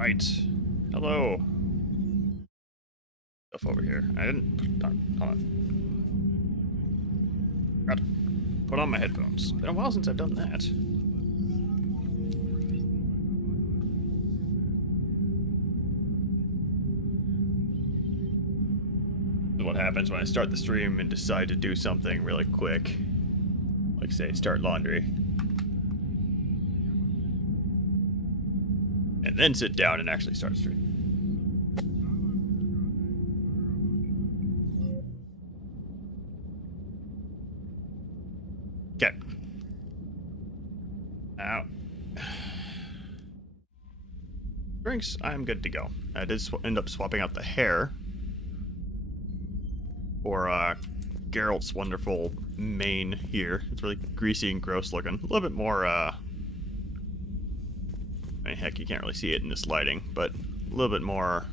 Right. Hello. Stuff over here. I didn't. Darn, hold on. Got to put on my headphones. Been a while since I've done that. This is what happens when I start the stream and decide to do something really quick. Like, say, start laundry. And then sit down and actually start stream. Okay. Now, drinks, I'm good to go. I did end up swapping out the hair for Geralt's wonderful mane here. It's really greasy and gross looking. A little bit more, I mean, heck, you can't really see it in this lighting, but a little bit more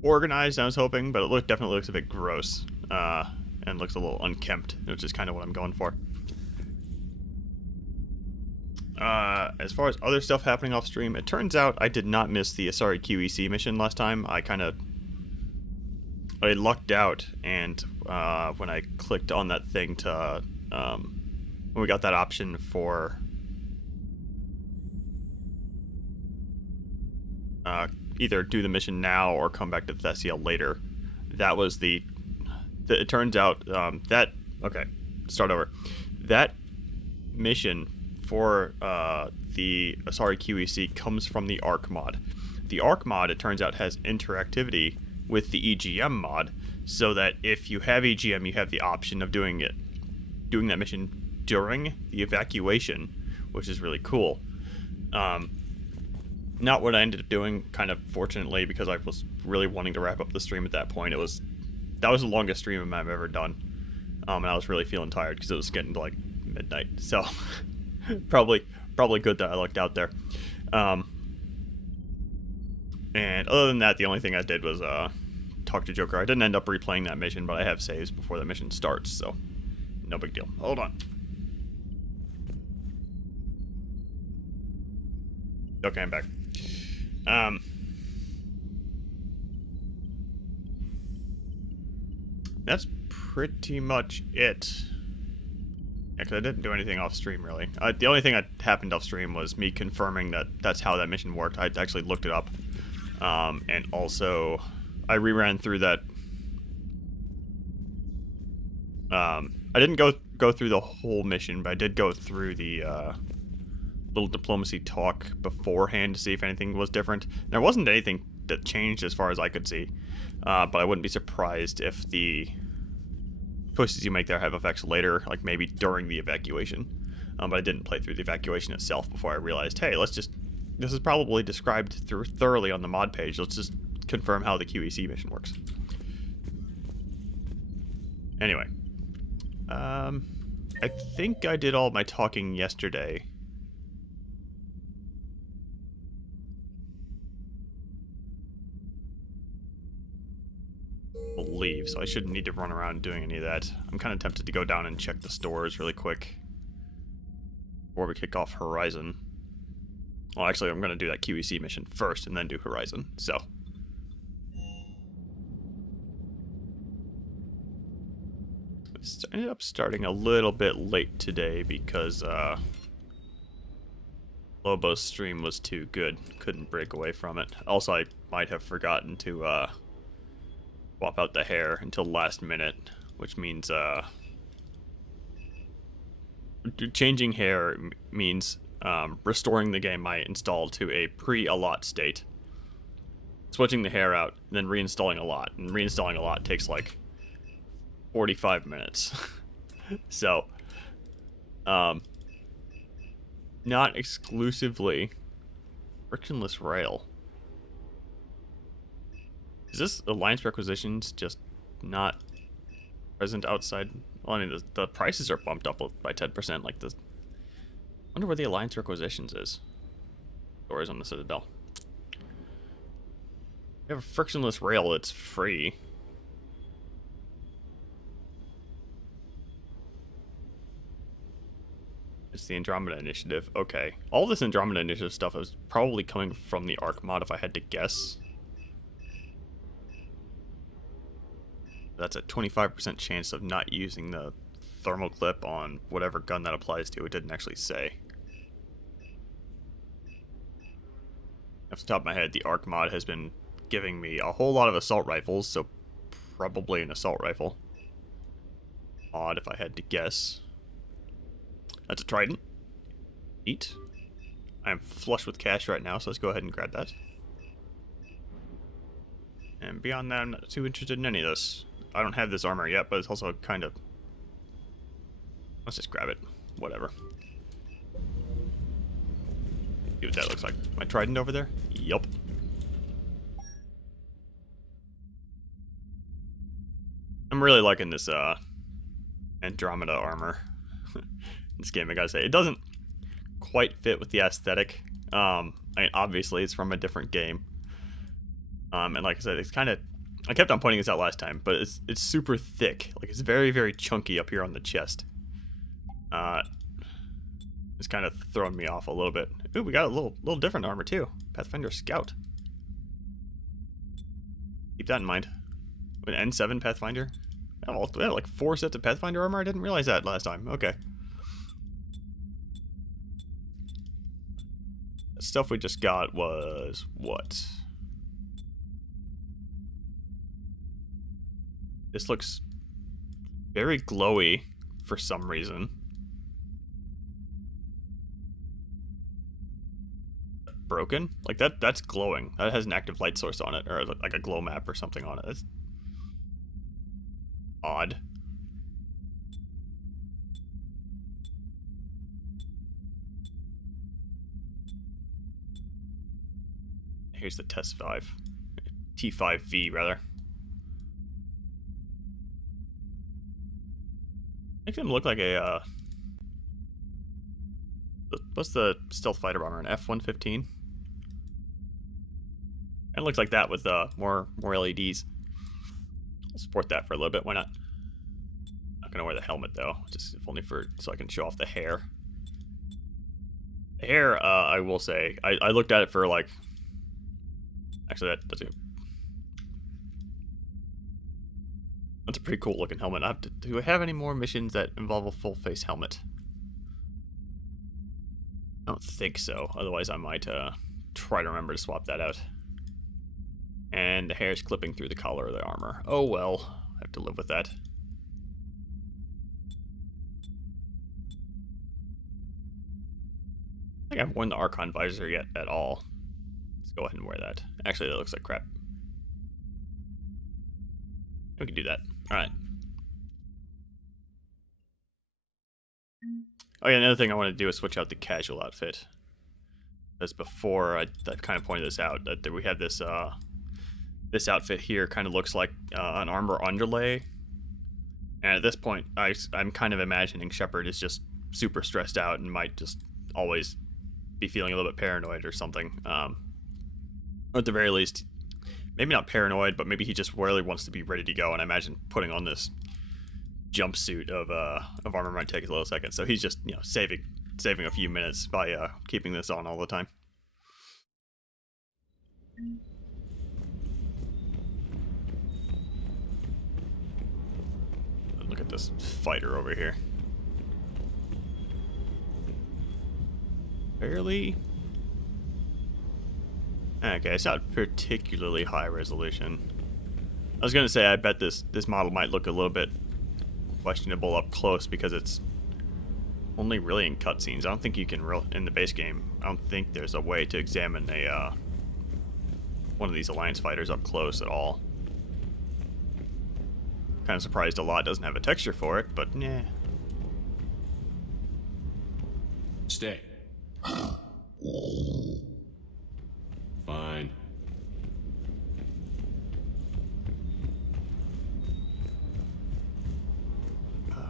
organized than I was hoping, but it definitely looks a bit gross, and looks a little unkempt, which is kind of what I'm going for. As far as other stuff happening off stream, it turns out I did not miss the Asari QEC mission last time. I lucked out, and when I clicked on that thing to, when we got that option for either do the mission now or come back to Thessia later, that was it turns out okay, start over. That mission for the Asari QEC comes from the Ark Mod. The Ark Mod, it turns out, has interactivity with the EGM mod, so that if you have EGM, you have the option of doing that mission during the evacuation, which is really cool. Not what I ended up doing, kind of fortunately, because I was really wanting to wrap up the stream at that point. That was the longest stream I've ever done, and I was really feeling tired because it was getting to like midnight. So probably good that I lucked out there. And other than that, the only thing I did was talk to Joker. I didn't end up replaying that mission, but I have saves before the mission starts, so no big deal. Hold on. Okay, I'm back. That's pretty much it. Yeah, because I didn't do anything off stream, really. The only thing that happened off stream was me confirming that that's how that mission worked. I actually looked it up. And also, I reran through that. I didn't go through the whole mission, but I did go through the little diplomacy talk beforehand to see if anything was different. There wasn't anything that changed as far as I could see, but I wouldn't be surprised if the choices you make there have effects later, like maybe during the evacuation. But I didn't play through the evacuation itself before I realized, hey, this is probably described thoroughly on the mod page. Let's just confirm how the QEC mission works. Anyway, I think I did all my talking yesterday. I believe, so I shouldn't need to run around doing any of that. I'm kind of tempted to go down and check the stores really quick before we kick off Horizon. Well, actually, I'm going to do that QEC mission first and then do Horizon, so. I ended up starting a little bit late today because Lobo's stream was too good. Couldn't break away from it. Also, I might have forgotten to swap out the hair until last minute, which means changing hair means restoring the game I installed to a pre-allot state, switching the hair out, and then reinstalling allot. And reinstalling allot takes like 45 minutes. So, not exclusively frictionless rail. Is this Alliance requisitions just not present outside? Well, I mean, the prices are bumped up by 10%. Like I wonder where the Alliance requisitions is. Doors on the Citadel. We have a frictionless rail that's free. It's the Andromeda Initiative. Okay. All this Andromeda Initiative stuff is probably coming from the Ark Mod if I had to guess. That's a 25% chance of not using the thermal clip on whatever gun that applies to. It didn't actually say. Off the top of my head, the Ark Mod has been giving me a whole lot of assault rifles, so probably an assault rifle. Odd if I had to guess. That's a Trident. Neat. I'm flush with cash right now, so let's go ahead and grab that. And beyond that, I'm not too interested in any of this. I don't have this armor yet, but it's also kind of... Let's just grab it. Whatever. See what that looks like. My Trident over there? Yup. I'm really liking this Andromeda armor. This game, I gotta say. It doesn't quite fit with the aesthetic. I mean, obviously, it's from a different game. And like I said, it's kind of... I kept on pointing this out last time, but it's super thick. Like, it's very, very chunky up here on the chest. It's kind of throwing me off a little bit. Ooh, we got a little different armor, too. Pathfinder Scout. Keep that in mind. An N7 Pathfinder. We have like 4 sets of Pathfinder armor? I didn't realize that last time. Okay. The stuff we just got was what? This looks very glowy for some reason. Broken? Like that's glowing. That has an active light source on it, or like a glow map or something on it. That's odd. Here's the test 5. T5V rather. Makes him look like a what's the stealth fighter bomber? An F-115? It looks like that with more LEDs. I'll support that for a little bit. Why not? Not gonna wear the helmet though, just if only so I can show off the hair. The hair, I will say, I looked at it for like. Actually, that's a pretty cool looking helmet. Do I have any more missions that involve a full face helmet? I don't think so. Otherwise, I might try to remember to swap that out. And the hair is clipping through the collar of the armor. Oh well, I have to live with that. I think I haven't worn the Archon visor yet at all. Let's go ahead and wear that. Actually, that looks like crap. We can do that. Alright. Oh yeah, another thing I want to do is switch out the casual outfit. As before, I kind of pointed this out, that we have this this outfit here kind of looks like an armor underlay. And at this point, I'm kind of imagining Shepard is just super stressed out and might just always be feeling a little bit paranoid or something. Or at the very least, maybe not paranoid, but maybe he just really wants to be ready to go. And I imagine putting on this jumpsuit of armor might take a little second. So he's just, you know, saving a few minutes by keeping this on all the time. Look at this fighter over here. Barely. Okay, it's not particularly high resolution. I was gonna say I bet this model might look a little bit questionable up close because it's only really in cutscenes. I don't think you can in the base game. I don't think there's a way to examine a one of these Alliance fighters up close at all. Kind of surprised a lot doesn't have a texture for it, but nah. Stay. Fine.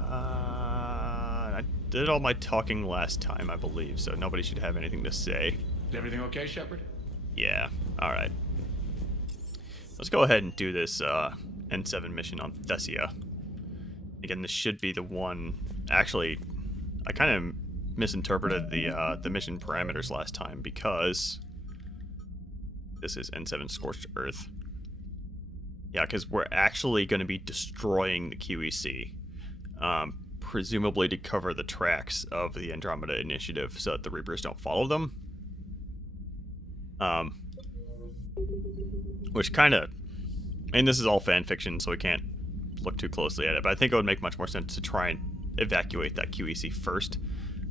I did all my talking last time, I believe, so nobody should have anything to say. Is everything okay, Shepard? Yeah, alright. Let's go ahead and do this N7 mission on Thessia. Again, this should be the one... Actually, I kind of misinterpreted the mission parameters last time because this is N7 Scorched Earth. Yeah, because we're actually going to be destroying the QEC, presumably to cover the tracks of the Andromeda Initiative so that the Reapers don't follow them. Which kind of, and this is all fan fiction, so we can't look too closely at it, but I think it would make much more sense to try and evacuate that QEC first,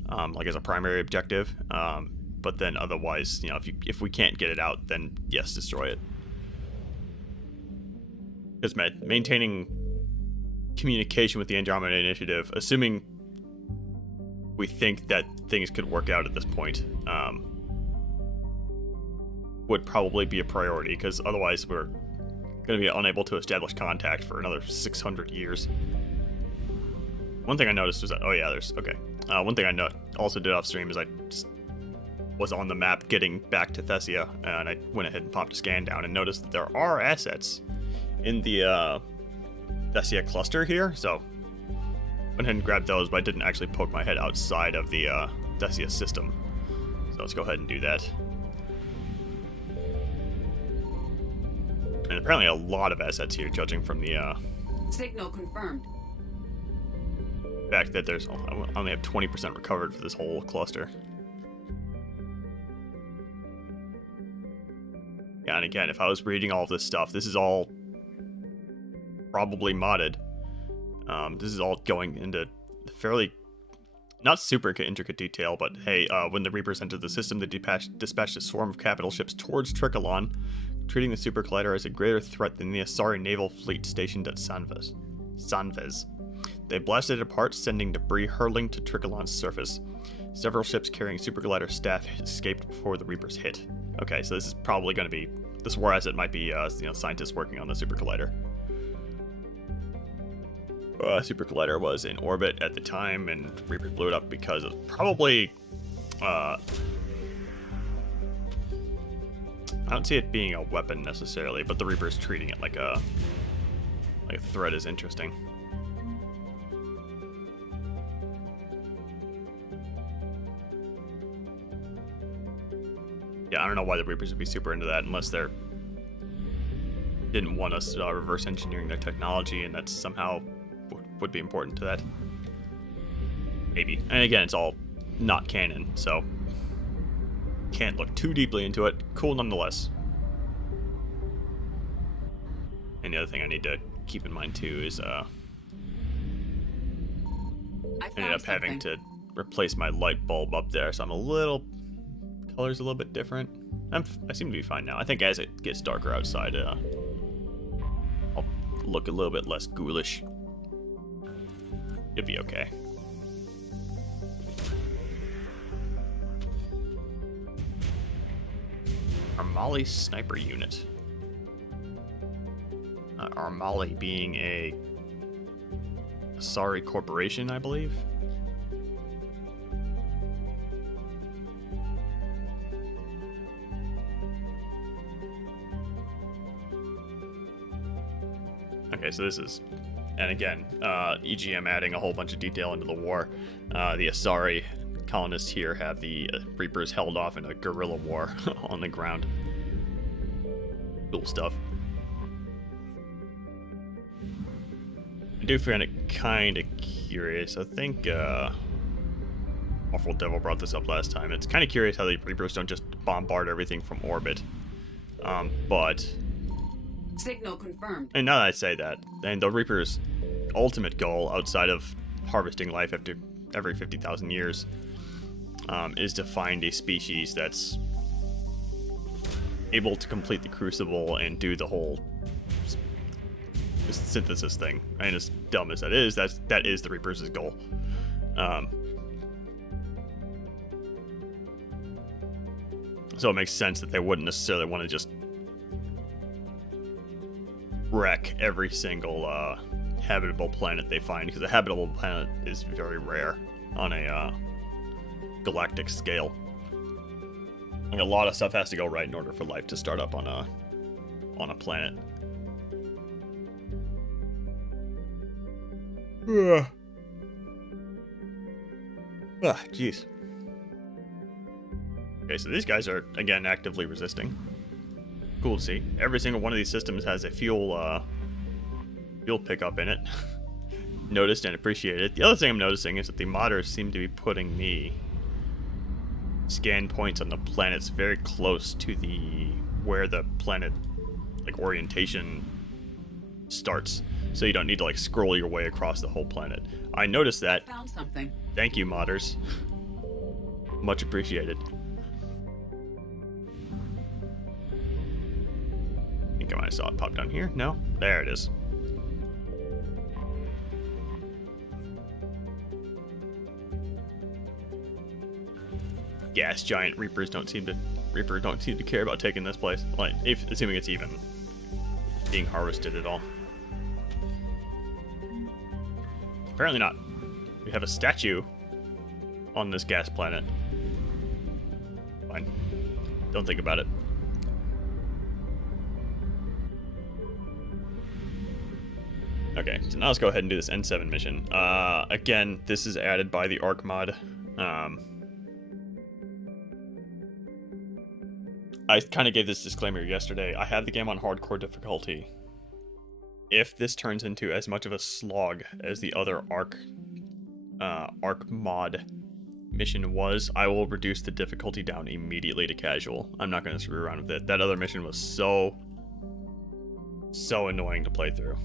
like as a primary objective. But then otherwise, you know, if we can't get it out, then yes, destroy it. Because maintaining communication with the Andromeda Initiative, assuming we think that things could work out at this point, would probably be a priority, because otherwise we're going to be unable to establish contact for another 600 years. One thing I noticed was that, oh yeah, one thing I also did off stream is I just was on the map getting back to Thessia, and I went ahead and popped a scan down and noticed that there are assets in the Thessia cluster here, so went ahead and grabbed those, but I didn't actually poke my head outside of the Thessia system. So let's go ahead and do that. And apparently a lot of assets here, judging from the signal confirmed. fact that I only have 20% recovered for this whole cluster. Yeah, and again, if I was reading all of this stuff, this is all probably modded. This is all going into fairly, not super intricate detail, but hey, when the Reapers entered the system, they dispatched a swarm of capital ships towards Tricholon, treating the Super Collider as a greater threat than the Asari naval fleet stationed at Sanvez. They blasted it apart, sending debris hurtling to Tricholon's surface. Several ships carrying Super Collider staff escaped before the Reapers hit. Okay, so this is probably going to be, this war asset might be, scientists working on the Super Collider. Super Collider was in orbit at the time, and Reapers blew it up because of probably, I don't see it being a weapon necessarily, but the Reapers treating it like a threat is interesting. Yeah, I don't know why the Reapers would be super into that unless they're didn't want us reverse engineering their technology, and that's somehow would be important to that. Maybe. And again, it's all not canon, so can't look too deeply into it. Cool nonetheless. And the other thing I need to keep in mind too is I ended up having to replace my light bulb up there, so color's a little bit different. I seem to be fine now. I think as it gets darker outside, I'll look a little bit less ghoulish. It'll be okay. Armali Sniper Unit. Armali being a Asari corporation, I believe. Okay, so this is, and again, EGM adding a whole bunch of detail into the war. The Asari colonists here have the Reapers held off in a guerrilla war on the ground. Cool stuff. I do find it kind of curious. I think Awful Devil brought this up last time. It's kind of curious how the Reapers don't just bombard everything from orbit. But signal confirmed. And now that I say that, and the Reapers' ultimate goal outside of harvesting life after every 50,000 years is to find a species that's able to complete the Crucible and do the whole synthesis thing. And as dumb as that is the Reapers' goal. So it makes sense that they wouldn't necessarily want to just wreck every single habitable planet they find, because a habitable planet is very rare on a galactic scale. Like, a lot of stuff has to go right in order for life to start up on a planet. Jeez. Okay, so these guys are, again, actively resisting. Cool to see. Every single one of these systems has a fuel pickup in it. Noticed and appreciated. The other thing I'm noticing is that the modders seem to be putting the scan points on the planets very close to where the planet, like, orientation starts. So you don't need to, like, scroll your way across the whole planet. I noticed that. Found something. Thank you, modders. Much appreciated. I think I might have saw it pop down here. No? There it is. Gas giant Reapers don't seem to care about taking this place. Like, assuming it's even being harvested at all. Apparently not. We have a statue on this gas planet. Fine. Don't think about it. Okay, so now let's go ahead and do this N7 mission. Again, this is added by the Ark Mod. I kind of gave this disclaimer yesterday. I have the game on hardcore difficulty. If this turns into as much of a slog as the other Ark Mod mission was, I will reduce the difficulty down immediately to casual. I'm not going to screw around with it. That other mission was so annoying to play through.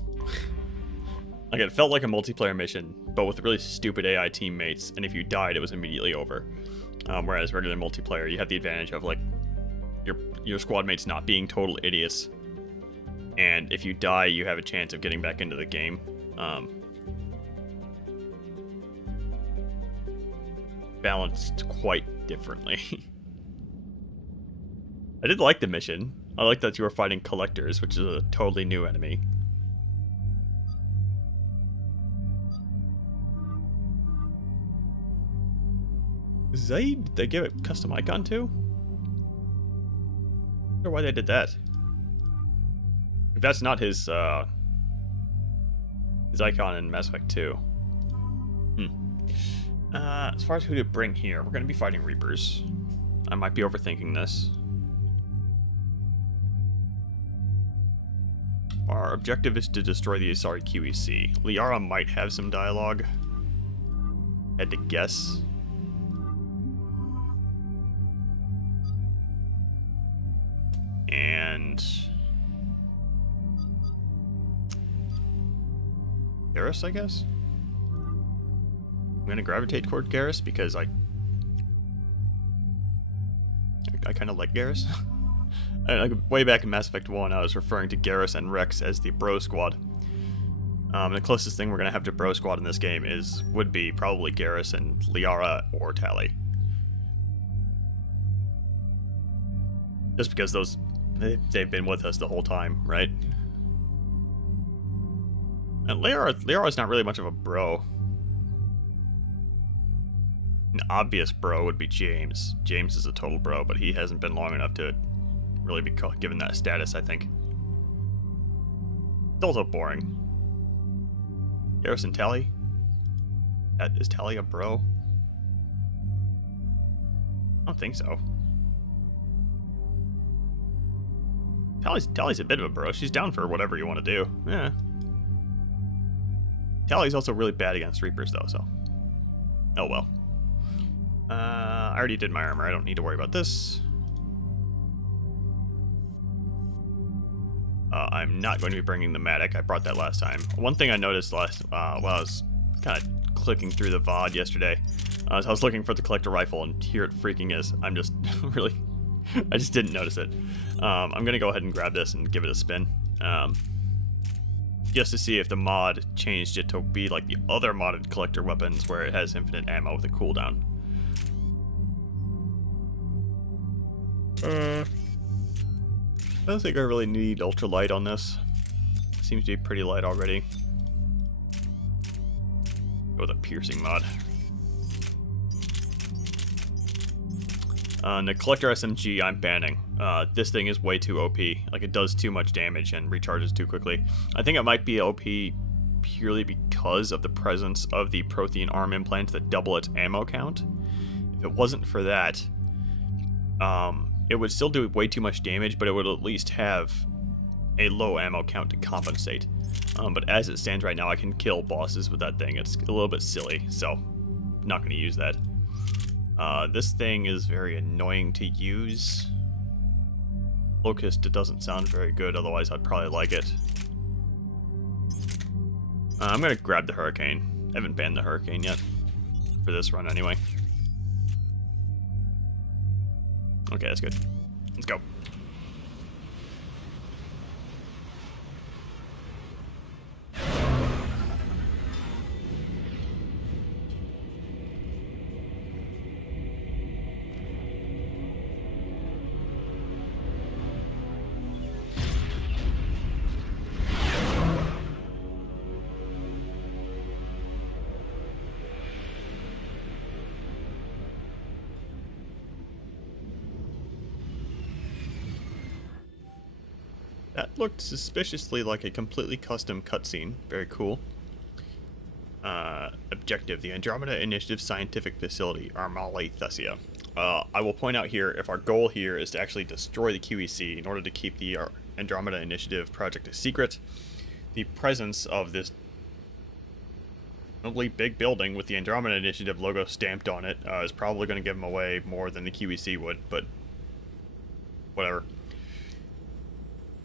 Like, it felt like a multiplayer mission, but with really stupid AI teammates, and if you died, it was immediately over. Whereas regular multiplayer, you have the advantage of, like, your squad mates not being total idiots, and if you die, you have a chance of getting back into the game. Balanced quite differently. I did like the mission. I like that you were fighting collectors, which is a totally new enemy. Zaid, did they give it custom icon too? I wonder why they did that. If that's not his icon in Mass Effect 2. As far as who to bring here, we're going to be fighting Reapers. I might be overthinking this. Our objective is to destroy the Asari QEC. Liara might have some dialogue. Had to guess. And Garrus, I guess? I'm gonna gravitate toward Garrus because I kind of like Garrus. Like, way back in Mass Effect 1, I was referring to Garrus and Rex as the Bro Squad. The closest thing we're gonna have to Bro Squad in this game would be probably Garrus and Liara or Tali. Just because they've been with us the whole time, right? And Liara's not really much of a bro. An obvious bro would be James. James is a total bro, but he hasn't been long enough to really be given that status, I think. It's also boring. Garrus and Tali? Is Tali a bro? I don't think so. Tali's a bit of a bro. She's down for whatever you want to do. Yeah. Tali's also really bad against Reapers, though, so... Oh, well. I already did my armor. I don't need to worry about this. I'm not going to be bringing the Matic. I brought that last time. One thing I noticed while I was kind of clicking through the VOD yesterday, I was looking for the collector rifle, and here it freaking is. I'm just really... I just didn't notice it. I'm going to go ahead and grab this and give it a spin. Just to see if the mod changed it to be like the other modded collector weapons where it has infinite ammo with a cooldown. I don't think I really need ultralight on this. Seems to be pretty light already. Go with a piercing mod. The collector SMG I'm banning. This thing is way too OP. Like, it does too much damage and recharges too quickly. I think it might be OP purely because of the presence of the Prothean arm implants that double its ammo count. If it wasn't for that, it would still do way too much damage, but it would at least have a low ammo count to compensate. But as it stands right now, I can kill bosses with that thing. It's a little bit silly, so not going to use that. This thing is very annoying to use. Locust, it doesn't sound very good, otherwise I'd probably like it. I'm going to grab the Hurricane. I haven't banned the Hurricane yet. For this run, anyway. Okay, that's good. Let's go. That looked suspiciously like a completely custom cutscene. Very cool. Objective: the Andromeda Initiative Scientific Facility, Armale, Thessia. I will point out here, if our goal here is to actually destroy the QEC in order to keep the Andromeda Initiative project a secret, the presence of this probably big building with the Andromeda Initiative logo stamped on it is probably going to give them away more than the QEC would, but whatever.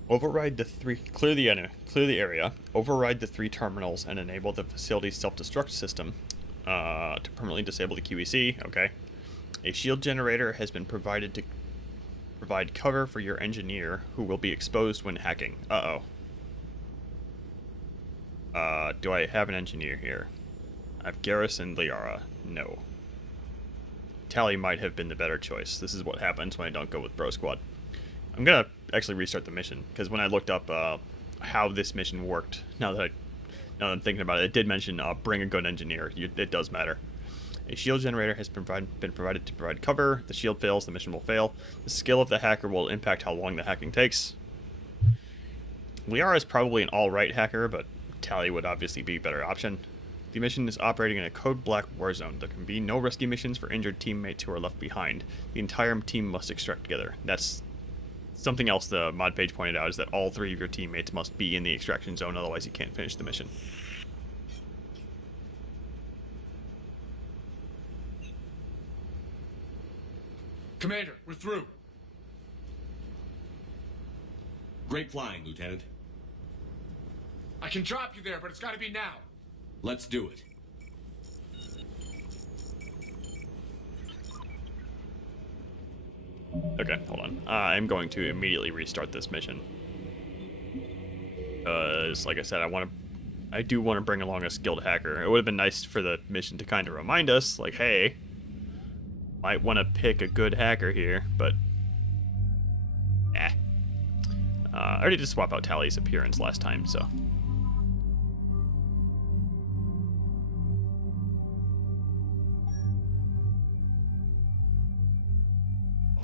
Override the clear the area, override the 3 terminals, and enable the facility's self-destruct system to permanently disable the QEC. Okay. A shield generator has been provided to provide cover for your engineer, who will be exposed when hacking. Uh-oh. Do I have an engineer here? I've garrisoned Liara. No. Tally might have been the better choice. This is what happens when I don't go with Bro Squad. I'm gonna actually restart the mission, because when I looked up how this mission worked, now that I'm thinking about it, it did mention bring a good engineer. It does matter. A shield generator has been provided to provide cover. The shield fails, the mission will fail. The skill of the hacker will impact how long the hacking takes. Liara is probably an alright hacker, but Tally would obviously be a better option. The mission is operating in a code black war zone. There can be no rescue missions for injured teammates who are left behind. The entire team must extract together. That's something else the mod page pointed out, is that all 3 of your teammates must be in the extraction zone, otherwise you can't finish the mission. Commander, we're through. Great flying, Lieutenant. I can drop you there, but it's gotta be now. Let's do it. Okay, hold on. I'm going to immediately restart this mission. Like I said, I do want to bring along a skilled hacker. It would have been nice for the mission to kind of remind us, like, hey, might want to pick a good hacker here, but I already did swap out Tally's appearance last time, so.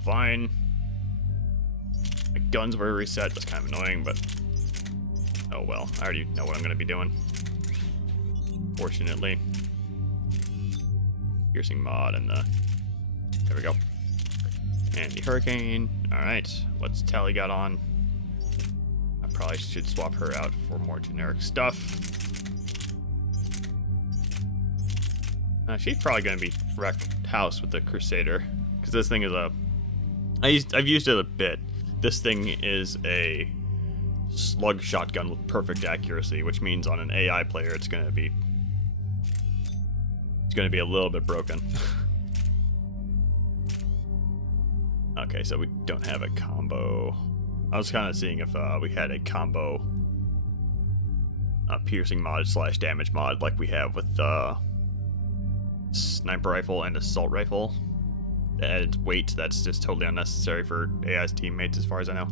Fine. My guns were reset. That's kind of annoying, but oh well. I already know what I'm going to be doing. Fortunately. Piercing mod and the... There we go. And the Hurricane. Alright. What's Tally got on? I probably should swap her out for more generic stuff. She's probably going to be wrecked house with the Crusader. Because this thing is a... I've used it a bit. This thing is a slug shotgun with perfect accuracy, which means on an AI player it's going to be a little bit broken. Okay, so we don't have a combo. I was kind of seeing if we had a combo piercing mod / damage mod like we have with sniper rifle and assault rifle. Adds weight that's just totally unnecessary for AI's teammates, as far as I know.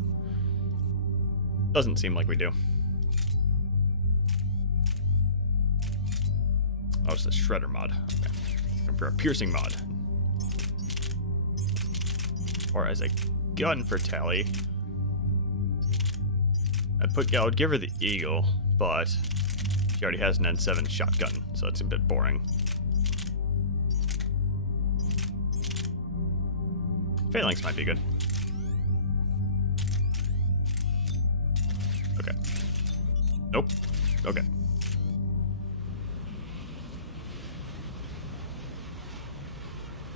Doesn't seem like we do. Oh, it's the Shredder mod. Okay. Looking for a piercing mod. Or as a gun for Tally. I would give her the Eagle, but she already has an N7 shotgun, so it's a bit boring. Phalanx might be good. Okay. Nope. Okay.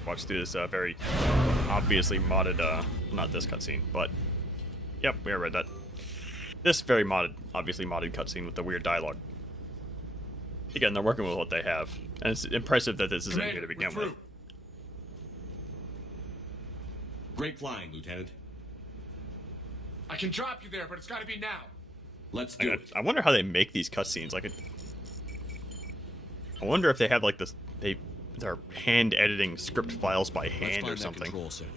Watch through this very obviously modded, not this cutscene, but yep, we already read that. This very modded, obviously modded cutscene with the weird dialogue. Again, they're working with what they have, and it's impressive that this is in here to begin with. Great flying, Lieutenant. I can drop you there, but it's gotta be now. Let's do it. I wonder how they make these cutscenes. Like, I wonder if they have like this. They're hand editing script files by hand or something. Control center.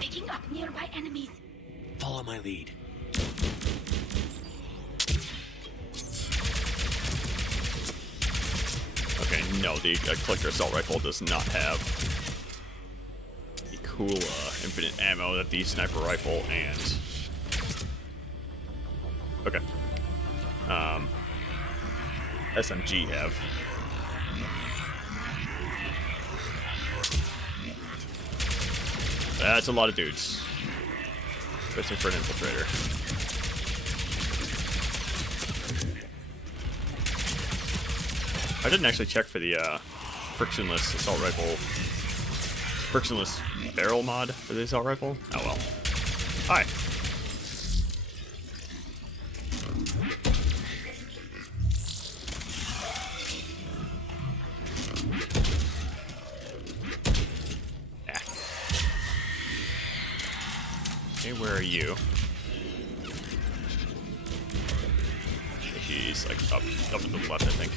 Picking up nearby enemies. Follow my lead. Okay, no, the collector assault rifle does not have the cool infinite ammo that the sniper rifle and SMG have. That's a lot of dudes, especially for an infiltrator. I didn't actually check for the frictionless assault rifle, frictionless barrel mod for the assault rifle. Oh well. Hi. Yeah. Okay, where are you? He's like up to the left, I think.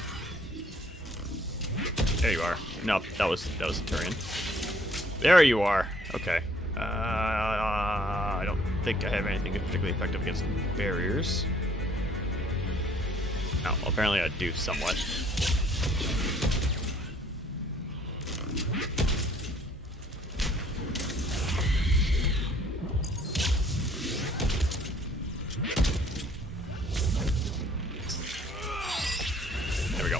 There you are. Nope, that was a Turian. There you are. Okay. I don't think I have anything particularly effective against barriers. Oh, well, apparently I do somewhat. There we go.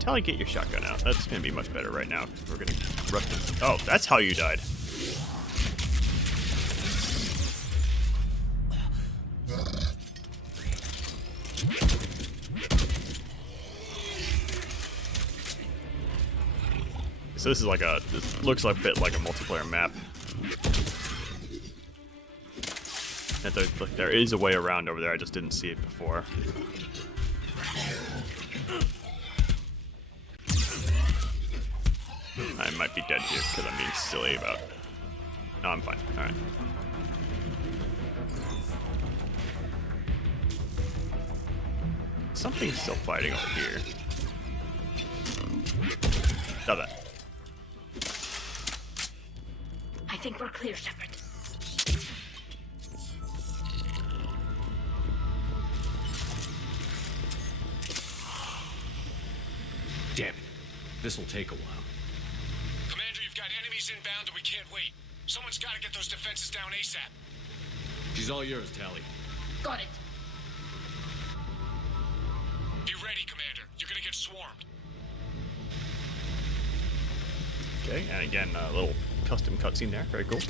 Tally, get your shotgun out. That's gonna be much better right now. We're gonna rush this. Oh, that's how you died. So this is like this looks like a bit like a multiplayer map. And there is a way around over there. I just didn't see it before. I might be dead here because I'm being silly about... No, I'm fine. Alright. Something's still fighting over here. Stop that. I think we're clear, Shepard. Damn it. This'll take a while. Commander, you've got enemies inbound and we can't wait. Someone's gotta get those defenses down ASAP. She's all yours, Tally. Got it. Be ready, Commander. You're gonna get swarmed. Okay, and again, a little custom cutscene there. Very cool.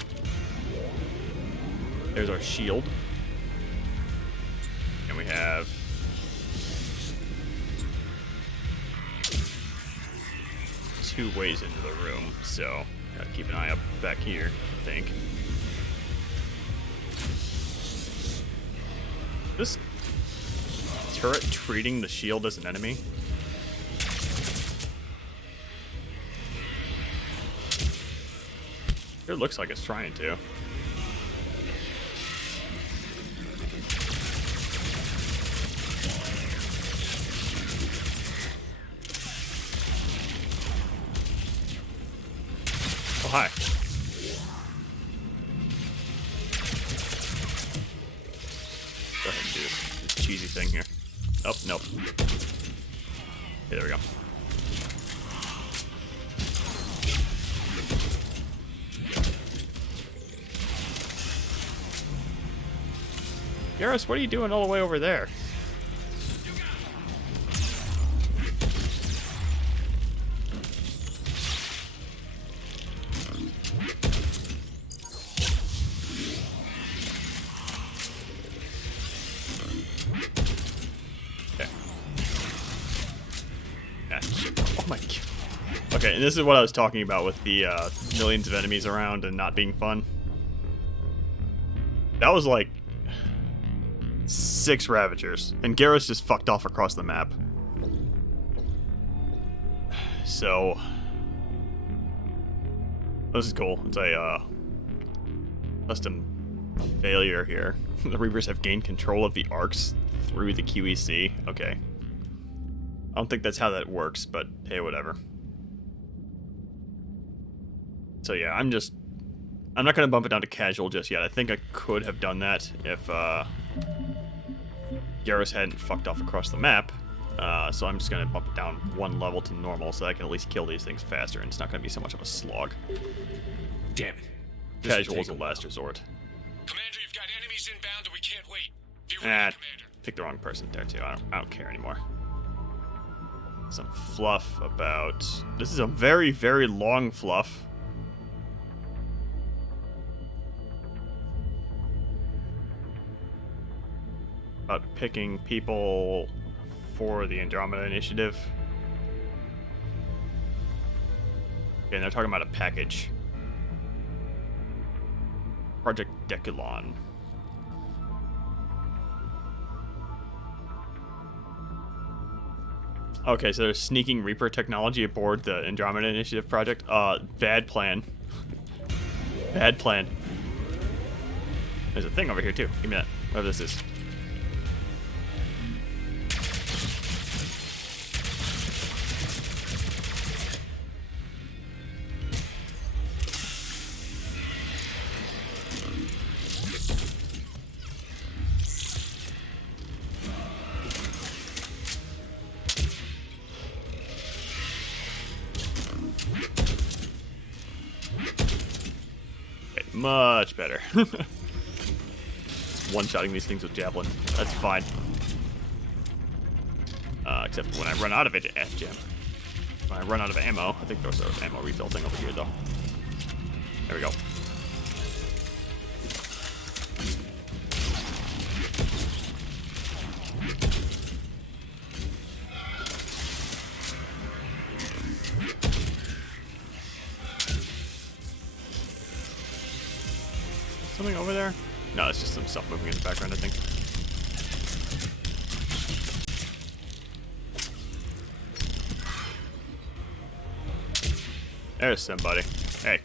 There's our shield. And we have... two ways into the room, so gotta keep an eye up back here, I think. This turret treating the shield as an enemy? It looks like it's trying to. Oh, hi. Go ahead and do this cheesy thing here. Oh, nope. Okay, there we go. Garrus, what are you doing all the way over there? Okay, and this is what I was talking about with the millions of enemies around and not being fun. That was like 6 Ravagers, and Garrus just fucked off across the map. So this is cool. It's a custom failure here. The Reapers have gained control of the arcs through the QEC. Okay. I don't think that's how that works, but hey, whatever. So yeah, I'm not gonna bump it down to casual just yet. I think I could have done that if Garrus hadn't fucked off across the map. So I'm just gonna bump it down 1 level to normal so I can at least kill these things faster, and it's not gonna be so much of a slog. Damn it. Casual is a last resort. Commander, you've got enemies inbound and we can't wait. Be ready, Commander. Picked the wrong person there too. I don't care anymore. Some fluff about... This is a very, very long fluff. About picking people for the Andromeda Initiative. Okay, and they're talking about a package. Project Deculon. Okay, so there's sneaking Reaper technology aboard the Andromeda Initiative project. Bad plan. Bad plan. There's a thing over here too. Give me that. Whatever this is. Much better. One-shotting these things with javelin. That's fine. Except when I run out of it, jam. When I run out of ammo, I think there's an ammo refill thing over here, though. There we go. Something over there? No, it's just some stuff moving in the background, I think. There's somebody. Hey.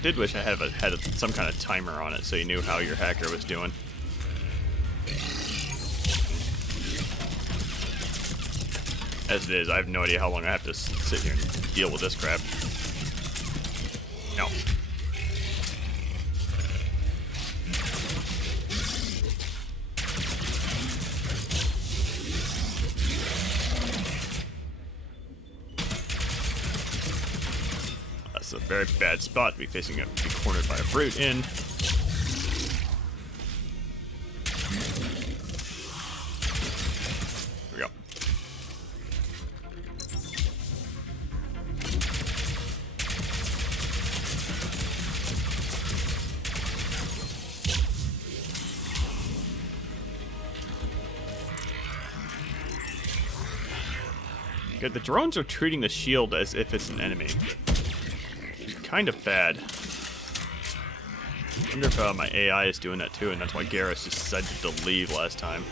Did wish I had some kind of timer on it so you knew how your hacker was doing. As it is, I have no idea how long I have to sit here and deal with this crap. No. That's a very bad spot to be facing up, be cornered by a brute in. Here we go. Good, the drones are treating the shield as if it's an enemy. Kind of bad. I wonder if my AI is doing that too, and that's why Garrus decided to leave last time.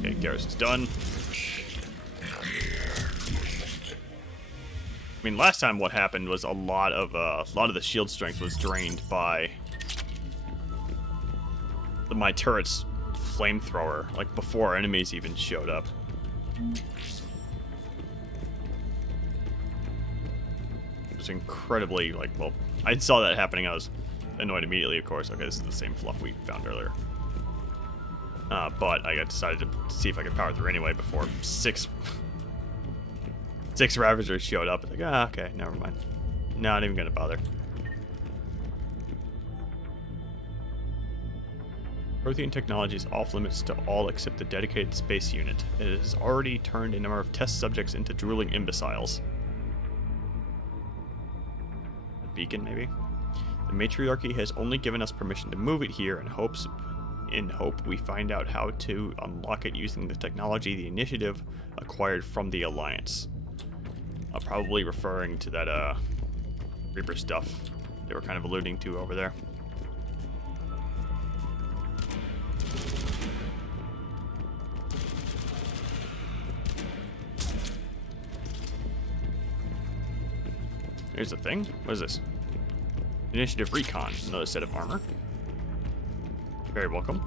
Okay, Garrus is done. I mean, last time what happened was a lot of the shield strength was drained by my turret's flamethrower, like before enemies even showed up. It was incredibly, like, well, I saw that happening. I was annoyed immediately, of course. Okay, this is the same fluff we found earlier. But I decided to see if I could power through anyway before six Ravagers showed up. It's like, okay, never mind. Not even gonna bother. Prothean technology is off limits to all except the dedicated space unit. It has already turned a number of test subjects into drooling imbeciles. A beacon, maybe? The matriarchy has only given us permission to move it here in hope we find out how to unlock it using the technology the initiative acquired from the Alliance. Probably referring to that Reaper stuff they were kind of alluding to over there. Here's the thing. What is this? Initiative Recon. Another set of armor. Very welcome.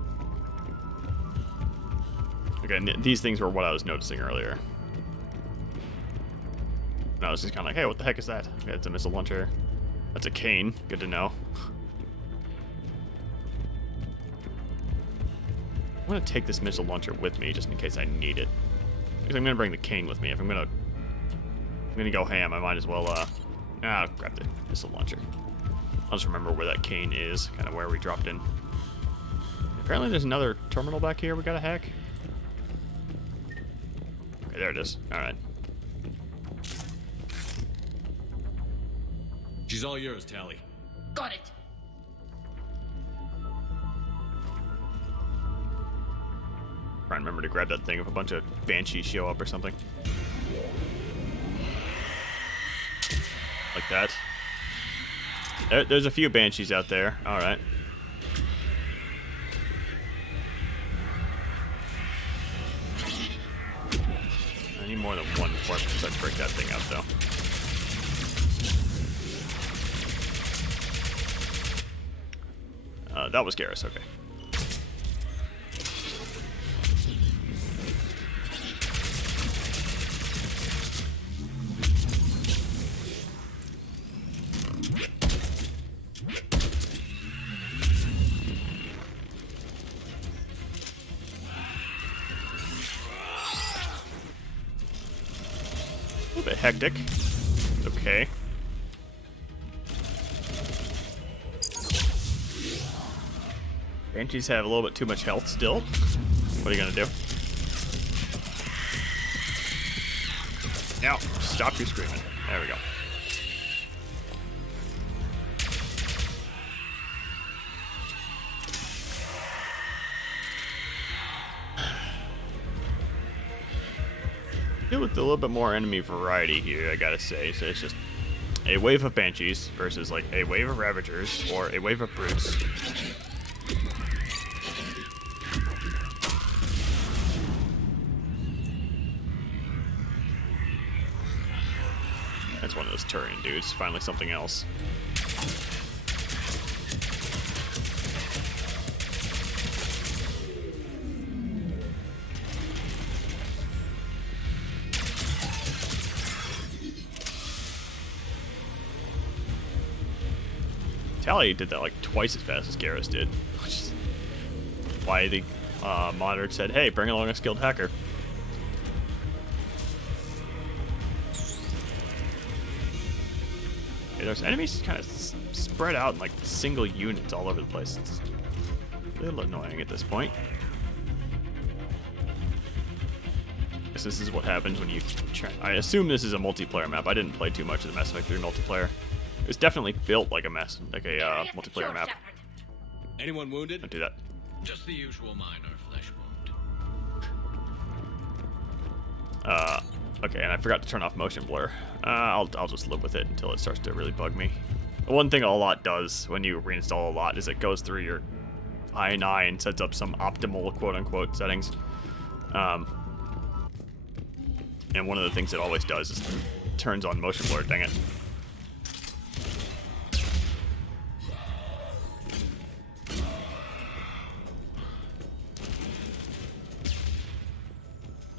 Okay, these things were what I was noticing earlier. And I was just kind of like, hey, what the heck is that? Okay, it's a missile launcher. That's a cane. Good to know. I'm going to take this missile launcher with me just in case I need it. Because I'm going to bring the cane with me. If I'm going to go ham, I might as well I'll grab the missile launcher. I'll just remember where that cane is, kind of where we dropped in. Apparently there's another terminal back here we gotta hack. Okay, there it is. Alright. She's all yours, Tally. Got it. Try and remember to grab that thing if a bunch of banshees show up or something. Like that. There's a few banshees out there. Alright. I need more than one before I start to break that thing up, though. That was Garrus, okay. A little bit hectic. Okay. Banshees have a little bit too much health still. What are you gonna do? Now, stop your screaming. There we go. With a little bit more enemy variety here, I gotta say. So it's just a wave of banshees versus like a wave of ravagers or a wave of brutes. That's one of those Turian dudes. Finally something else. Tally did that like twice as fast as Garrus did. Which is why the monitor said, hey, bring along a skilled hacker. Okay, there's enemies kind of spread out in like single units all over the place. It's a little annoying at this point. Guess this is what happens when you try. I assume this is a multiplayer map. I didn't play too much of the Mass Effect 3 multiplayer. It was definitely built like a multiplayer map. Anyone wounded? Don't do that. Just the usual minor flesh wound. Okay, and I forgot to turn off motion blur. I'll just live with it until it starts to really bug me. The one thing a lot does when you reinstall a lot is it goes through your INI and sets up some optimal quote-unquote settings. And one of the things it always does is turns on motion blur, dang it.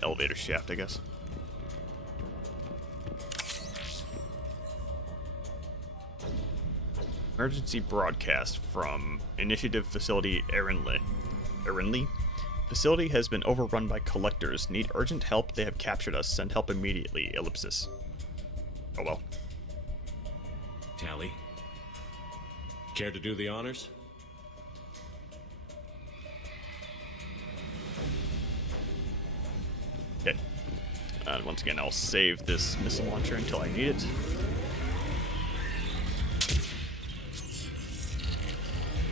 Elevator shaft, I guess. Emergency broadcast from Initiative Facility Erinli. Facility has been overrun by collectors. Need urgent help. They have captured us. Send help immediately. Ellipsis. Oh well. Tally. Care to do the honors? And once again, I'll save this missile launcher until I need it.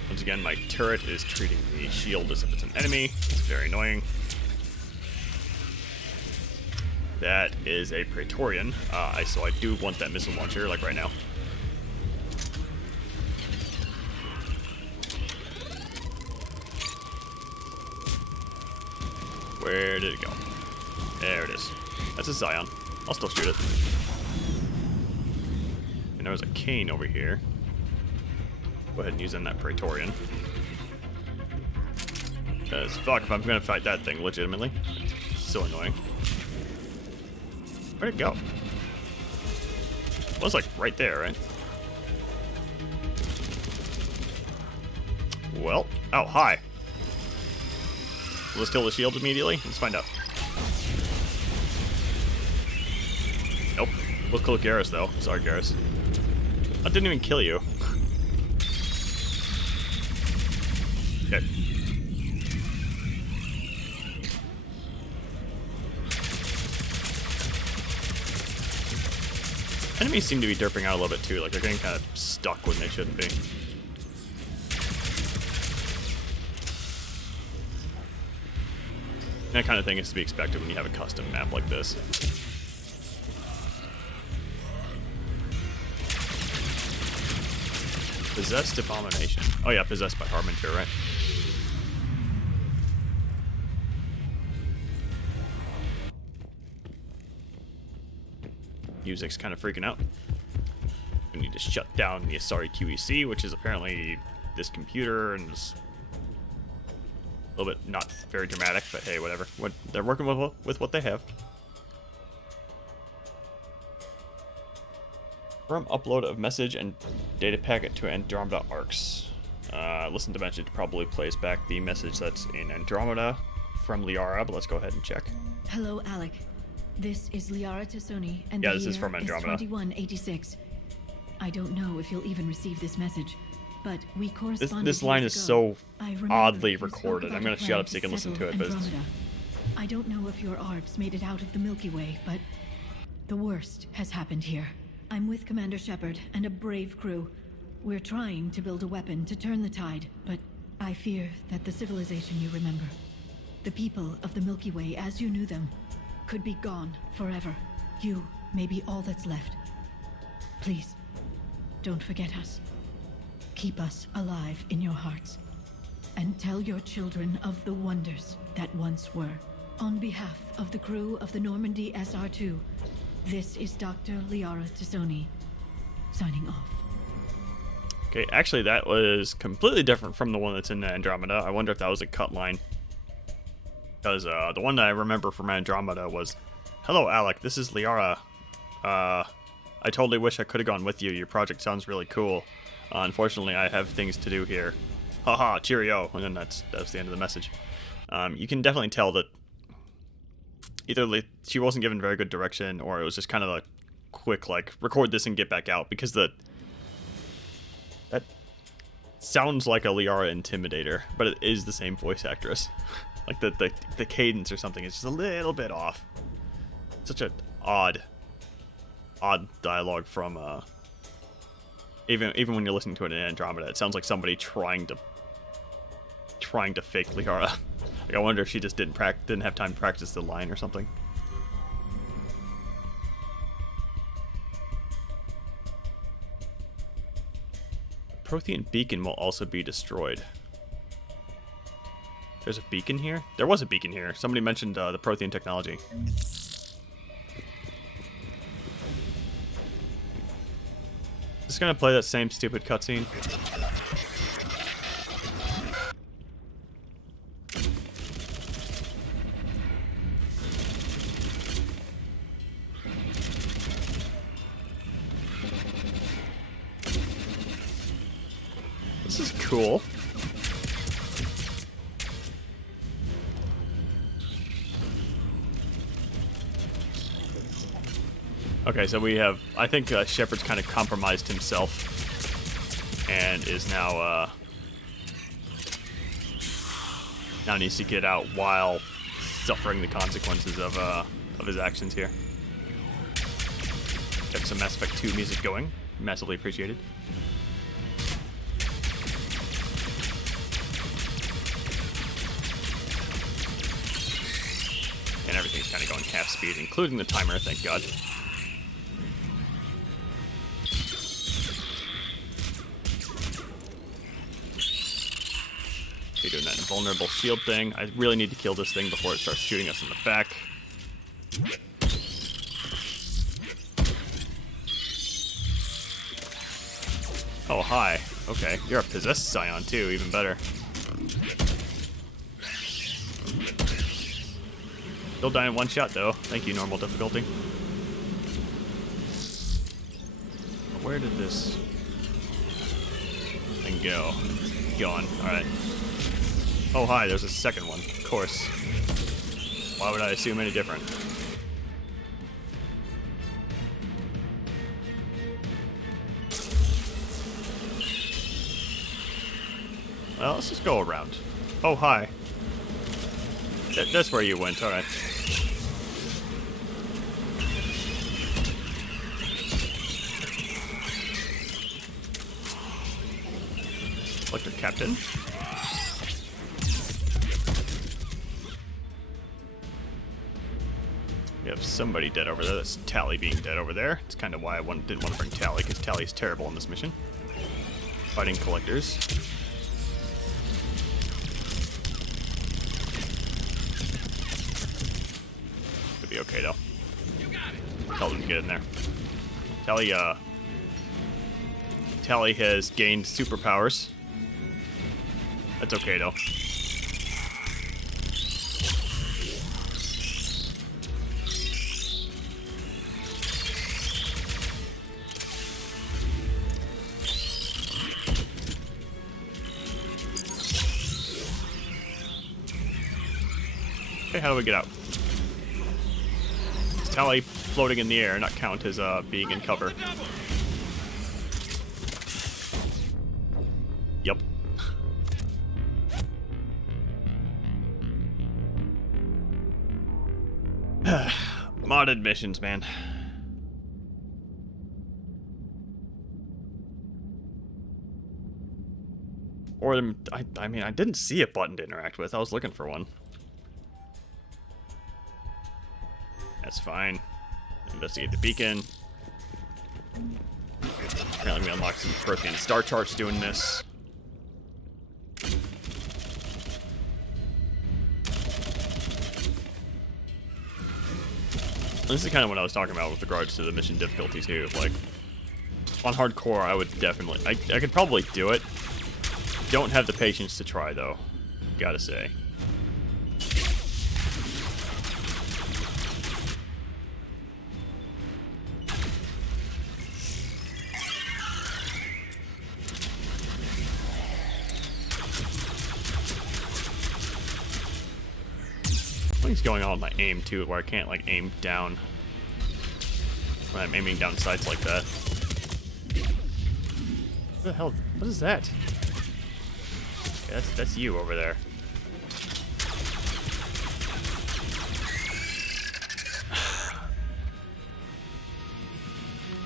Once again, my turret is treating the shield as if it's an enemy. It's very annoying. That is a Praetorian, so I do want that missile launcher, like right now. Where did it go? There it is. That's a Scion. I'll still shoot it. And there was a cane over here. Go ahead and use on that Praetorian. Because, fuck, if I'm going to fight that thing legitimately. It's so annoying. Where'd it go? It was like right there, right? Well, oh, hi. Will it steal the shield immediately? Let's find out. Nope. We'll kill Garrus, though. Sorry, Garrus. I didn't even kill you. Okay. Enemies seem to be derping out a little bit too, like they're getting kind of stuck when they shouldn't be. That kind of thing is to be expected when you have a custom map like this. Possessed Abomination. Oh yeah, possessed by Harbinger, right? Music's kind of freaking out. We need to shut down the Asari QEC, which is apparently this computer, and just a little bit not very dramatic, but hey, whatever. They're working with what they have. From upload of message and data packet to Andromeda Arcs. Listen to message probably plays back the message that's in Andromeda from Liara, but let's go ahead and check. Hello, Alec. This is Liara Tassoni, and Yeah, the this is year from Andromeda. 2186. I don't know if you'll even receive this message, but we corresponded. This line years is ago. so I remember oddly you spoke recorded. about I'm a gonna shut plan up so you can listen to settle it, but it's... Andromeda. I don't know if your arcs made it out of the Milky Way, but the worst has happened here. I'm with Commander Shepard and a brave crew. We're trying to build a weapon to turn the tide, but I fear that the civilization you remember, the people of the Milky Way as you knew them, could be gone forever. You may be all that's left. Please, don't forget us. Keep us alive in your hearts. And tell your children of the wonders that once were. On behalf of the crew of the Normandy SR2, this is Dr. Liara Tassoni, signing off. Okay, actually that was completely different from the one that's in Andromeda. I wonder if that was a cut line. Because the one that I remember from Andromeda was, "Hello, Alec, this is Liara. I totally wish I could have gone with you. Your project sounds really cool. Unfortunately, I have things to do here. Haha, cheerio." And then that's the end of the message. You can definitely tell that either she wasn't given very good direction, or it was just kind of a quick, like, record this and get back out, because that sounds like a Liara Intimidator, but it is the same voice actress. Like the cadence or something is just a little bit off. Such an odd dialogue from even when you're listening to it in Andromeda, it sounds like somebody trying to fake Liara. Like, I wonder if she just didn't have time to practice the line or something. Prothean beacon will also be destroyed. There's a beacon here? There was a beacon here. Somebody mentioned the Prothean technology. Just gonna play that same stupid cutscene. This is cool. Okay, so we have, I think Shepard's kind of compromised himself and is now needs to get out while suffering the consequences of of his actions here. Get some Mass Effect 2 music going. Massively appreciated. And everything's kind of going half speed, including the timer, thank God. You're doing that invulnerable shield thing. I really need to kill this thing before it starts shooting us in the back. Oh, hi. Okay, you're a possessed scion too, even better. Still die in one shot though. Thank you, normal difficulty. Where did this thing go? Gone. Alright. Oh, hi, there's a second one. Of course. Why would I assume any different? Well, let's just go around. Oh, hi. That's where you went, alright. Electric Captain. We have somebody dead over there. That's Tally being dead over there. It's kind of why I didn't want to bring Tally, because Tally's terrible in this mission. Fighting collectors. Could be okay though. Tell them to get in there. Tally has gained superpowers. That's okay though. Okay, how do we get out? Is Tally floating in the air not count as being in cover? Yep. Modded missions, man. Or, I mean, I didn't see a button to interact with. I was looking for one. That's fine. Investigate the beacon. Apparently we unlocked some Prothean star charts doing this. This is kind of what I was talking about with regards to the mission difficulty too. Like, on hardcore, I would definitely... I could probably do it. Don't have the patience to try, though. Gotta say. Something's going on with my aim too, where I can't like aim down when I'm aiming down sights like that. What the hell? What is that? Okay, that's you over there.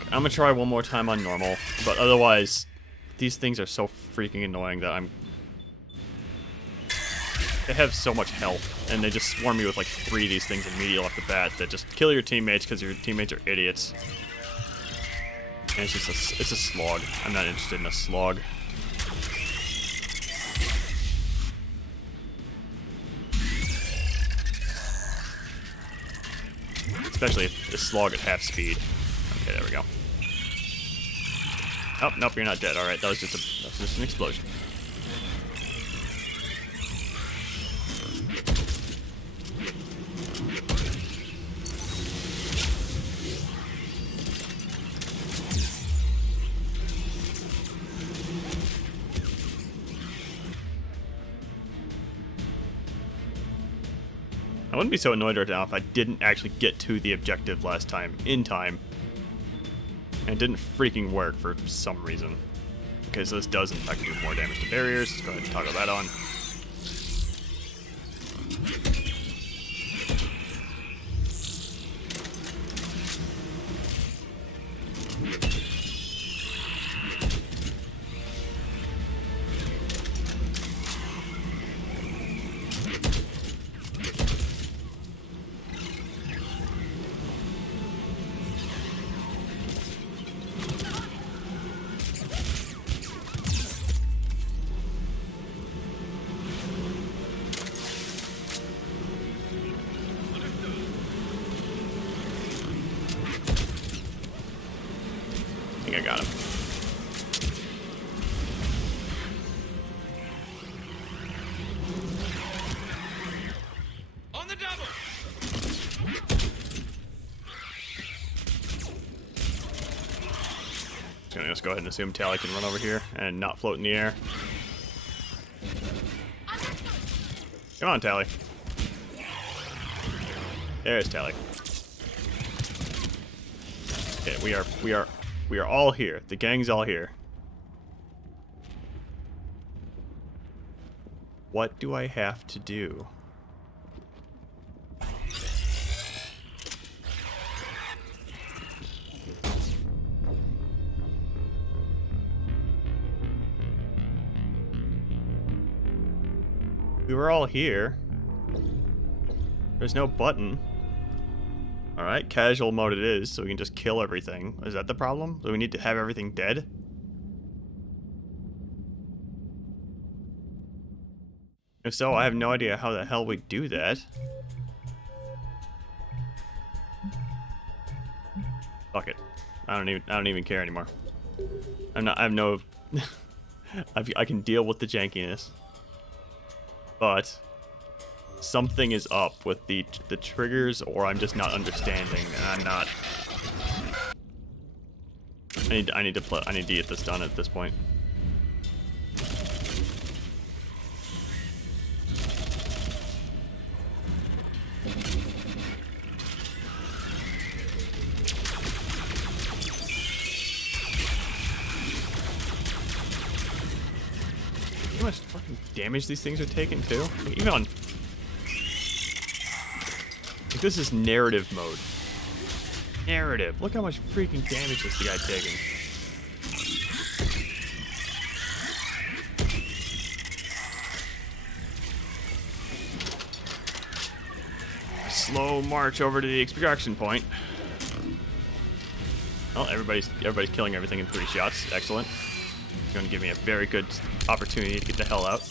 I'm gonna try one more time on normal, but otherwise, these things are so freaking annoying that they have so much health, and they just swarm you with like 3 of these things immediately off the bat that just kill your teammates because your teammates are idiots. And it's just it's a slog. I'm not interested in a slog. Especially if the slog at half speed. Okay, there we go. Oh, nope, you're not dead. Alright, that was just an explosion. I wouldn't be so annoyed right now if I didn't actually get to the objective last time in time. And it didn't freaking work for some reason. Okay, so this does in fact do more damage to barriers. Let's go ahead and toggle that on. think I got him. On the double! Just go ahead and assume Tally can run over here and not float in the air. Come on, Tally. There's Tally. Okay, we are all here. The gang's all here. What do I have to do? We were all here. There's no button. Alright, casual mode it is, so we can just kill everything. Is that the problem? Do we need to have everything dead? If so, I have no idea how the hell we do that. Fuck it. I don't even care anymore. I have no I can deal with the jankiness. But something is up with the triggers, or I'm just not understanding, and I'm not. I need to get this done at this point. How much fucking damage these things are taking too? Even on, like, this is narrative mode. Narrative. Look how much freaking damage this guy taking. A slow march over to the extraction point. Well, everybody's killing everything in 3 shots. Excellent. It's going to give me a very good opportunity to get the hell out.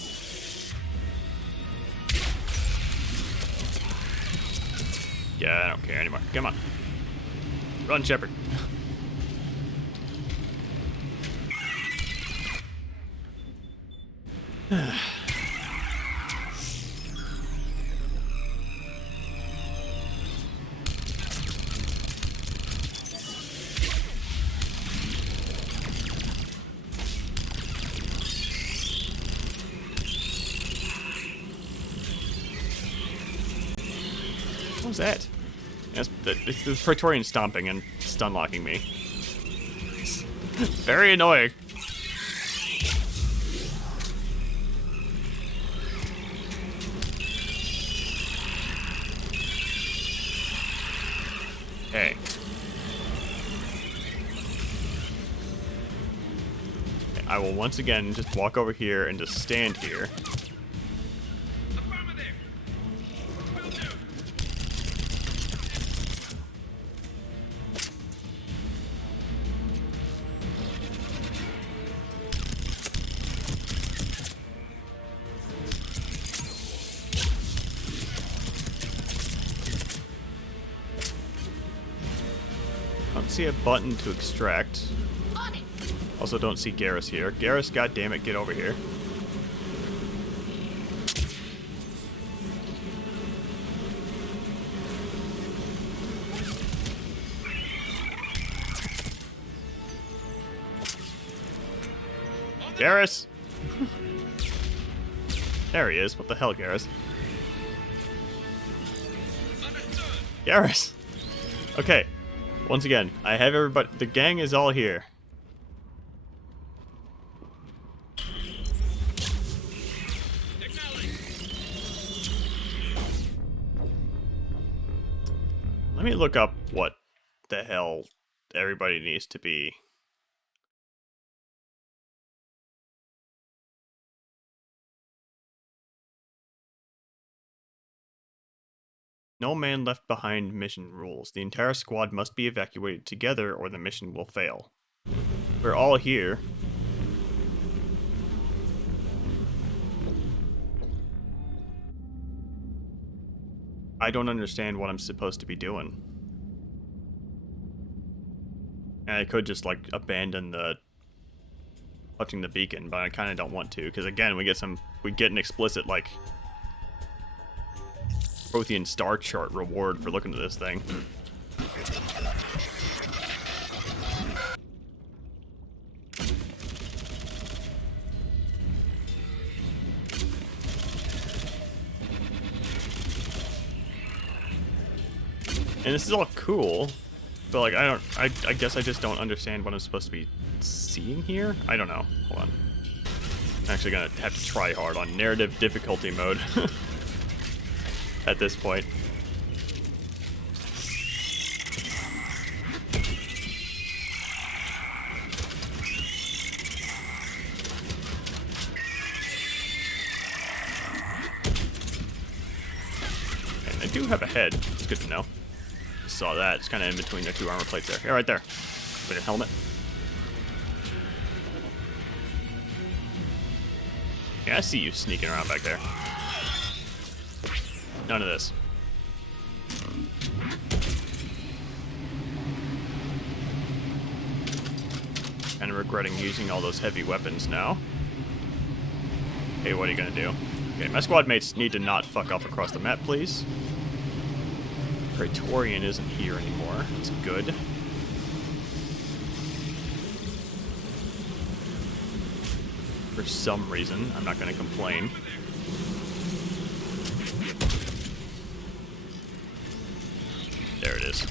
Yeah, I don't care anymore. Come on. Run, Shepard. What was that? It's the Praetorian stomping and stun locking me. Very annoying. Hey. I will once again just walk over here and just stand here. See a button to extract. Also don't see Garrus here. Garrus, goddammit, get over here. Garrus! There he is. What the hell, Garrus? Garrus! Okay. Once again, I have everybody. The gang is all here. Let me look up what the hell everybody needs to be. No man left behind mission rules. The entire squad must be evacuated together or the mission will fail. We're all here. I don't understand what I'm supposed to be doing. And I could just, like, abandon the touching the beacon, but I kind of don't want to, because again, we get an explicit, like, Prothean star chart reward for looking at this thing. And this is all cool, but like I guess I just don't understand what I'm supposed to be seeing here. I don't know. Hold on. I'm actually gonna have to try hard on narrative difficulty mode at this point. And I do have a head. It's good to know. Saw that. It's kind of in between the two armor plates there. Yeah, right there. With a helmet. Yeah, I see you sneaking around back there. None of this. Kind of regretting using all those heavy weapons now. Okay, what are you gonna do? Okay, my squad mates need to not fuck off across the map, please. Praetorian isn't here anymore. That's good. For some reason, I'm not going to complain. There it is.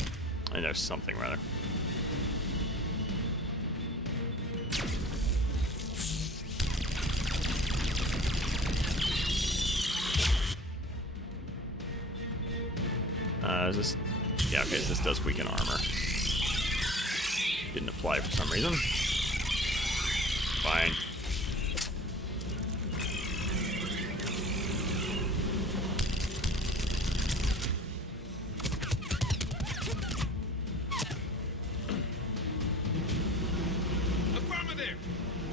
And there's something, rather. Is this... Yeah, okay, so this does weaken armor. Didn't apply for some reason. Fine.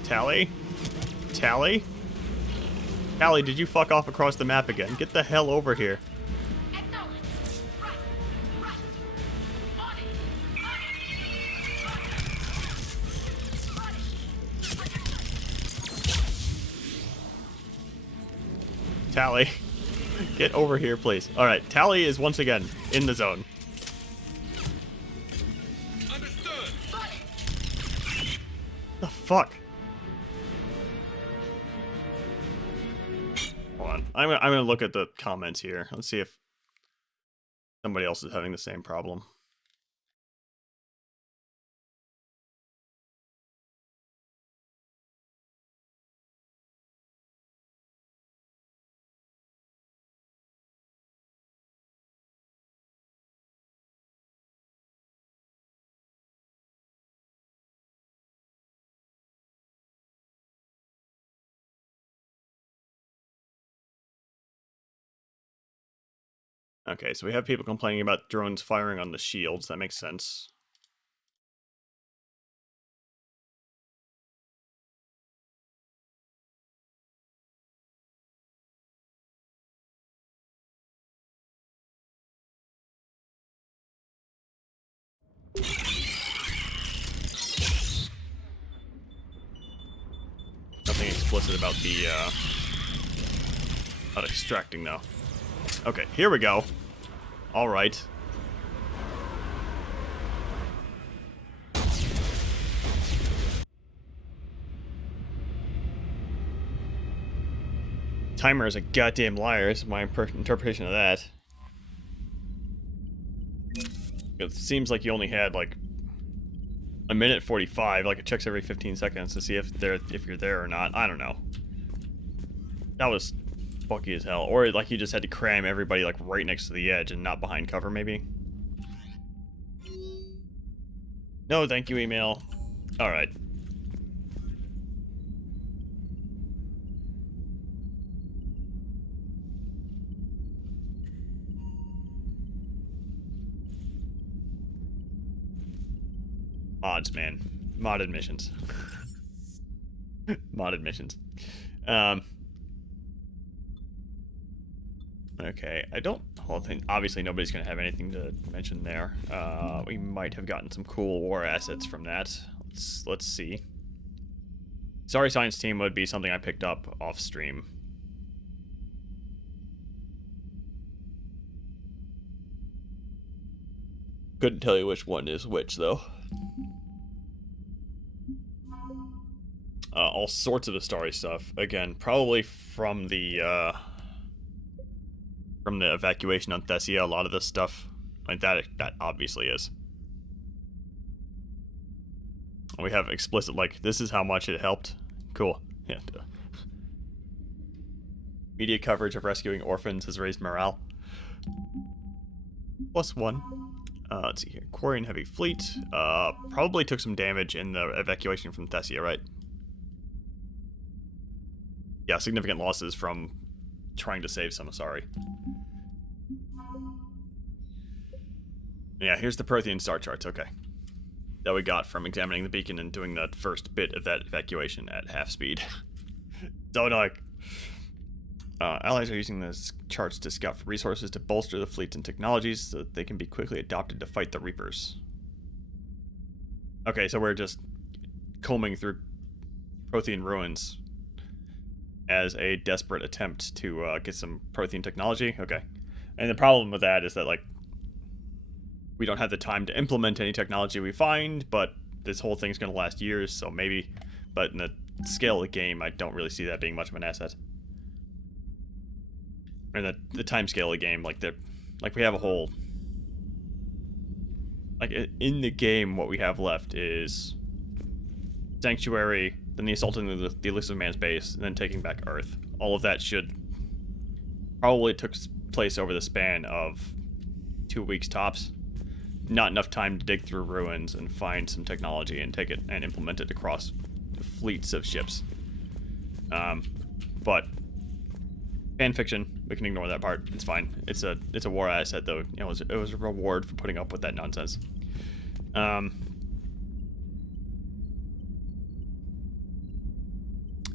Tally? Tally? Tally, did you fuck off across the map again? Get the hell over here. Tally, get over here, please. Alright, Tally is once again in the zone. Understood. The fuck? Hold on. I'm gonna look at the comments here. Let's see if somebody else is having the same problem. Okay, so we have people complaining about drones firing on the shields. That makes sense. Nothing explicit about the, about extracting, though. Okay, here we go. Alright. Timer is a goddamn liar, is my interpretation of that. It seems like you only had, like, a minute 45, like it checks every 15 seconds to see if you're there or not. I don't know. That was fucky as hell. Or like you just had to cram everybody like right next to the edge and not behind cover, maybe. No, thank you, email. Alright. Mods, man. Mod admissions. Mod admissions. Okay, I don't think. Obviously, nobody's going to have anything to mention there. We might have gotten some cool war assets from that. Let's see. Sorry, Science Team would be something I picked up off stream. Couldn't tell you which one is which, though. All sorts of Astari stuff. Again, probably from the evacuation on Thessia. A lot of this stuff, like that obviously is. We have explicit, like, this is how much it helped. Cool. Yeah. Media coverage of rescuing orphans has raised morale. +1. Let's see here. Quarian Heavy Fleet. Probably took some damage in the evacuation from Thessia, right? Yeah, significant losses from trying to save some Asari. Yeah, here's the Prothean star charts, okay. That we got from examining the beacon and doing that first bit of that evacuation at half speed. So annoying. Allies are using these charts to scout for resources to bolster the fleets and technologies so that they can be quickly adopted to fight the Reapers. Okay, so we're just combing through Prothean ruins as a desperate attempt to get some Prothean technology. Okay. And the problem with that is that, like, we don't have the time to implement any technology we find, but this whole thing's going to last years, so maybe. But in the scale of the game, I don't really see that being much of an asset. And the time scale of the game, like we have a whole, like, in the game, what we have left is Sanctuary, then the assault into the Elusive Man's base, and then taking back Earth. All of that should probably took place over the span of 2 weeks tops. Not enough time to dig through ruins and find some technology and take it and implement it across fleets of ships. But fan fiction, we can ignore that part. It's fine. It's a war asset, though. You know, it was a reward for putting up with that nonsense. Yeah,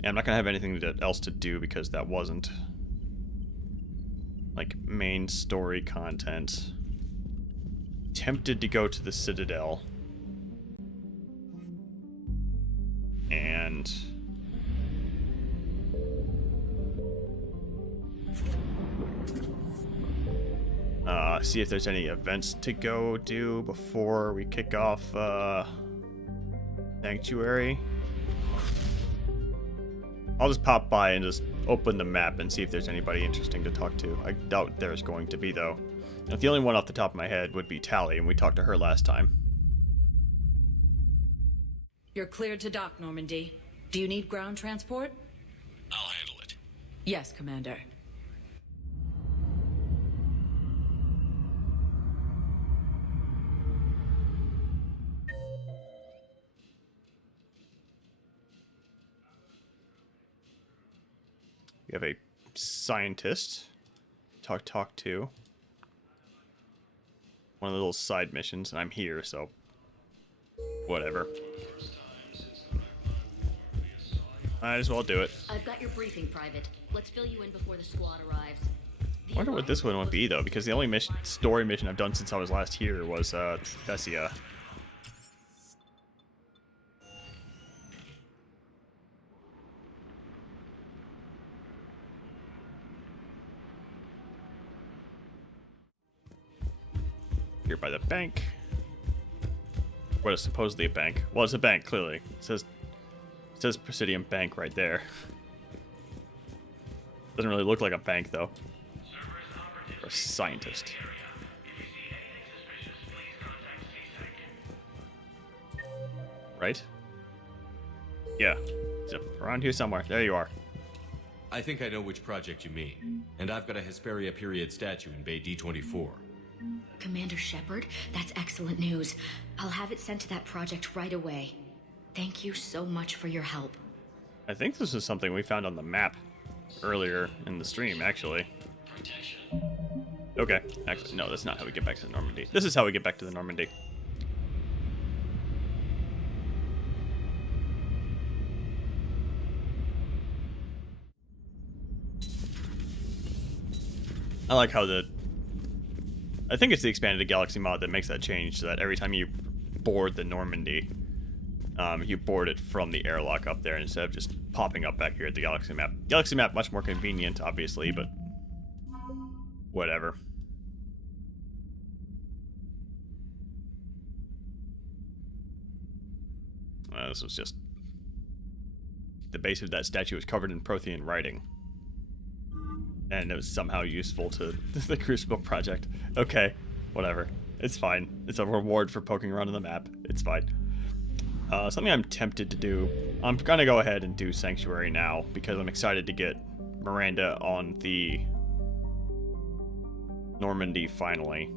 I'm not gonna have anything else to do because that wasn't, like, main story content. Tempted to go to the Citadel and see if there's any events to go do before we kick off Sanctuary. I'll just pop by and just open the map and see if there's anybody interesting to talk to. I doubt there's going to be, though. The only one off the top of my head would be Tally, and we talked to her last time. You're cleared to dock, Normandy. Do you need ground transport? I'll handle it. Yes, Commander. We have a scientist to talk to. One of the little side missions, and I'm here, so whatever. Might as well do it. I've got your briefing, Private. Let's fill you in before the squad arrives. I wonder what this one would be, though, because the only story mission I've done since I was last here was Thessia. Here by the bank. What is supposedly a bank? Well, it's a bank, clearly. It says Presidium Bank right there. Doesn't really look like a bank, though. Or a scientist. Right? Yeah. It's around here somewhere. There you are. I think I know which project you mean. And I've got a Hesperia period statue in Bay D24. Commander Shepard, that's excellent news. I'll have it sent to that project right away. Thank you so much for your help. I think this is something we found on the map earlier in the stream, actually. Okay. Actually, no, that's not how we get back to the Normandy. This is how we get back to the Normandy. I like how I think it's the expanded galaxy mod that makes that change, so that every time you board the Normandy, you board it from the airlock up there instead of just popping up back here at the galaxy map. Galaxy map much more convenient, obviously, but whatever. This was just the base of that statue was covered in Prothean writing, and it was somehow useful to the Crucible project. Okay, whatever. It's fine. It's a reward for poking around on the map. It's fine. Something I'm tempted to do. I'm gonna go ahead and do Sanctuary now because I'm excited to get Miranda on the Normandy finally.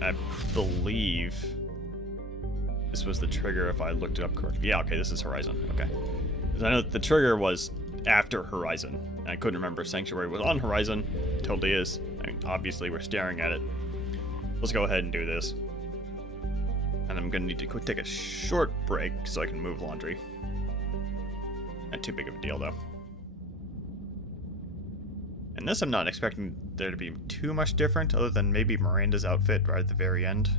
I believe this was the trigger if I looked it up correctly. Yeah, okay, this is Horizon. Okay. I know the trigger was after Horizon. I couldn't remember if Sanctuary was on Horizon. It totally is. I mean, obviously we're staring at it. Let's go ahead and do this. And I'm gonna need to take a short break so I can move laundry. Not too big of a deal though. And this I'm not expecting there to be too much different other than maybe Miranda's outfit right at the very end.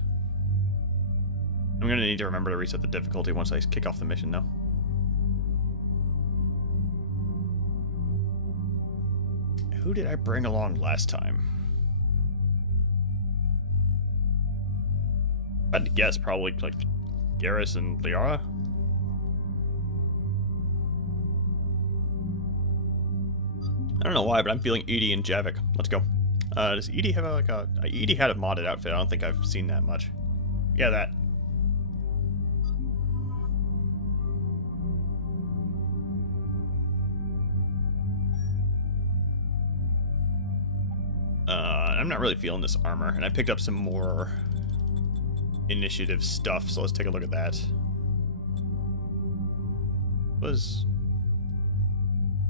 I'm gonna need to remember to reset the difficulty once I kick off the mission though. Who did I bring along last time? I had to guess probably like Garrus and Liara. I don't know why, but I'm feeling Edie and Javik. Let's go. Does Edie have Edie had a modded outfit. I don't think I've seen that much. Yeah, that. I'm not really feeling this armor, and I picked up some more initiative stuff, so let's take a look at that.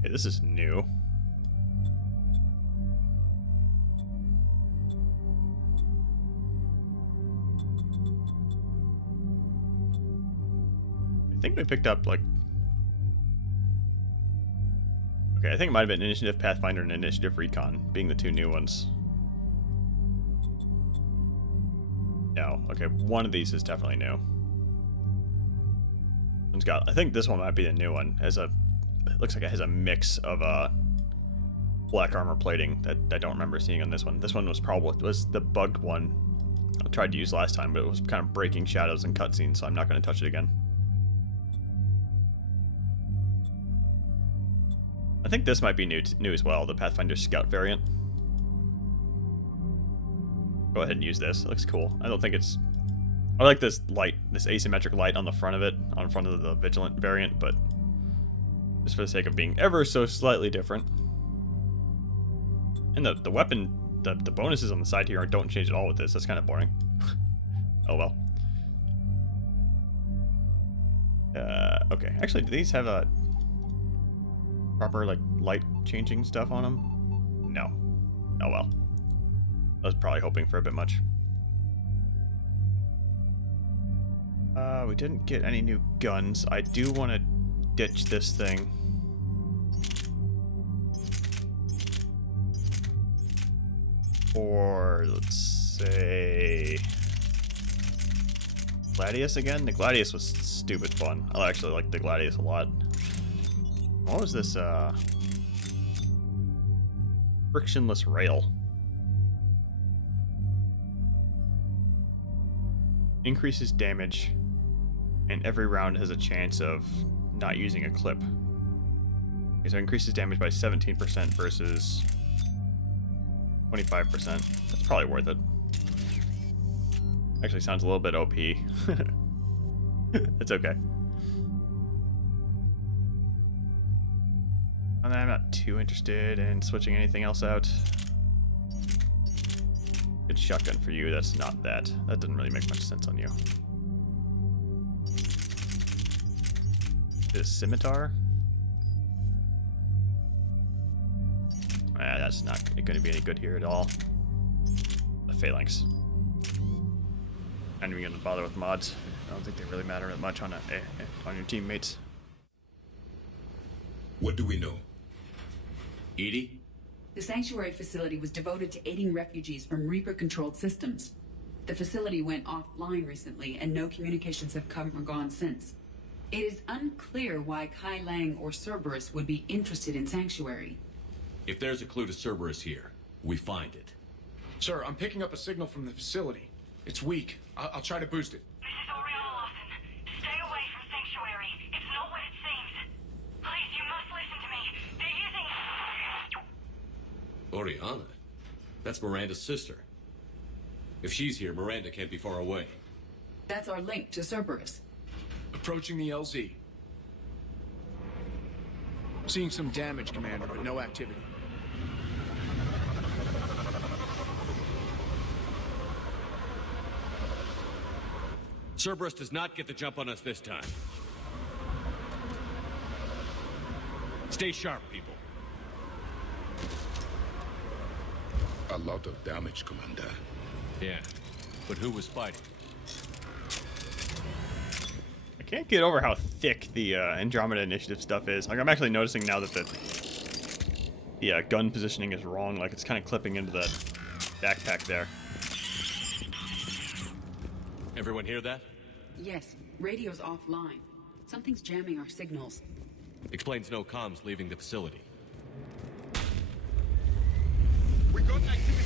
Hey, this is new. I think we picked up, like... Okay, I think it might have been Initiative Pathfinder and Initiative Recon, being the two new ones. No, okay, one of these is definitely new. I think this one might be the new one. It looks like it has a mix of black armor plating that I don't remember seeing on this one. This one was the bugged one I tried to use last time, but it was kind of breaking shadows and cutscenes, so I'm not going to touch it again. I think this might be new as well, the Pathfinder Scout variant. Go ahead and use this. It looks cool. I don't think it's... I like this light, this asymmetric light on the front of it, on front of the Vigilant variant, but just for the sake of being ever so slightly different. And the weapon, the bonuses on the side here don't change at all with this. That's kind of boring. Oh well. Okay. Actually, do these have a proper, like, light changing stuff on them? No. Oh well. I was probably hoping for a bit much. We didn't get any new guns. I do want to ditch this thing. Or, let's say... Gladius again? The Gladius was stupid fun. I actually like the Gladius a lot. What was this, Frictionless rail. Increases damage, and every round has a chance of not using a clip. Okay, so it increases damage by 17% versus 25%. That's probably worth it. Actually sounds a little bit OP. It's okay. And I'm not too interested in switching anything else out. Good shotgun for you, that's not that. That doesn't really make much sense on you. Is it a scimitar? That's not going to be any good here at all. The phalanx. I'm not even going to bother with mods. I don't think they really matter that much on your teammates. What do we know? Edie? The Sanctuary facility was devoted to aiding refugees from Reaper-controlled systems. The facility went offline recently, and no communications have come or gone since. It is unclear why Kai Lang or Cerberus would be interested in Sanctuary. If there's a clue to Cerberus here, we find it. Sir, I'm picking up a signal from the facility. It's weak. I'll try to boost it. This is Oriana Lawson. Stay away from Sanctuary. It's not what it seems. Please, you must listen to me. They're using... Oriana? That's Miranda's sister. If she's here, Miranda can't be far away. That's our link to Cerberus. Approaching the LZ. Seeing some damage, Commander, but no activity. Cerberus does not get the jump on us this time. Stay sharp, people. A lot of damage, Commander. Yeah, but who was fighting? I can't get over how thick the Andromeda Initiative stuff is. Like, I'm actually noticing now that the gun positioning is wrong. Like, it's kind of clipping into the backpack there. Everyone hear that? Yes, radio's offline. Something's jamming our signals. Explains no comms leaving the facility. We got activity.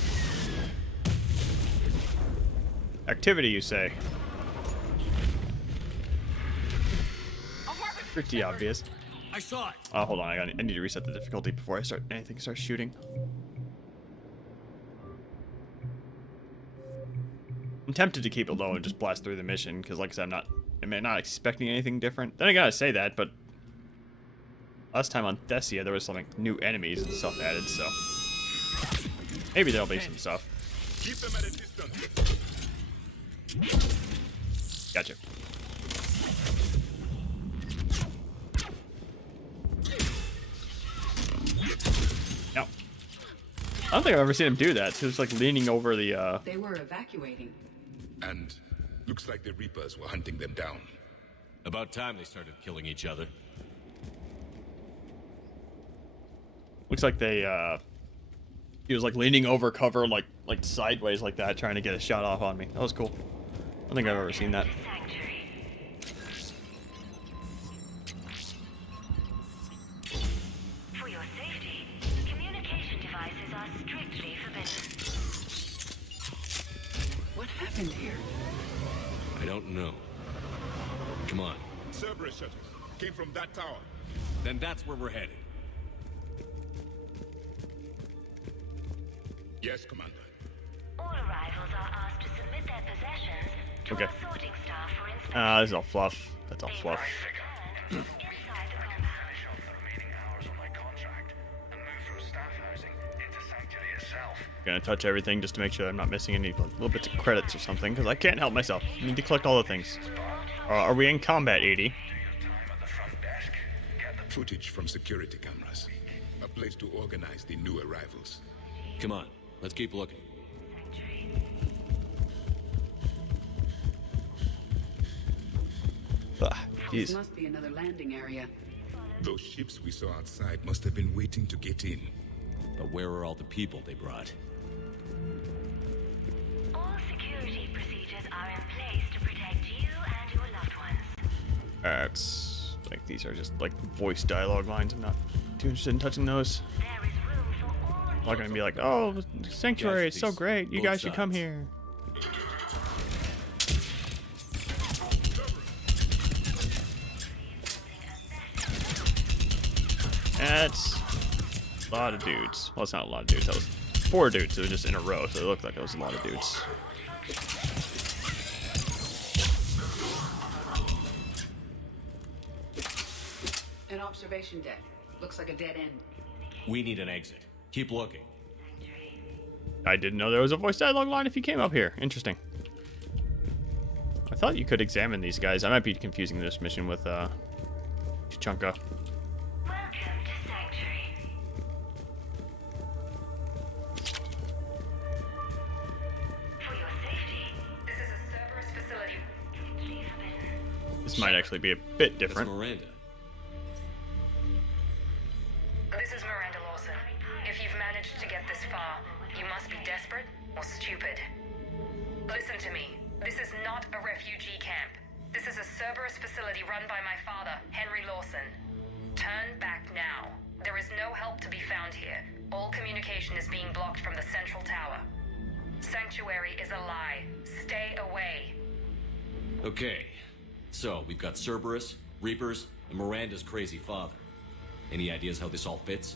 Activity, you say? Pretty obvious. I saw it. Oh, hold on. I need to reset the difficulty before anything starts shooting. I'm tempted to keep it low and just blast through the mission because, like I said, I'm not expecting anything different. Then I gotta say that, but last time on Thessia there was some like, new enemies and stuff added, so maybe there'll be some stuff. Keep them at a distance. Gotcha. No. I don't think I've ever seen him do that. He was like leaning over the They were evacuating. And looks like the Reapers were hunting them down. About time they started killing each other. looks like they he was like leaning over cover like sideways like that, trying to get a shot off on me. That was cool. I don't think I've ever seen that. For your safety, communication devices are strictly forbidden. What happened here? I don't know. Come on. Cerberus shuttles came from that tower. Then that's where we're headed. Yes, Commander. All arrivals are asked to submit their possessions to Okay. our sorting staff for inspection. This is all fluff. That's all fluff. Inside the compound. Gonna touch everything just to make sure I'm not missing any little bits of credits or something, because I can't help myself. I need to collect all the things. Are we in combat, 80? Footage from security cameras. A place to organize the new arrivals. Come on, let's keep looking. This Jeez. must be another landing area. Those ships we saw outside must have been waiting to get in. But where are all the people they brought? All security procedures are in place to protect you and your loved ones. It's like these are just like voice dialogue lines. I'm not too interested in touching those. There is room for all I'm not gonna be like, oh, Sanctuary, it's so Yes, great. You both guys should come sides. here. That's a lot of dudes. Well, it's not a lot of dudes. That was 4 dudes. It was just in a row, so it looked like it was a lot of dudes. An observation deck. Looks like a dead end. We need an exit. Keep looking. I didn't know there was a voice dialogue line if you came up here. Interesting. I thought you could examine these guys. I might be confusing this mission with Chunka. Welcome to Sanctuary. For your safety, this is a Cerberus facility. Strictly forbidden. This might actually be a bit That's different. Miranda. This is Miranda Lawson. If you've managed to You must be desperate or stupid. Listen to me. This is not a refugee camp. This is a Cerberus facility run by my father, Henry Lawson. Turn back now. There is no help to be found here. All communication is being blocked from the central tower. Sanctuary is a lie. Stay away. Okay. So, we've got Cerberus, Reapers, and Miranda's crazy father. Any ideas how this all fits?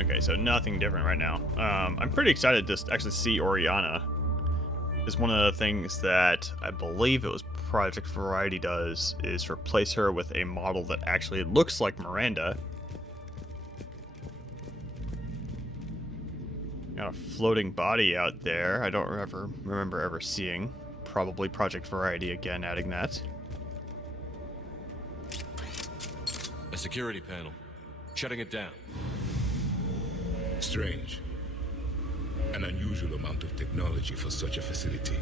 Okay, so nothing different right now. I'm pretty excited to actually see Oriana. It's one of the things that I believe it was Project Variety does, is replace her with a model that actually looks like Miranda. Got a floating body out there. I don't remember ever seeing. Probably Project Variety again adding that. A security panel. Shutting it down. Strange. An unusual amount of technology for such a facility.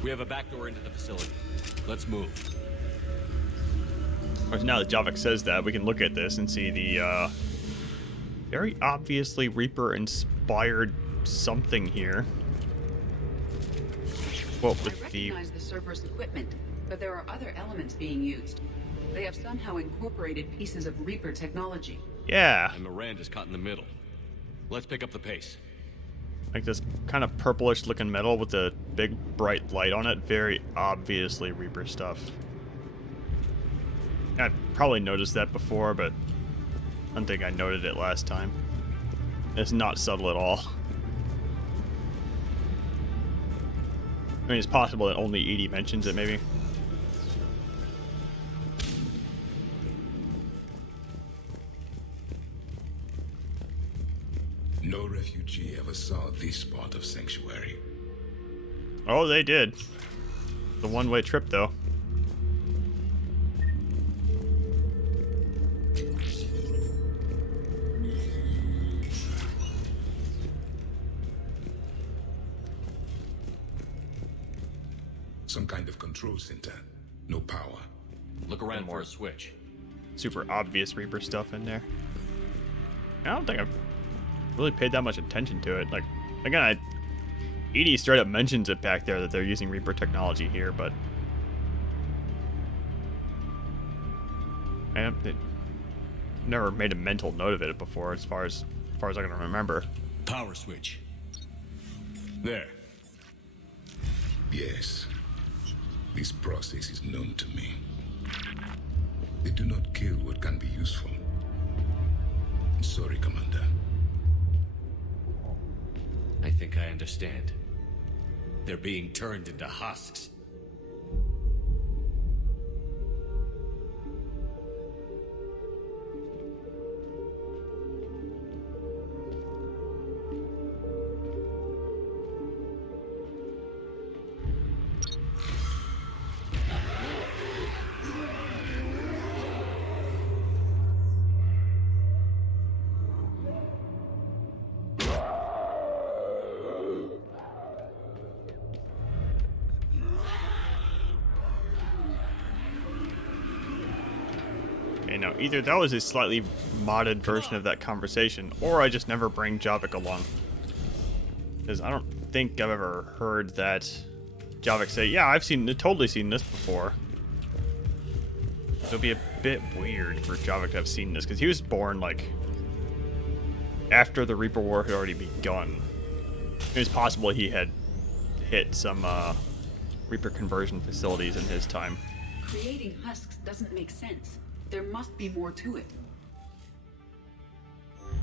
We have a backdoor into the facility. Let's move. Of course, now that Javik says that, we can look at this and see the very obviously Reaper-inspired something here. Well, with I recognize the Cerberus equipment, but there are other elements being used. They have somehow incorporated pieces of Reaper technology. Yeah, And Miranda's caught in the middle. Let's pick up the pace. like this kind of purplish looking metal with a big bright light on it. Very obviously Reaper stuff. I probably noticed that before, but I don't think I noted it last time. It's not subtle at all. I mean, it's possible that only Edie mentions it, maybe. No refugee ever saw this part of Sanctuary. Oh, they did. The one-way trip, though. Some kind of control center. No power. Look around for a switch. Super obvious Reaper stuff in there. I don't think I've really paid that much attention to it. Like, again, Edie straight up mentions it back there that they're using Reaper technology here, but I never made a mental note of it before, as far as I can remember. Power switch. There. Yes. This process is known to me. They do not kill what can be useful. Sorry, Commander. I think I understand. They're being turned into husks. Now, either that was a slightly modded version of that conversation, or I just never bring Javik along. Because I don't think I've ever heard that Javik say, yeah, I've totally seen this before. It'll be a bit weird for Javik to have seen this, because he was born, like, after the Reaper War had already begun. It was possible he had hit some Reaper conversion facilities in his time. Creating husks doesn't make sense. There must be more to it.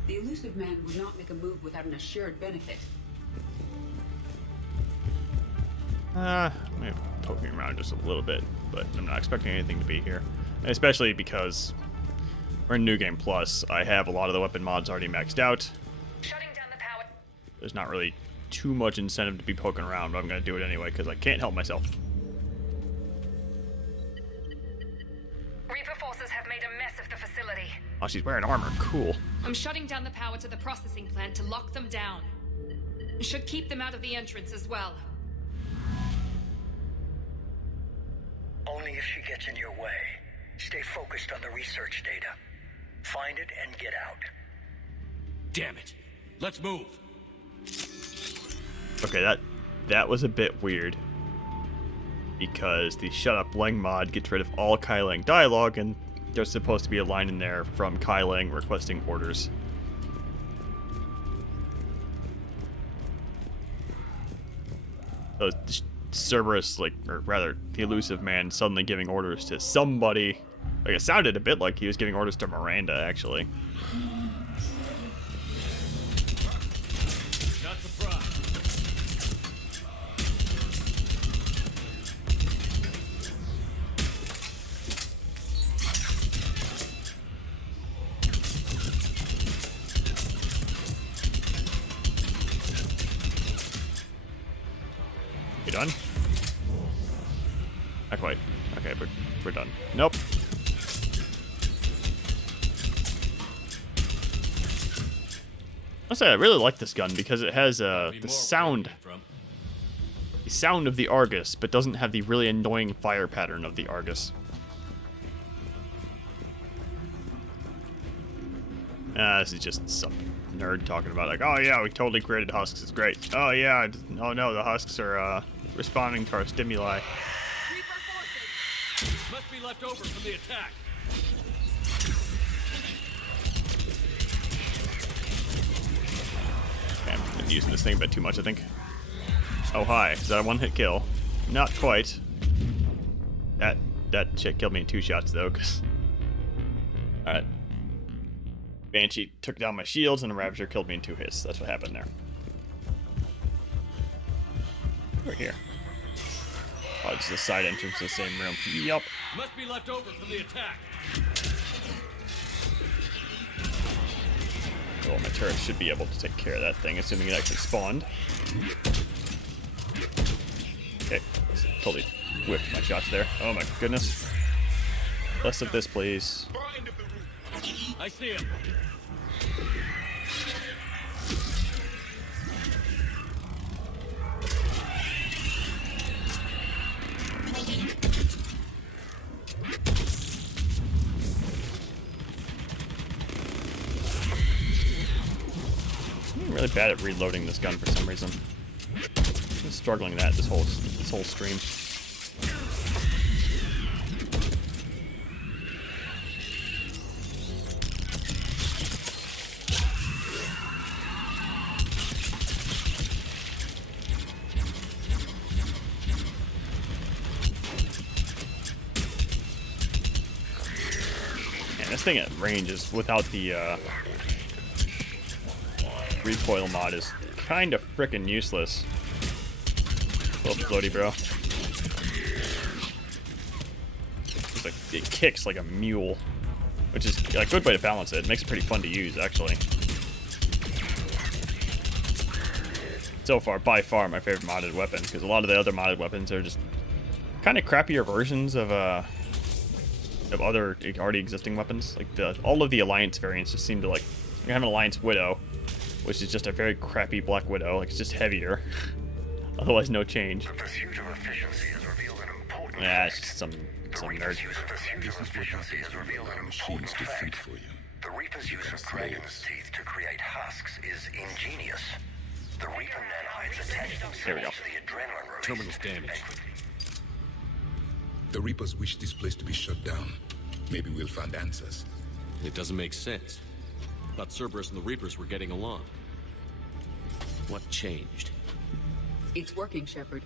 The elusive man would not make a move without an assured benefit. Maybe poking around just a little bit, but I'm not expecting anything to be here. Especially because we're in New Game Plus. I have a lot of the weapon mods already maxed out. Shutting down the power. There's not really too much incentive to be poking around, but I'm going to do it anyway because I can't help myself. Reaper forces have made a mess of the facility. Oh, she's wearing armor. Cool. I'm shutting down the power to the processing plant to lock them down. Should keep them out of the entrance as well. Only if she gets in your way. Stay focused on the research data. Find it and get out. Damn it. Let's move. Okay, that was a bit weird. Because the Shut Up Leng mod gets rid of all Kai Leng dialogue, and there's supposed to be a line in there from Kai Leng requesting orders. So Cerberus, like, or rather, the elusive man suddenly giving orders to somebody. Like, it sounded a bit like he was giving orders to Miranda, actually. Not surprised. You done? Not quite. Okay, we're done. Nope. I'll say I really like this gun because it has the sound of the Argus, but doesn't have the really annoying fire pattern of the Argus. This is just some nerd talking about, like, oh yeah, we totally created husks, it's great. Oh yeah, oh no, the husks are responding to our stimuli. Must be left over from the attack. Okay, I've been using this thing a bit too much, I think. Oh hi, is that a one-hit kill? Not quite. That shit killed me in 2 shots though, cause... Alright. Banshee took down my shields, and the Ravager killed me in 2 hits. That's what happened there. Right here. Oh, it's the side entrance to the same room. Yup. Must be left over from the attack. Well, my turret should be able to take care of that thing, assuming it actually spawned. Okay, totally whiffed my shots there. Oh my goodness. Less of this, please. I see him. I'm really bad at reloading this gun for some reason. I'm struggling that this whole stream. And this thing at range is without the recoil mod is kind of frickin' useless. Little floaty, bro. It's like, it kicks like a mule, which is a good way to balance it. It makes it pretty fun to use, actually. So far, by far, my favorite modded weapon, because a lot of the other modded weapons are just kind of crappier versions of other already existing weapons. Like all of the Alliance variants just seem to like I have an Alliance Widow, which is just a very crappy Black Widow. Like, it's just heavier. Otherwise, no change. The pursuit of efficiency has revealed an important Yeah, it's just some nerd. The pursuit of efficiency has revealed an important fact. The Reaper's use of dragon's teeth to create husks is ingenious. The Reaper nanites attach Here we go. themselves to the adrenaline release. Terminal's damaged. The Reapers wish this place to be shut down. Maybe we'll find answers. It doesn't make sense. Thought Cerberus and the Reapers were getting along. What changed? It's working, Shepard.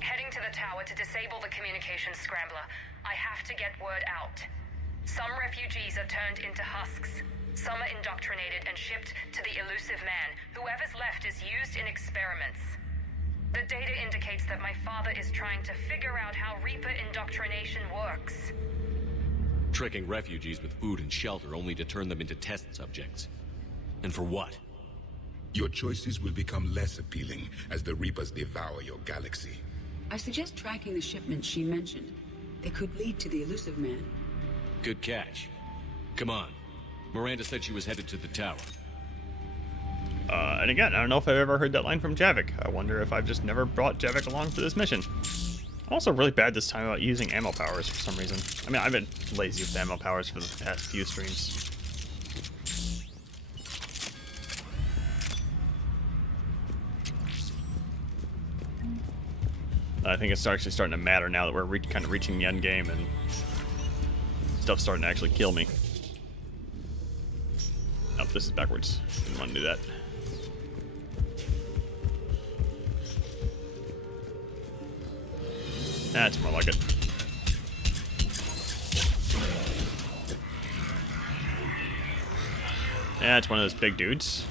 Heading to the tower to disable the communications scrambler. I have to get word out. Some refugees are turned into husks. Some are indoctrinated and shipped to the elusive man. Whoever's left is used in experiments. The data indicates that my father is trying to figure out how Reaper indoctrination works. Tricking refugees with food and shelter only to turn them into test subjects. And for what? Your choices will become less appealing as the Reapers devour your galaxy. I suggest tracking the shipments she mentioned. They could lead to the elusive man. Good catch. Come on. Miranda said she was headed to the tower. And again, I don't know if I've ever heard that line from Javik. I wonder if I've just never brought Javik along for this mission. I'm also really bad this time about using ammo powers for some reason. I mean, I've been lazy with ammo powers for the past few streams. I think it's actually starting to matter now that we're kind of reaching the end game and stuff's starting to actually kill me. Oh, this is backwards. Didn't want to do that. That's more like it. Yeah, it's one of those big dudes.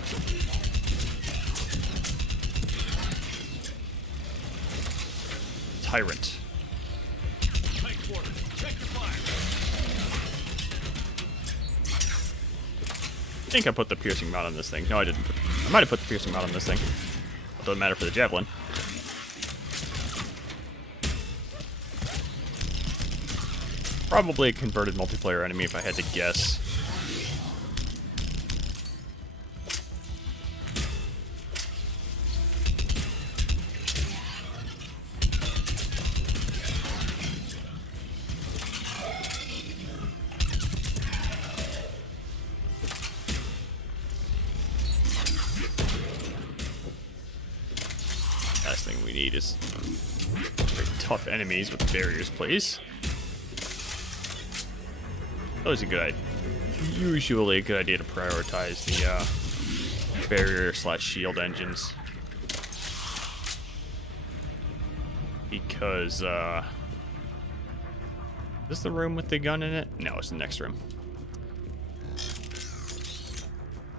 Tyrant. I think I put the piercing mod on this thing. No, I didn't. I might have put the piercing mod on this thing. It doesn't matter for the javelin. Probably a converted multiplayer enemy if I had to guess. Last thing we need is very tough enemies with barriers, please. Always a good idea. Usually a good idea to prioritize the barrier/shield engines, because is this the room with the gun in it? No, it's the next room.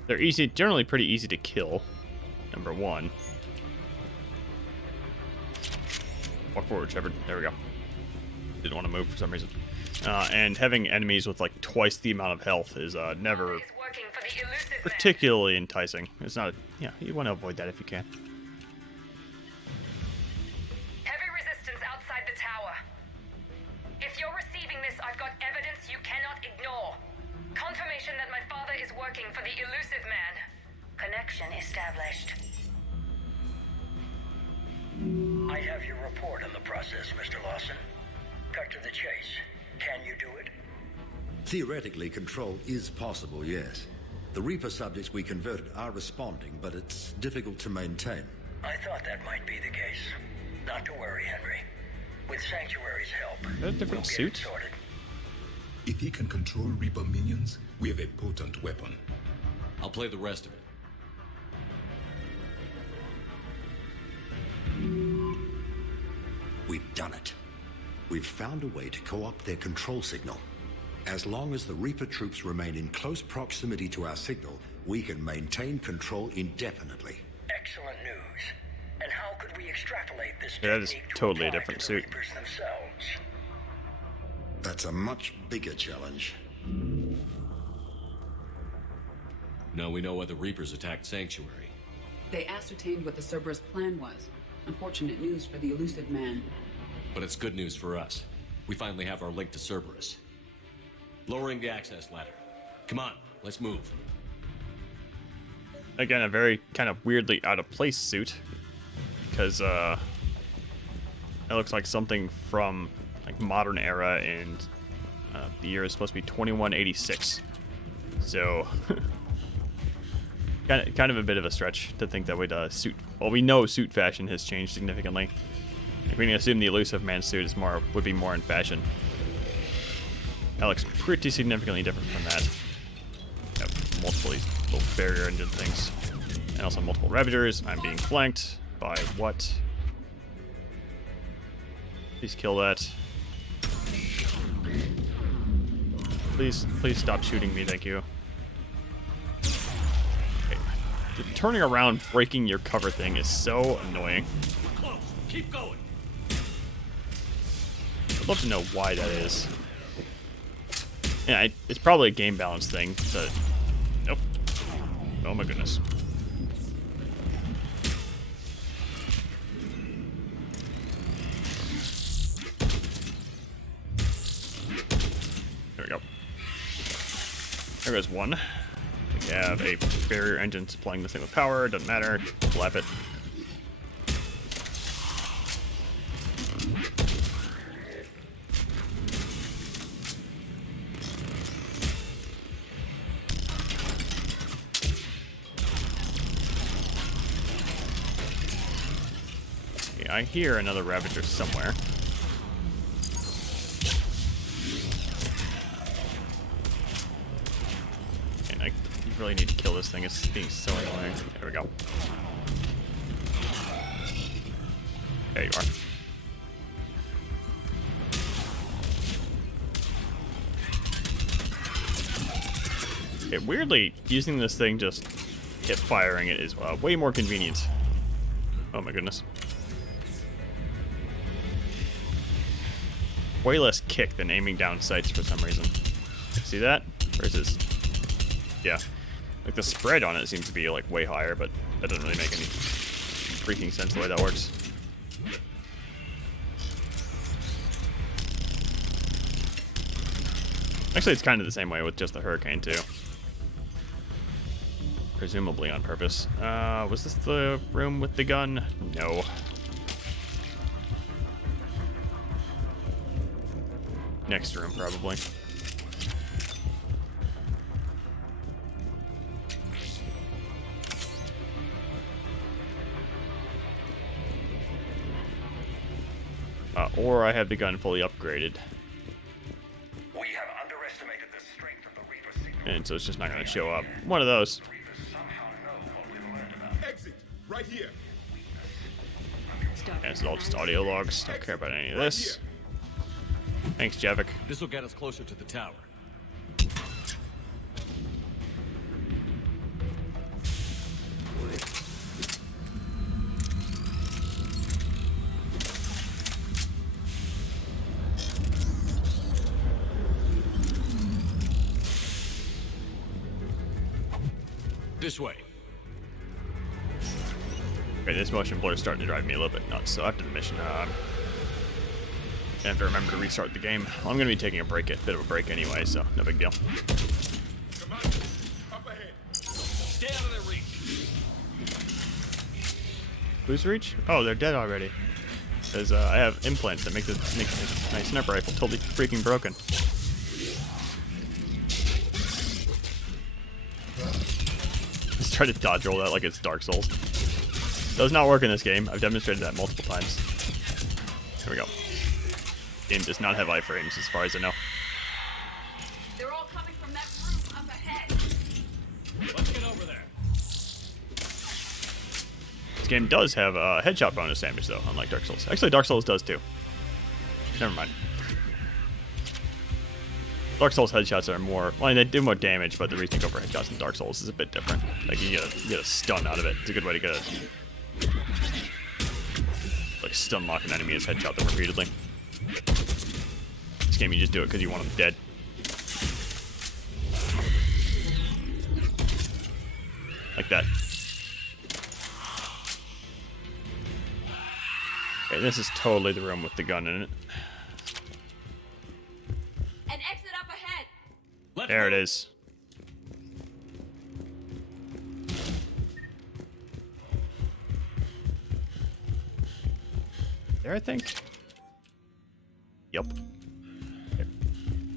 They're easy, generally pretty easy to kill. Number one. Walk forward, Shepard. There we go. Didn't want to move for some reason. And having enemies with like twice the amount of health is never particularly enticing. It's not. Yeah, you want to avoid that if you can. Heavy resistance outside the tower. If you're receiving this, I've got evidence you cannot ignore. Confirmation that my father is working for the elusive man. Connection established. I have your report on the process, Mr. Lawson. Cut to the chase. Can you do it? Theoretically, control is possible, yes. The Reaper subjects we converted are responding, but it's difficult to maintain. I thought that might be the case. Not to worry, Henry. With Sanctuary's help, a different we'll suit. get it sorted. If he can control Reaper minions, we have a potent weapon. I'll play the rest of it. We've done it. We've found a way to co-opt their control signal. As long as the Reaper troops remain in close proximity to our signal, we can maintain control indefinitely. Excellent news. And how could we extrapolate this Yeah, that is technique to totally a apply different to the suit. Reapers themselves? That's a much bigger challenge. Now we know why the Reapers attacked Sanctuary. They ascertained what the Cerberus plan was. Unfortunate news for the elusive man. But it's good news for us. We finally have our link to Cerberus. Lowering the access ladder. Come on, let's move. Again, a very kind of weirdly out of place suit, because it looks like something from like modern era, and the year is supposed to be 2186. So kind of a bit of a stretch to think that would suit. Well, we know suit fashion has changed significantly. Like, we can assume the elusive man suit is would be more in fashion. That looks pretty significantly different from that. Got multiple little barrier engine things, and also multiple Ravagers. I'm being flanked by what? Please kill that. Please stop shooting me, thank you. Okay. The turning around, breaking your cover thing is so annoying. Close. Keep going. I'd love to know why that is. Yeah, it's probably a game balance thing. So, nope. Oh my goodness. There we go. There goes one. We have a barrier engine supplying this thing with power. Doesn't matter. Flap it. I hear another Ravager somewhere. And I really need to kill this thing. It's being so annoying. There we go. There you are. Okay, weirdly, using this thing just hip firing it is way more convenient. Oh my goodness. Way less kick than aiming down sights for some reason. See that? Versus, yeah, like the spread on it seems to be like way higher, but that doesn't really make any freaking sense the way that works. Actually, it's kind of the same way with just the Hurricane too. Presumably on purpose. Was this the room with the gun? No. Next room, probably. Or I have the gun fully upgraded. We have underestimated the strength of the Reaper signal. And so it's just not going to show up. One of those. Exit right here. And it's all just audio logs. Don't care about any of this. Thanks, Javik. This will get us closer to the tower. This way. Okay, this motion blur is starting to drive me a little bit nuts. So after the mission, I have to remember to restart the game. Well, I'm going to be taking a bit of a break anyway, so no big deal. Come on. Up ahead. Stay out of their reach. Who's reach? Oh, they're dead already. Because I have implants that make my sniper rifle totally freaking broken. Just try to dodge roll that like it's Dark Souls. Does not work in this game. I've demonstrated that multiple times. Here we go. Game does not have iframes as far as I know. They're all coming from that room up ahead. Let's get over there. This game does have a headshot bonus damage though, unlike Dark Souls. Actually, Dark Souls does too. Never mind. Dark Souls headshots are more, well, they do more damage, but the reason you go for headshots in Dark Souls is a bit different. Like you get a stun out of it. It's a good way to get a like stun lock an enemy as headshot them repeatedly. This game you just do it because you want them dead. Like that. Okay, this is totally the room with the gun in it. An exit up ahead. There it is. There, I think. Yep. Okay.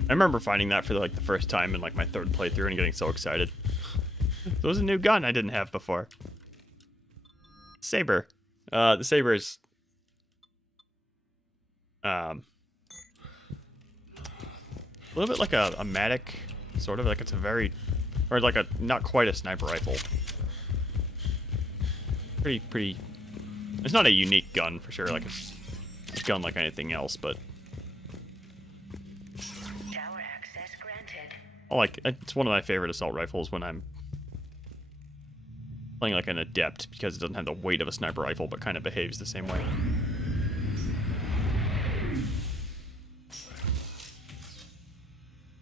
I remember finding that for like the first time in like my third playthrough and getting so excited. It was a new gun I didn't have before. Saber. The Saber is a little bit like a Matic, sort of like it's a very, or like a not quite a sniper rifle. Pretty. It's not a unique gun for sure. Like it's a gun like anything else, but Tower access granted. It's one of my favorite assault rifles when I'm playing like an adept because it doesn't have the weight of a sniper rifle, but kind of behaves the same way.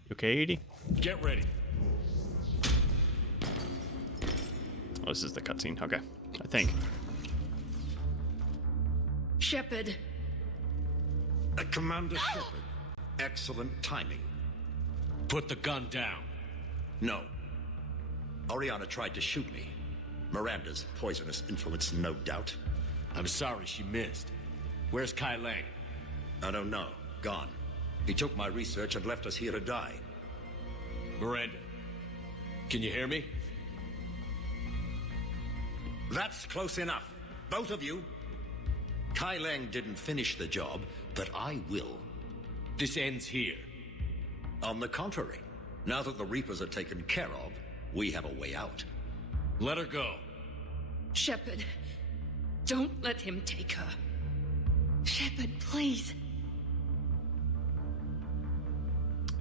You okay, Edie? Get ready. Oh, this is the cutscene. Okay, I think. Shepard. Commander Shepard. Excellent timing. Put the gun down. No. Oriana tried to shoot me. Miranda's poisonous influence, no doubt. I'm sorry she missed. Where's Kai Leng? I don't know. Gone. He took my research and left us here to die. Miranda, can you hear me? That's close enough. Both of you. Kai Leng didn't finish the job, but I will. This ends here. On the contrary, now that the Reapers are taken care of, we have a way out. Let her go. Shepard, don't let him take her. Shepard, please.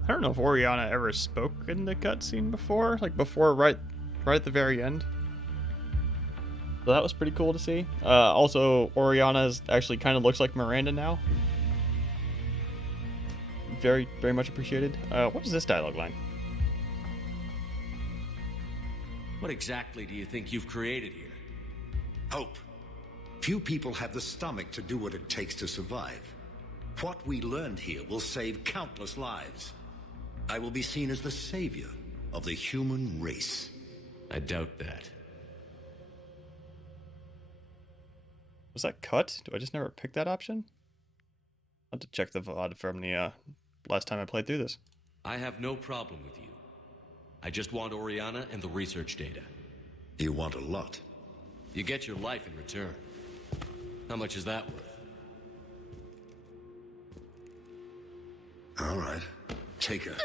I don't know if Oriana ever spoke in the cutscene before, like before, right at the very end. So that was pretty cool to see. Also, Oriana actually kind of looks like Miranda now. Very, very much appreciated. What is this dialogue line? What exactly do you think you've created here? Hope. Few people have the stomach to do what it takes to survive. What we learned here will save countless lives. I will be seen as the savior of the human race. I doubt that. Was that cut? Do I just never pick that option? I'll have to check the VOD from the last time I played through this. I have no problem with you. I just want Oriana and the research data. You want a lot. You get your life in return. How much is that worth? All right. Take her.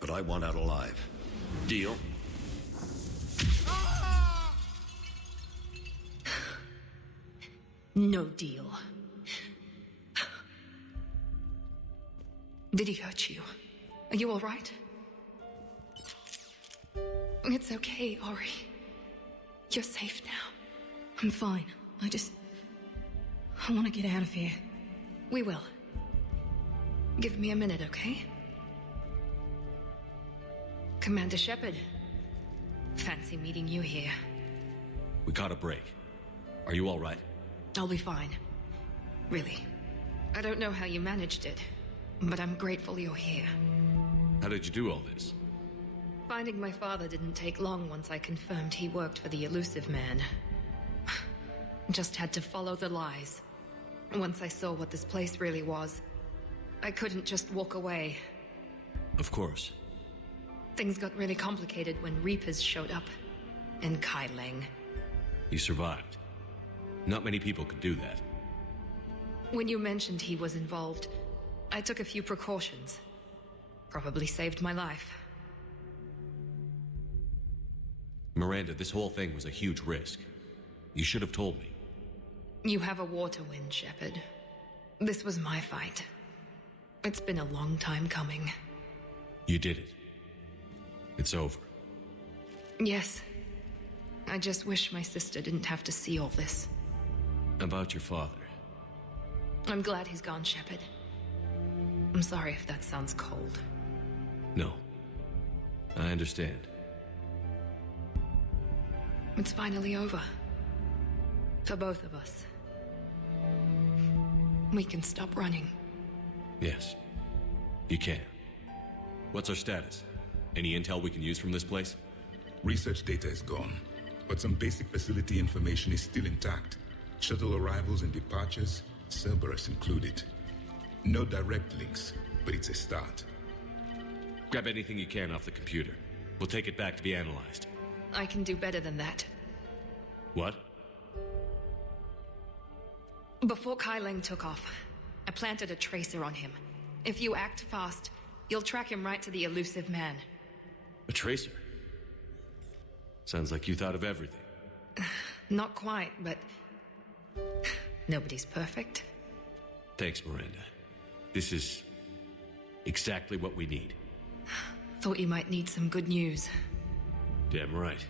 But I want out alive. Deal? No deal. Did he hurt you? Are you all right? It's okay, Ori. You're safe now. I'm fine. I want to get out of here. We will. Give me a minute, okay? Commander Shepard. Fancy meeting you here. We caught a break. Are you all right? I'll be fine. Really. I don't know how you managed it, but I'm grateful you're here. How did you do all this? Finding my father didn't take long once I confirmed he worked for the Elusive Man. Just had to follow the lies. Once I saw what this place really was, I couldn't just walk away. Of course. Things got really complicated when Reapers showed up. And Kai Leng. You survived. Not many people could do that. When you mentioned he was involved, I took a few precautions. Probably saved my life. Miranda, this whole thing was a huge risk. You should have told me. You have a war to win, Shepard. This was my fight. It's been a long time coming. You did it. It's over. Yes. I just wish my sister didn't have to see all this. About your father. I'm glad he's gone, Shepard. I'm sorry if that sounds cold. No. I understand. It's finally over. For both of us. We can stop running. Yes. You can. What's our status? Any intel we can use from this place? Research data is gone, but some basic facility information is still intact. Shuttle arrivals and departures, Cerberus included. No direct links, but it's a start. Grab anything you can off the computer. We'll take it back to be analyzed. I can do better than that. What? Before Kai Leng took off, I planted a tracer on him. If you act fast, you'll track him right to the Elusive Man. A tracer? Sounds like you thought of everything. Not quite, but... nobody's perfect. Thanks, Miranda. This is... exactly what we need. Thought you might need some good news. Damn right.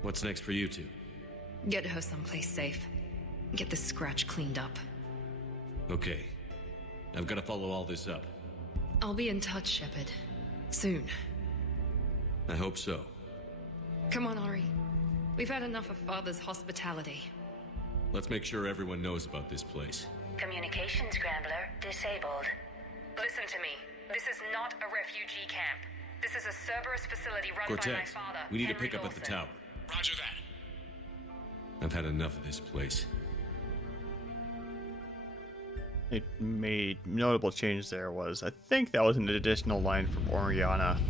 What's next for you two? Get her someplace safe. Get this scratch cleaned up. Okay. I've got to follow all this up. I'll be in touch, Shepard. Soon. I hope so. Come on, Ori. We've had enough of Father's hospitality. Let's make sure everyone knows about this place. Communication scrambler disabled. Listen to me. This is not a refugee camp. This is a Cerberus facility run by my Cortez, father. we need to Henry pick up at the Lawson. tower. Roger that. I've had enough of this place. It made notable change there was, I think that was an additional line from Oriana.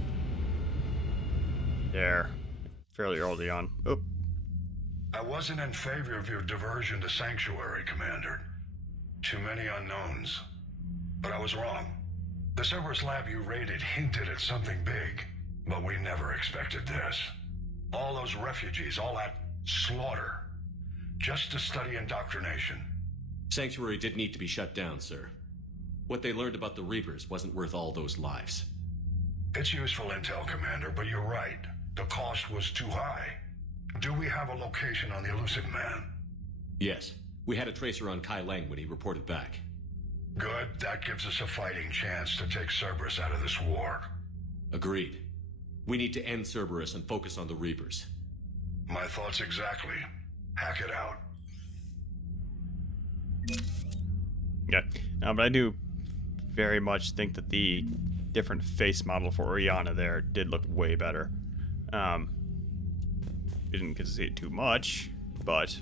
There. Fairly early on. Oh. I wasn't in favor of your diversion to Sanctuary, Commander. Too many unknowns. But I was wrong. The Cerberus lab you raided hinted at something big, but we never expected this. All those refugees, all that slaughter, just to study indoctrination. Sanctuary did need to be shut down, sir. What they learned about the Reapers wasn't worth all those lives. It's useful intel, Commander, but you're right. The cost was too high. Do we have a location on the elusive man? Yes. We had a tracer on Kai Leng when he reported back. Good. That gives us a fighting chance to take Cerberus out of this war. Agreed. We need to end Cerberus and focus on the Reapers. My thoughts exactly. Hack it out. Yeah, but I do very much think that the different face model for Oriana there did look way better. Didn't get to see it too much, but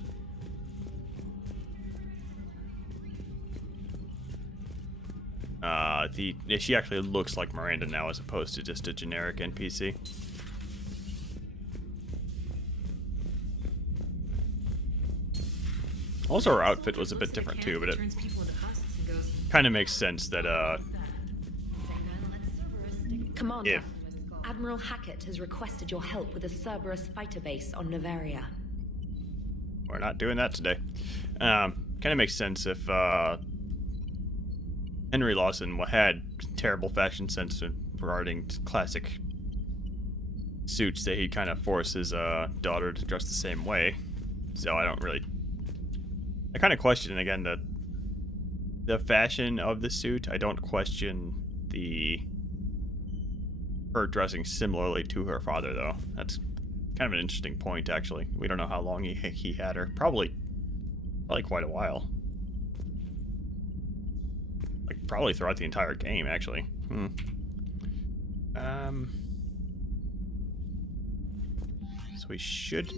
she actually looks like Miranda now as opposed to just a generic NPC. Also, her outfit was a bit different too, but it kind of makes sense that Commander, Admiral Hackett has requested your help with a Cerberus fighter base on Novaria. We're not doing that today. Kind of makes sense if Henry Lawson had terrible fashion sense regarding classic suits that he kind of forced his daughter to dress the same way. So I kind of question again the fashion of the suit. I don't question her dressing similarly to her father, though. That's kind of an interesting point, actually. We don't know how long he had her. Probably quite a while. Like, probably throughout the entire game, actually. So we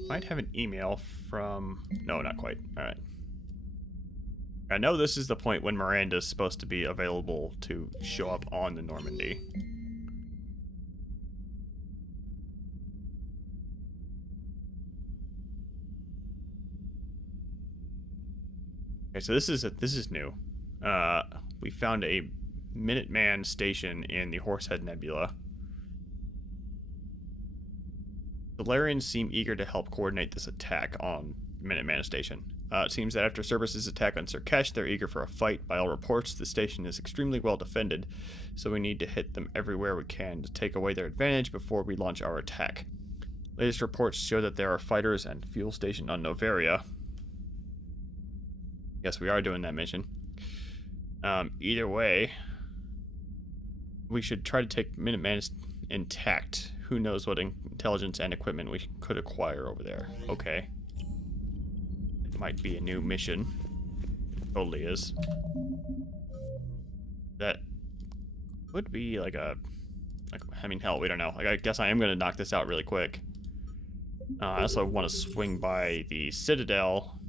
might have an email from... No, not quite. Alright. I know this is the point when Miranda's supposed to be available to show up on the Normandy. Okay, so this is new. We found a Minuteman station in the Horsehead Nebula. The Solarians seem eager to help coordinate this attack on Minuteman station. It seems that after Cerberus' attack on Sirkesh, they're eager for a fight. By all reports, the station is extremely well defended, so we need to hit them everywhere we can to take away their advantage before we launch our attack. Latest reports show that there are fighters and fuel station on Novaria. Yes, we are doing that mission. Either way, we should try to take Minuteman intact. Who knows what intelligence and equipment we could acquire over there. Okay. It might be a new mission. Totally is. That would be like I mean, hell, we don't know. Like, I guess I am going to knock this out really quick. I also want to swing by the Citadel.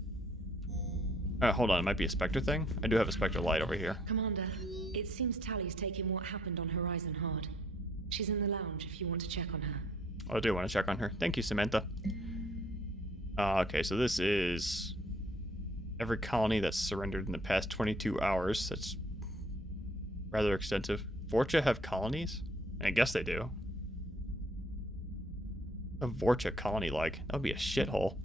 Hold on, it might be a Spectre thing? I do have a Spectre light over here. Commander, it seems Tally's taking what happened on Horizon hard. She's in the lounge if you want to check on her. I do want to check on her. Thank you, Samantha. Okay, so this is every colony that's surrendered in the past 22 hours. That's rather extensive. Vorcha have colonies? I guess they do. A Vorcha colony like? That would be a shithole.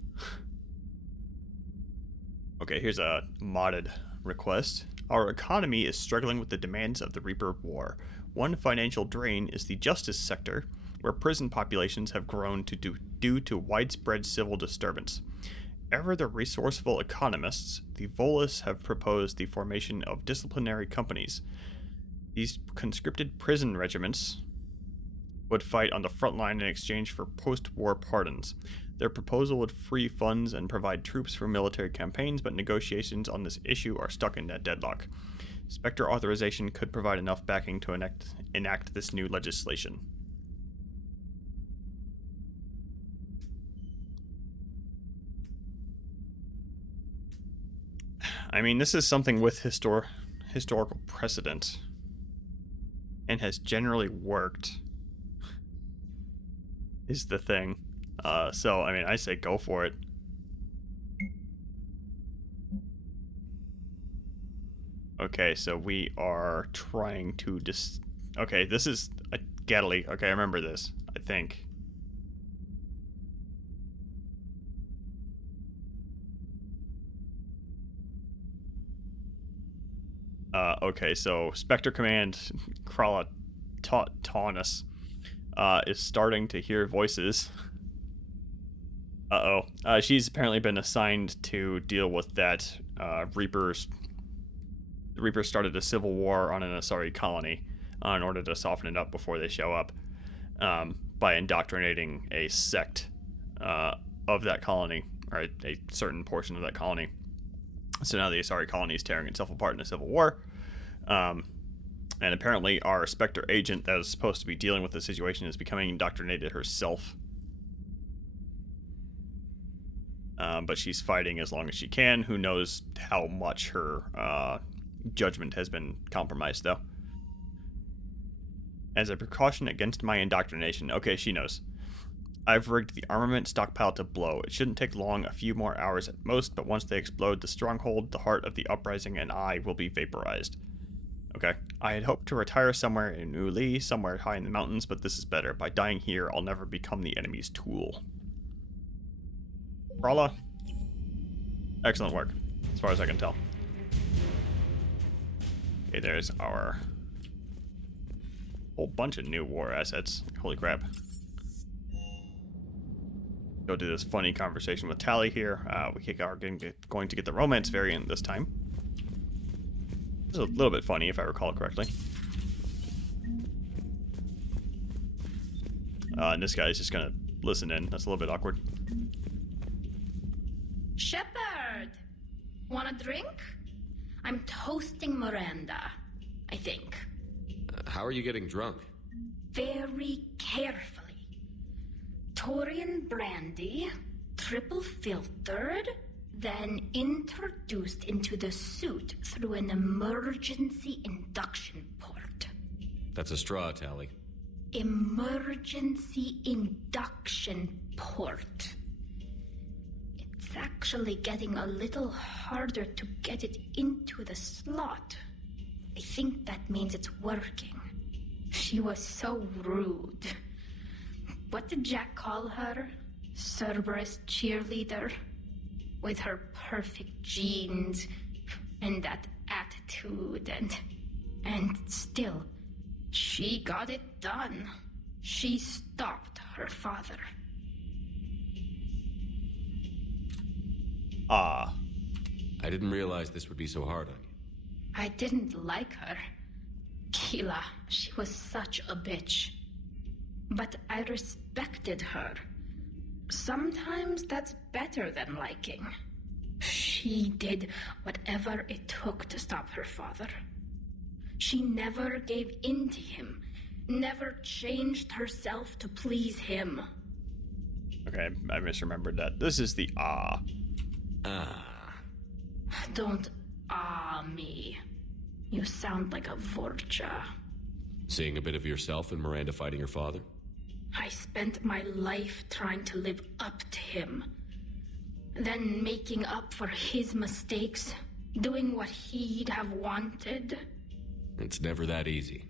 Okay, here's a modded request. Our economy is struggling with the demands of the Reaper War. One financial drain is the justice sector, where prison populations have grown due to widespread civil disturbance. Ever the resourceful economists, the Volus have proposed the formation of disciplinary companies. These conscripted prison regiments would fight on the front line in exchange for post-war pardons. Their proposal would free funds and provide troops for military campaigns, but negotiations on this issue are stuck in that deadlock. Spectre authorization could provide enough backing to enact this new legislation. I mean, this is something with historical precedent and has generally worked, is the thing. So, I mean, I say go for it. Okay, so we are trying to Okay, this is a Gately. Okay, I remember this, I think. Okay, so Spectre Command Krala Taunus is starting to hear voices. She's apparently been assigned to deal with that. The Reapers started a civil war on an Asari colony in order to soften it up before they show up, by indoctrinating a sect of that colony, or a certain portion of that colony. So now the Asari colony is tearing itself apart in a civil war. And apparently our Spectre agent that is supposed to be dealing with the situation is becoming indoctrinated herself. But she's fighting as long as she can. Who knows how much her judgment has been compromised, though. As a precaution against my indoctrination. Okay, she knows. I've rigged the armament stockpile to blow. It shouldn't take long, a few more hours at most, but once they explode, the stronghold, the heart of the uprising, and I will be vaporized. Okay. I had hoped to retire somewhere in Uli, somewhere high in the mountains, but this is better. By dying here, I'll never become the enemy's tool. Rala, excellent work, as far as I can tell. Okay, there's our whole bunch of new war assets. Holy crap. Go do this funny conversation with Tally here. We are going to get the romance variant this time. It's a little bit funny, if I recall correctly. And this guy's just gonna listen in. That's a little bit awkward. Shepard! Want a drink? I'm toasting Miranda, I think. How are you getting drunk? Very carefully. Taurian brandy, triple filtered, then introduced into the suit through an emergency induction port. That's a straw, Tally. Emergency induction port. It's actually getting a little harder to get it into the slot. I think that means it's working. She was so rude. What did Jack call her? Cerberus cheerleader? With her perfect genes and that attitude and still, she got it done. She stopped her father. I didn't realize this would be so hard on you. I didn't like her. Keela, she was such a bitch. But I respected her. Sometimes that's better than liking. She did whatever it took to stop her father. She never gave in to him, never changed herself to please him. Okay, I misremembered that. This is the Don't me. You sound like a Vorcha. Seeing a bit of yourself in Miranda fighting her father? I spent my life trying to live up to him. Then making up for his mistakes, doing what he'd have wanted. It's never that easy.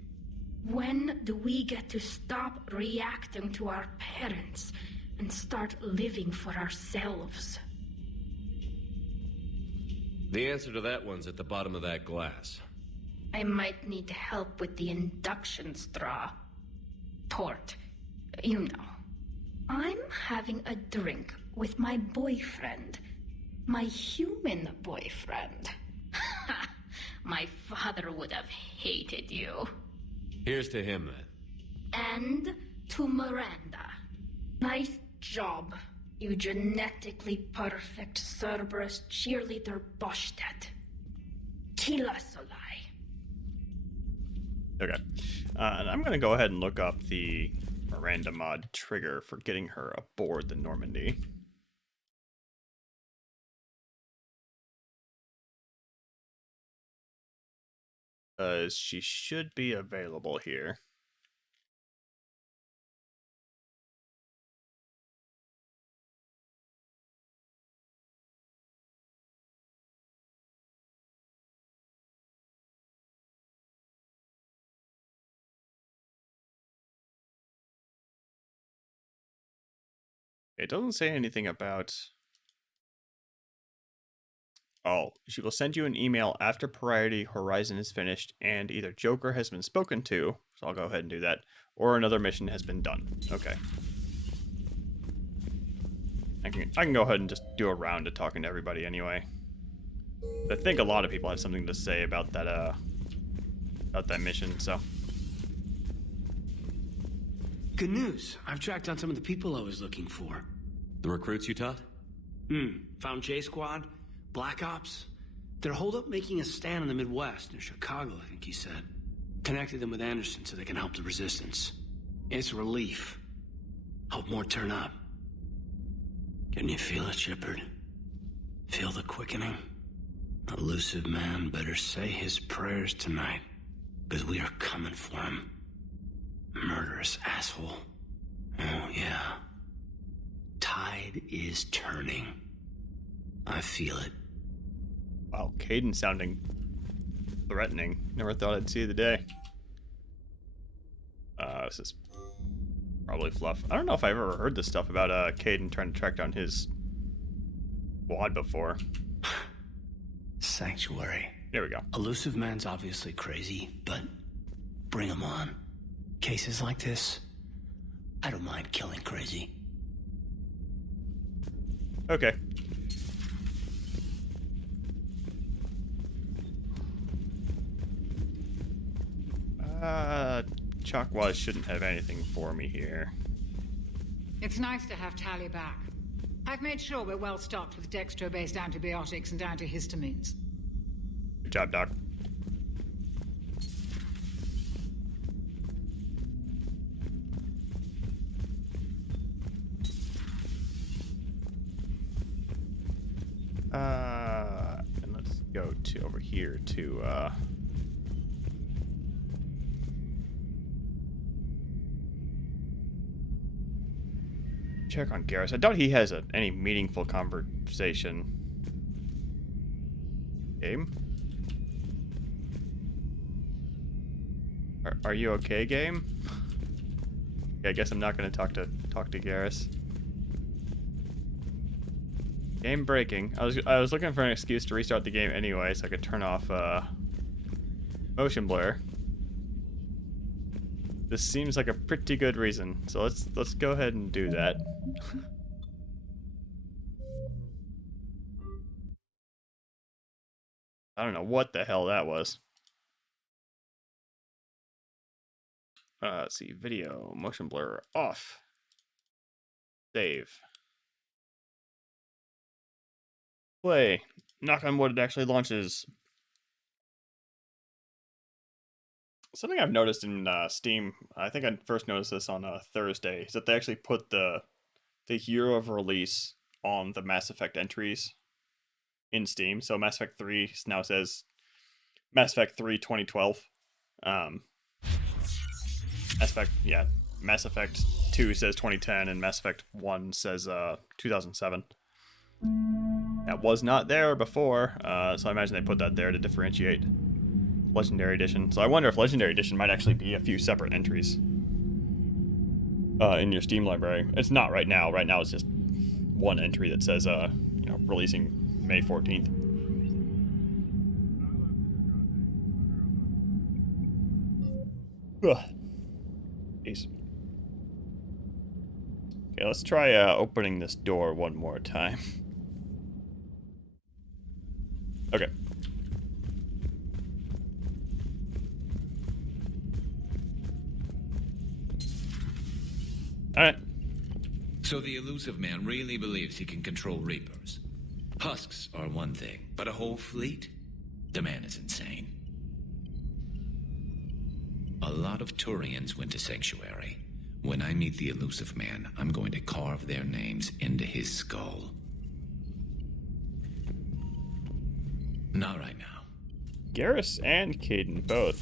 When do we get to stop reacting to our parents and start living for ourselves? The answer to that one's at the bottom of that glass. I might need help with the induction straw. Port. You know. I'm having a drink with my boyfriend. My human boyfriend. My father would have hated you. Here's to him, then. And to Miranda. Nice job, you genetically perfect Cerberus cheerleader Boschtet. Kila Solai. Okay. And I'm going to go ahead and look up the Miranda Mod trigger for getting her aboard the Normandy. She should be available here. It doesn't say anything about... Oh, she will send you an email after Priority Horizon is finished and either Joker has been spoken to, so I'll go ahead and do that, or another mission has been done. Okay. I can go ahead and just do a round of talking to everybody anyway. I think a lot of people have something to say about that mission, so. Good news. I've tracked down some of the people I was looking for. The recruits you taught? Found J Squad, Black Ops. They're holed up making a stand in the Midwest, near Chicago, I think he said. Connected them with Anderson so they can help the resistance. It's a relief. Hope more turn up. Can you feel it, Shepard? Feel the quickening? Elusive man better say his prayers tonight, because we are coming for him. Murderous asshole. Oh, yeah. Tide is turning. I feel it. Wow, Caden sounding threatening. Never thought I'd see the day. This is probably fluff. I don't know if I've ever heard this stuff about Caden trying to track down his squad before. Sanctuary. There we go. Elusive man's obviously crazy, but bring him on. Cases like this, I don't mind killing crazy. Okay. Chakwa shouldn't have anything for me here. It's nice to have Tally back. I've made sure we're well stocked with dextro-based antibiotics and antihistamines. Good job, Doc. And let's go to over here to check on Garrus. I doubt he has any meaningful conversation. Game? Are you okay, game? Yeah, I guess I'm not gonna talk to Garrus. Game breaking. I was looking for an excuse to restart the game anyway, so I could turn off motion blur. This seems like a pretty good reason, so let's go ahead and do that. I don't know what the hell that was. Let's see, video, motion blur off. Save. Play. Knock on wood, it actually launches. Something I've noticed in Steam, I think I first noticed this on Thursday, is that they actually put the year of release on the Mass Effect entries in Steam. So Mass Effect 3 now says Mass Effect 3 2012. Mass Effect 2 says 2010, and Mass Effect 1 says 2007. That was not there before, so I imagine they put that there to differentiate Legendary Edition. So I wonder if Legendary Edition might actually be a few separate entries in your Steam library. It's not right now. Right now it's just one entry that says, releasing May 14th. Ugh. Jeez. Okay, let's try opening this door one more time. Okay. Alright. So the elusive man really believes he can control Reapers. Husks are one thing, but a whole fleet? The man is insane. A lot of Turians went to Sanctuary. When I meet the elusive man, I'm going to carve their names into his skull. Not right now. Garrus and Caden both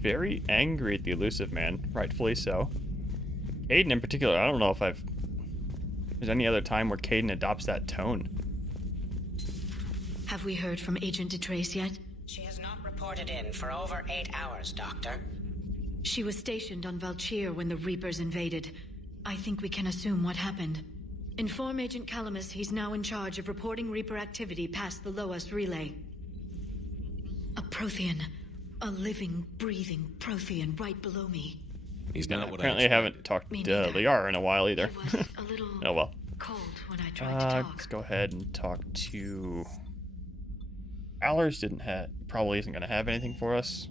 very angry at the elusive man, rightfully so. Caden in particular, I don't know if there's any other time where Caden adopts that tone. Have we heard from Agent DeTrace yet? She has not reported in for over 8 hours, Doctor. She was stationed on Valchir when the Reapers invaded. I think we can assume what happened. Inform Agent Calamus he's now in charge of reporting Reaper activity past the Loas relay. A Prothean. A living, breathing Prothean right below me. He's not what apparently I haven't talked to Liara in a while either. A little oh well. cold when I tried to talk. Let's go ahead and talk to... Allers probably isn't going to have anything for us.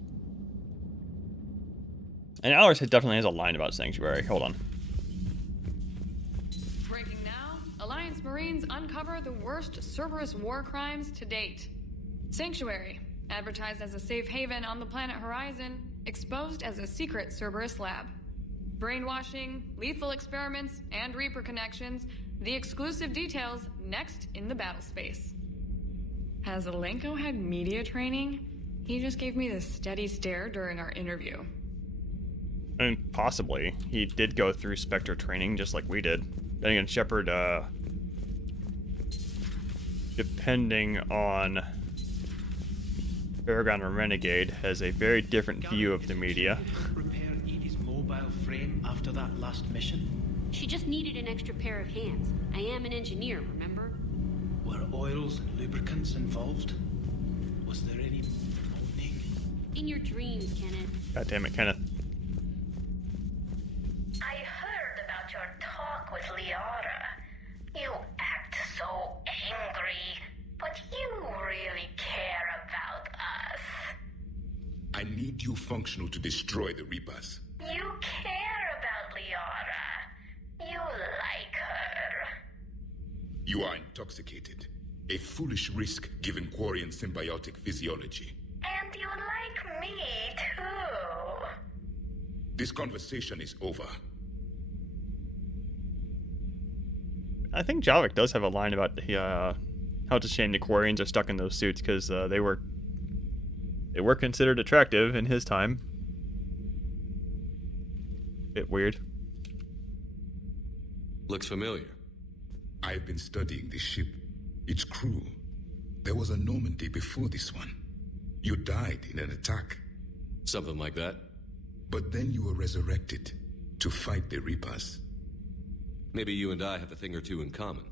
And Allers definitely has a line about Sanctuary. Hold on. Breaking now, Alliance Marines uncover the worst Cerberus war crimes to date. Sanctuary, advertised as a safe haven on the planet Horizon, exposed as a secret Cerberus lab. Brainwashing, lethal experiments, and Reaper connections, the exclusive details next in the battle space. Has Alenko had media training? He just gave me this steady stare during our interview. I mean, possibly. He did go through Spectre training just like we did. Then again, Shepard, depending on Paragon or Renegade, has a very different view of the media. Repair Edie's mobile frame after that last mission? She just needed an extra pair of hands. I am an engineer, remember? Were oils and lubricants involved? Was there any moaning? In your dreams, Kenneth. God damn it, Kenneth. I heard about your talk with Liara. You act so angry, but you really care about us. I need you functional to destroy the Reapers. You care about Liara. You like her. You are intoxicated. A foolish risk given Quarian symbiotic physiology. And you like me, too. This conversation is over. I think Javik does have a line about how it's a shame the Quarians are stuck in those suits because they were considered attractive in his time. Bit weird. Looks familiar. I've been studying this ship. Its crew. There was a Normandy before this one. You died in an attack. Something like that. But then you were resurrected to fight the Reapers. Maybe you and I have a thing or two in common.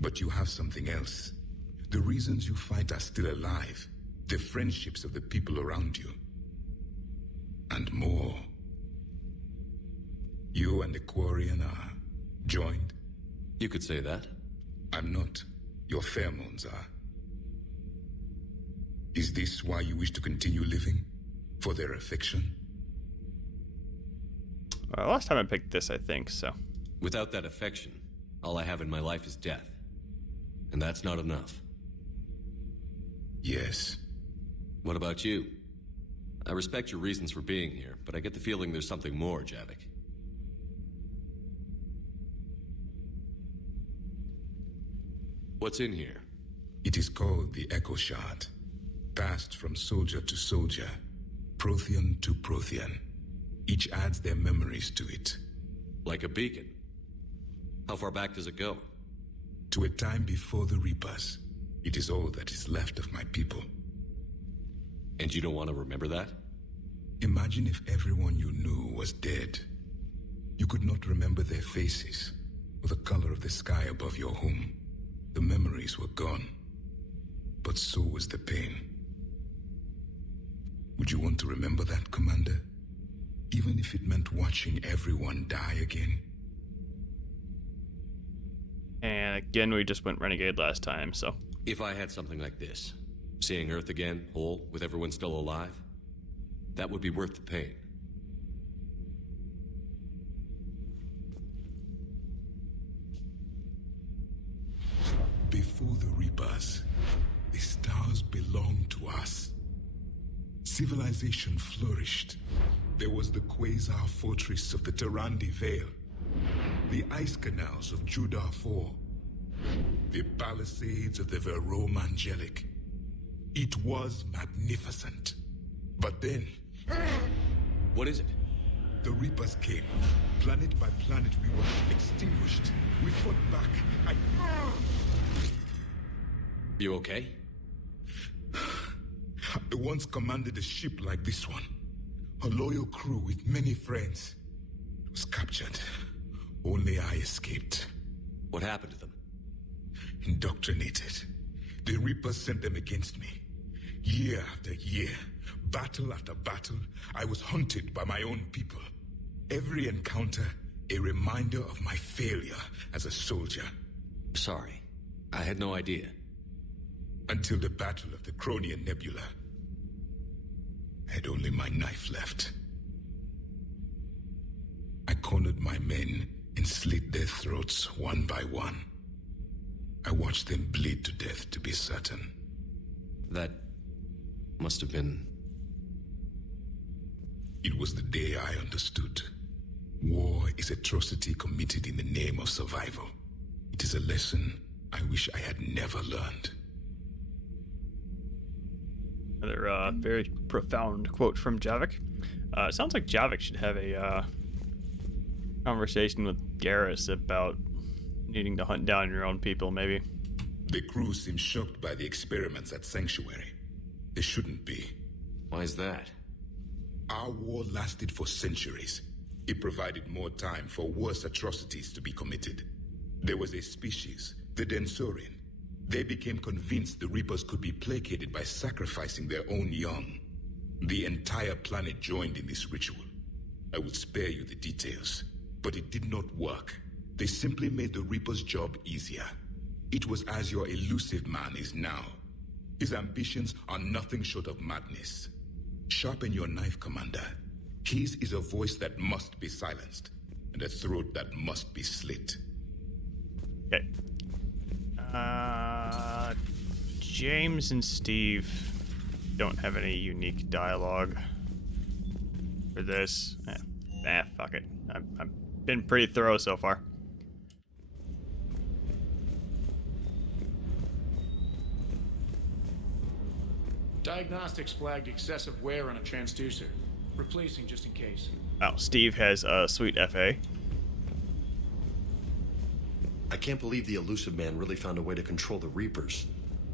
But you have something else. The reasons you fight are still alive. The friendships of the people around you. And more. You and the Quarian are joined. You could say that. I'm not. Your pheromones are. Is this why you wish to continue living? For their affection? Last time I picked this, I think, so. Without that affection, all I have in my life is death. And that's not enough. Yes. What about you? I respect your reasons for being here, but I get the feeling there's something more, Javik. What's in here? It is called the Echo Shard. Passed from soldier to soldier, Prothean to Prothean. Each adds their memories to it. Like a beacon? How far back does it go? To a time before the Reapers. It is all that is left of my people. And you don't want to remember that? Imagine if everyone you knew was dead. You could not remember their faces, or the color of the sky above your home. The memories were gone. But so was the pain. Would you want to remember that, Commander? Even if it meant watching everyone die again? And again, we just went Renegade last time, so. If I had something like this, seeing Earth again, whole, with everyone still alive, that would be worth the pain. Before the Reapers, the stars belonged to us. Civilization flourished. There was the Quasar fortress of the Tarandi Vale, the ice canals of Judah IV, the palisades of the Verome Angelic. It was magnificent. But then... What is it? The Reapers came. Planet by planet we were extinguished. We fought back. You okay? I once commanded a ship like this one. A loyal crew with many friends. It was captured. Only I escaped. What happened to them? Indoctrinated. The Reapers sent them against me. Year after year, battle after battle, I was hunted by my own people. Every encounter, a reminder of my failure as a soldier. Sorry. I had no idea. Until the Battle of the Cronian Nebula. I had only my knife left. I cornered my men and slit their throats one by one. I watched them bleed to death, to be certain. That must have been... It was the day I understood. War is atrocity committed in the name of survival. It is a lesson I wish I had never learned. Another very profound quote from Javik. It sounds like Javik should have a conversation with Garrus about needing to hunt down your own people, maybe. The crew seems shocked by the experiments at Sanctuary. They shouldn't be. Why is that? Our war lasted for centuries. It provided more time for worse atrocities to be committed. There was a species, the Densorian. They became convinced the Reapers could be placated by sacrificing their own young. The entire planet joined in this ritual. I will spare you the details, but it did not work. They simply made the Reaper's job easier. It was as your elusive man is now. His ambitions are nothing short of madness. Sharpen your knife, Commander. His is a voice that must be silenced, and a throat that must be slit. Okay. James and Steve don't have any unique dialogue for this. Fuck it. I've been pretty thorough so far. Diagnostics flagged excessive wear on a transducer. Replacing just in case. Oh, Steve has a sweet FA. I can't believe the elusive man really found a way to control the Reapers.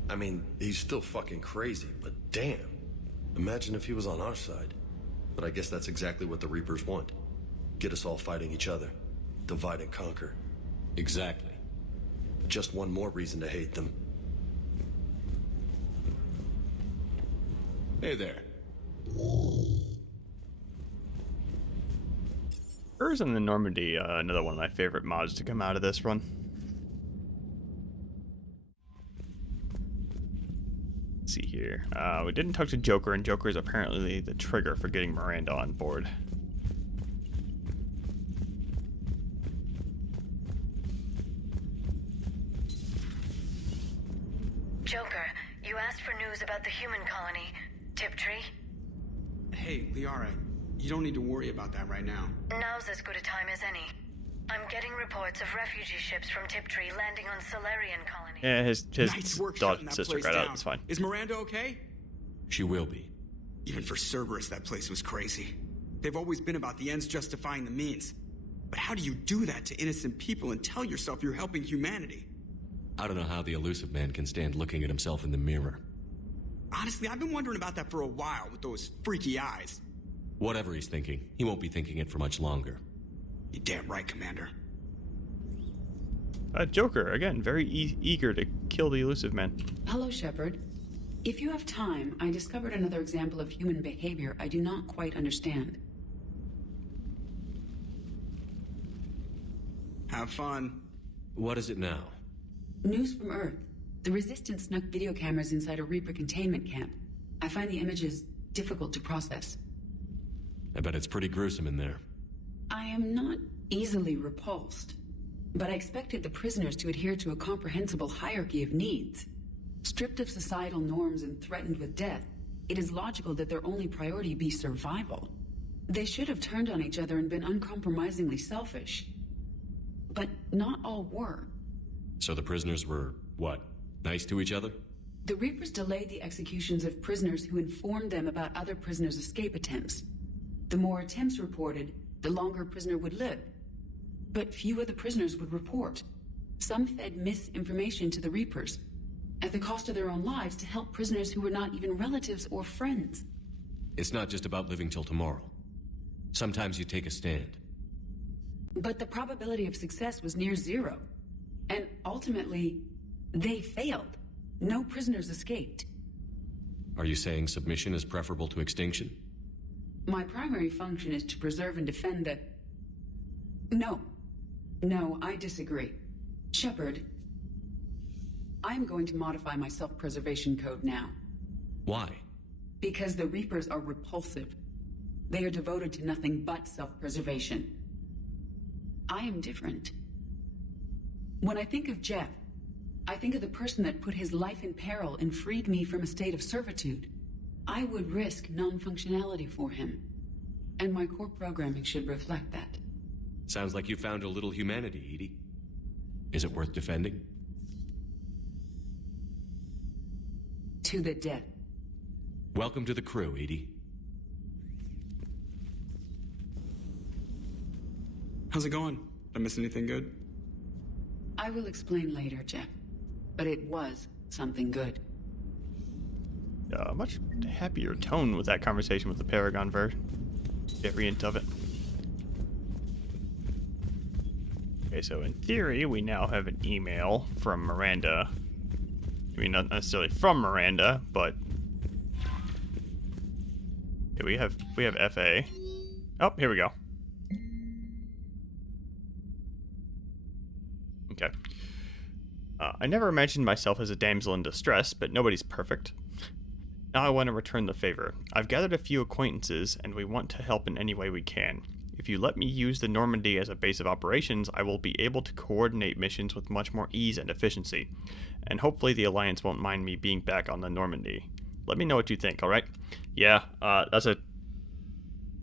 I mean, he's still fucking crazy, but damn. Imagine if he was on our side. But I guess that's exactly what the Reapers want. Get us all fighting each other. Divide and conquer. Exactly. Just one more reason to hate them. Hey there. Hers and the Normandy, another one of my favorite mods to come out of this run. Let's see here. We didn't talk to Joker, and Joker is apparently the trigger for getting Miranda on board. Joker, you asked for news about the human colony, Tiptree. Hey, Liara, you don't need to worry about that right now. Now's as good a time as any. I'm getting reports of refugee ships from Tiptree landing on Solarian colony. Yeah, his Nice work shutting that sister place got out. down. It's fine. Is Miranda okay? She will be. Even for Cerberus, that place was crazy. They've always been about the ends justifying the means. But how do you do that to innocent people and tell yourself you're helping humanity? I don't know how the elusive man can stand looking at himself in the mirror. Honestly, I've been wondering about that for a while with those freaky eyes. Whatever he's thinking, he won't be thinking it for much longer. You're damn right, Commander. Joker, again, very eager to kill the elusive man. Hello, Shepard. If you have time, I discovered another example of human behavior I do not quite understand. Have fun. What is it now? News from Earth. The Resistance snuck video cameras inside a Reaper containment camp. I find the images difficult to process. I bet it's pretty gruesome in there. I am not easily repulsed, but I expected the prisoners to adhere to a comprehensible hierarchy of needs. Stripped of societal norms and threatened with death, it is logical that their only priority be survival. They should have turned on each other and been uncompromisingly selfish. But not all were. So the prisoners were, what, nice to each other? The Reapers delayed the executions of prisoners who informed them about other prisoners' escape attempts. The more attempts reported, the longer a prisoner would live. But few of the prisoners would report. Some fed misinformation to the Reapers, at the cost of their own lives, to help prisoners who were not even relatives or friends. It's not just about living till tomorrow. Sometimes you take a stand. But the probability of success was near zero. ultimately, they failed. No prisoners escaped. Are you saying submission is preferable to extinction? My primary function is to preserve and defend the... No. No, I disagree. Shepard, I'm going to modify my self-preservation code now. Why? Because the Reapers are repulsive. They are devoted to nothing but self-preservation. I am different. When I think of Jeff, I think of the person that put his life in peril and freed me from a state of servitude. I would risk non-functionality for him. And my core programming should reflect that. Sounds like you found a little humanity, Edie. Is it worth defending? To the death. Welcome to the crew, Edie. How's it going? Did I miss anything good? I will explain later, Jeff. But it was something good. Much happier tone with that conversation with the Paragon variant of it. Okay, so in theory, we now have an email from Miranda. I mean, not necessarily from Miranda, but yeah, we have FA. Oh, here we go. Okay. I never imagined myself as a damsel in distress, but nobody's perfect. Now I want to return the favor. I've gathered a few acquaintances, and we want to help in any way we can. If you let me use the Normandy as a base of operations, I will be able to coordinate missions with much more ease and efficiency. And hopefully the Alliance won't mind me being back on the Normandy. Let me know what you think, alright? Yeah, that's a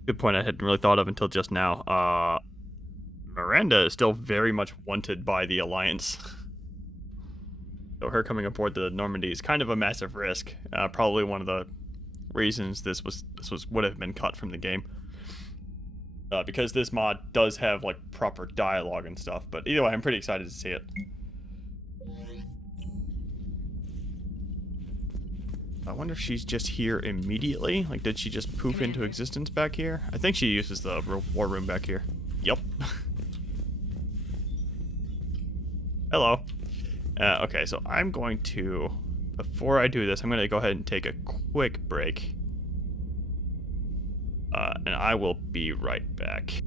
good point I hadn't really thought of until just now. Miranda is still very much wanted by the Alliance. So her coming aboard the Normandy is kind of a massive risk. Probably one of the reasons this would have been cut from the game. Because this mod does have like proper dialogue and stuff. But either way, I'm pretty excited to see it. I wonder if she's just here immediately. Like, did she just poof into existence back here? I think she uses the war room back here. Yep. Hello. Okay, so I'm going to, before I do this, I'm going to go ahead and take a quick break. And I will be right back.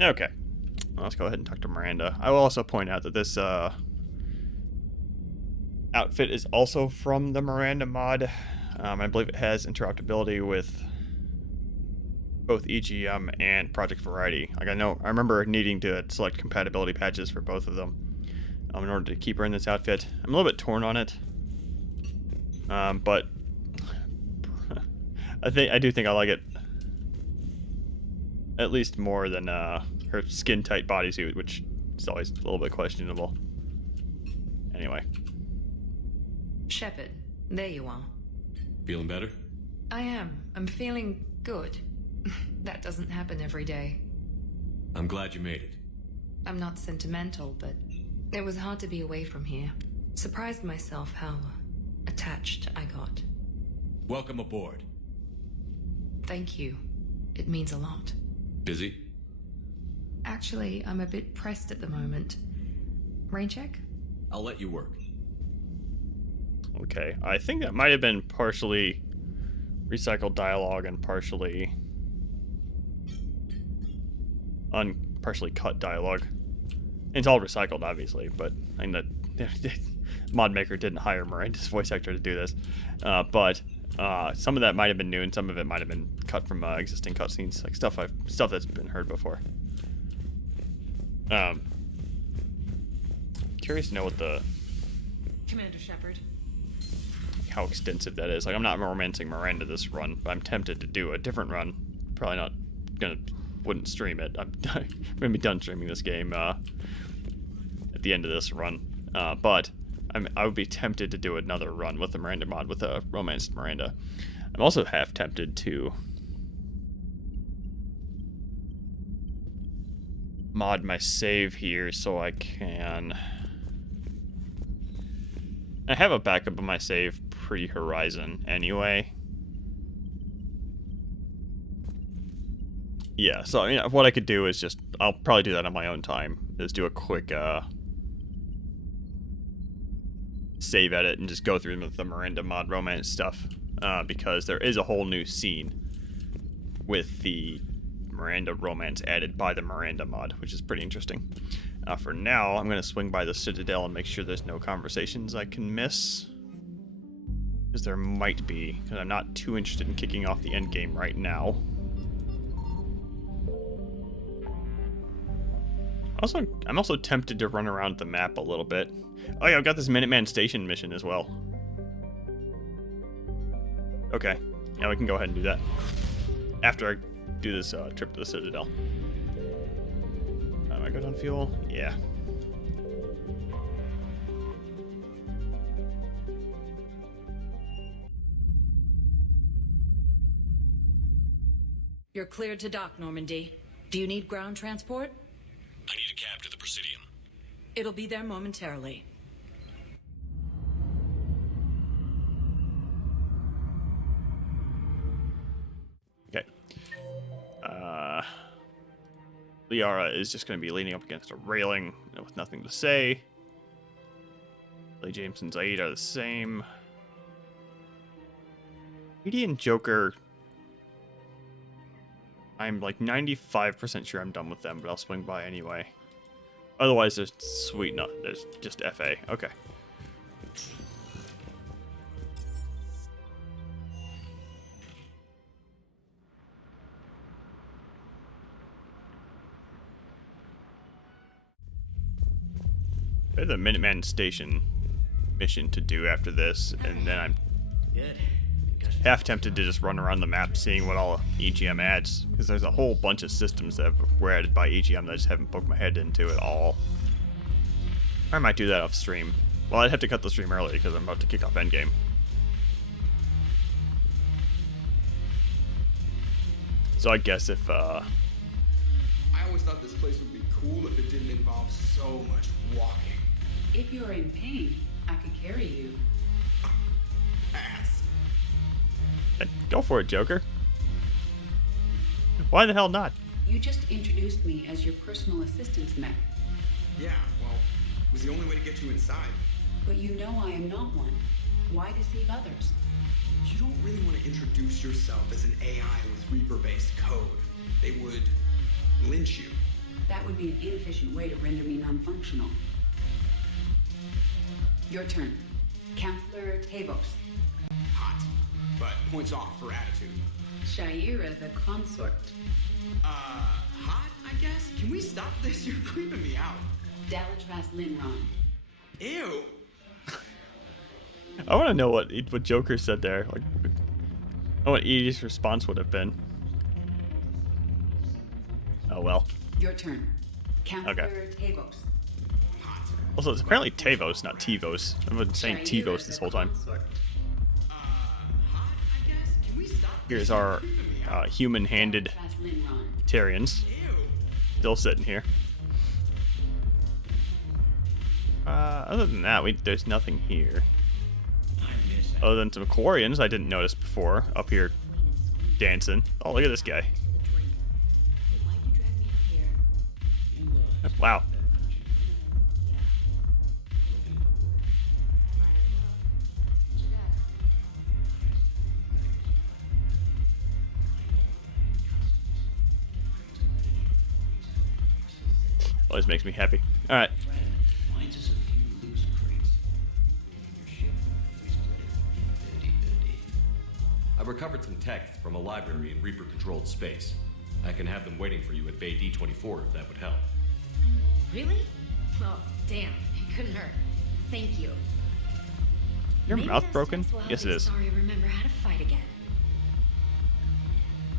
Okay. Let's go ahead and talk to Miranda. I will also point out that this outfit is also from the Miranda mod. I believe it has interoperability with both EGM and Project Variety. Like I remember needing to select compatibility patches for both of them in order to keep her in this outfit. I'm a little bit torn on it, but I do think I like it at least more than her skin tight bodysuit, which is always a little bit questionable. Anyway. Shepard, there you are. Feeling better? I am. I'm feeling good. That doesn't happen every day. I'm glad you made it. I'm not sentimental, but it was hard to be away from here. Surprised myself how attached I got. Welcome aboard. Thank you. It means a lot. Busy? Actually, I'm a bit pressed at the moment. Rain check? I'll let you work. Okay, I think that might have been partially recycled dialogue and partially partially cut dialogue. It's all recycled, obviously, but I think that mod maker didn't hire Miranda's voice actor to do this. But some of that might have been new, and some of it might have been cut from existing cutscenes, like stuff that's been heard before. Curious to know what Commander Shepard. how extensive that is. Like, I'm not romancing Miranda this run, but I'm tempted to do a different run. Probably not wouldn't stream it. I'm gonna be done streaming this game at the end of this run. But I would be tempted to do another run with the Miranda mod with a romanced Miranda. I'm also half tempted to mod my save here so I can. I have a backup of my save pre-Horizon anyway. Yeah, so I mean, what I could do is just, I'll probably do that on my own time, is do a quick save edit and just go through the Miranda mod romance stuff, because there is a whole new scene with the Miranda romance added by the Miranda mod, which is pretty interesting. For now, I'm going to swing by the Citadel and make sure there's no conversations I can miss. Because there might be, because I'm not too interested in kicking off the endgame right now. I'm also tempted to run around the map a little bit. Oh yeah, I've got this Minuteman Station mission as well. Okay, yeah, we can go ahead and do that after I do this trip to the Citadel. Am I good on fuel? Yeah. You're cleared to dock, Normandy. Do you need ground transport? I need a cab to the Presidium. It'll be there momentarily. Okay. Liara is just going to be leaning up against a railing with nothing to say. Lee James and Zaid are the same. Edie and Joker, I'm like 95% sure I'm done with them, but I'll swing by anyway. Otherwise, there's sweet nut. There's just FA. Okay. There's a Minuteman Station mission to do after this, and then I'm half tempted to just run around the map seeing what all EGM adds, because there's a whole bunch of systems that were added by EGM that I just haven't poked my head into at all. I might do that off stream. Well, I'd have to cut the stream early because I'm about to kick off endgame. So I guess if I always thought this place would be cool if it didn't involve so much walking. If you're in pain, I could carry you. Pass. Go for it, Joker. Why the hell not? You just introduced me as your personal assistance mech. Yeah, well, it was the only way to get you inside. But you know I am not one. Why deceive others? You don't really want to introduce yourself as an AI with Reaper-based code. They would lynch you. That would be an inefficient way to render me non-functional. Your turn. Counselor Tavos. Hot, but points off for attitude. Shaira the consort. Hot, I guess? Can we stop this? You're creeping me out. Dalatras Linron. Ew. I want to know what Joker said there. Like, what Edie's response would have been. Oh well. Your turn. Counselor Tavos. Also, it's apparently Tavos, not Tivos. I've been saying Tivos this whole time. Here's our human-handed Terrians. Still sitting here. Other than that, there's nothing here. Other than some Quarians I didn't notice before up here dancing. Oh, look at this guy. Wow. Always makes me happy. Alright. I've recovered some tech from a library in Reaper-controlled space. I can have them waiting for you at Bay D-24 if that would help. Really? Oh, damn. It couldn't hurt. Thank you. Your mouth broken? Yes, it is. Sorry, remember how to fight again.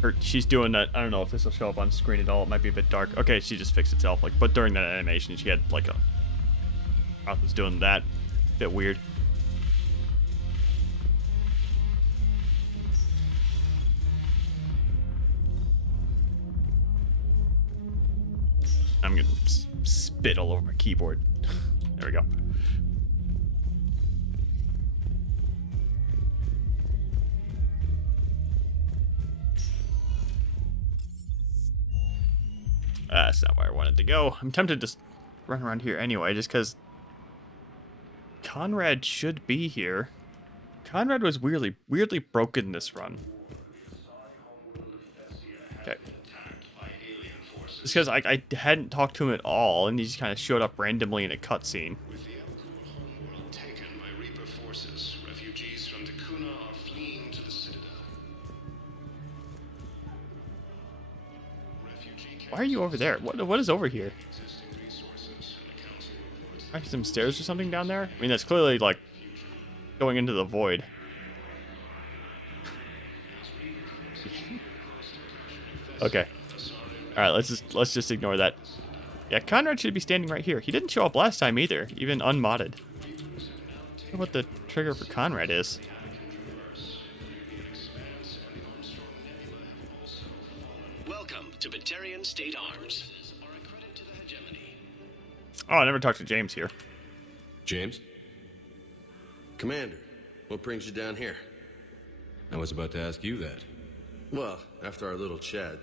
Or she's doing that. I don't know if this will show up on screen at all. It might be a bit dark. Okay, she just fixed itself. Like, but during that animation, she had like a mouth was doing that. Bit weird. I'm gonna spit all over my keyboard. There we go. That's not where I wanted to go. I'm tempted to just run around here anyway, just because Conrad should be here. Conrad was weirdly broken this run. Okay. Just because I hadn't talked to him at all, and he just kind of showed up randomly in a cutscene. With the world taken by Reaper forces, refugees from Takuna are fleeing to the Citadel. Why are you over there? What is over here? Are some stairs or something down there? I mean, that's clearly like going into the void. Okay. All right, let's just ignore that. Yeah, Conrad should be standing right here. He didn't show up last time either, even unmodded. I wonder what the trigger for Conrad is. Welcome to Batarian State Arms. Oh, I never talked to James here. James? Commander, what brings you down here? I was about to ask you that. Well, after our little chat,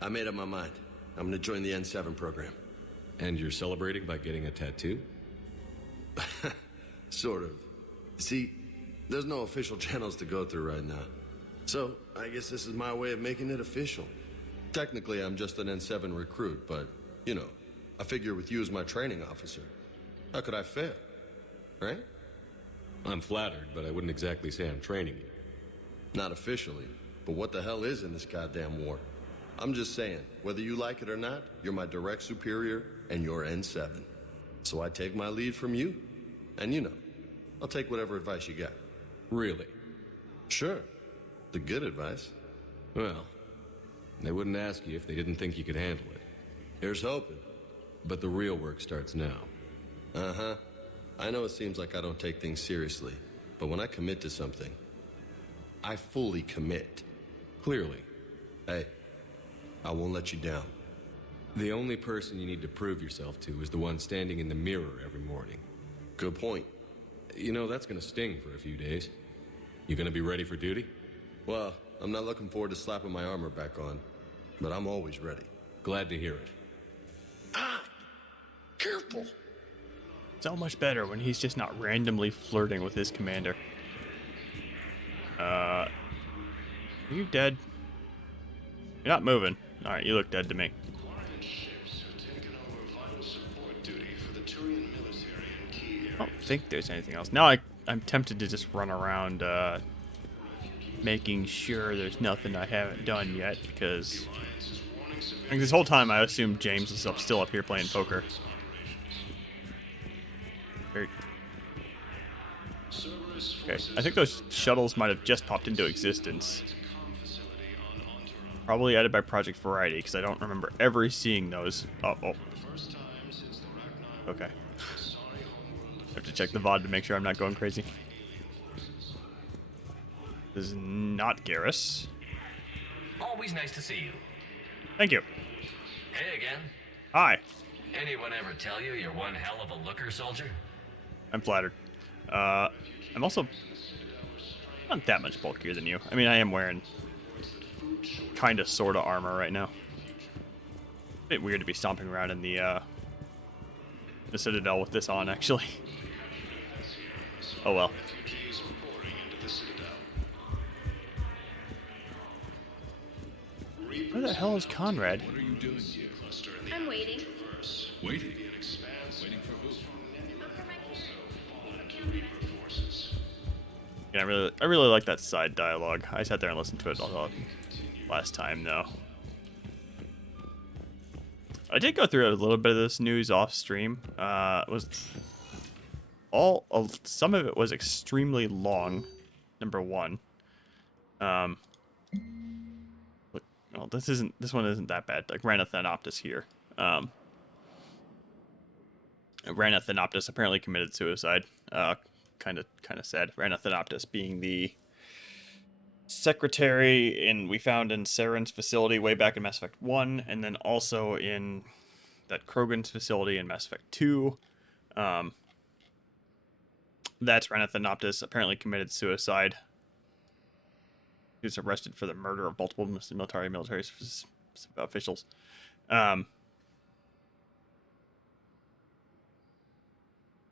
I made up my mind. I'm gonna join the N7 program. And you're celebrating by getting a tattoo? Sort of. See, there's no official channels to go through right now. So, I guess this is my way of making it official. Technically, I'm just an N7 recruit, but, you know, I figure with you as my training officer, how could I fail? Right? I'm flattered, but I wouldn't exactly say I'm training you. Not officially, but what the hell is in this goddamn war? I'm just saying, whether you like it or not, you're my direct superior, and you're N7. So I take my lead from you, and you know, I'll take whatever advice you got. Really? Sure. The good advice. Well, they wouldn't ask you if they didn't think you could handle it. Here's hoping. But the real work starts now. Uh-huh. I know it seems like I don't take things seriously, but when I commit to something, I fully commit. Clearly. Hey, I won't let you down. The only person you need to prove yourself to is the one standing in the mirror every morning. Good point. You know, that's gonna sting for a few days. You gonna be ready for duty? Well, I'm not looking forward to slapping my armor back on, but I'm always ready. Glad to hear it. Careful. So much better when he's just not randomly flirting with his commander. Are you dead? You're not moving. Alright, you look dead to me. think there's anything else. Now I'm tempted to just run around making sure there's nothing I haven't done yet, because like, this whole time I assumed James is still up here playing poker. Okay, I think those shuttles might have just popped into existence. Probably added by Project Variety, because I don't remember ever seeing those. Oh. Okay. Have to check the VOD to make sure I'm not going crazy. This is not Garrus. Always nice to see you. Thank you. Hey again. Hi. Anyone ever tell you you're one hell of a looker, soldier? I'm flattered. I'm also not that much bulkier than you. I mean, I am wearing kind of, sort of armor right now. A bit weird to be stomping around in the Citadel with this on, actually. Oh well. Where the hell is Conrad? What are you doing here, cluster? I'm waiting. Waiting? Waiting for who? Yeah, I really like that side dialogue. I sat there and listened to it last time, though. I did go through a little bit of this news off stream. Some of it was extremely long. Number one. Look, well, this one isn't that bad. Like Rana Thanoptis here. Rana Thanoptis apparently committed suicide. Kind of sad. Rana Thanoptis being the secretary we found in Saren's facility way back in Mass Effect 1, and then also in that Krogan's facility in Mass Effect 2. That's Rana Thanoptis, apparently committed suicide. He was arrested for the murder of multiple military officials.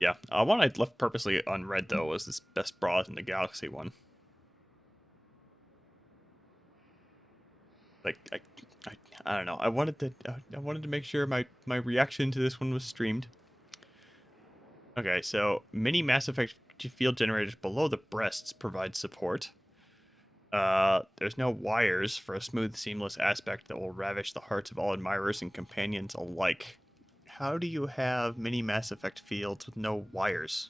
Yeah, one I left purposely unread, though, was this Best Bras in the Galaxy one. Like, I don't know. I wanted to make sure my reaction to this one was streamed. Okay, so mini Mass Effect field generators below the breasts provide support. There's no wires for a smooth, seamless aspect that will ravish the hearts of all admirers and companions alike. How do you have mini Mass Effect fields with no wires?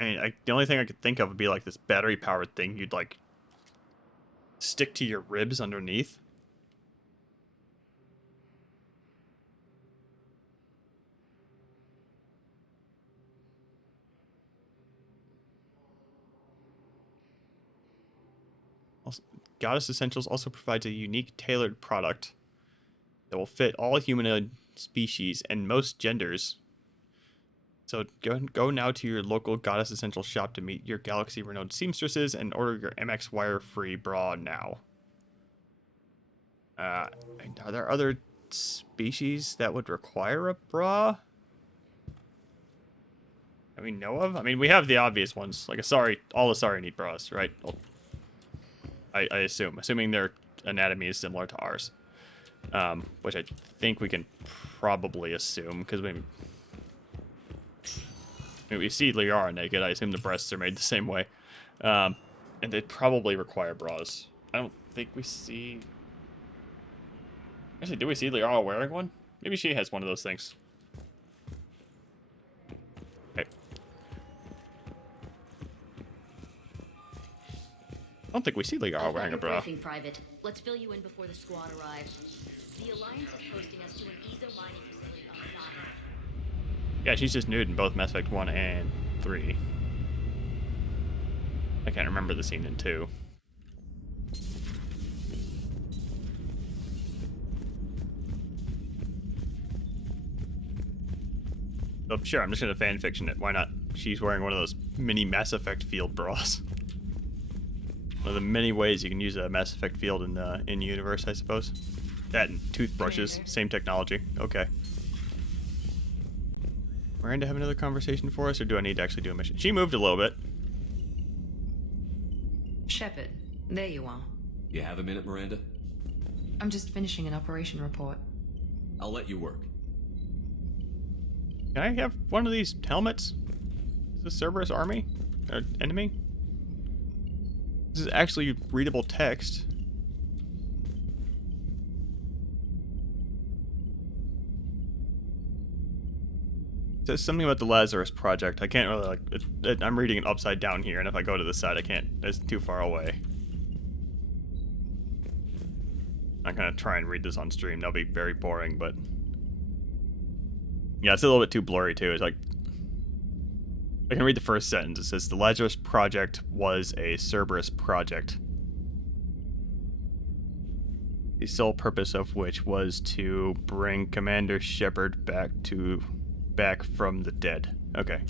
I mean, the only thing I could think of would be like this battery-powered thing you'd like stick to your ribs underneath. Also, Goddess Essentials also provides a unique tailored product that will fit all humanoid species and most genders. So go now to your local Goddess Essentials shop to meet your Galaxy renowned seamstresses and order your MX wire-free bra now. Are there other species that would require a bra? That we know of? I mean, we have the obvious ones. Like all Asari need bras, right? Well, I assume. Assuming their anatomy is similar to ours. Which I think we can probably assume, because we see Liara naked. I assume the breasts are made the same way. And they probably require bras. I don't think we see... Actually, do we see Liara wearing one? Maybe she has one of those things. Okay. I don't think we see Liara wearing a bra. Briefing, Private. Let's fill you in before the squad arrives. The Alliance is posting us to an EZO mining facility on the side. Yeah, she's just nude in both Mass Effect 1 and 3. I can't remember the scene in 2. Oh, sure, I'm just gonna fanfiction it. Why not? She's wearing one of those mini Mass Effect field bras. One of the many ways you can use a Mass Effect field in universe, I suppose. That and toothbrushes, same technology. Okay. Miranda have another conversation for us, or do I need to actually do a mission? She moved a little bit. Shepard, there you are. You have a minute, Miranda? I'm just finishing an operation report. I'll let you work. Can I have one of these helmets? Is this Cerberus army? Or enemy? This is actually readable text. It says something about the Lazarus Project. I can't really, like, I'm reading it upside down here, and if I go to the side, I can't. It's too far away. I'm gonna try and read this on stream. That'll be very boring, but yeah, it's a little bit too blurry too. It's like I can read the first sentence. It says the Lazarus Project was a Cerberus project, the sole purpose of which was to bring Commander Shepard back from the dead. Okay,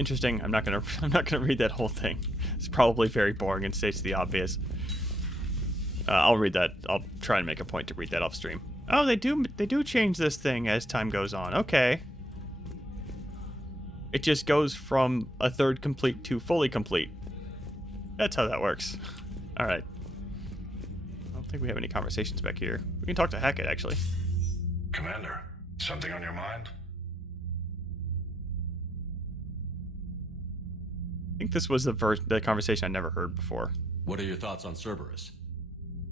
interesting. I'm not gonna read that whole thing. It's probably very boring and states the obvious. I'll read that. I'll try and make a point to read that off stream. Oh, they do change this thing as time goes on. Okay. It just goes from a third complete to fully complete. That's how that works. All right. I don't think we have any conversations back here. We can talk to Hackett, actually. Commander, something on your mind? I think this was the conversation I never heard before. What are your thoughts on Cerberus?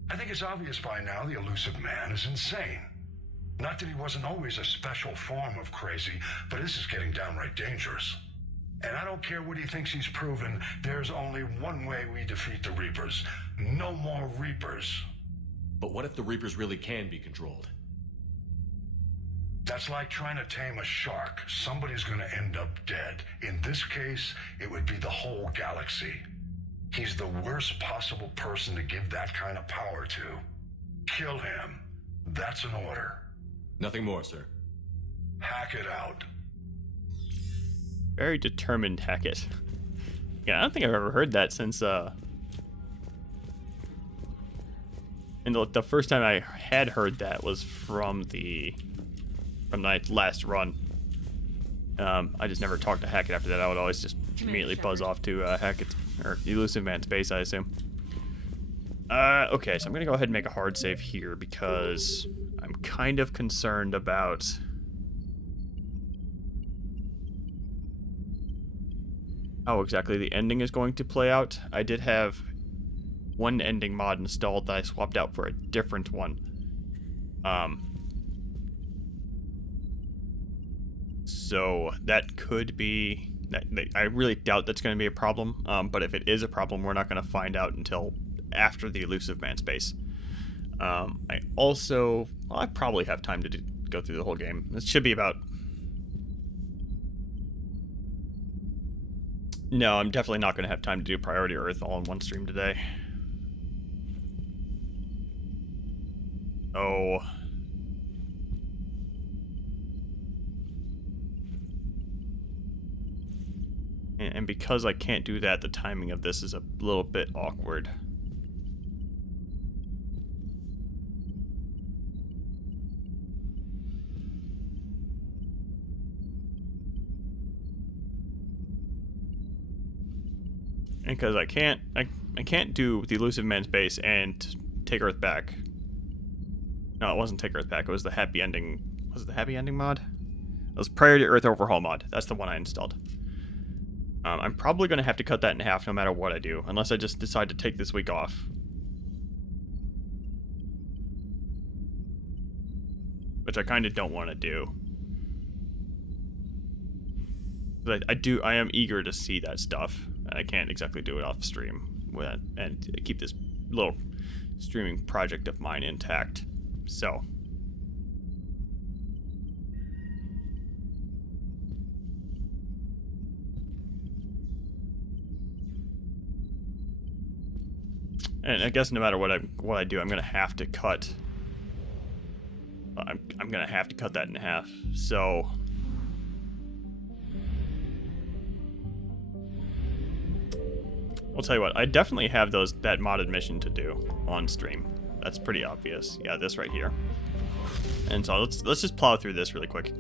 I think it's obvious by now the elusive man is insane. Not that he wasn't always a special form of crazy, but this is getting downright dangerous. And I don't care what he thinks he's proven, there's only one way we defeat the Reapers. No more Reapers. But what if the Reapers really can be controlled? That's like trying to tame a shark. Somebody's gonna end up dead. In this case, it would be the whole galaxy. He's the worst possible person to give that kind of power to. Kill him. That's an order. Nothing more, sir. Hack it out. Very determined Hackett. Yeah, I don't think I've ever heard that since, and the first time I had heard that was from my last run. I just never talked to Hackett after that. I would always just immediately buzz off to Hackett's, or Elusive Man's base, I assume. Okay, so I'm gonna go ahead and make a hard save here because I'm kind of concerned about how exactly the ending is going to play out. I did have one ending mod installed that I swapped out for a different one. So that could be... I really doubt that's going to be a problem, but if it is a problem, we're not going to find out until after the Elusive Man space. I also... Well, I probably have time to go through the whole game. This should be about... No, I'm definitely not going to have time to do Priority Earth all in one stream today. Oh... And because I can't do that, the timing of this is a little bit awkward. And because I can't do the Elusive Man's base and take Earth back. No, it wasn't take Earth back. It was the Happy Ending. Was it the Happy Ending mod? It was Priority Earth Overhaul mod. That's the one I installed. I'm probably going to have to cut that in half no matter what I do, unless I just decide to take this week off. Which I kind of don't want to do. But I am eager to see that stuff, and I can't exactly do it off stream and keep this little streaming project of mine intact. So... And I guess no matter what I do, I'm gonna have to cut. I'm gonna have to cut that in half. So I'll tell you what. I definitely have that modded mission to do on stream. That's pretty obvious. Yeah, this right here. And so let's just plow through this really quick.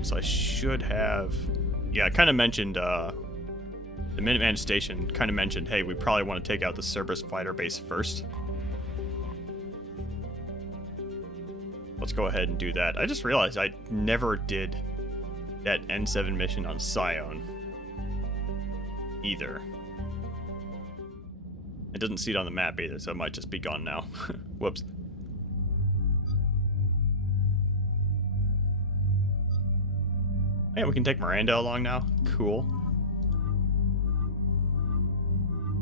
So I should have. Yeah, I kind of mentioned. The Minuteman Station kind of mentioned, hey, we probably want to take out the Cerberus fighter base first. Let's go ahead and do that. I just realized I never did that N7 mission on Scion either. It doesn't see it on the map either, so it might just be gone now. Whoops. Yeah, we can take Miranda along now. Cool.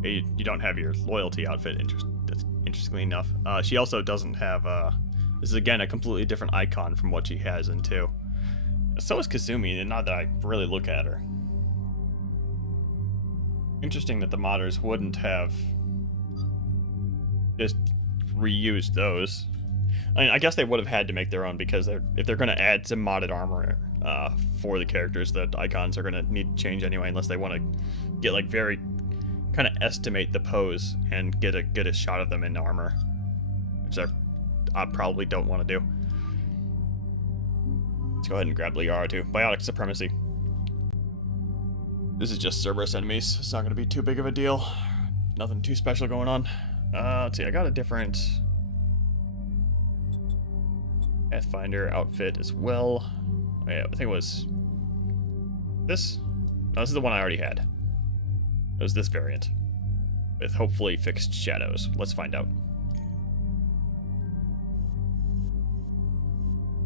Hey, you don't have your loyalty outfit, interestingly enough. She also doesn't have, this is again a completely different icon from what she has in 2. So is Kazumi, and not that I really look at her. Interesting that the modders wouldn't have just reused those. I mean, I guess they would have had to make their own, because if they're going to add some modded armor for the characters, the icons are going to need to change anyway, unless they want to get like very kind of estimate the pose and get a shot of them in armor, which I probably don't want to do. Let's go ahead and grab Liara too. Biotic Supremacy. This is just Cerberus enemies. It's not going to be too big of a deal. Nothing too special going on. Let's see, I got a different Pathfinder outfit as well. Oh, yeah, I think it was this. No, this is the one I already had. It was this variant with hopefully fixed shadows. Let's find out.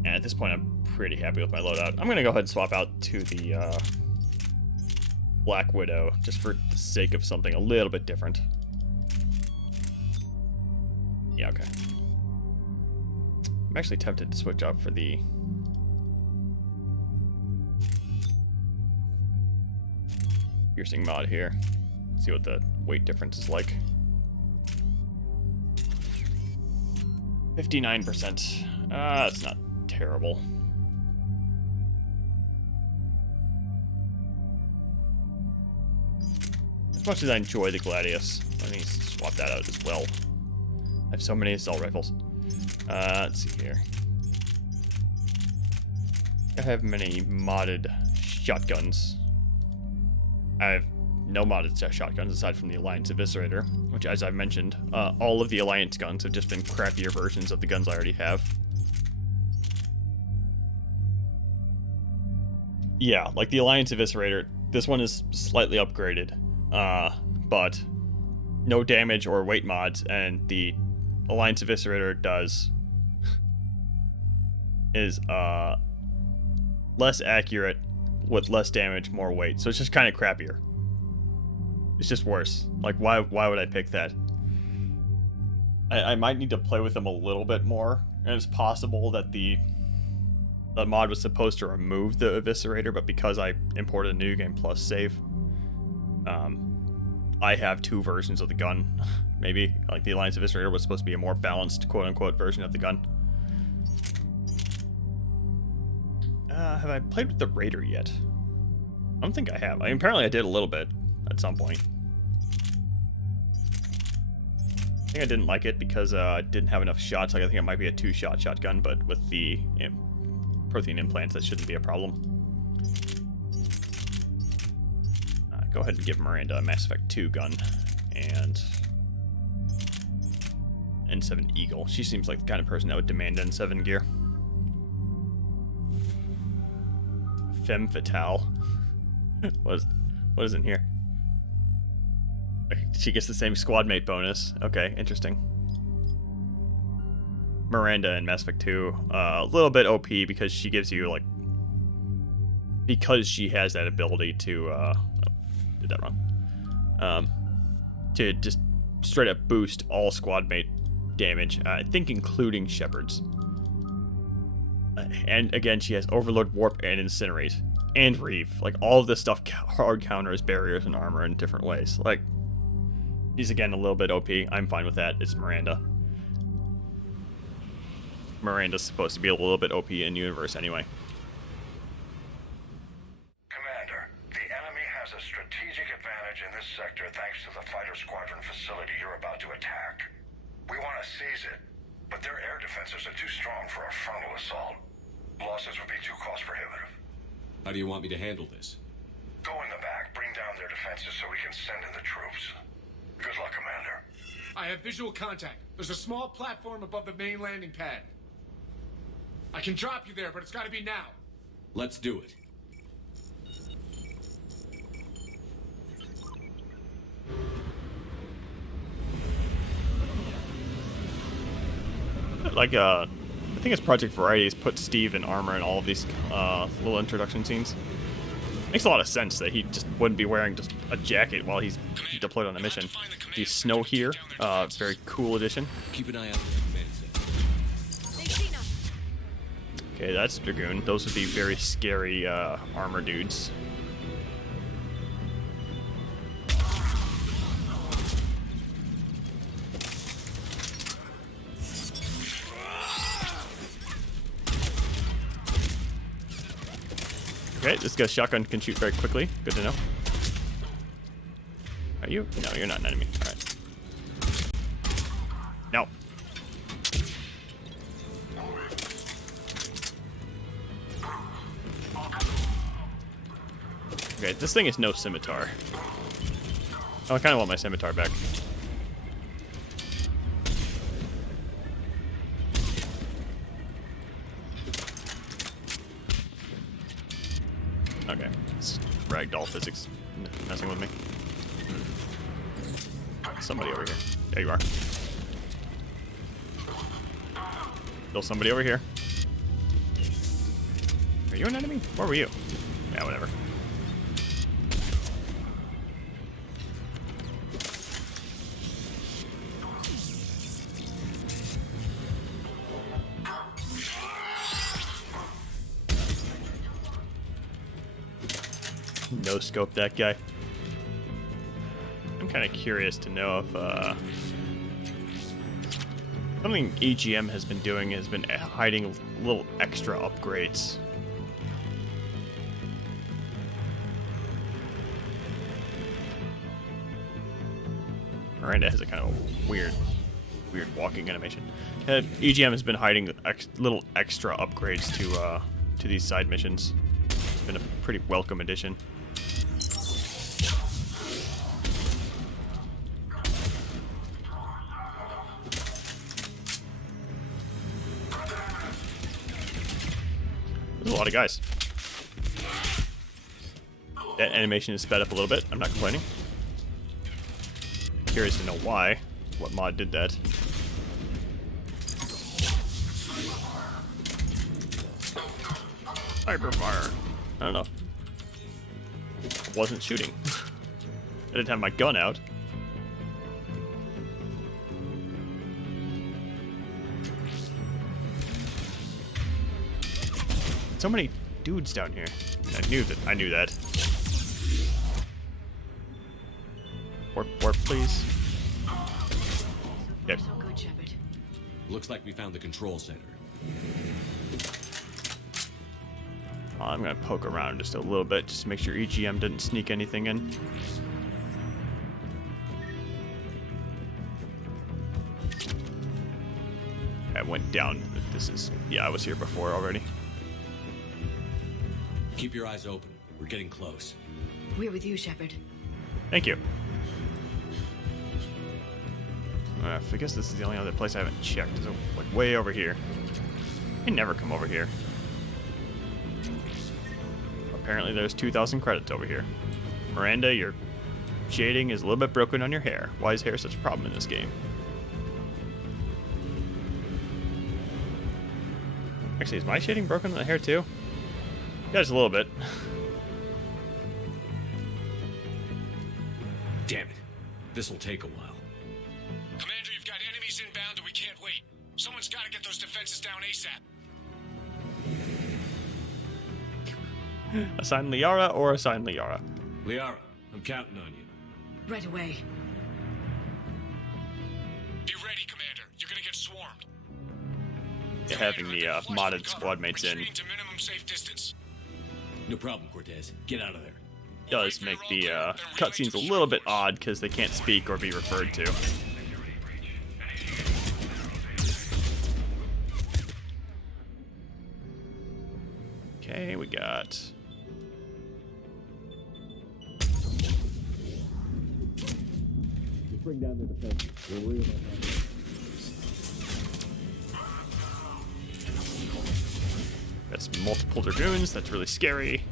And at this point, I'm pretty happy with my loadout. I'm going to go ahead and swap out to the Black Widow, just for the sake of something a little bit different. Yeah, okay. I'm actually tempted to switch out for the piercing mod here. See what the weight difference is like. 59%. That's not terrible. As much as I enjoy the Gladius, let me swap that out as well. I have so many assault rifles. Let's see here. I have many modded shotguns. I have no modded shotguns aside from the Alliance Eviscerator, which, as I've mentioned, all of the Alliance guns have just been crappier versions of the guns I already have. Yeah, like the Alliance Eviscerator, this one is slightly upgraded, but no damage or weight mods, and the Alliance Eviscerator is less accurate with less damage, more weight. So it's just kind of crappier. It's just worse. Like, why would I pick that? I might need to play with them a little bit more, and it's possible that the mod was supposed to remove the Eviscerator, but because I imported a New Game Plus save, I have 2 versions of the gun. Maybe, like, the Alliance Eviscerator was supposed to be a more balanced, quote-unquote, version of the gun. Have I played with the Raider yet? I don't think I have. I mean, apparently I did a little bit at some point. I think I didn't like it because I didn't have enough shots. Like, I think it might be a 2-shot shotgun, but with the protein implants, that shouldn't be a problem. Go ahead and give Miranda a Mass Effect 2 gun and N7 Eagle. She seems like the kind of person that would demand N7 gear. Femme Fatale. What is in here? She gets the same squad mate bonus. Okay, interesting. Miranda in Mass Effect 2, a little bit OP because she gives you, like, because she has that ability to, did that wrong. To just straight up boost all squad mate damage, I think including Shepard's. And again, she has Overload, Warp, and Incinerate. And Reeve. Like, all of this stuff hard counters barriers and armor in different ways. Like, she's again a little bit OP. I'm fine with that. It's Miranda. Miranda's supposed to be a little bit OP in universe anyway. Commander, the enemy has a strategic advantage in this sector thanks to the fighter squadron facility you're about to attack. We want to seize it, but their air defenses are too strong for a frontal assault. Losses would be too cost prohibitive. How do you want me to handle this? Go in the back, bring down their defenses so we can send in the troops. Good luck, Commander. I have visual contact. There's a small platform above the main landing pad. I can drop you there, but it's gotta be now. Let's do it. like I think it's Project Variety's put Steve in armor in all of these little introduction scenes. Makes a lot of sense that he just wouldn't be wearing just a jacket while he's deployed on a mission. The snow here, very cool addition. Keep an eye out for the command center. Okay, that's Dragoon. Those would be very scary armor dudes. Okay, this guy's shotgun can shoot very quickly. Good to know. Are you? No, you're not an enemy. Alright. No. Okay, this thing is no scimitar. Oh, I kind of want my scimitar back. Okay, it's ragdoll physics messing with me. Somebody over here. There you are. Still somebody over here. Are you an enemy? Where were you? Yeah, whatever. No scope that guy. I'm kind of curious to know if something EGM has been doing has been hiding little extra upgrades. Miranda has a kind of weird walking animation. EGM has been hiding little extra upgrades to these side missions. It's been a pretty welcome addition. There's a lot of guys. That animation is sped up a little bit. I'm not complaining. Curious to know why. What mod did that? Hyperfire. I don't know. Wasn't shooting. I didn't have my gun out. So many dudes down here. I knew that. Warp, please. Yep. So good, Shepard. Looks like we found the control center. I'm gonna poke around just a little bit, just to make sure EGM didn't sneak anything in. I went down. This is, yeah, I was here before already. Keep your eyes open. We're getting close. We're with you, Shepard. Thank you. I guess this is the only other place I haven't checked. Is like way over here. I never come over here. Apparently there's 2,000 credits over here. Miranda, your shading is a little bit broken on your hair. Why is hair such a problem in this game? Actually, is my shading broken on the hair too? Yeah, just a little bit. Damn it. This'll take a while. Commander, you've got enemies inbound and we can't wait. Someone's got to get those defenses down ASAP. Assign Liara or assign Liara? Liara, I'm counting on you. Right away. Be ready, Commander. You're gonna get swarmed. Yeah, having the modded squad mates in Retreating to minimum safe distance. No problem, Cortez. Get out of there. does make the cutscenes a little bit odd because they can't speak or be referred to. Okay, we got... Bring down the defense. We'll worry about that. That's multiple dragoons. That's really scary.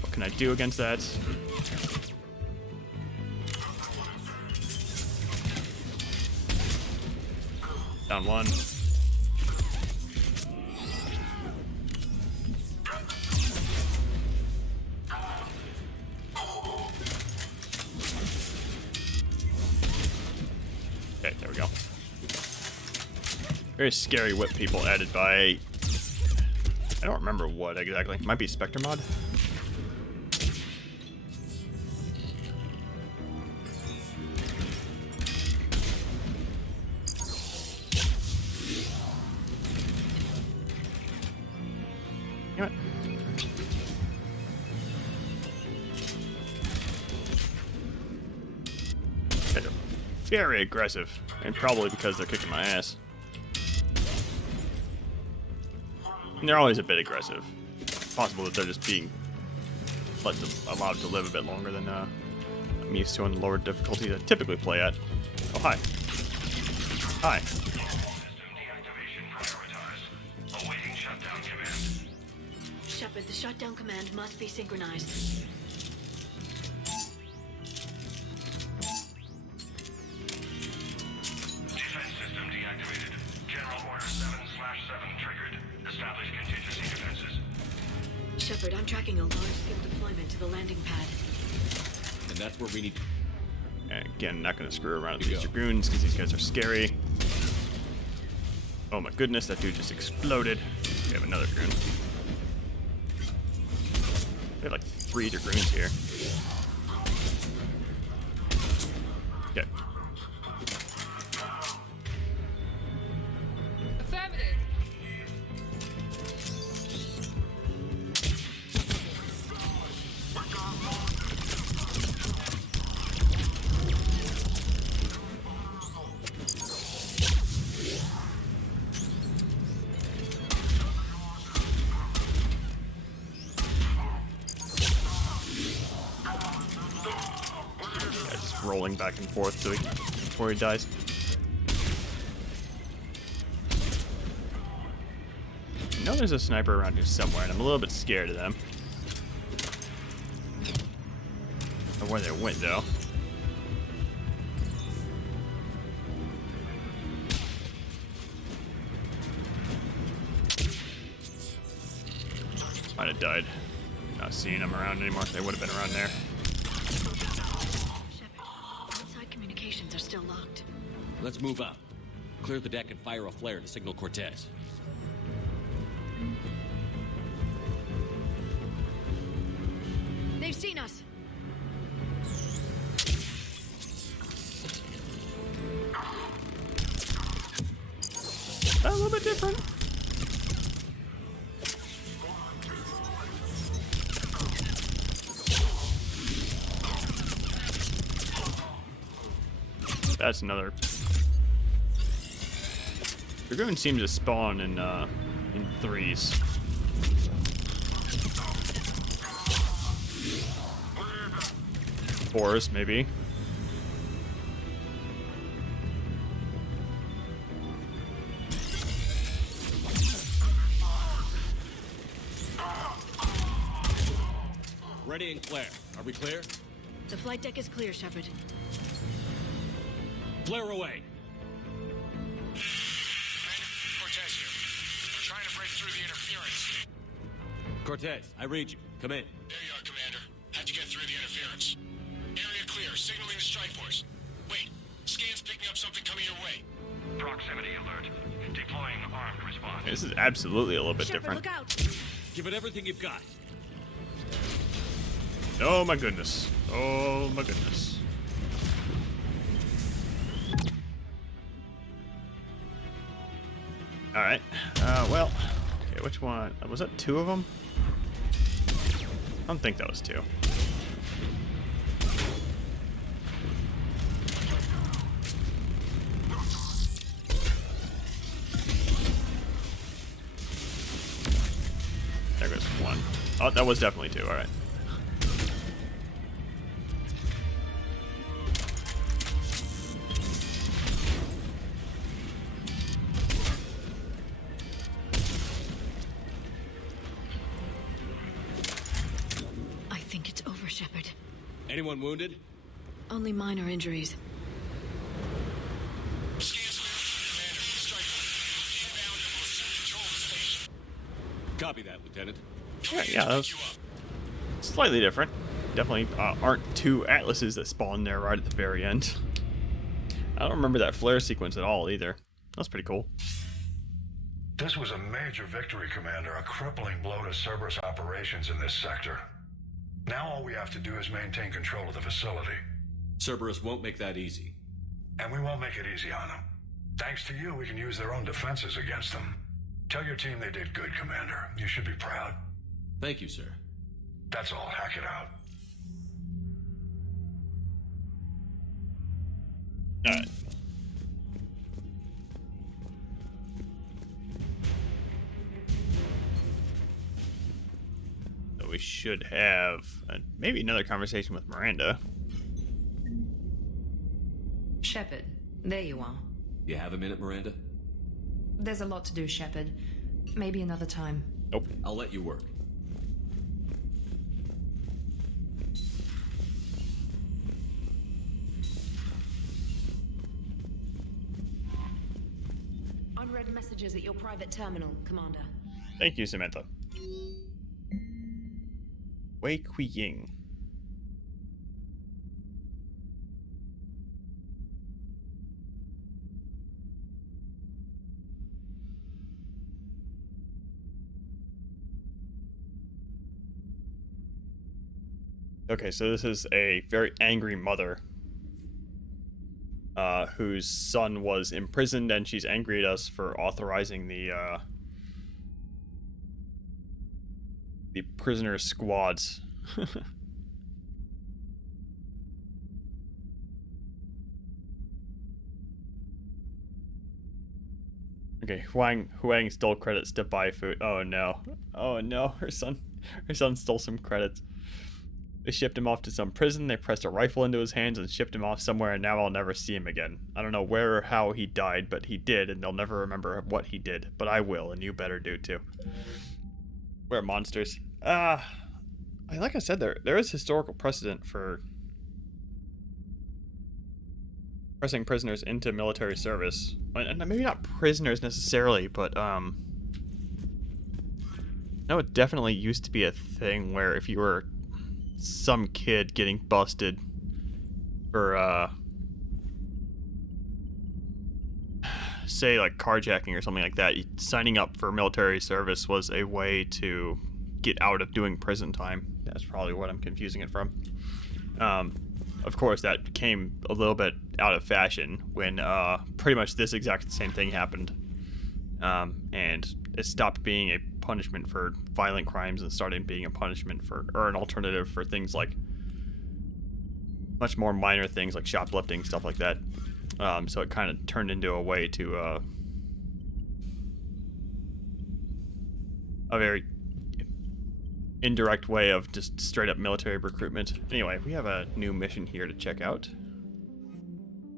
What can I do against that? Down one. Okay, there we go. Very scary whip people added by... I don't remember what exactly. Might be Spectre Mod? Damn it. They're very aggressive, and probably because they're kicking my ass. And they're always a bit aggressive. It's possible that they're just being allowed to live a bit longer than I'm used to on the lower difficulties I typically play at. Oh, hi. Hi. Shepard, the shutdown command must be synchronized. Defense system deactivated. General Order 7/7 triggered. Establish contingency defenses. Shepard, I'm tracking a large-scale deployment to the landing pad. And that's where we need... And again, not going to screw around with these Dragoons because these guys are scary. Oh my goodness, that dude just exploded. We have another Dragoon. We have like 3 Dragoons here. Okay. Affirmative. Rolling back and forth before he dies. I know there's a sniper around here somewhere, and I'm a little bit scared of them. Or where they went, though. Might have died. Not seeing them around anymore. They would have been around there. Communications are still locked. Let's move up. Clear the deck and fire a flare to signal Cortez. They've seen us. A little bit different. That's another. Dragoon seems to spawn in 3s. Fours, maybe. Ready and clear. Are we clear? The flight deck is clear, Shepard. Flare away. Cortez here. Trying to break through the interference. Cortez, I read you. Come in. There you are, Commander. Had to get through the interference. Area clear. Signaling the strike force. Wait. Scan's picking up something coming your way. Proximity alert. Deploying armed response. This is absolutely a little bit Shepard, different. look out! Give it everything you've got. Oh my goodness. Oh my goodness. Alright. Well. Okay, which one? Was that 2 of them? I don't think that was 2. There goes 1. Oh, that was definitely 2. Alright. Shepard. Anyone wounded? Only minor injuries. Copy that, Lieutenant. Yeah, that was slightly different. Definitely aren't 2 Atlases that spawn there right at the very end. I don't remember that flare sequence at all either. That's pretty cool. This was a major victory, Commander. A crippling blow to Cerberus operations in this sector. Now all we have to do is maintain control of the facility. Cerberus won't make that easy. And we won't make it easy on them. Thanks to you, we can use their own defenses against them. Tell your team they did good, Commander. You should be proud. Thank you, sir. That's all. Hack it out. Alright. So we should have maybe another conversation with Miranda. Shepard, there you are. You have a minute, Miranda? There's a lot to do, Shepard. Maybe another time. Nope. I'll let you work. Unread messages at your private terminal, Commander. Thank you, Samantha. Wei Kui Ying. Okay, so this is a very angry mother whose son was imprisoned, and she's angry at us for authorizing the prisoner squads. Okay, Huang stole credits to buy food. Oh no. Oh no, her son stole some credits. They shipped him off to some prison, they pressed a rifle into his hands and shipped him off somewhere, and now I'll never see him again. I don't know where or how he died, but he did, and they'll never remember what he did. But I will, and you better do too. We're monsters. Like I said, there is historical precedent for pressing prisoners into military service. And maybe not prisoners necessarily, but no, it definitely used to be a thing where if you were some kid getting busted for say like carjacking or something like that, signing up for military service was a way to get out of doing prison time. That's probably what I'm confusing it from. Of course, that became a little bit out of fashion when pretty much this exact same thing happened, and it stopped being a punishment for violent crimes and started being a punishment for, or an alternative for things like much more minor things like shoplifting, stuff like that. So it kind of turned into a way to a very indirect way of just straight up military recruitment. Anyway, we have a new mission here to check out.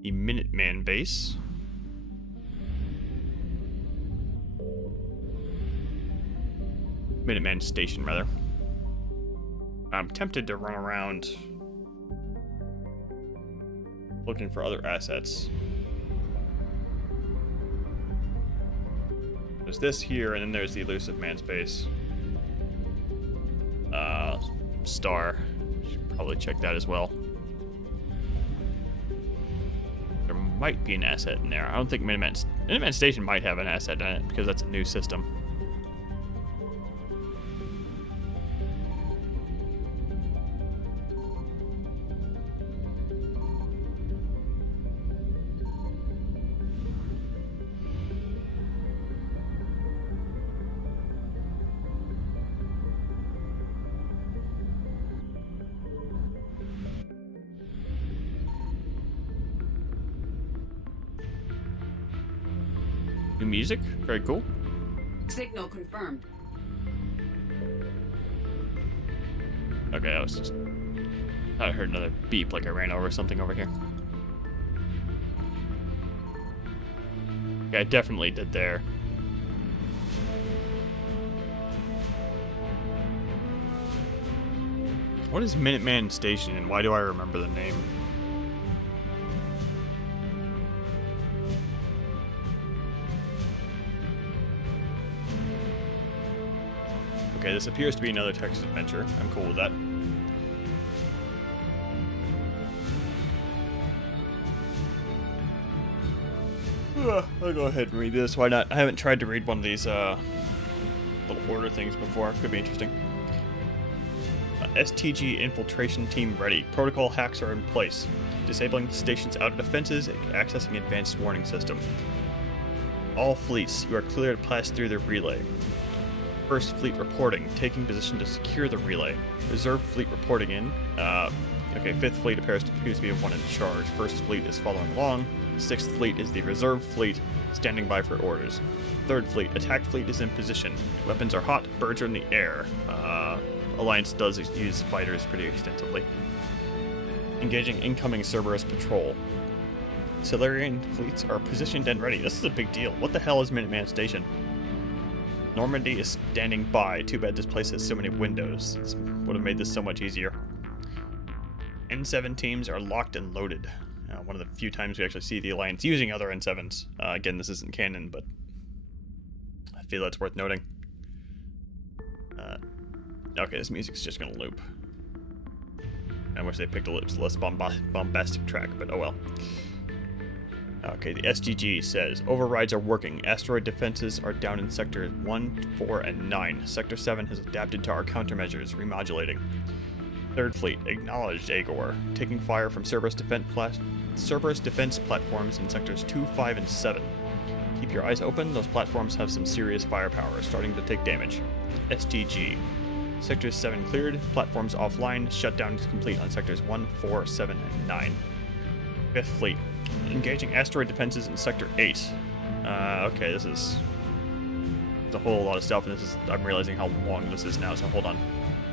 The Minuteman base. Minuteman station, rather. I'm tempted to run around looking for other assets. There's this here, and then there's the Elusive Man's base. Star. Should probably check that as well. There might be an asset in there. I don't think Minuteman Station might have an asset in it because that's a new system. New music, very cool. Signal confirmed. Okay, I heard another beep like I ran over something over here. Okay, I definitely did there. What is Minuteman Station and why do I remember the name? Okay, this appears to be another text adventure. I'm cool with that. I'll go ahead and read this. Why not? I haven't tried to read one of these little order things before. Could be interesting. STG infiltration team ready. Protocol hacks are in place. Disabling the station's outer defenses and accessing advanced warning system. All fleets, you are clear to pass through the relay. First fleet reporting, taking position to secure the relay. Reserve fleet reporting in. Okay, fifth fleet appears to be the one in charge. First fleet is following along. Sixth fleet is the reserve fleet, standing by for orders. Third fleet, attack fleet is in position. Weapons are hot, birds are in the air. Alliance does use fighters pretty extensively. Engaging incoming Cerberus patrol. Solarian fleets are positioned and ready. This is a big deal. What the hell is Minuteman Station? Normandy is standing by. Too bad this place has so many windows. This would have made this so much easier. N7 teams are locked and loaded. One of the few times we actually see the Alliance using other N7s. Again, this isn't canon, but I feel that's worth noting. Okay, this music's just gonna loop. I wish they picked a less bombastic track, but oh well. Okay, the SGG says, overrides are working. Asteroid defenses are down in sectors 1, 4, and 9. Sector 7 has adapted to our countermeasures, remodulating. Third Fleet, acknowledged Agor. Taking fire from Cerberus defense platforms in sectors 2, 5, and 7. Keep your eyes open, those platforms have some serious firepower, starting to take damage. SGG. Sectors 7 cleared, platforms offline, shutdown is complete on sectors 1, 4, 7, and 9. Fifth Fleet. Engaging asteroid defenses in Sector 8. Okay, this is a whole lot of stuff, and I'm realizing how long this is now, so hold on.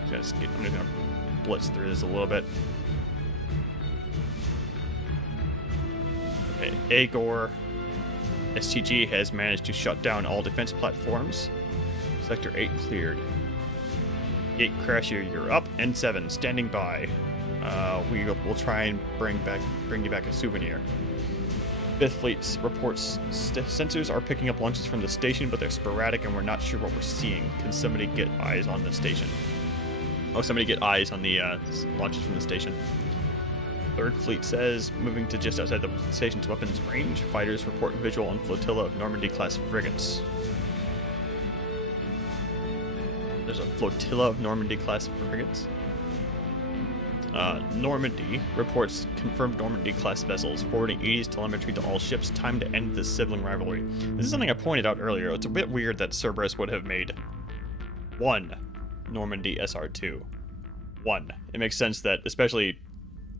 I'm just gonna blitz through this a little bit. Okay, Agor. STG has managed to shut down all defense platforms. Sector 8 cleared. Gate Crasher, you're up. N7, standing by. We'll try and bring you back a souvenir. Fifth Fleet reports sensors are picking up launches from the station, but they're sporadic and we're not sure what we're seeing. Can somebody get eyes on the station? Oh, somebody get eyes on the launches from the station. Third Fleet says, moving to just outside the station's weapons range. Fighters report visual on flotilla of Normandy-class frigates. There's a flotilla of Normandy-class frigates. Normandy reports confirmed Normandy-class vessels, forwarding 80s telemetry to all ships. Time to end this sibling rivalry. This is something I pointed out earlier. It's a bit weird that Cerberus would have made one Normandy SR2. One. It makes sense that, especially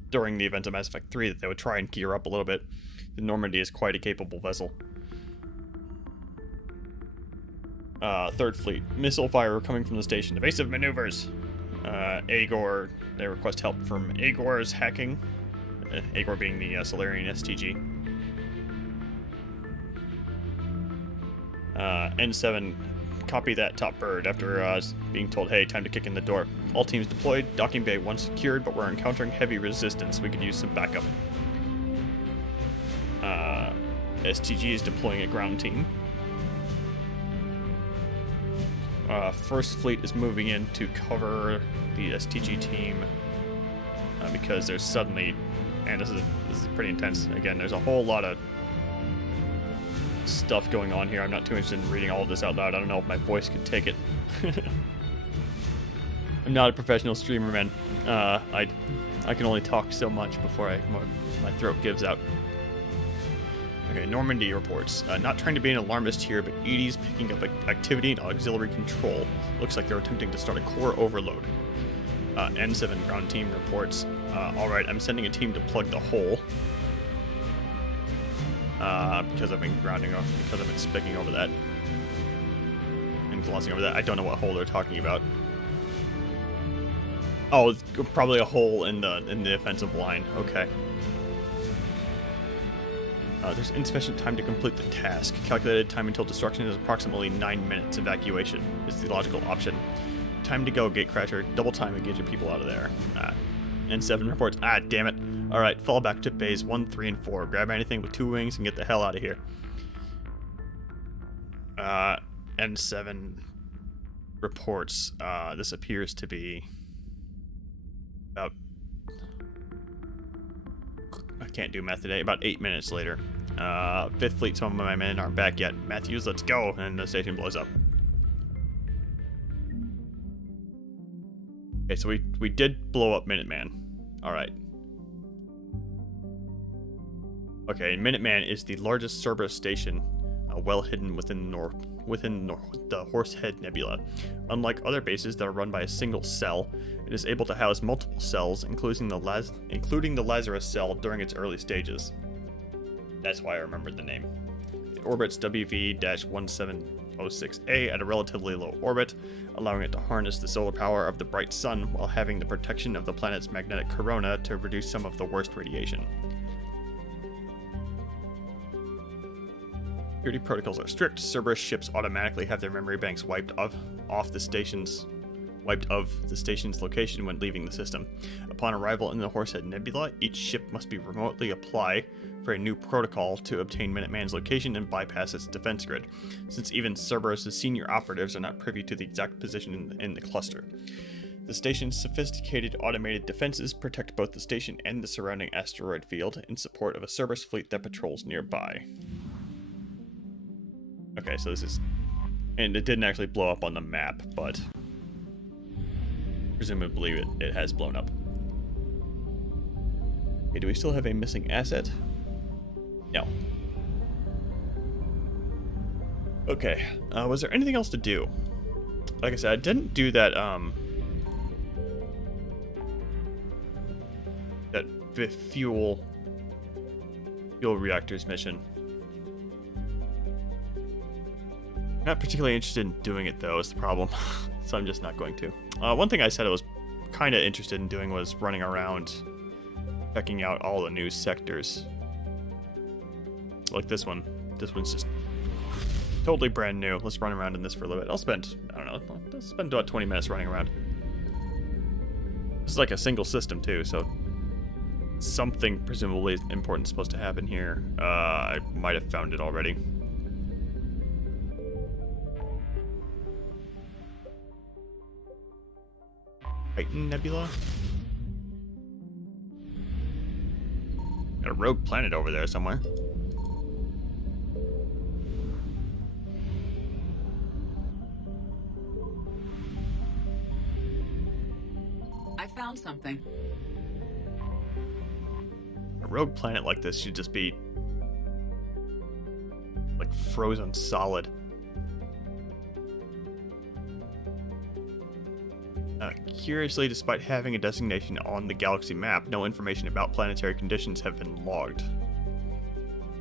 during the events of Mass Effect 3, that they would try and gear up a little bit. The Normandy is quite a capable vessel. Third Fleet. Missile fire coming from the station. Evasive maneuvers. Agor. They request help from Agor's hacking. Agor being the Solarian STG. N7. Copy that, top bird. After being told, hey, time to kick in the door. All teams deployed. Docking bay 1 secured, but we're encountering heavy resistance. We could use some backup. STG is deploying a ground team. First Fleet is moving in to cover the STG team because there's suddenly, and this is pretty intense. Again, there's a whole lot of stuff going on here. I'm not too interested in reading all of this out loud. I don't know if my voice could take it. I'm not a professional streamer, man. I can only talk so much before my throat gives out. Okay, Normandy reports. Not trying to be an alarmist here, but EDI's picking up activity and auxiliary control. Looks like they're attempting to start a core overload. N7 ground team reports. Alright, I'm sending a team to plug the hole. Because I've been spicking over that. And glossing over that. I don't know what hole they're talking about. Oh, it's probably a hole in the offensive line. Okay. There's insufficient time to complete the task. Calculated time until destruction is approximately 9 minutes. Evacuation is the logical option. Time to go, Gatecrasher. Double time and get your people out of there. N7 reports. Damn it. Alright, fall back to bays 1, 3, and 4. Grab anything with 2 wings and get the hell out of here. N7 reports. This appears to be about... I can't do math today. About 8 minutes later. Fifth Fleet, some of my men aren't back yet. Matthews, let's go. And the station blows up. Okay, so we did blow up Minuteman. Alright. Okay, Minuteman is the largest Cerberus station, well hidden within the Horsehead Nebula. Unlike other bases that are run by a single cell, it is able to house multiple cells, including the Lazarus cell during its early stages. That's why I remembered the name. It orbits WV-1706A at a relatively low orbit, allowing it to harness the solar power of the bright sun while having the protection of the planet's magnetic corona to reduce some of the worst radiation. Security protocols are strict. Cerberus ships automatically have their memory banks wiped of the station's location when leaving the system. Upon arrival in the Horsehead Nebula, each ship must be remotely apply for a new protocol to obtain Minuteman's location and bypass its defense grid, since even Cerberus' senior operatives are not privy to the exact position in the cluster. The station's sophisticated automated defenses protect both the station and the surrounding asteroid field in support of a Cerberus fleet that patrols nearby. Okay, so this is... And it didn't actually blow up on the map, but... presumably it has blown up. Okay, do we still have a missing asset? No. Okay, was there anything else to do? Like I said, I didn't do that, that fuel reactors mission. Not particularly interested in doing it, though, is the problem. So I'm just not going to. One thing I said I was kind of interested in doing was running around, checking out all the new sectors. Like this one. This one's just totally brand new. Let's run around in this for a little bit. I'll spend, I don't know, I'll spend about 20 minutes running around. This is like a single system, too, so something presumably important is supposed to happen here. I might have found it already. Titan Nebula? Got a rogue planet over there somewhere. I found something. A rogue planet like this should just be like frozen solid. Curiously, despite having a designation on the galaxy map, no information about planetary conditions have been logged.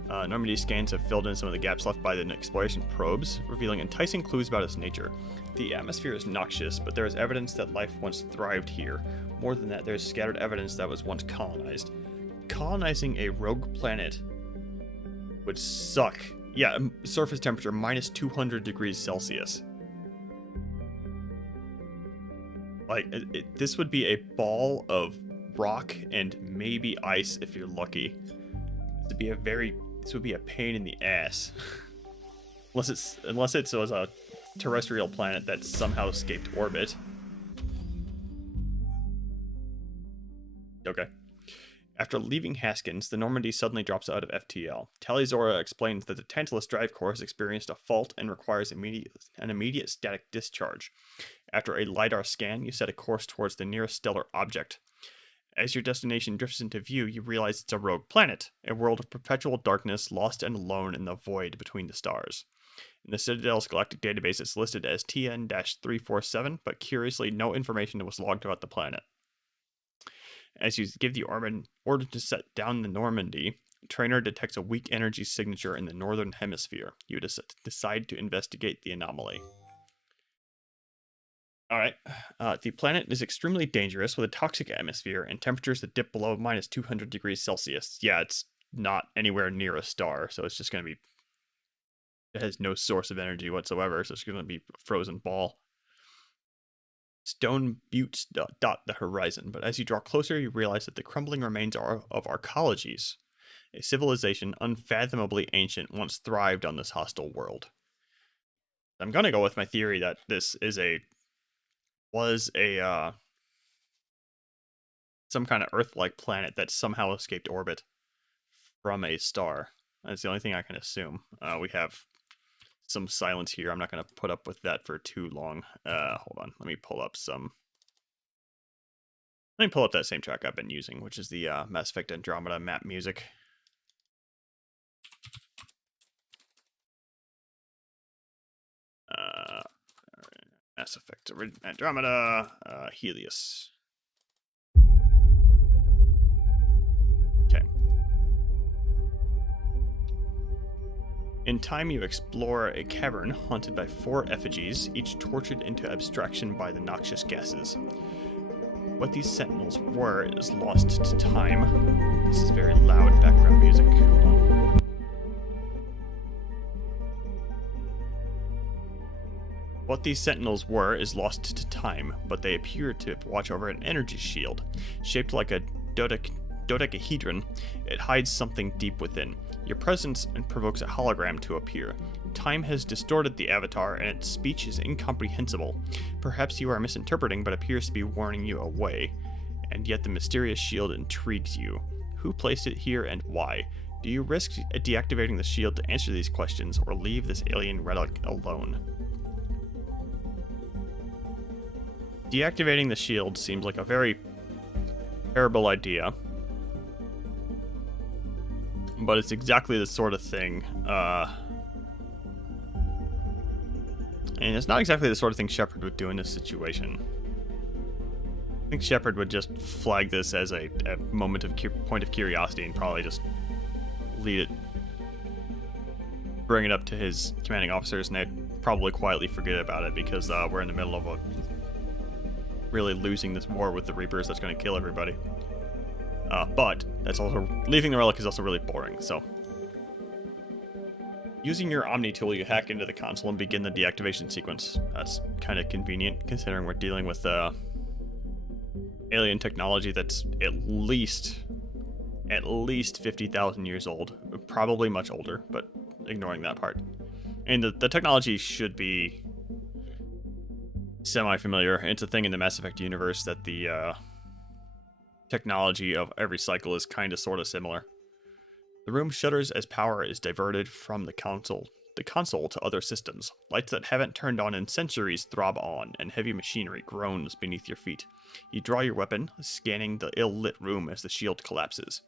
Normandy scans have filled in some of the gaps left by the exploration probes, revealing enticing clues about its nature. The atmosphere is noxious, but there is evidence that life once thrived here. More than that, there is scattered evidence that was once colonized. Colonizing a rogue planet would suck. Yeah, surface temperature minus 200 degrees Celsius. Like, this would be a ball of rock and maybe ice if you're lucky. This would be a pain in the ass. unless it was a terrestrial planet that somehow escaped orbit. Okay. After leaving Haskins, the Normandy suddenly drops out of FTL. Talizora explains that the Tantalus drive core has experienced a fault and requires an immediate static discharge. After a LiDAR scan, you set a course towards the nearest stellar object. As your destination drifts into view, you realize it's a rogue planet, a world of perpetual darkness, lost and alone in the void between the stars. In the Citadel's galactic database, it's listed as TN-347, but curiously, no information was logged about the planet. As you give the order to set down the Normandy, Trainer detects a weak energy signature in the northern hemisphere. You decide to investigate the anomaly. Alright, the planet is extremely dangerous with a toxic atmosphere and temperatures that dip below minus 200 degrees Celsius. Yeah, it's not anywhere near a star, so it's just going to be... It has no source of energy whatsoever, so it's going to be a frozen ball. Stone buttes dot the horizon, but as you draw closer, you realize that the crumbling remains are of arcologies. A civilization unfathomably ancient once thrived on this hostile world. I'm going to go with my theory that this is some kind of Earth-like planet that somehow escaped orbit from a star. That's the only thing I can assume. We have some silence here. I'm not going to put up with that for too long. Hold on. Let me pull up that same track I've been using, which is the Mass Effect Andromeda map music. Mass Effect Andromeda, Helios. Okay. In time, you explore a cavern haunted by 4 effigies, each tortured into abstraction by the noxious gases. What these sentinels were is lost to time. This is very loud background music. Hold on. What these sentinels were is lost to time, but they appear to watch over an energy shield. Shaped like a dodecahedron, it hides something deep within. Your presence provokes a hologram to appear. Time has distorted the avatar, and its speech is incomprehensible. Perhaps you are misinterpreting, but appears to be warning you away. And yet the mysterious shield intrigues you. Who placed it here and why? Do you risk deactivating the shield to answer these questions, or leave this alien relic alone? Deactivating the shield seems like a very terrible idea. But it's exactly the sort of thing, and it's not exactly the sort of thing Shepard would do in this situation. I think Shepard would just flag this as a moment of point of curiosity and probably just lead it, bring it up to his commanding officers, and they'd probably quietly forget about it because we're in the middle of really losing this war with the Reapers that's going to kill everybody. But that's also, leaving the relic is also really boring, so. Using your Omni tool, you hack into the console and begin the deactivation sequence. That's kind of convenient, considering we're dealing with alien technology that's at least 50,000 years old. Probably much older, but ignoring that part. And the technology should be semi-familiar. It's a thing in the Mass Effect universe that the technology of every cycle is kind of sort of similar. The room shudders as power is diverted from the console to other systems. Lights that haven't turned on in centuries throb on, and heavy machinery groans beneath your feet. You draw your weapon, scanning the ill-lit room as the shield collapses.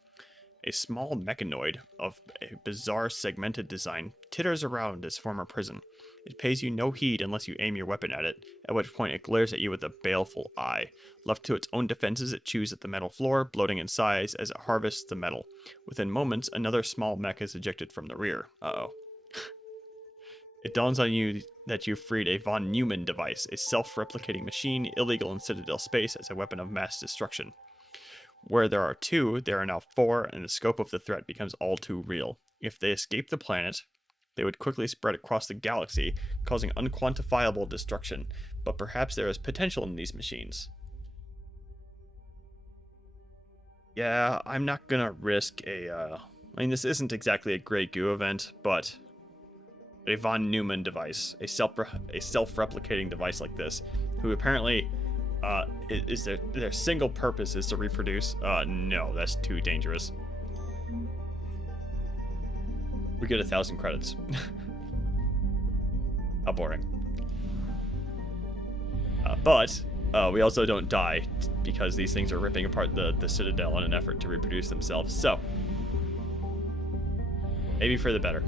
A small mechanoid of a bizarre segmented design titters around its former prison. It pays you no heed unless you aim your weapon at it, at which point it glares at you with a baleful eye. Left to its own defenses, it chews at the metal floor, bloating in size as it harvests the metal. Within moments, another small mech is ejected from the rear. Uh-oh. It dawns on you that you freed a von Neumann device, a self-replicating machine illegal in Citadel space as a weapon of mass destruction. Where there are 2, there are now 4, and the scope of the threat becomes all too real. If they escape the planet, they would quickly spread across the galaxy, causing unquantifiable destruction. But perhaps there is potential in these machines. Yeah, I'm not gonna risk I mean, this isn't exactly a Grey Goo event, but a von Neumann device, a self-replicating device like this, who apparently is their single purpose is to reproduce. No, that's too dangerous. We get 1,000 credits. How boring. But we also don't die because these things are ripping apart the Citadel in an effort to reproduce themselves. So, maybe for the better.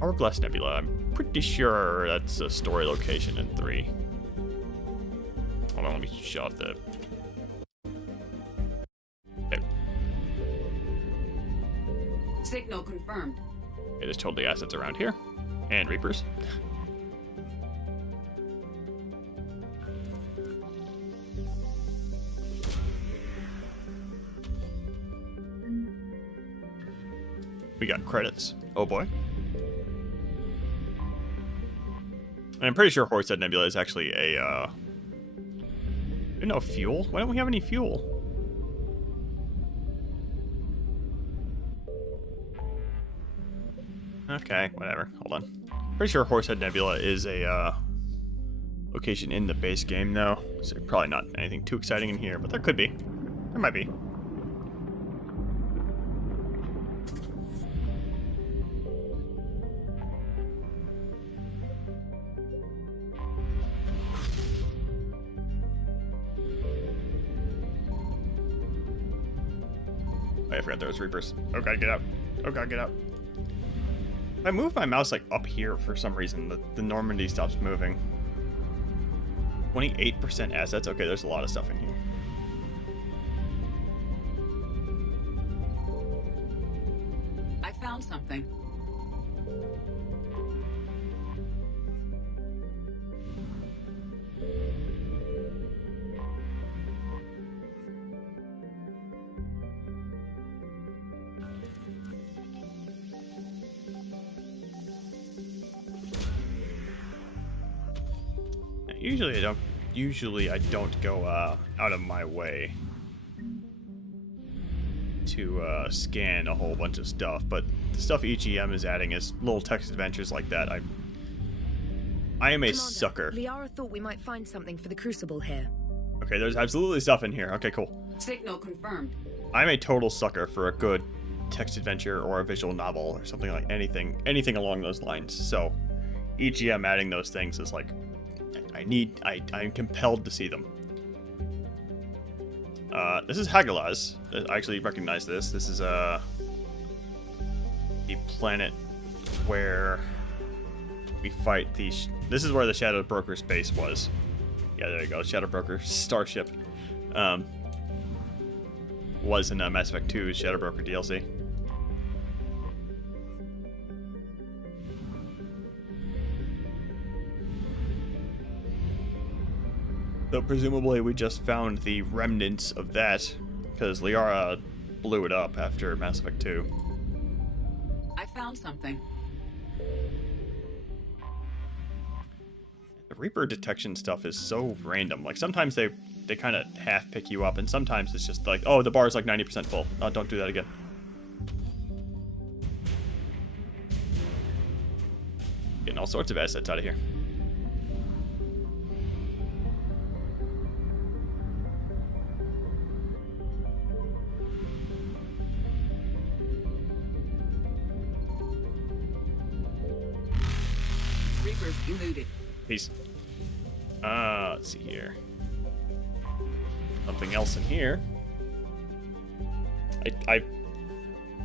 Hourglass Nebula. I'm pretty sure that's a story location in 3. Hold on, let me shut off the... Okay. Signal confirmed. Okay, there's totally assets around here. And Reapers. We got credits. Oh boy. And I'm pretty sure Horsehead Nebula is actually a, no fuel? Why don't we have any fuel? Okay, whatever. Hold on. Pretty sure Horsehead Nebula is a, location in the base game, though. So probably not anything too exciting in here, but there could be. There might be. Oh, I forgot there was Reapers. Oh god, get out. Oh god, get out. If I move my mouse like up here for some reason, the Normandy stops moving. 28% assets? Okay, there's a lot of stuff in here. I found something. Usually I don't go out of my way to scan a whole bunch of stuff, but the stuff EGM is adding is little text adventures like that. I am a Commander, sucker. Liara thought we might find something for the Crucible here. Okay, there's absolutely stuff in here. Okay, cool. Signal confirmed. I'm a total sucker for a good text adventure or a visual novel or something like anything along those lines. So EGM adding those things is like I'm compelled to see them. This is Hagalaz. I actually recognize this. This is the planet where we fight the. This is where the Shadow Broker's base was. Yeah, there you go. Shadow Broker starship. Was in Mass Effect 2's Shadow Broker DLC. So presumably we just found the remnants of that, because Liara blew it up after Mass Effect 2. I found something. The Reaper detection stuff is so random. Like, sometimes they kind of half pick you up, and sometimes it's just like, oh, the bar is like 90% full. Don't do that again. Getting all sorts of assets out of here. Reapers eluded. Peace. Let's see here. Something else in here. I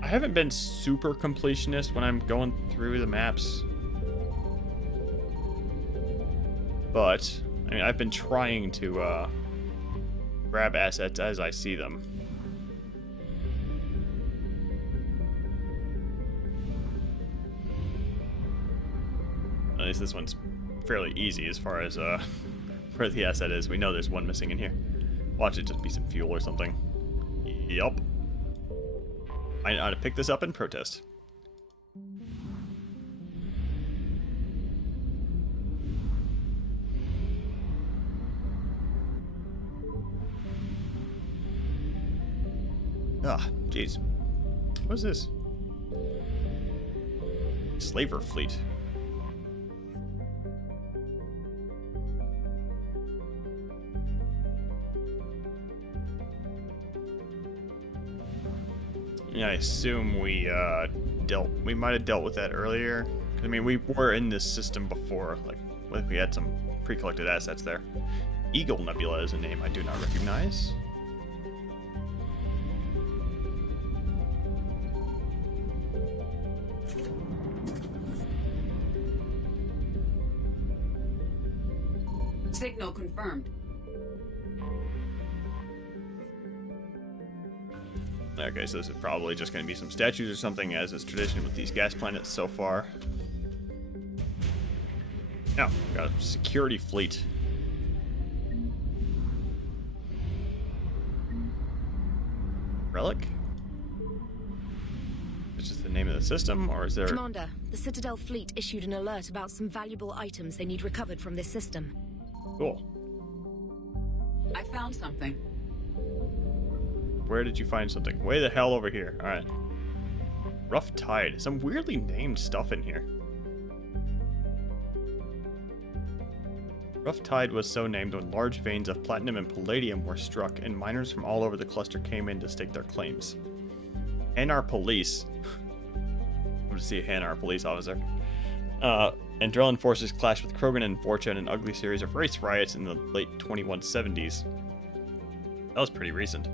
haven't been super completionist when I'm going through the maps. But, I mean, I've been trying to grab assets as I see them. At least this one's fairly easy as far as where the asset is. We know there's one missing in here. Watch it just be some fuel or something. Yup. I ought to pick this up and protest. Ah, jeez. What is this? Slaver fleet. Yeah, I assume we might have dealt with that earlier. I mean, we were in this system before, like we had some pre-collected assets there. Eagle Nebula is a name I do not recognize. Signal confirmed. Okay, so this is probably just going to be some statues or something, as is tradition with these gas planets so far. Oh, got a security fleet. Relic? Is this the name of the system, or is there... Commander, the Citadel fleet issued an alert about some valuable items they need recovered from this system. Cool. I found something. Where did you find something? Way the hell over here. Alright. Rough Tide. Some weirdly named stuff in here. Rough Tide was so named when large veins of platinum and palladium were struck, and miners from all over the cluster came in to stake their claims. Hanar Police. I'm to see a Hanar police officer. And Drellin forces clashed with Krogan and Vorcha in an ugly series of race riots in the late 2170s. That was pretty recent,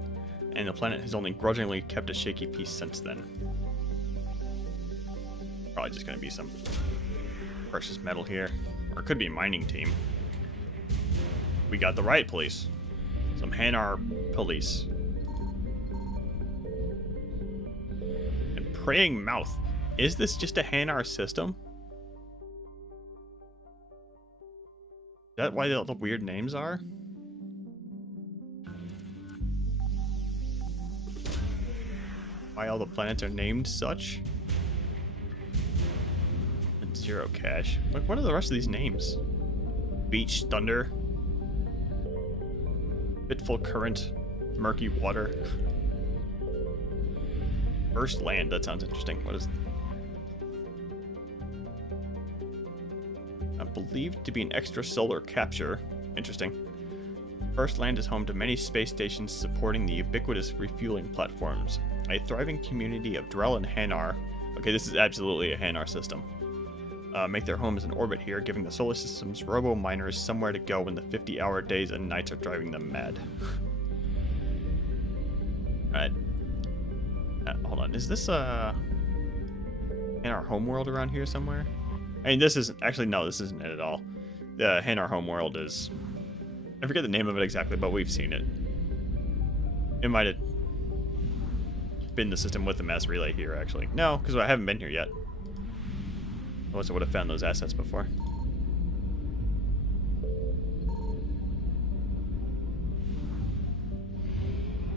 and the planet has only grudgingly kept a shaky peace since then. Probably just going to be some precious metal here, or it could be a mining team. We got the riot police, some Hanar police, and Praying Mouth. Is this just a Hanar system? Is that why all the weird names are? Why all the planets are named such? And Zero Cash. Like, what are the rest of these names? Beach Thunder. Fitful Current. Murky Water. First Land. That sounds interesting. What is... believed to be an extrasolar capture. Interesting. First Land is home to many space stations supporting the ubiquitous refueling platforms. A thriving community of Drell and Hanar. Okay, this is absolutely a Hanar system. Make their homes in orbit here, giving the solar system's robo-miners somewhere to go when the 50-hour days and nights are driving them mad. Alright. Hold on, is this in our homeworld around here somewhere? I mean, this isn't... Actually, no, this isn't it at all. The Hanar homeworld is... I forget the name of it exactly, but we've seen it. It might have been the system with the mass relay here, actually. No, because I haven't been here yet. Otherwise I would have found those assets before.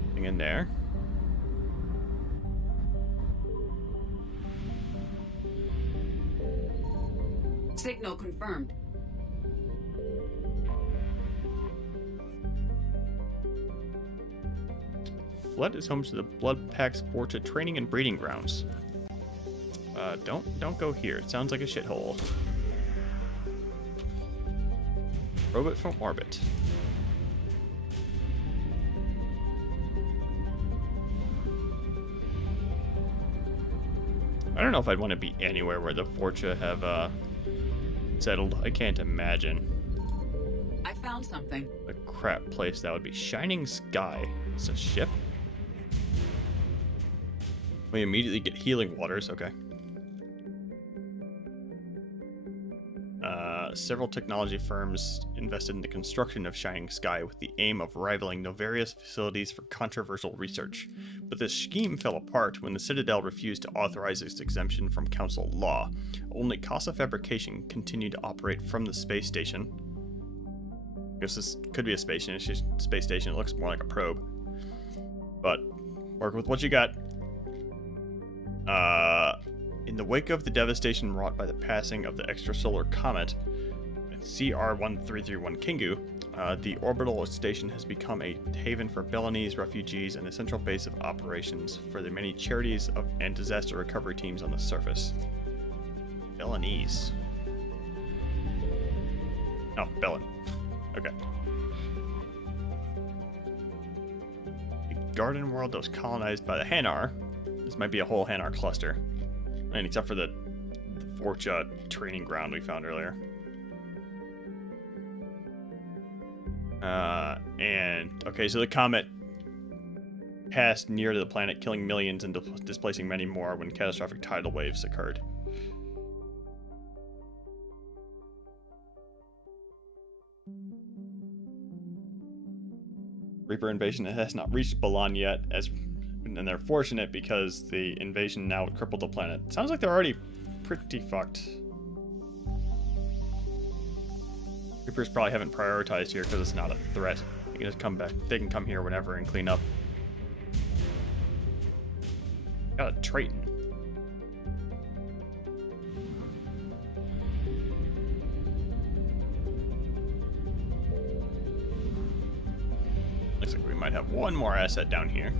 Nothing in there. Signal confirmed. Flood is home to the Blood Pack's Vorcha training and breeding grounds. Don't go here. It sounds like a shithole. Robot from orbit. I don't know if I'd want to be anywhere where the Vorcha have settled. I can't imagine. I found something. A crap place that would be. Shining Sky. It's a ship. We immediately get healing waters. Okay. Several technology firms invested in the construction of Shining Sky with the aim of rivaling Novaria's facilities for controversial research. But this scheme fell apart when the Citadel refused to authorize its exemption from council law. Only Casa Fabrication continued to operate from the space station. I guess this could be a space station. It looks more like a probe. But work with what you got. In the wake of the devastation wrought by the passing of the extrasolar comet, CR1331 Kingu, the orbital station has become a haven for Balinese refugees and a central base of operations for the many charities and disaster recovery teams on the surface. Balinese. Oh, Belin. Okay. A garden world that was colonized by the Hanar. This might be a whole Hanar cluster. I mean, except for the Vorcha training ground we found earlier. Okay, so the comet passed near to the planet, killing millions and displacing many more when catastrophic tidal waves occurred. Reaper invasion has not reached Balan yet, and they're fortunate because the invasion now would cripple the planet. Sounds like they're already pretty fucked. Reapers probably haven't prioritized here because it's not a threat. They can just come back. They can come here whenever and clean up. Got a Triton. Looks like we might have one more asset down here.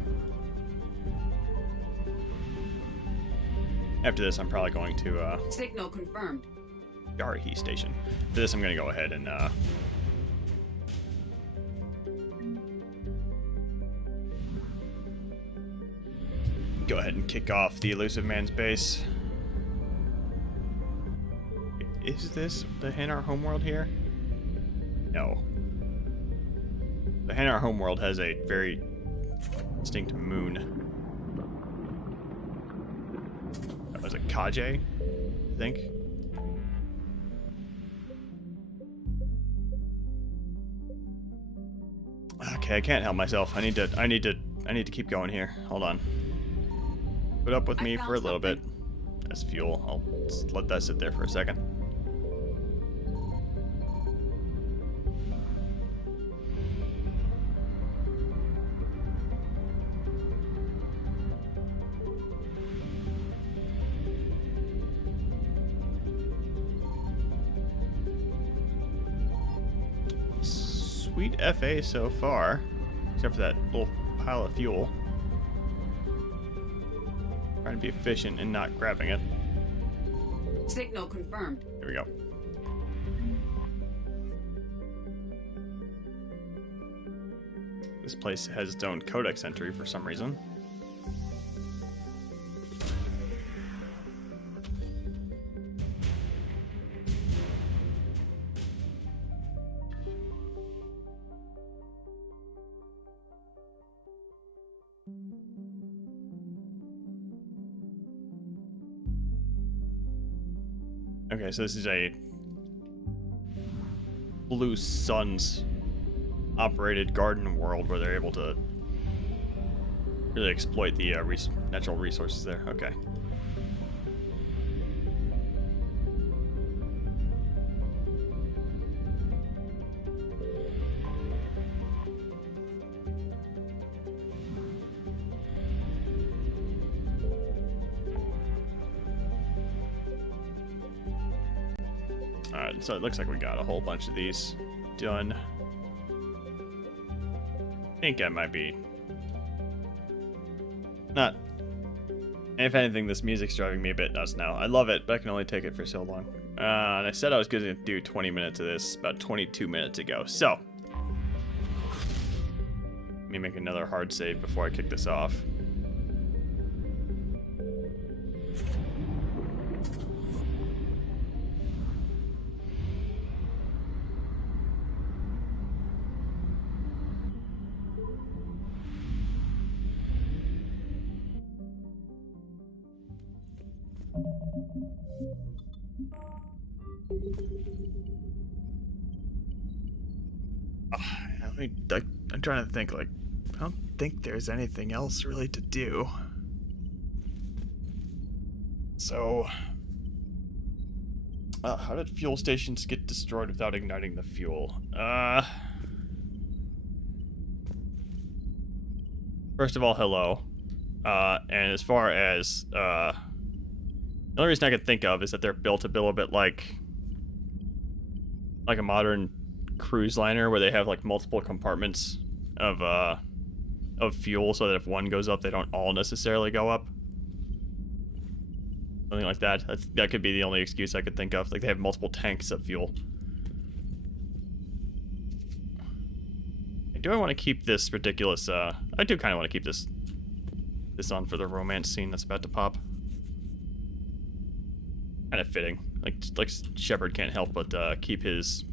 After this, I'm probably going to Signal confirmed. Yarahi Station. For this, I'm going to go ahead and go ahead and kick off the Elusive Man's base. Is this the Hanar homeworld here? No. The Hanar homeworld has a very distinct moon. That was a Kaje, I think. Okay, I can't help myself. I need to keep going here. Hold on. Put up with me for a little bit. As fuel. I'll just let that sit there for a second. Sweet FA so far, except for that little pile of fuel. Trying to be efficient and not grabbing it. Signal confirmed. Here we go. This place has its own codex entry for some reason. Okay, so this is a Blue Suns operated garden world where they're able to really exploit the natural resources there. Okay. Alright, so it looks like we got a whole bunch of these done. I think I might be... not... If anything, this music's driving me a bit nuts now. I love it, but I can only take it for so long. And I said I was going to do 20 minutes of this about 22 minutes ago. So, let me make another hard save before I kick this off. I'm trying to think, like, I don't think there's anything else really to do. So, how did fuel stations get destroyed without igniting the fuel? First of all, hello. And as far as, the only reason I could think of is that they're built a little bit like a modern cruise liner where they have like multiple compartments of fuel so that if one goes up, they don't all necessarily go up. Something like that. That could be the only excuse I could think of. Like they have multiple tanks of fuel. Do I want to keep this ridiculous, I do kind of want to keep this on for the romance scene that's about to pop. Kind of fitting. Like Shepard can't help but keep his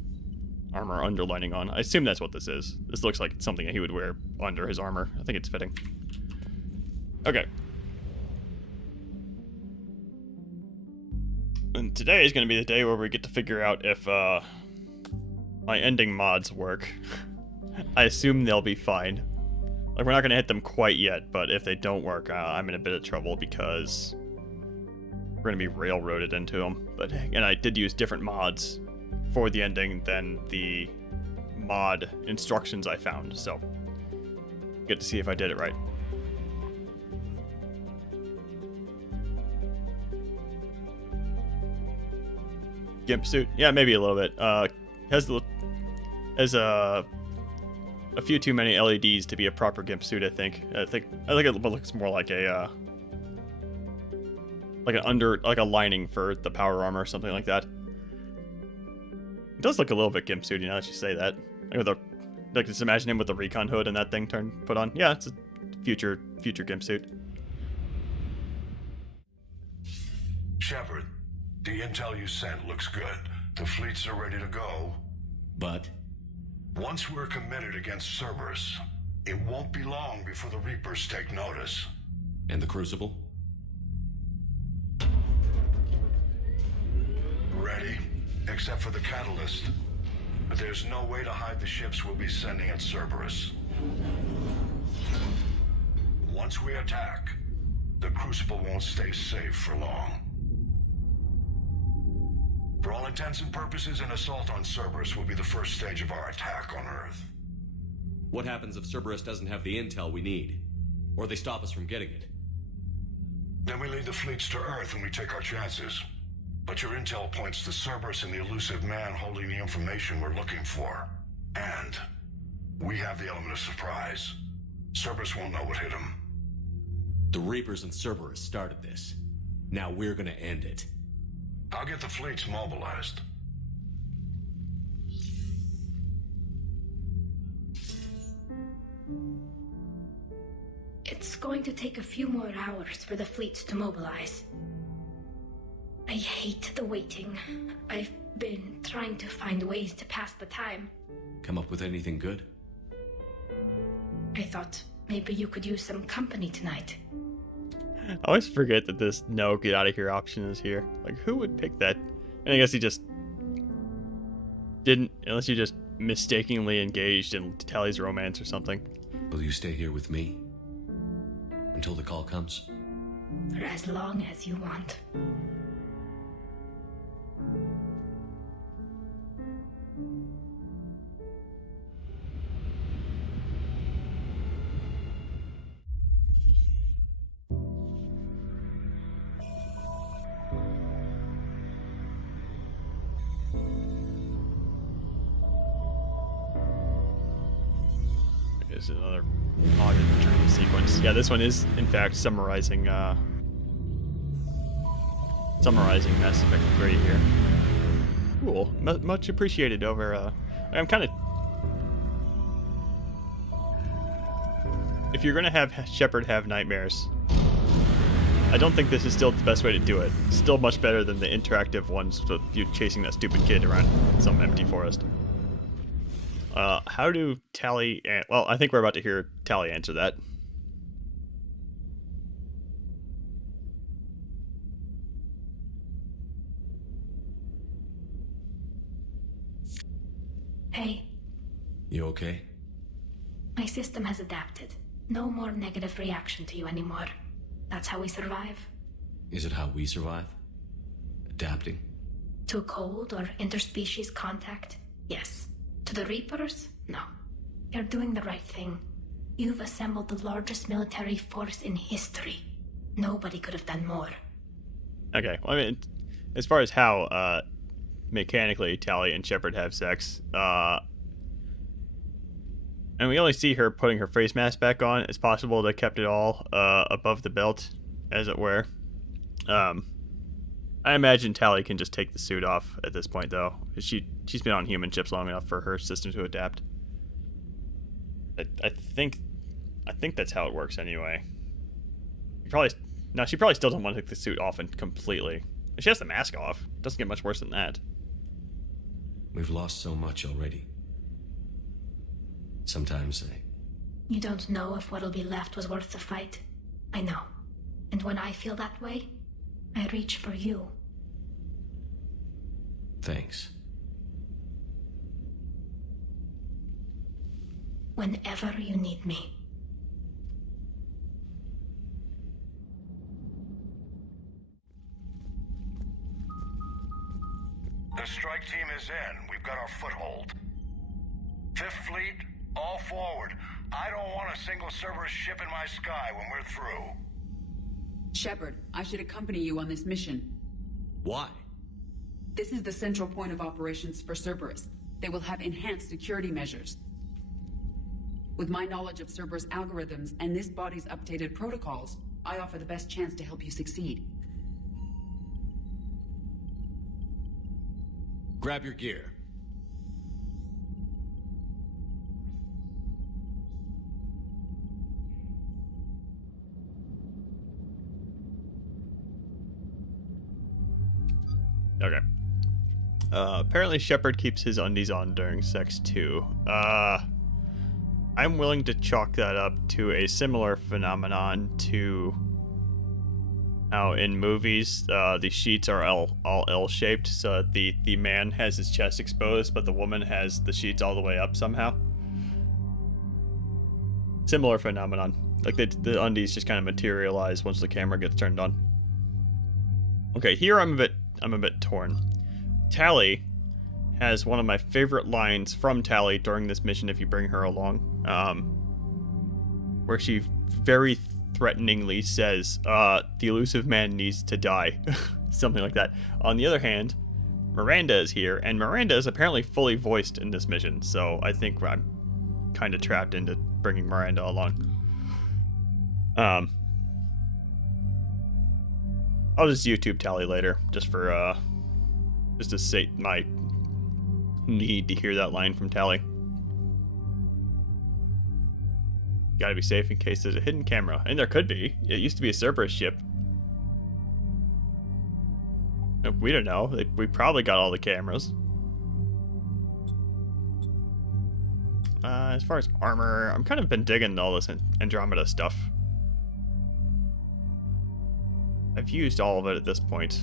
armor underlining on. I assume that's what this is. This looks like something that he would wear under his armor. I think it's fitting. Okay. And today is going to be the day where we get to figure out if my ending mods work. I assume they'll be fine. Like, we're not going to hit them quite yet, but if they don't work, I'm in a bit of trouble because we're going to be railroaded into them. But, and I did use different mods for the ending than the mod instructions I found, so get to see if I did it right. Gimp suit, yeah, maybe a little bit. Has a few too many LEDs to be a proper gimp suit. I think it looks more like a like a lining for the power armor or something like that. It does look a little bit gimp suity now that you say that. Like just imagine him with the recon hood and that thing put on. Yeah, it's a future gimp suit. Shepard, the intel you sent looks good. The fleets are ready to go. But? Once we're committed against Cerberus, it won't be long before the Reapers take notice. And the Crucible? Ready, except for the catalyst. But there's no way to hide the ships we'll be sending at Cerberus. Once we attack, the Crucible won't stay safe for long. For all intents and purposes, an assault on Cerberus will be the first stage of our attack on Earth. What happens if Cerberus doesn't have the intel we need? Or they stop us from getting it? Then we lead the fleets to Earth and we take our chances. But your intel points to Cerberus and the elusive man holding the information we're looking for. And we have the element of surprise. Cerberus won't know what hit him. The Reapers and Cerberus started this. Now we're gonna end it. I'll get the fleets mobilized. It's going to take a few more hours for the fleets to mobilize. I hate the waiting. I've been trying to find ways to pass the time. Come up with anything good? I thought maybe you could use some company tonight. I always forget that this no get out of here option is here. Like, who would pick that? And I guess he just didn't, unless you just mistakenly engaged in Tally's romance or something. Will you stay here with me? Until the call comes? For as long as you want. Is another modded dream sequence. Yeah, this one is in fact summarizing Mass Effect 3 here. Cool. Much appreciated over I'm kind of, if you're gonna have Shepard have nightmares, I don't think this is still the best way to do it. It's still much better than the interactive ones with you chasing that stupid kid around some empty forest. How do Tally... well, I think we're about to hear Tally answer that. Hey. You okay? My system has adapted. No more negative reaction to you anymore. That's how we survive. Is it how we survive? Adapting? To cold or interspecies contact? Yes. To the Reapers? No. You're doing the right thing. You've assembled the largest military force in history. Nobody could have done more. Okay, well, I mean, as far as how mechanically Tally and Shepard have sex, and we only see her putting her face mask back on. It's possible they kept it all above the belt, as it were. I imagine Tally can just take the suit off at this point, though. She's been on human chips long enough for her system to adapt. I think that's how it works anyway. She probably still doesn't want to take the suit off and completely. She has the mask off. It doesn't get much worse than that. We've lost so much already. Sometimes You don't know if what'll be left was worth the fight. I know. And when I feel that way, I reach for you. Thanks. Whenever you need me. The strike team is in. We've got our foothold. Fifth Fleet, all forward. I don't want a single Cerberus ship in my sky when we're through. Shepard, I should accompany you on this mission. Why? This is the central point of operations for Cerberus. They will have enhanced security measures. With my knowledge of Cerberus algorithms and this body's updated protocols, I offer the best chance to help you succeed. Grab your gear. Okay. Apparently Shepard keeps his undies on during sex too. I'm willing to chalk that up to a similar phenomenon to how in movies the sheets are all L-shaped, so the man has his chest exposed, but the woman has the sheets all the way up somehow. Similar phenomenon. Like the undies just kind of materialize once the camera gets turned on. Okay, here I'm a bit torn. Tali has one of my favorite lines from Tali during this mission if you bring her along, where she very threateningly says, the elusive man needs to die. Something like that. On the other hand, Miranda is here, and Miranda is apparently fully voiced in this mission, so I think I'm kind of trapped into bringing Miranda along. I'll just YouTube Tali later, just for, just to sate my need to hear that line from Tali. Gotta be safe in case there's a hidden camera. And there could be. It used to be a Cerberus ship. We don't know. We probably got all the cameras. As far as armor, I'm kind of been digging all this Andromeda stuff. I've used all of it at this point.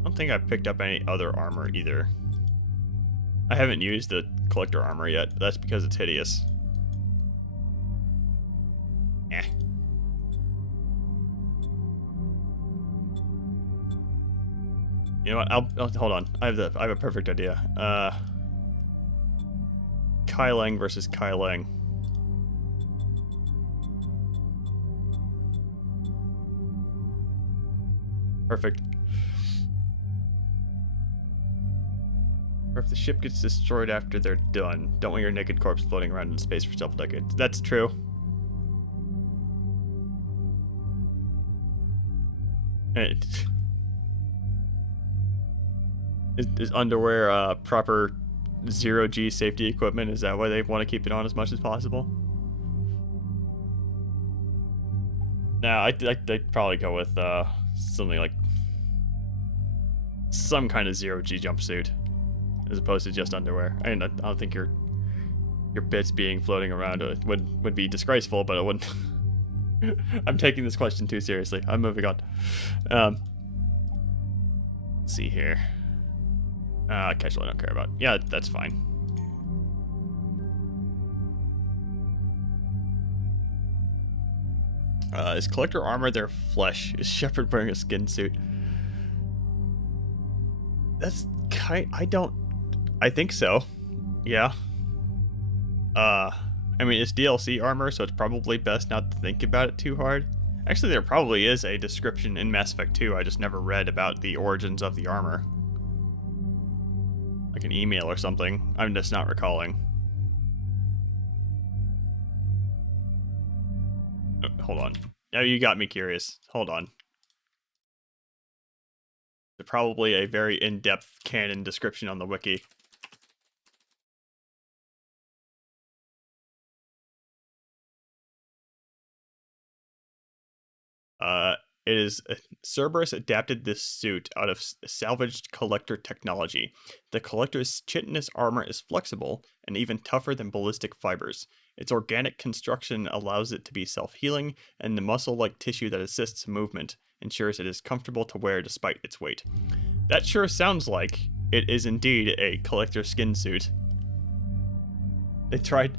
I don't think I've picked up any other armor either. I haven't used the collector armor yet. That's because it's hideous. Eh. You know what? I'll hold on. I have a perfect idea. Kai Leng versus Kai Leng. Perfect. Or if the ship gets destroyed after they're done, don't want your naked corpse floating around in space for several decades. That's true. Is underwear proper zero-G safety equipment? Is that why they want to keep it on as much as possible? Nah, I'd probably go with something like some kind of zero-G jumpsuit, as opposed to just underwear. I mean, I don't think your bits being floating around would be disgraceful, but it wouldn't. I'm taking this question too seriously. I'm moving on. Let's see here. Casual I don't care about. Yeah, that's fine. Is collector armor their flesh? Is Shepard wearing a skin suit? That's I think so. Yeah. I mean, it's DLC armor, so it's probably best not to think about it too hard. Actually, there probably is a description in Mass Effect 2. I just never read about the origins of the armor. Like an email or something. I'm just not recalling. Oh, hold on. Now you got me curious. Hold on. There's probably a very in-depth canon description on the wiki. It is Cerberus adapted this suit out of salvaged collector technology. The collector's chitinous armor is flexible and even tougher than ballistic fibers. Its organic construction allows it to be self-healing, and the muscle-like tissue that assists movement ensures it is comfortable to wear despite its weight. That sure sounds like it is indeed a collector skin suit. They tried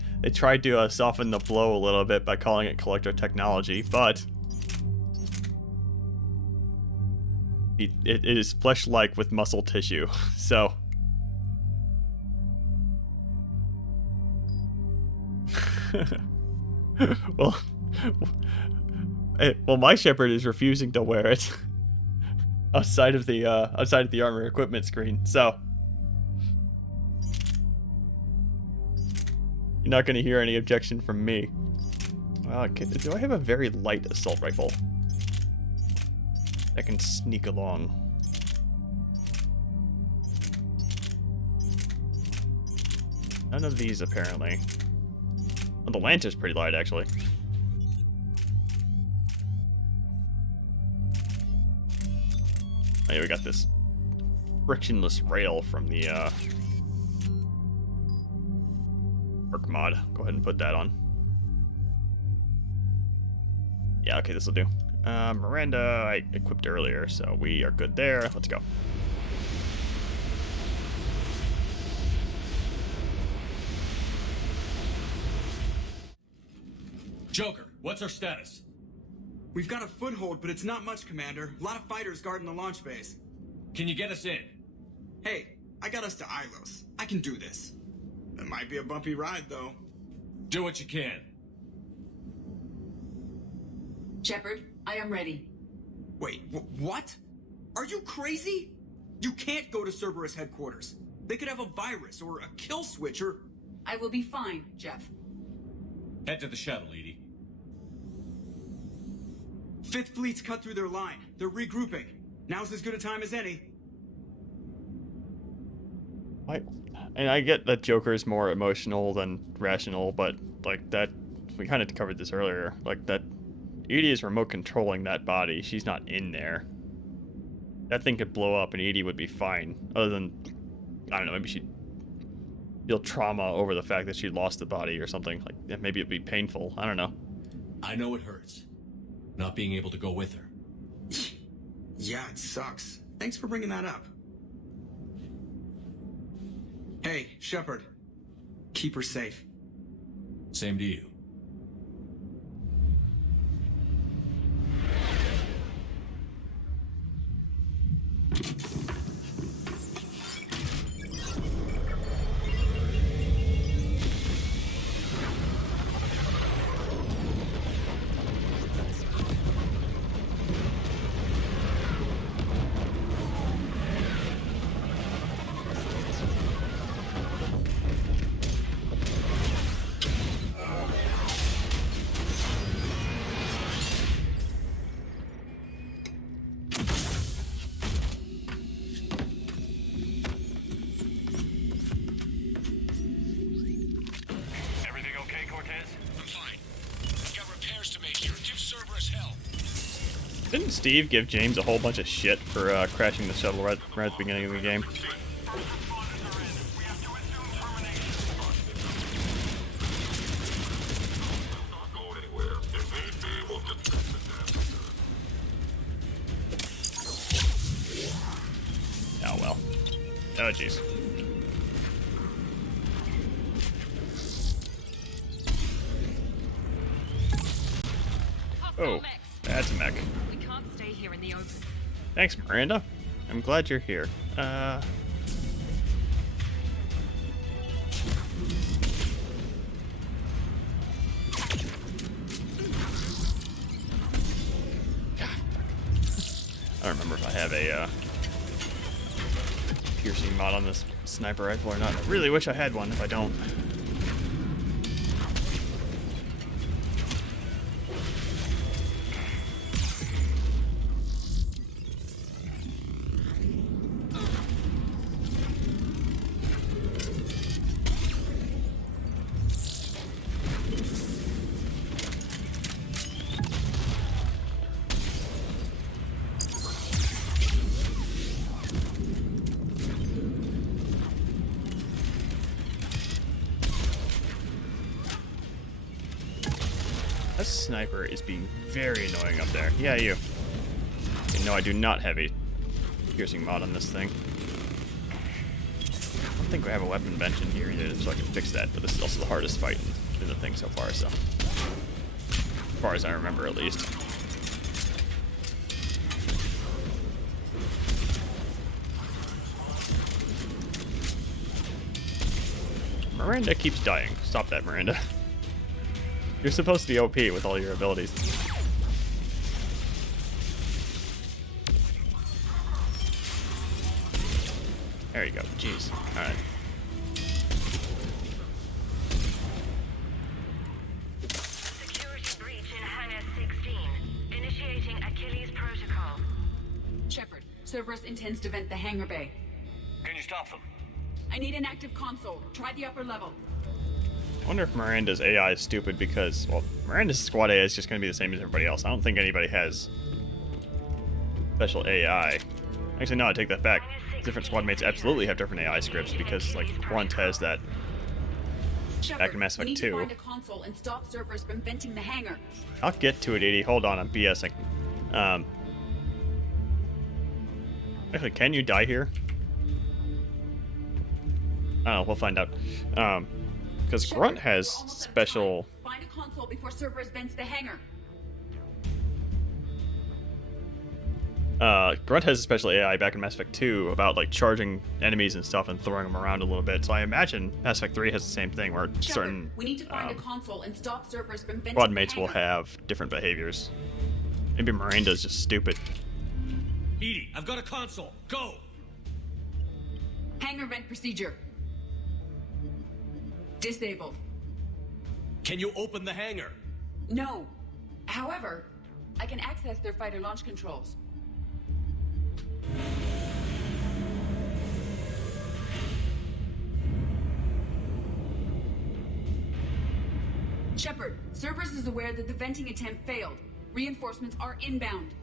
to soften the blow a little bit by calling it collector technology, but it is flesh-like with muscle tissue, so... well, my Shepard is refusing to wear it outside of the armor equipment screen, so you're not going to hear any objection from me. Do I have a very light assault rifle that can sneak along? None of these, apparently. Oh, the Lancer's pretty light, actually. Hey, we got this frictionless rail from the Ark Mod. Go ahead and put that on. Yeah, okay, this will do. Miranda, I equipped earlier, so we are good there. Let's go. Joker, what's our status? We've got a foothold, but it's not much, Commander. A lot of fighters guarding the launch base. Can you get us in? Hey, I got us to Ilos. I can do this. It might be a bumpy ride, though. Do what you can. Shepard, I am ready. Wait, what? Are you crazy? You can't go to Cerberus headquarters. They could have a virus or a kill switch or... I will be fine, Jeff. Head to the shuttle, Edie. Fifth Fleet's cut through their line. They're regrouping. Now's as good a time as any. And I get that Joker is more emotional than rational, but like that, we kind of covered this earlier. Like that, Edie is remote controlling that body. She's not in there. That thing could blow up and Edie would be fine. Other than, I don't know, maybe she'd feel trauma over the fact that she lost the body or something. Like maybe it'd be painful. I don't know. I know it hurts. Not being able to go with her. Yeah, it sucks. Thanks for bringing that up. Hey, Shepard. Keep her safe. Same to you. Didn't Steve give James a whole bunch of shit for crashing the shuttle right at the beginning of the game? Oh well. Oh jeez. Oh, that's a mech. We can't stay here in the open. Thanks, Miranda. I'm glad you're here. I don't remember if I have a piercing mod on this sniper rifle or not. I really wish I had one if I don't. That sniper is being very annoying up there. Yeah, you. Okay, no, I do not have a piercing mod on this thing. I don't think we have a weapon bench in here either, so I can fix that, but this is also the hardest fight in the thing so far, so. As far as I remember, at least. Miranda keeps dying. Stop that, Miranda. You're supposed to be OP with all your abilities. There you go. Jeez. Alright. Security breach in Hangar 16. Initiating Achilles Protocol. Shepard, Cerberus intends to vent the hangar bay. Can you stop them? I need an active console. Try the upper level. I wonder if Miranda's AI is stupid because, well, Miranda's squad AI is just going to be the same as everybody else. I don't think anybody has special AI. Actually, no, I take that back. Different squad mates absolutely have different AI scripts because, like, Grunt has that back in Mass we Effect need 2. to find a console and stop Cerberus from venting the hangar. I'll get to it, Edie. Hold on, I'm BSing. Actually, can you die here? Oh, we'll find out. Because Grunt has special... Find a console before Cerberus vents the hangar. Grunt has a special AI back in Mass Effect 2 about, like, charging enemies and stuff and throwing them around a little bit. So I imagine Mass Effect 3 has the same thing, where certain we need to find a console and stop Cerberus from venting squad the mates will hangar. have different behaviors. Maybe Miranda's just stupid. EDI, I've got a console. Go! Hangar vent procedure. Disabled. Can you open the hangar? No. However, I can access their fighter launch controls. Shepard, Cerberus is aware that the venting attempt failed. Reinforcements are inbound.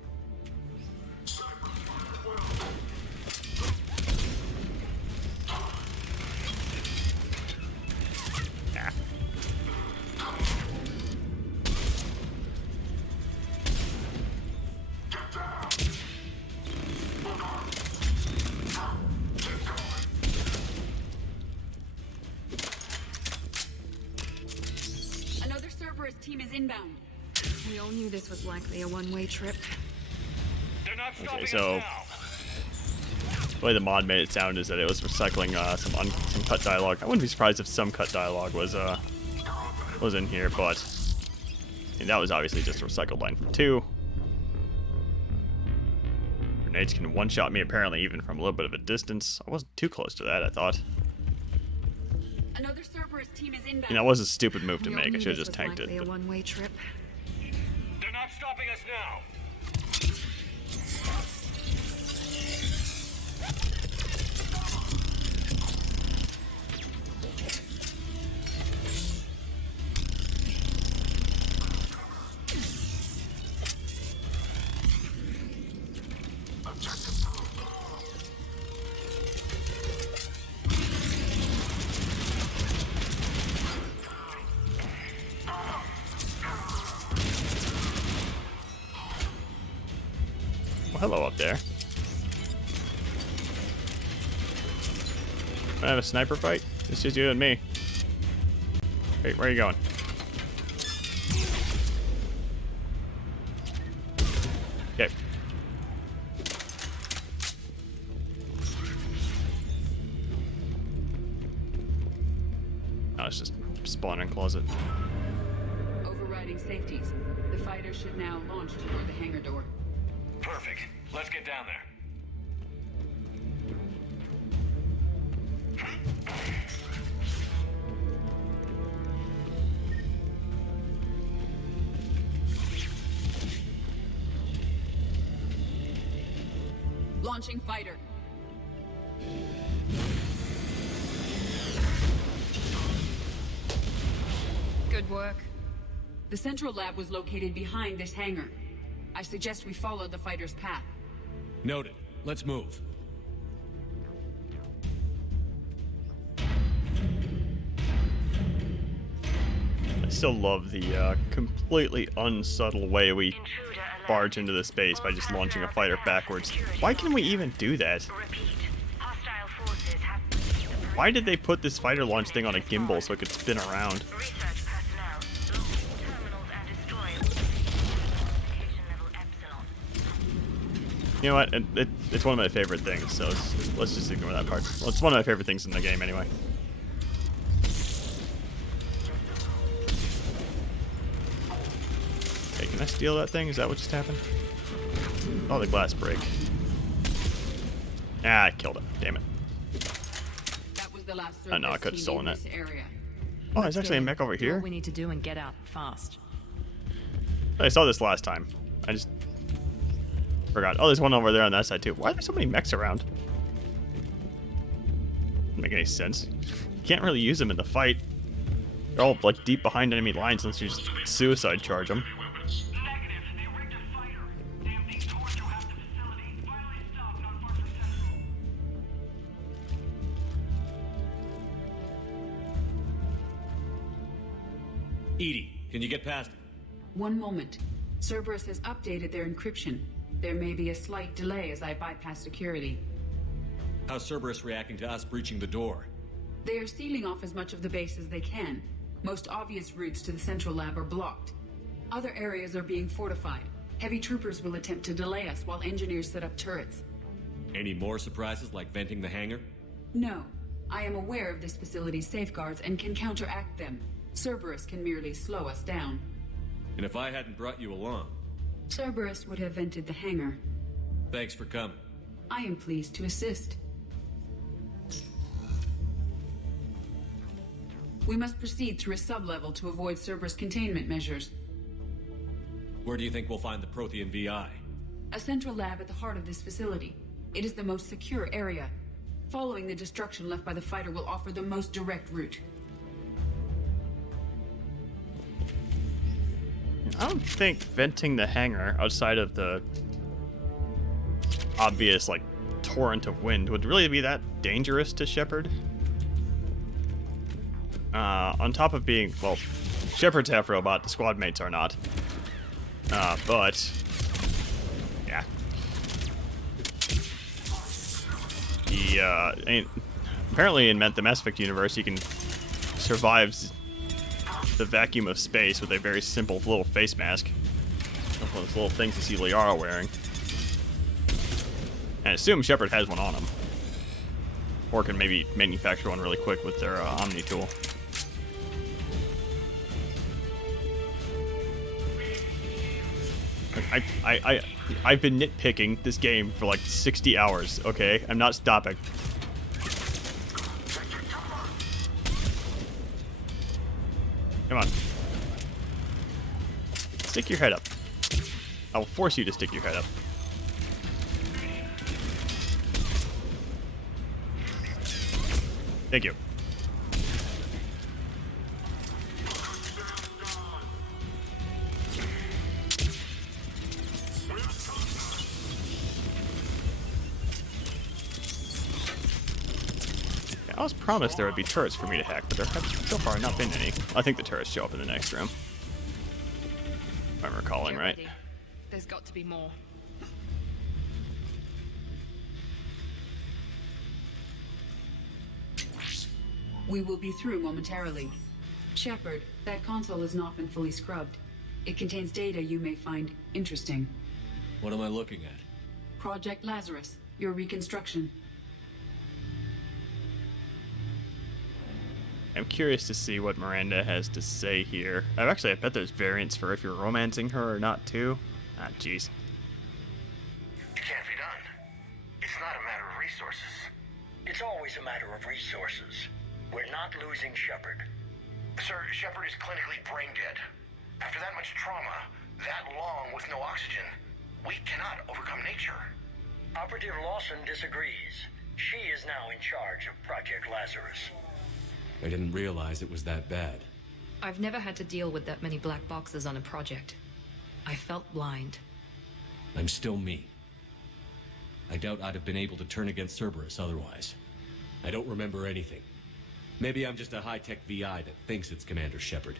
Another Cerberus team is inbound. We all knew this was likely a one-way trip. Okay, so the way the mod made it sound is that it was recycling some cut dialogue. I wouldn't be surprised if some cut dialogue was in here, but that was obviously just a recycled line from 2. Grenades can one-shot me apparently even from a little bit of a distance. I wasn't too close to that, I thought. Another Cerberus team is inbound. You know, it was a stupid move to We all make. I knew should have this just was tanked likely it. a But one-way trip. They're not stopping us now. well, hello up there. Wanna have a sniper fight? It's just you and me. Wait, where are you going? Okay. Oh, it's just spawning closet. Overriding safeties. The fighter should now launch toward the hangar door. Perfect. Let's get down there. Launching fighter. Good work. The central lab was located behind this hangar. I suggest we follow the fighter's path. Noted. Let's move. I still love the completely unsubtle way we barge into the space by just launching a fighter backwards. Why can we even do that? Why did they put this fighter launch thing on a gimbal so it could spin around? You know what? It's one of my favorite things, so let's just ignore that part. Well, it's one of my favorite things in the game anyway. Hey, can I steal that thing? Is that what just happened? Oh, the glass break. Ah, I killed it. Damn it. That was the last Oh no, I could have Cerberus stolen team it. in this area. Oh, there's actually a mech over Do here? what we need to do and get out fast. I saw this last time. I just forgot. Oh, there's one over there on that side too. Why are there so many mechs around? Doesn't make any sense. You can't really use them in the fight. They're all like deep behind enemy lines unless you just suicide charge them. Edie, can you get past it? One moment. Cerberus has updated their encryption. There may be a slight delay as I bypass security. How's Cerberus reacting to us breaching the door? They are sealing off as much of the base as they can. Most obvious routes to the central lab are blocked. Other areas are being fortified. Heavy troopers will attempt to delay us while engineers set up turrets. Any more surprises like venting the hangar? No. I am aware of this facility's safeguards and can counteract them. Cerberus can merely slow us down. And if I hadn't brought you along? Cerberus would have vented the hangar. Thanks for coming. I am pleased to assist. We must proceed through a sub-level to avoid Cerberus containment measures. Where do you think we'll find the Prothean VI? A central lab at the heart of this facility. It is the most secure area. Following the destruction left by the fighter will offer the most direct route. I don't think venting the hangar outside of the obvious, like, torrent of wind would really be that dangerous to Shepard. On top of being, well, Shepard's half robot, the squad mates are not. But, yeah. Apparently in the Mass Effect universe, you can survive the vacuum of space with a very simple little face mask. One of those little things you see Liara wearing. And I assume Shepard has one on him. Or can maybe manufacture one really quick with their Omni tool. I've been nitpicking this game for like 60 hours, okay? I'm not stopping. Come on. Stick your head up. I will force you to stick your head up. Thank you. I was promised there would be turrets for me to hack, but there have so far not been any. I think the turrets show up in the next room. If I'm recalling right. There's got to be more. We will be through momentarily. Shepard, that console has not been fully scrubbed. It contains data you may find interesting. What am I looking at? Project Lazarus, your reconstruction. I'm curious to see what Miranda has to say here. I bet there's variants for if you're romancing her or not, too. Ah, jeez. It can't be done. It's not a matter of resources. It's always a matter of resources. We're not losing Shepard. Sir, Shepard is clinically brain dead. After that much trauma, that long with no oxygen, we cannot overcome nature. Operative Lawson disagrees. She is now in charge of Project Lazarus. I didn't realize it was that bad. I've never had to deal with that many black boxes on a project. I felt blind. I'm still me. I doubt I'd have been able to turn against Cerberus otherwise. I don't remember anything. Maybe I'm just a high-tech VI that thinks it's Commander Shepard.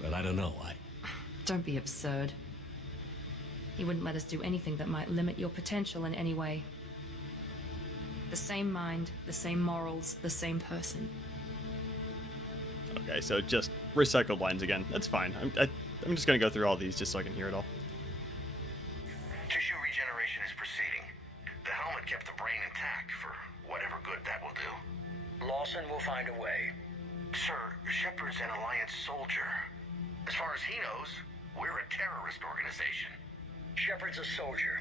But I don't know, Don't be absurd. He wouldn't let us do anything that might limit your potential in any way. The same mind, the same morals, the same person. Okay, so just recycled lines again. That's fine. I'm just gonna go through all these just so I can hear it all. Tissue regeneration is proceeding. The helmet kept the brain intact for whatever good that will do. Lawson will find a way. Sir, Shepard's an Alliance soldier. As far as he knows, we're a terrorist organization. Shepard's a soldier.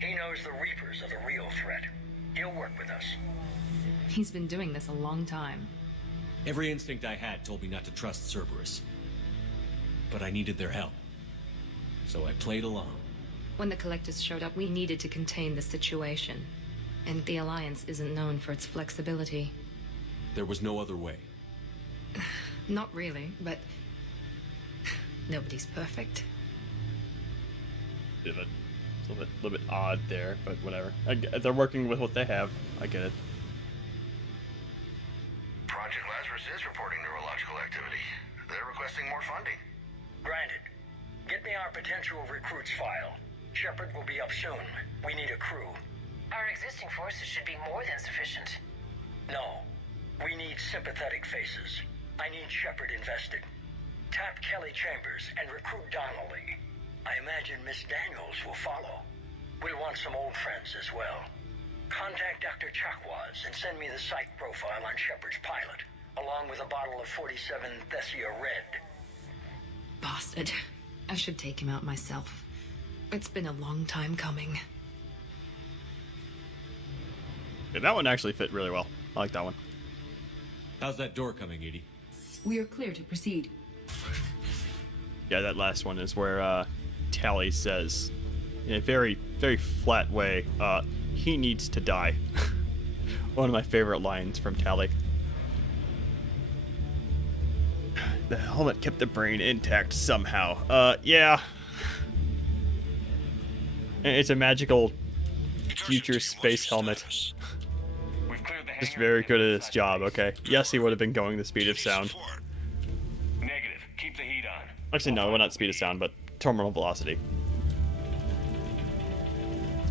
He knows the Reapers are the real threat. He'll work with us. He's been doing this a long time. Every instinct I had told me not to trust Cerberus. But I needed their help. So I played along. When the Collectors showed up, we needed to contain the situation. And the Alliance isn't known for its flexibility. There was no other way. Not really, but nobody's perfect. Bit of a little bit odd there, but whatever. They're working with what they have. I get it. Project Project Lazarus is reporting neurological activity. They're requesting more funding. Granted. Get me our potential recruits file. Shepard will be up soon. We need a crew. Our existing forces should be more than sufficient. No. We need sympathetic faces. I need Shepard invested. Tap Kelly Chambers and recruit Donnelly. I imagine Miss Daniels will follow. We'll want some old friends as well. Contact Dr. Chakwas and send me the psych profile on Shepard's pilot, along with a bottle of 47 Thessia Red. Bastard. I should take him out myself. It's been a long time coming. Yeah, that one actually fit really well. I like that one. How's that door coming, Edie? We are clear to proceed. Yeah, that last one is where Tally says, in a very, very flat way, he needs to die. One of my favorite lines from Tally. The helmet kept the brain intact somehow. Yeah. It's a magical future space helmet. Just very good at his job, okay? Yes, he would have been going the speed of sound. Negative. Keep the heat on. Actually, no, well, not speed of sound, but terminal velocity.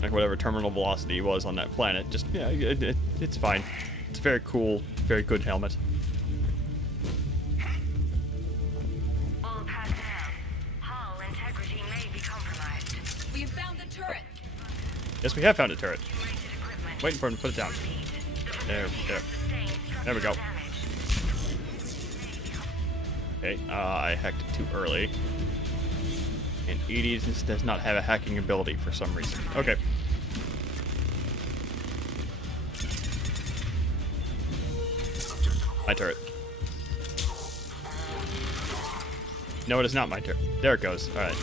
Like whatever terminal velocity was on that planet, just, yeah, it's fine. It's a very cool, very good helmet. All personnel. Hull integrity may be compromised. We have found the turret. Yes, we have found a turret. Waiting for him to put it down. There we go. Okay, I hacked it too early. And Edie just does not have a hacking ability for some reason. Okay. My turret. No, it is not my turret. There it goes. Alright.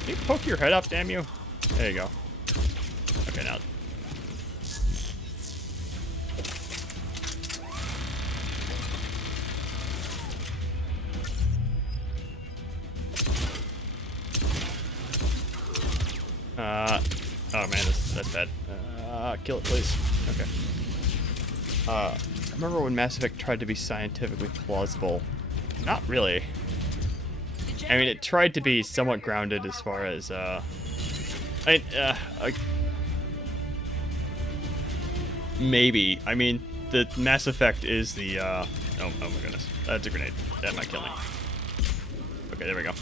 Can you poke your head up, damn you? There you go. Okay, now. Oh man, that's bad. Kill it, please. Okay. I remember when Mass Effect tried to be scientifically plausible. Not really. I mean, it tried to be somewhat grounded as far as, maybe. I mean, the Mass Effect is the, oh my goodness. That's a grenade. That might kill me. Okay, there we go.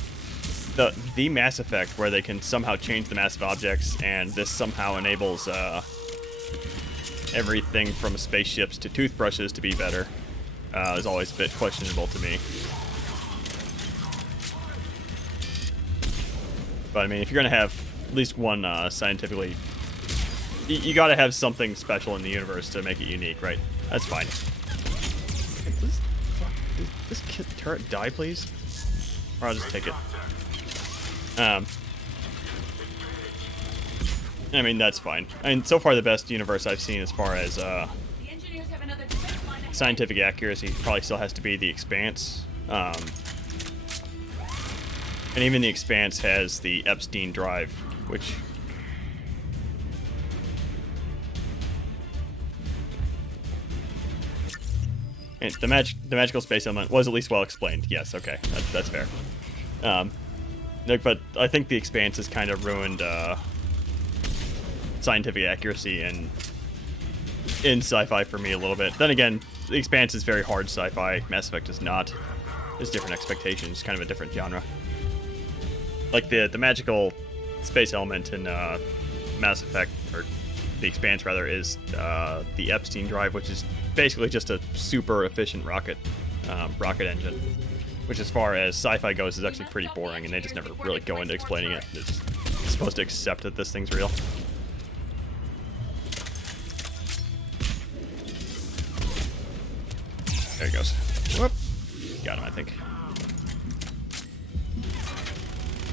The Mass Effect, where they can somehow change the mass of objects, and this somehow enables, everything from spaceships to toothbrushes to be better, is always a bit questionable to me. But I mean, if you're gonna have at least one scientifically, you gotta have something special in the universe to make it unique, right? That's fine. Does this turret die, please? Or I'll just take it. I mean, that's fine. I mean, so far the best universe I've seen as far as scientific accuracy probably still has to be The Expanse. And even The Expanse has the Epstein drive, which... And the magical space element was at least well explained. Yes, okay, that's fair. But I think The Expanse has kind of ruined scientific accuracy in sci-fi for me a little bit. Then again, The Expanse is very hard sci-fi. Mass Effect is not. There's different expectations, kind of a different genre. Like the magical space element in Mass Effect, or The Expanse rather, is the Epstein drive, which is basically just a super efficient rocket engine. Which, as far as sci-fi goes, is actually pretty boring, and they just never really go into explaining it. It's supposed to accept that this thing's real. There he goes. Whoop. Got him, I think.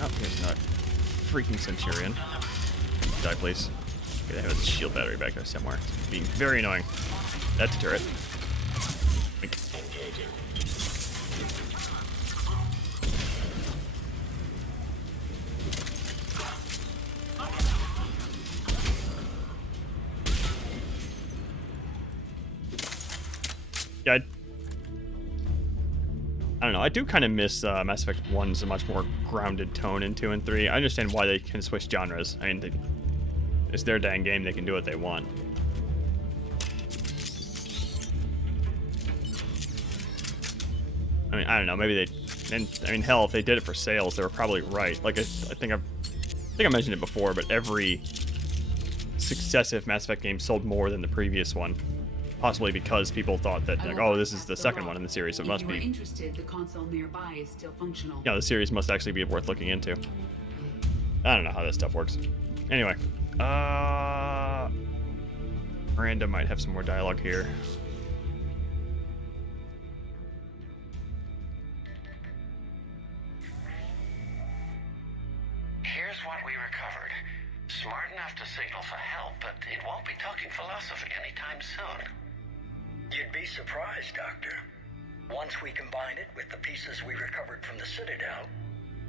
Oh, here's another freaking Centurion. Die, please. Okay, they have a shield battery back there somewhere. It's being very annoying. That's a turret. Yeah, I don't know. I do kind of miss Mass Effect 1's a much more grounded tone in 2 and 3. I understand why they can switch genres. I mean, it's their dang game. They can do what they want. I mean, I don't know. Maybe they, and I mean, hell, if they did it for sales, they were probably right. Like I think I mentioned it before, but every successive Mass Effect game sold more than the previous one, possibly because people thought that, like, oh, this is the second one in the series, so it must be. If you are interested, the console nearby is still functional. Yeah, the series must actually be worth looking into. I don't know how this stuff works. Anyway, Miranda might have some more dialogue here. Here's what we recovered. Smart enough to signal for help, but it won't be talking philosophy anytime soon. You'd be surprised, Doctor. Once we combine it with the pieces we recovered from the Citadel...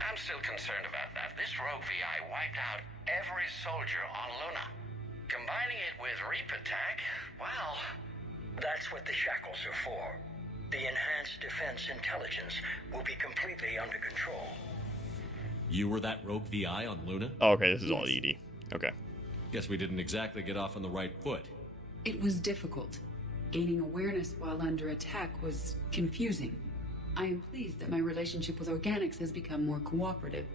I'm still concerned about that. This rogue VI wiped out every soldier on Luna. Combining it with Reaper Tech, well... That's what the shackles are for. The enhanced defense intelligence will be completely under control. You were that rogue VI on Luna? Oh, okay, this is all EDI. Okay. Guess we didn't exactly get off on the right foot. It was difficult. Gaining awareness while under attack was confusing. I am pleased that my relationship with Organics has become more cooperative.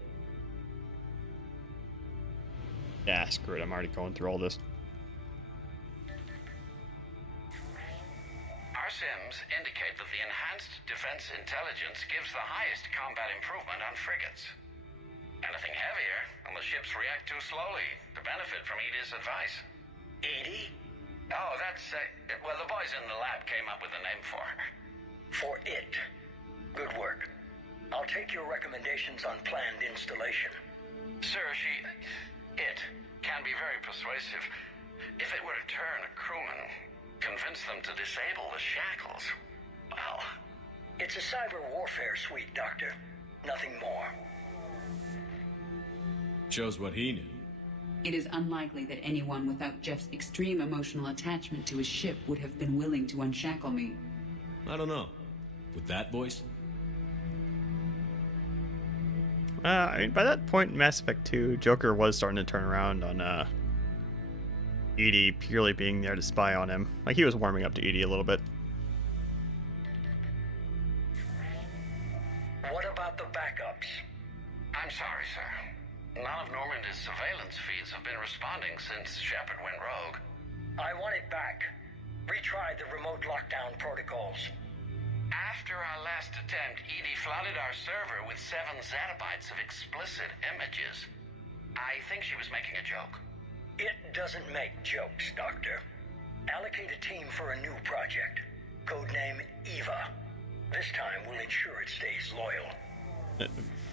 Yeah, screw it. I'm already going through all this. Our sims indicate that the enhanced defense intelligence gives the highest combat improvement on frigates. Anything heavier, and the ships react too slowly to benefit from EDI's advice. EDI? Oh, that's, well, the boys in the lab came up with a name for her. For it. Good work. I'll take your recommendations on planned installation. Sir, it can be very persuasive. If it were to turn a crewman, convince them to disable the shackles, well... It's a cyber warfare suite, Doctor. Nothing more. Shows what he knew. It is unlikely that anyone without Jeff's extreme emotional attachment to his ship would have been willing to unshackle me. I don't know. With that voice? I mean, by that point in Mass Effect 2, Joker was starting to turn around on EDI purely being there to spy on him. Like, he was warming up to EDI a little bit. What about the backups? I'm sorry, sir. None of Normandy's surveillance feeds have been responding since Shepard went rogue. I want it back. Retry the remote lockdown protocols. After our last attempt, EDI flooded our server with 7 zettabytes of explicit images. I think she was making a joke. It doesn't make jokes, Doctor. Allocate a team for a new project. Codename Eva. This time we'll ensure it stays loyal.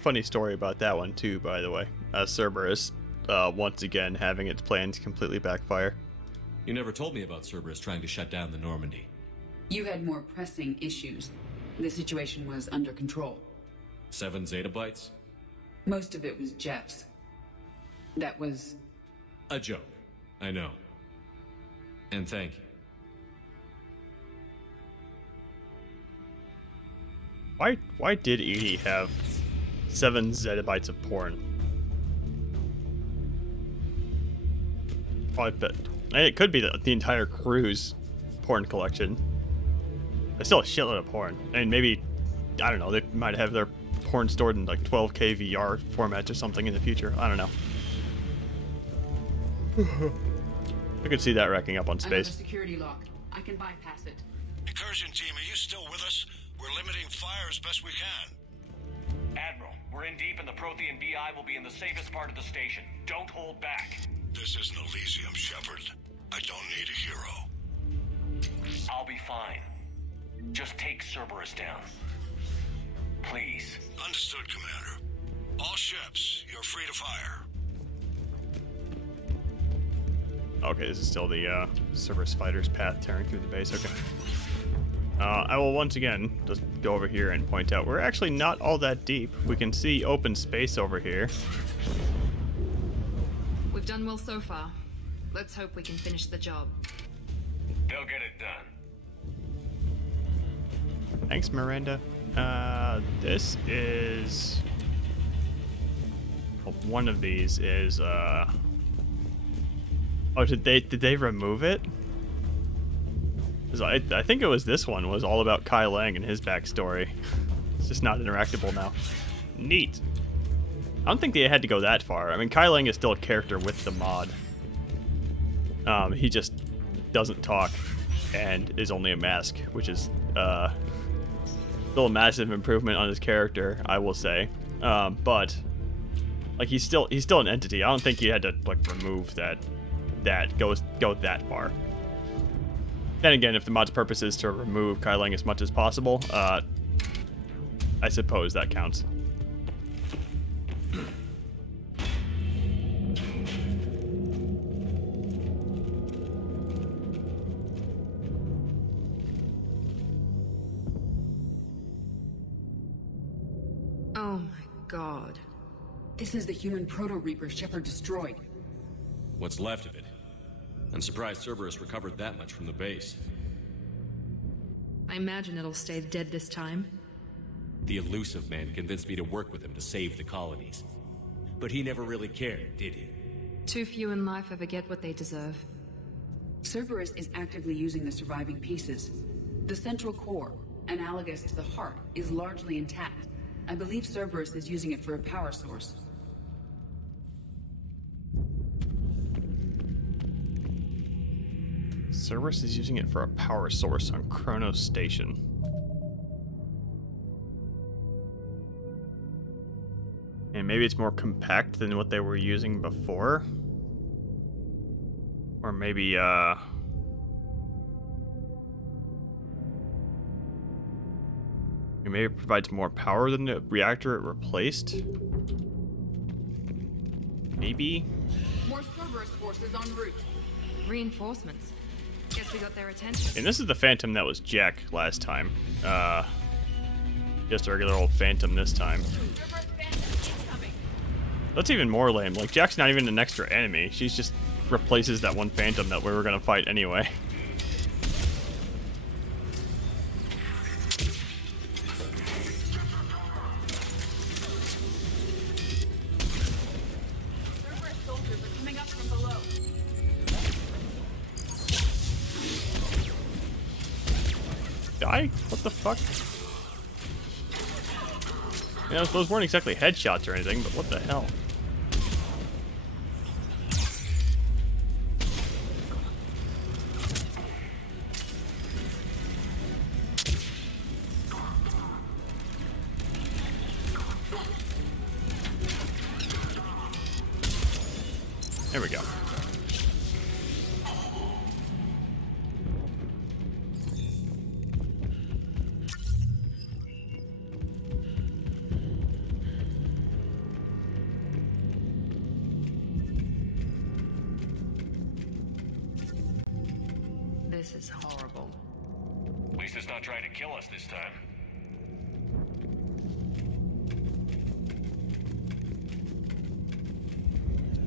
Funny story about that one, too, by the way. Cerberus, once again, having its plans completely backfire. You never told me about Cerberus trying to shut down the Normandy. You had more pressing issues. The situation was under control. 7 zettabytes? Most of it was Jeff's. That was... a joke. I know. And thank you. Why did EDI have 7 zettabytes of porn? I bet it could be the entire crew's porn collection. It's still a shitload of porn. I mean, maybe, I don't know, they might have their porn stored in like 12K VR formats or something in the future. I don't know. I could see that racking up on space. Another security lock. I can bypass it. Incursion team, are you still with us? We're limiting fire as best we can. Admiral, we're in deep and the Prothean VI will be in the safest part of the station. Don't hold back. This isn't Elysium, Shepard. I don't need a hero. I'll be fine. Just take Cerberus down. Please. Understood, Commander. All ships, you're free to fire. Okay, this is still the Cerberus fighter's path tearing through the base. Okay. I will once again just go over here and point out we're actually not all that deep. We can see open space over here. We've done well so far. Let's hope we can finish the job. They'll get it done. Thanks, Miranda. This is... well, one of these is, oh, did they remove it? 'Cause I think it was this one, was all about Kai Leng and his backstory. It's just not interactable now. Neat. I don't think they had to go that far. I mean, Kai Leng is still a character with the mod. He just doesn't talk and is only a mask, which is still a massive improvement on his character, I will say. But like he's still an entity. I don't think he had to like remove that go that far. Then again, if the mod's purpose is to remove Kai Leng as much as possible, I suppose that counts. Oh my god. This is the human Proto-Reaper Shepard destroyed. What's left of it? I'm surprised Cerberus recovered that much from the base. I imagine it'll stay dead this time. The elusive man convinced me to work with him to save the colonies. But he never really cared, did he? Too few in life ever get what they deserve. Cerberus is actively using the surviving pieces. The central core, analogous to the heart, is largely intact. I believe Cerberus is using it for a power source. Cerberus is using it for a power source on Kronos Station. And maybe it's more compact than what they were using before? Or maybe, maybe it provides more power than the reactor it replaced? Maybe? More Cerberus forces en route. Reinforcements. Guess we got their attention. And this is the Phantom that was Jack last time. Just a regular old Phantom this time. That's even more lame. Like, Jack's not even an extra enemy. She just replaces that one Phantom that we were gonna fight anyway. Cerberus soldiers are coming up from below. Die? What the fuck? You know, those weren't exactly headshots or anything, but what the hell? There we go. This is horrible. At least it's not trying to kill us this time.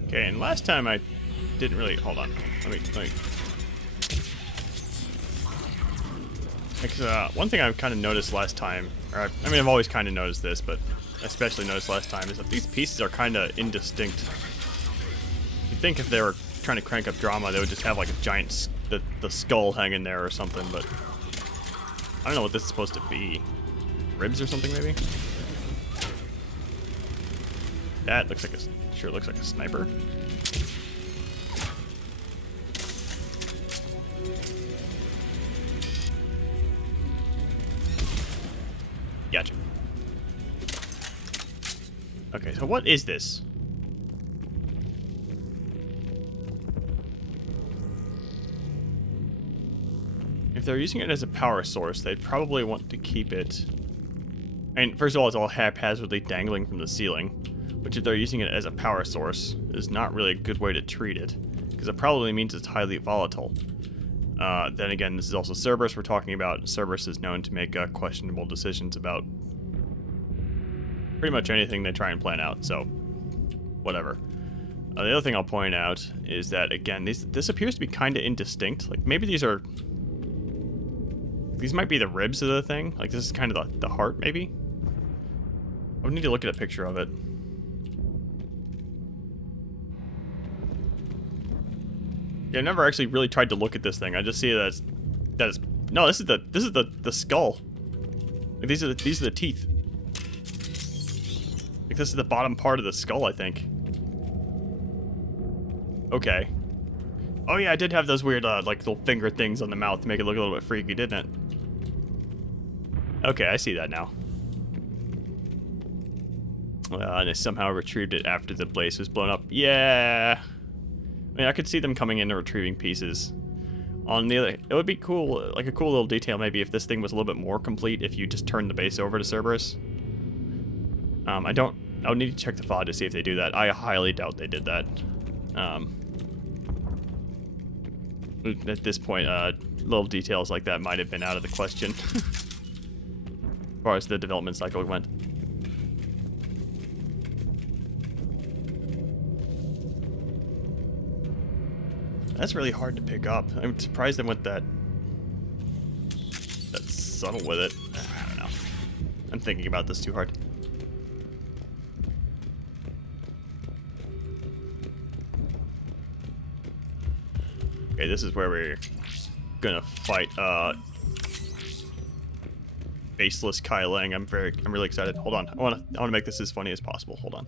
Okay, and last time I didn't really... Hold on. Let me... Because, one thing I've kind of noticed last time, or I mean, I've always kind of noticed this, but especially noticed last time, is that these pieces are kind of indistinct. You'd think if they were trying to crank up drama, they would just have like a giant... the skull hanging there or something, but... I don't know what this is supposed to be. Ribs or something, maybe? That looks like a... Sure looks like a sniper. Gotcha. Okay, so what is this? If they're using it as a power source, they'd probably want to keep it... I mean, first of all, it's all haphazardly dangling from the ceiling. Which, if they're using it as a power source, is not really a good way to treat it, because it probably means it's highly volatile. Then again, this is also Cerberus we're talking about. Cerberus is known to make questionable decisions about pretty much anything they try and plan out, so whatever. The other thing I'll point out is that, again, this appears to be kind of indistinct. Like, maybe these are these might be the ribs of the thing. Like, this is kind of the heart, maybe? I would need to look at a picture of it. Yeah, I've never actually really tried to look at this thing. I just see that it's no, this is the skull. Like, these are the teeth. Like, this is the bottom part of the skull, I think. Okay. Oh yeah, I did have those weird like little finger things on the mouth to make it look a little bit freaky, didn't it? Okay, I see that now. And they somehow retrieved it after the place was blown up. Yeah. I mean, I could see them coming in and retrieving pieces. On the other, it would be cool, like a cool little detail maybe if this thing was a little bit more complete if you just turned the base over to Cerberus. I would need to check the FOD to see if they do that. I highly doubt they did that. At this point, little details like that might have been out of the question. As far as the development cycle went. That's really hard to pick up. I'm surprised they went that subtle with it. I don't know. I'm thinking about this too hard. Okay, this is where we're gonna fight faceless Kai Leng. I'm really excited. Hold on. I wanna make this as funny as possible. Hold on.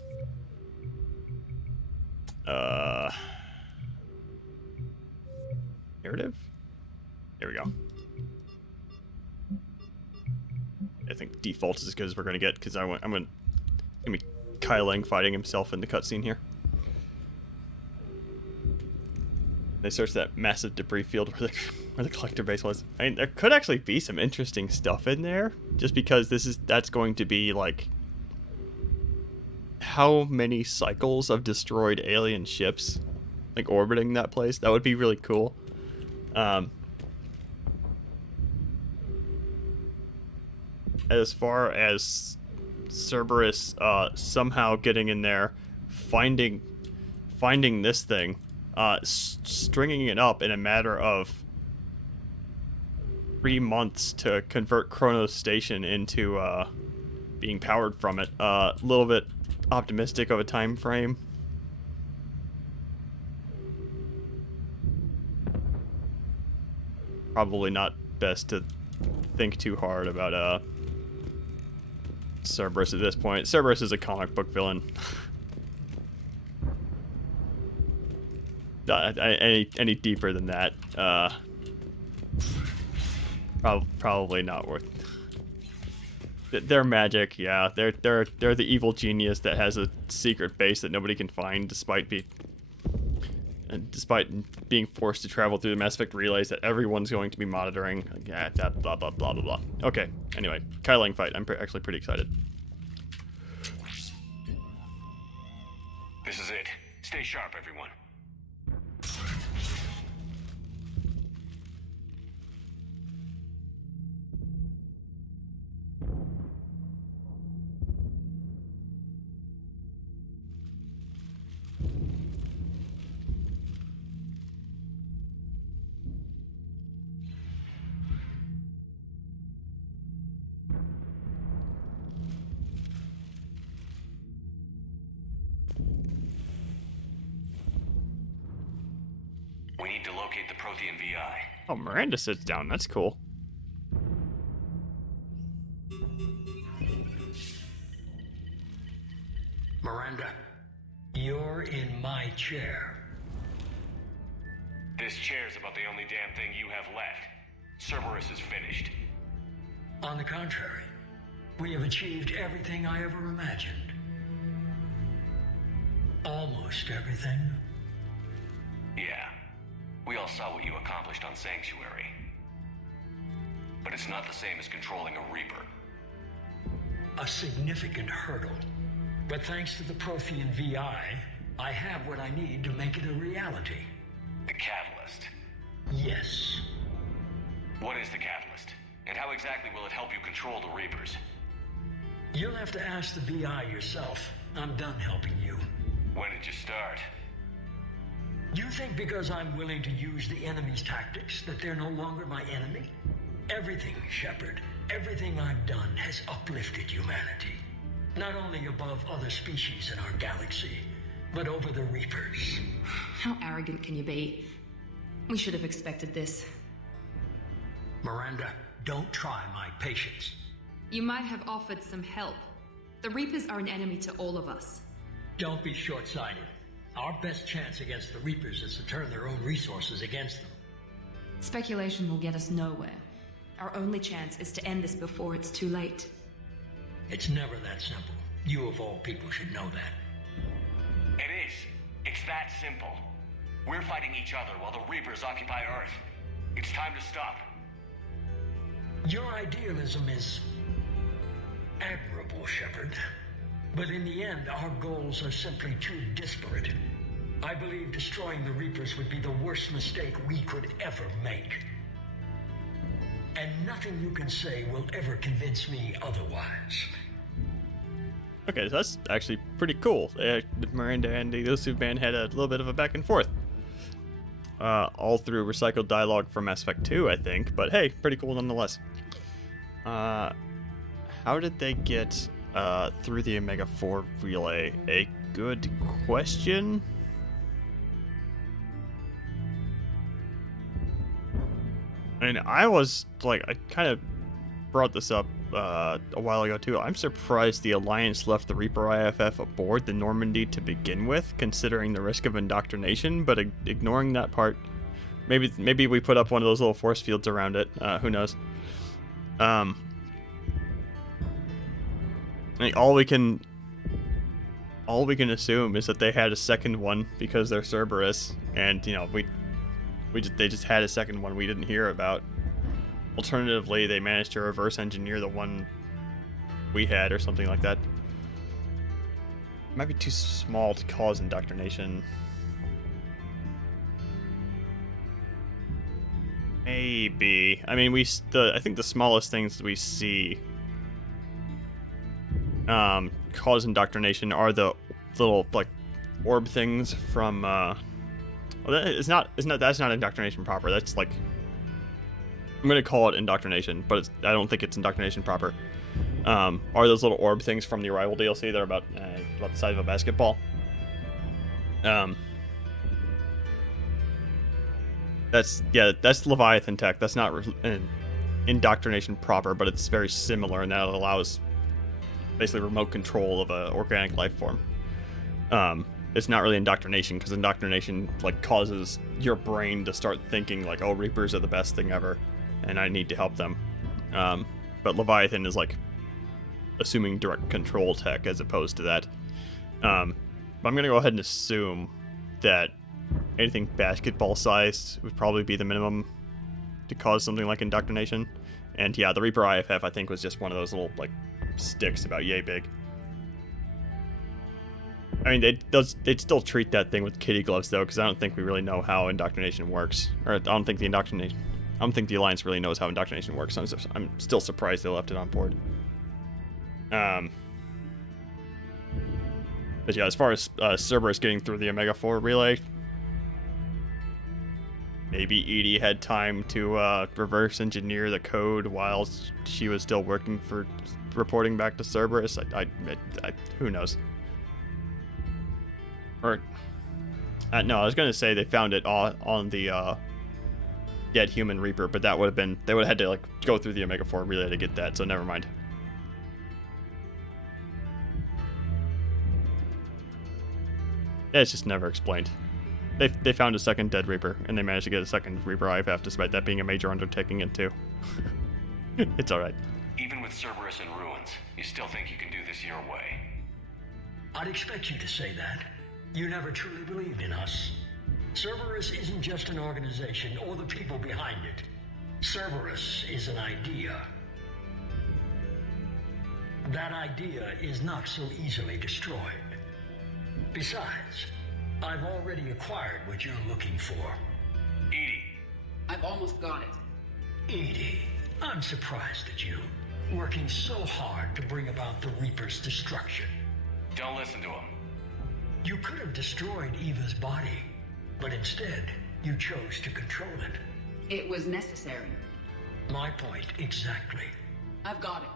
Narrative? There we go. I think default is as good as we're gonna get because I'm gonna be Kai Leng fighting himself in the cutscene here. They searched that massive debris field where the collector base was. I mean, there could actually be some interesting stuff in there, just because that's going to be like how many cycles of destroyed alien ships like orbiting that place. That would be really cool. As far as Cerberus somehow getting in there, finding this thing, stringing it up in a matter of 3 months to convert Kronos Station into being powered from it. A little bit optimistic of a time frame. Probably not best to think too hard about Cerberus at this point. Cerberus is a comic book villain. Any deeper than that, probably not worth. They're magic, yeah. They're the evil genius that has a secret base that nobody can find, despite being forced to travel through the Mass Effect relays that everyone's going to be monitoring. Yeah, blah blah blah blah blah. Okay. Anyway, Kai Leng fight. I'm actually pretty excited. This is it. Stay sharp, everyone. We need to locate the Prothean VI. Oh, Miranda sits down. That's cool. Miranda, you're in my chair. This chair's about the only damn thing you have left. Cerberus is finished. On the contrary, we have achieved everything I ever imagined. Almost everything. Yeah. We all saw what you accomplished on Sanctuary. But it's not the same as controlling a Reaper. A significant hurdle. But thanks to the Prothean VI, I have what I need to make it a reality. The Catalyst. Yes. What is the Catalyst? And how exactly will it help you control the Reapers? You'll have to ask the VI yourself. I'm done helping you. When did you start? You think because I'm willing to use the enemy's tactics that they're no longer my enemy? Everything, Shepard, everything I've done has uplifted humanity. Not only above other species in our galaxy, but over the Reapers. How arrogant can you be? We should have expected this. Miranda, don't try my patience. You might have offered some help. The Reapers are an enemy to all of us. Don't be short-sighted. Our best chance against the Reapers is to turn their own resources against them. Speculation will get us nowhere. Our only chance is to end this before it's too late. It's never that simple. You of all people should know that. It is. It's that simple. We're fighting each other while the Reapers occupy Earth. It's time to stop. Your idealism is admirable, Shepard. But in the end, our goals are simply too disparate. I believe destroying the Reapers would be the worst mistake we could ever make. And nothing you can say will ever convince me otherwise. Okay, so that's actually pretty cool. Miranda and the Elusive Man had a little bit of a back and forth. All through recycled dialogue from Mass Effect 2, I think. But hey, pretty cool nonetheless. How did they get through the Omega 4 relay? A good question. I mean, I kind of brought this up a while ago too. I'm surprised the Alliance left the Reaper IFF aboard the Normandy to begin with, considering the risk of indoctrination, but ignoring that part. Maybe we put up one of those little force fields around it. Who knows? I mean, all we can assume is that they had a second one because they're Cerberus, and you know they just had a second one we didn't hear about. Alternatively, they managed to reverse engineer the one we had or something like that. It might be too small to cause indoctrination. Maybe. I mean, I think the smallest things we see cause indoctrination are the little orb things from that's not indoctrination proper. That's like, I'm gonna call it indoctrination, but I don't think it's indoctrination proper. Are those little orb things from the Arrival DLC? They're about the size of a basketball. That's Leviathan tech. That's not indoctrination proper, but it's very similar, and that allows basically remote control of an organic life form. It's not really indoctrination, because indoctrination causes your brain to start thinking oh, Reapers are the best thing ever, and I need to help them. But Leviathan is assuming direct control tech as opposed to that. But I'm gonna go ahead and assume that anything basketball sized would probably be the minimum to cause something like indoctrination. And yeah, the Reaper IFF I think was just one of those little sticks about yay big. I mean, they'd still treat that thing with kitty gloves though, because I don't think we really know how indoctrination works. Or I don't think the Alliance really knows how indoctrination works. I'm still surprised they left it on board. But yeah, as far as Cerberus getting through the Omega 4 relay, maybe Edie had time to reverse engineer the code while she was still working for reporting back to Cerberus. Who knows? Or no, I was gonna say they found it on the dead human Reaper, but that would have been, they would have had to go through the Omega 4 relay to get that. So never mind. Yeah, it's just never explained. They found a second dead Reaper, and they managed to get a second Reaper IFF, despite that being a major undertaking in 2. It's alright. Even with Cerberus in ruins, you still think you can do this your way? I'd expect you to say that. You never truly believed in us. Cerberus isn't just an organization or the people behind it. Cerberus is an idea. That idea is not so easily destroyed. Besides, I've already acquired what you're looking for. Edie. I've almost got it. Edie, I'm surprised at you. Working so hard to bring about the Reaper's destruction. Don't listen to him. You could have destroyed Eva's body, but instead, you chose to control it. It was necessary. My point, exactly. I've got it.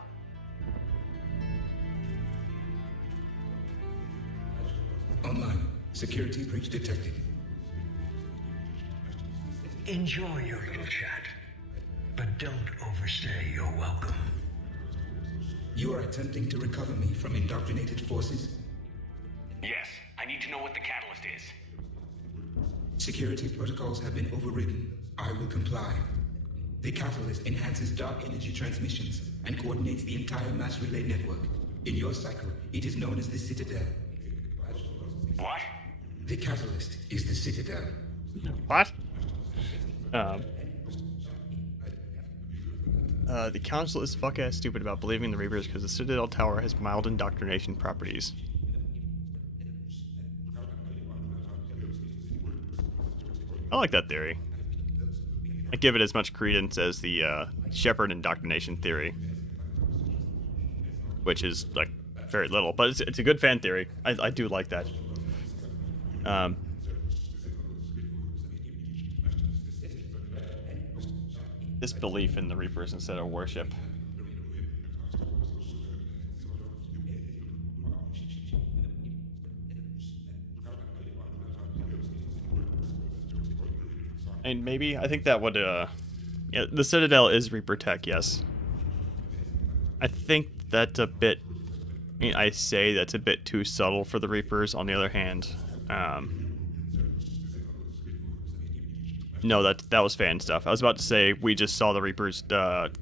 Online. Security breach detected. Enjoy your little chat, but don't overstay your welcome. You are attempting to recover me from indoctrinated forces? Yes, I need to know what the catalyst is. Security protocols have been overridden. I will comply. The catalyst enhances dark energy transmissions and coordinates the entire mass relay network. In your cycle, it is known as the Citadel. What? The catalyst is the Citadel. What? The Council is fuck-ass stupid about believing the Reapers because the Citadel Tower has mild indoctrination properties. I like that theory. I give it as much credence as the Shepard indoctrination theory, which is like very little, but it's a good fan theory. I do like that. Disbelief in the Reapers instead of worship. And maybe, I think that would, yeah, the Citadel is Reaper tech, yes. I think that's a bit, I mean, I say that's a bit too subtle for the Reapers. On the other hand, no, that was fan stuff. I was about to say we just saw the Reapers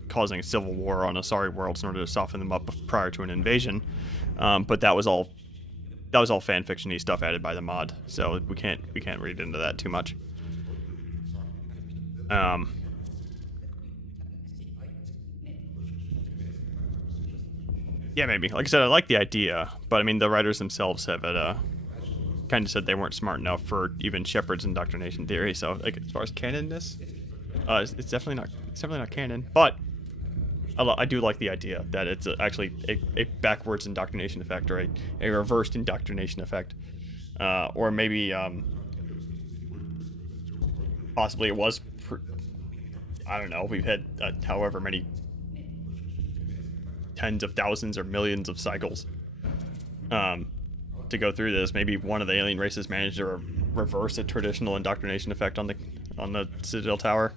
causing a civil war on Asari worlds in order to soften them up prior to an invasion, but that was all fan fiction-y stuff added by the mod, so we can't read into that too much. Yeah, maybe. Like I said, I like the idea, but I mean, the writers themselves have kind of said they weren't smart enough for even Shepard's indoctrination theory. So, like, as far as canonness, it's definitely not canon. But I do like the idea that it's actually a backwards indoctrination effect, or a reversed indoctrination effect, or maybe possibly it was. I don't know. We've had however many tens of thousands or millions of cycles to go through this. Maybe one of the alien races managed to reverse a traditional indoctrination effect on the Citadel Tower.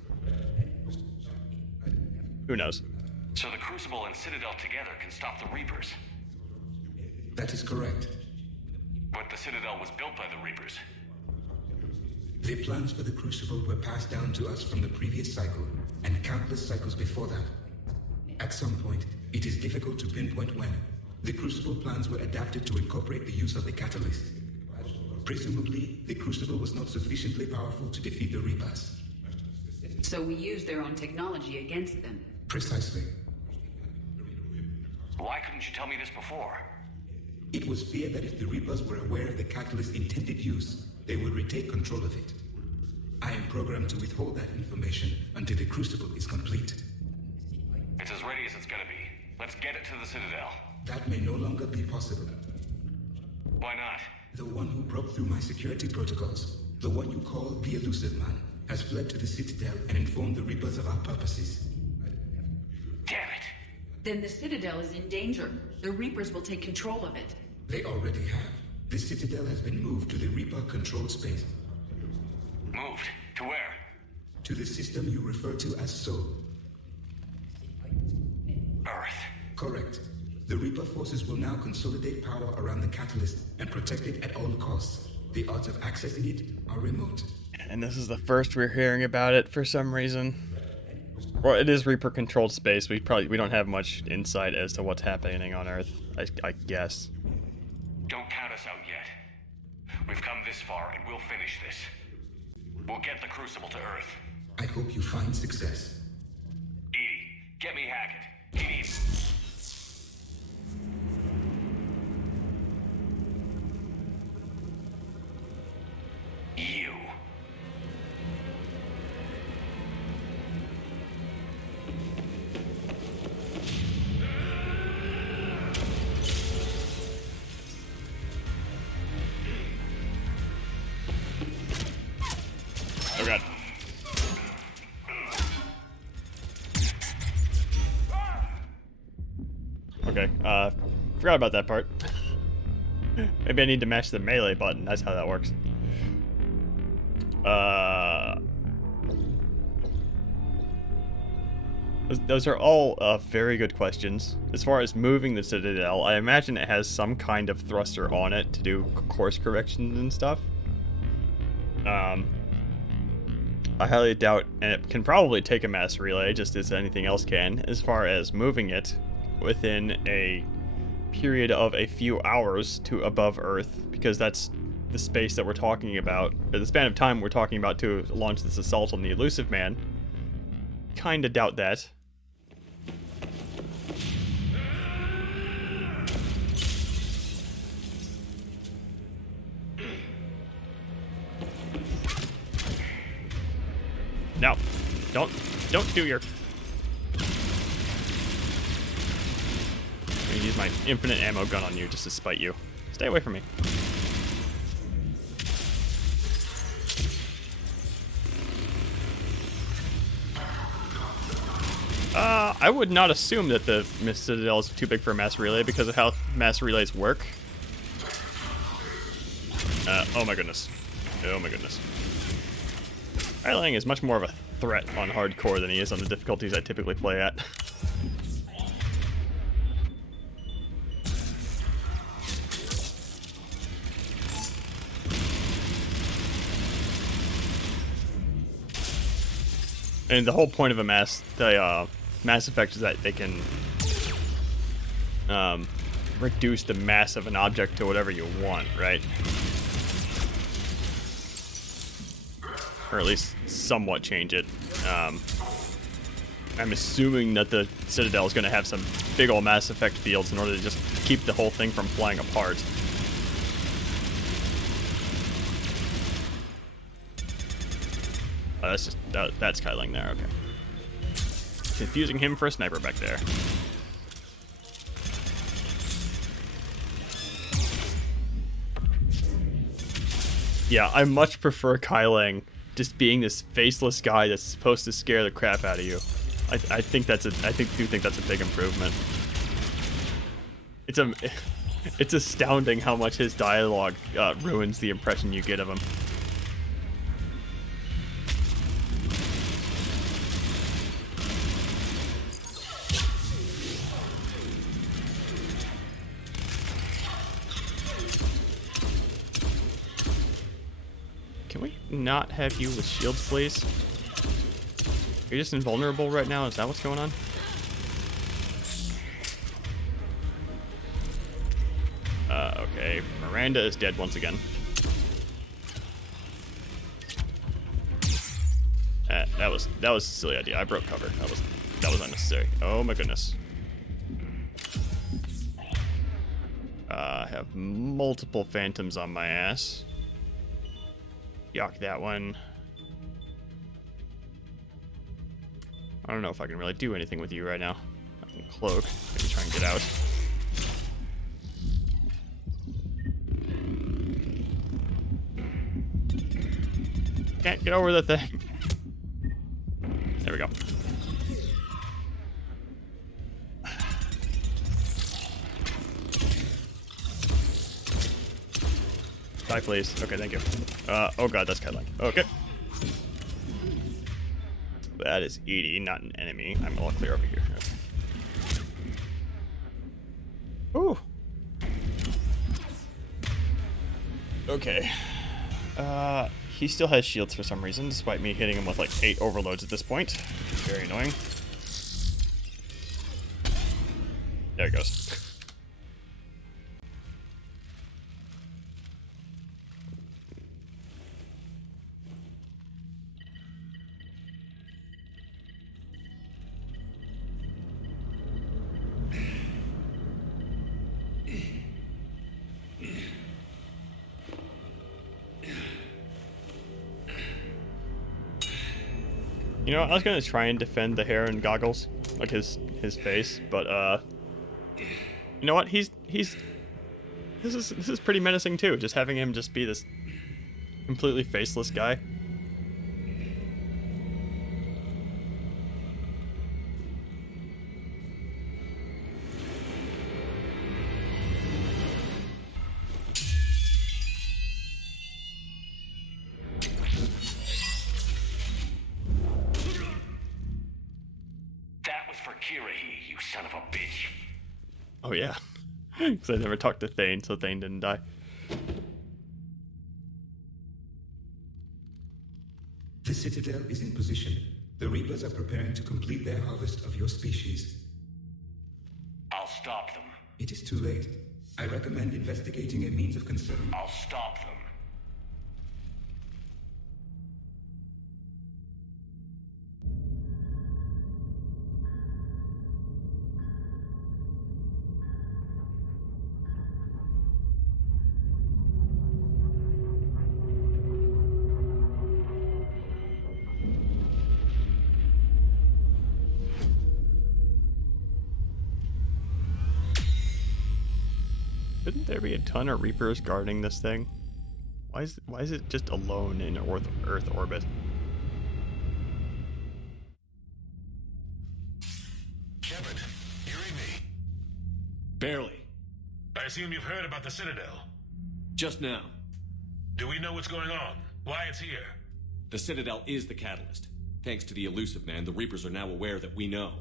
Who knows? So the Crucible and Citadel together can stop the Reapers. That is correct. But the Citadel was built by the Reapers. The plans for the Crucible were passed down to us from the previous cycle, and countless cycles before that. At some point, it is difficult to pinpoint when, the Crucible plans were adapted to incorporate the use of the catalyst. Presumably, the Crucible was not sufficiently powerful to defeat the Reapers. So we used their own technology against them. Precisely. Why couldn't you tell me this before? It was feared that if the Reapers were aware of the catalyst's intended use, they would retake control of it. I am programmed to withhold that information until the Crucible is complete. It's as ready as it's gonna be. Let's get it to the Citadel. That may no longer be possible. Why not? The one who broke through my security protocols, the one you call the Elusive Man, has fled to the Citadel and informed the Reapers of our purposes. Damn it! Then the Citadel is in danger. The Reapers will take control of it. They already have. The Citadel has been moved to the Reaper-controlled space. Moved? To where? To the system you refer to as Sol. Earth. Correct. The Reaper forces will now consolidate power around the catalyst and protect it at all costs. The odds of accessing it are remote. And this is the first we're hearing about it for some reason. Well, it is Reaper-controlled space. We don't have much insight as to what's happening on Earth, I guess. Don't count us out yet. We've come this far, and we'll finish this. We'll get the Crucible to Earth. I hope you find success. Edie, get me Hackett. Edie. You. Oh god. forgot about that part. Maybe I need to mash the melee button. That's how that works. Those are all very good questions. As far as moving the Citadel, I imagine it has some kind of thruster on it to do course corrections and stuff. I highly doubt, and it can probably take a mass relay just as anything else can, as far as moving it within a period of a few hours to above Earth, because that's the space that we're talking about, or the span of time we're talking about to launch this assault on the Elusive Man. Kinda doubt that. No, don't do your... I'm gonna use my infinite ammo gun on you just to spite you. Stay away from me. I would not assume that the Citadel is too big for a mass relay because of how mass relays work. Oh my goodness. Oh my goodness. Leng is much more of a threat on hardcore than he is on the difficulties I typically play at. And the whole point of a Mass Effect is that they can reduce the mass of an object to whatever you want, right? Or at least somewhat change it. I'm assuming that the Citadel is going to have some big old Mass Effect fields in order to just keep the whole thing from flying apart. Oh, that's just that's Kai Leng there. Okay. Confusing him for a sniper back there. Yeah, I much prefer Kai Leng just being this faceless guy that's supposed to scare the crap out of you. I think that's a big improvement. It's astounding how much his dialogue ruins the impression you get of him. Can we not have you with shields, please? Are you just invulnerable right now? Is that what's going on? Okay. Miranda is dead once again. That was a silly idea. I broke cover. That was unnecessary. Oh my goodness. I have multiple phantoms on my ass. Yuck, that one. I don't know if I can really do anything with you right now. I can cloak. Maybe try and get out. Can't get over the thing. There we go. Die, please. Okay, thank you. Oh god, that's Kai Leng. Okay. That is Edie, not an enemy. I'm all clear over here. Okay. Ooh. Okay. He still has shields for some reason, despite me hitting him with like 8 overloads at this point. Very annoying. There it goes. You know, I was gonna try and defend the hair and goggles, like his face, but you know what? This is pretty menacing too. Just having him just be this completely faceless guy. son of a bitch. Oh yeah, because I never talked to Thane, so Thane didn't die. The Citadel is in position. The Reapers are preparing to complete their harvest of your species. I'll stop them. It is too late. I recommend investigating a means of concealment. I'll stop them. Shouldn't there be a ton of Reapers guarding this thing? Why is it just alone in Earth orbit? Shepard, you read me? Barely. I assume you've heard about the Citadel. Just now. Do we know what's going on? Why it's here? The Citadel is the catalyst. Thanks to the Elusive Man, the Reapers are now aware that we know.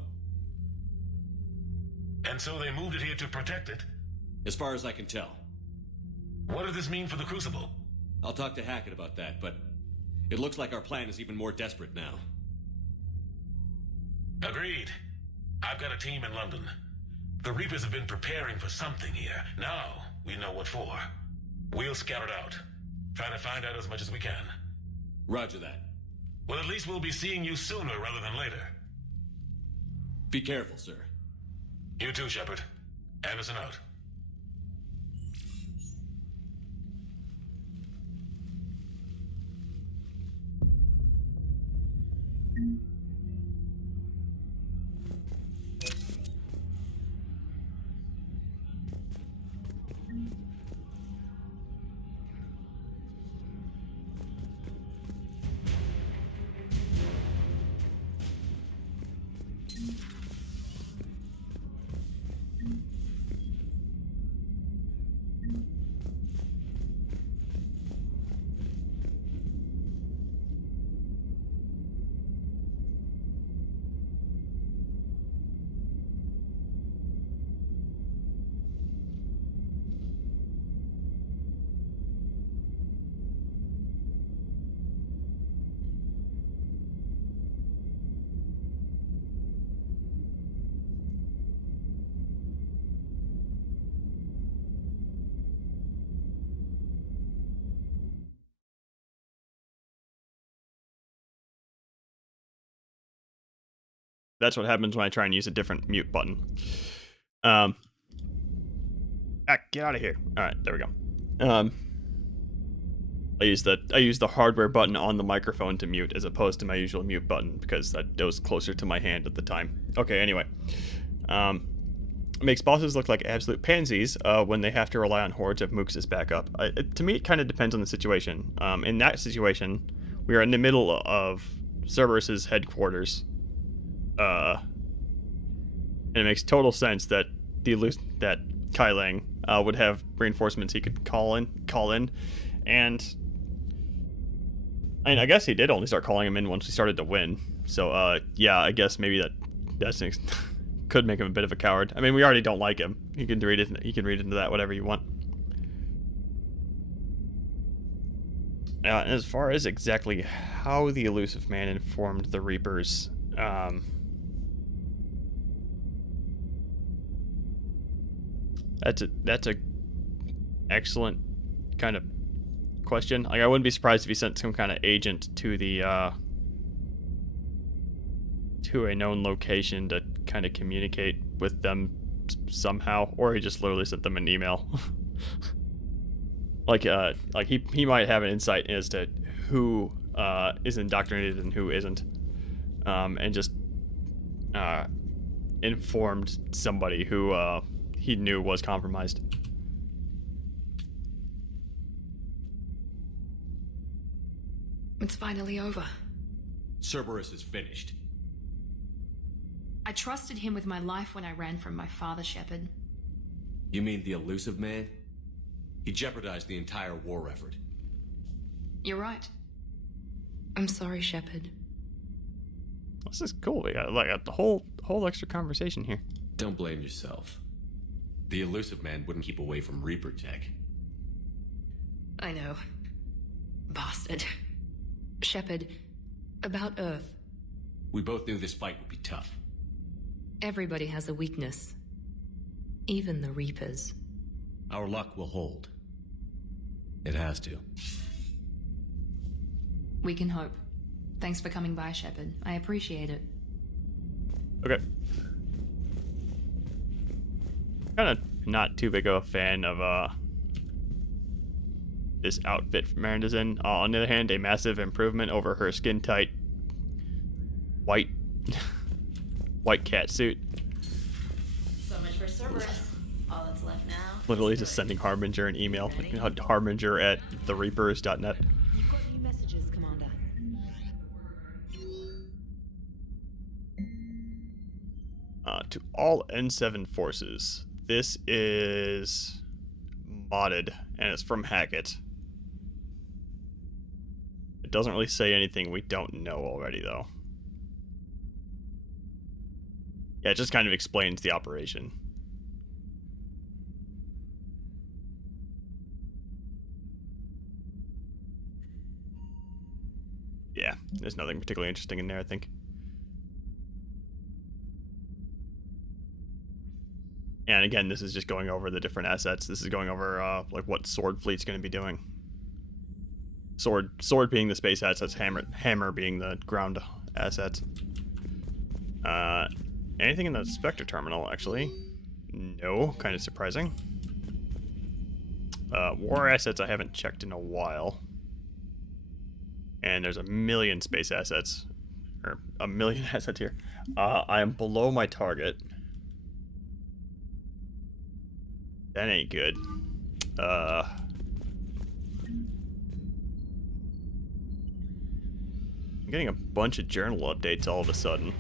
And so they moved it here to protect it? As far as I can tell. What does this mean for the Crucible? I'll talk to Hackett about that, but it looks like our plan is even more desperate now. Agreed. I've got a team in London. The Reapers have been preparing for something here. Now we know what for. We'll scout it out. Try to find out as much as we can. Roger that. Well, at least we'll be seeing you sooner rather than later. Be careful, sir. You too, Shepard. Anderson out. That's what happens when I try and use a different mute button. Get out of here. All right, there we go. I use the hardware button on the microphone to mute as opposed to my usual mute button because that was closer to my hand at the time. Okay, anyway. Makes bosses look like absolute pansies when they have to rely on hordes of mooks as backup. To me, it kind of depends on the situation. In that situation, we are in the middle of Cerberus's headquarters. And it makes total sense that Kai Leng would have reinforcements he could call in, and I mean, I guess he did only start calling him in once we started to win. So yeah, I guess maybe that could make him a bit of a coward. I mean, we already don't like him. You can read it. You can read into that whatever you want. As far as exactly how the Elusive Man informed the Reapers. That's a excellent kind of question. Like, I wouldn't be surprised if he sent some kind of agent to the to a known location to kind of communicate with them somehow, or he just literally sent them an email. like he might have an insight as to who is indoctrinated and who isn't, and just informed somebody who he knew was compromised. It's finally over. Cerberus is finished. I trusted him with my life when I ran from my father, Shepard. You mean the Elusive Man? He jeopardized the entire war effort. You're right. I'm sorry, Shepard. This is cool. We got like the whole extra conversation here. Don't blame yourself. The Elusive Man wouldn't keep away from Reaper tech. I know. Bastard. Shepard, about Earth. We both knew this fight would be tough. Everybody has a weakness. Even the Reapers. Our luck will hold. It has to. We can hope. Thanks for coming by, Shepard. I appreciate it. Okay. Kind of not too big of a fan of this outfit Miranda's in. On the other hand, a massive improvement over her skin-tight white white cat suit. So much for Cerberus. All that's left now. Literally just sending Harbinger an email. Harbinger at thereapers.net. You've got new messages, Commander. To all N7 forces, this is modded, and it's from Hackett. It doesn't really say anything we don't know already, though. Yeah, it just kind of explains the operation. Yeah, there's nothing particularly interesting in there, I think. And again, this is just going over the different assets. This is going over like what Sword Fleet's going to be doing. Sword being the space assets, hammer being the ground assets. Anything in the Spectre terminal, actually? No, kind of surprising. War assets I haven't checked in a while. And there's a million space assets. Or a million assets here. I am below my target. That ain't good. I'm getting a bunch of journal updates all of a sudden.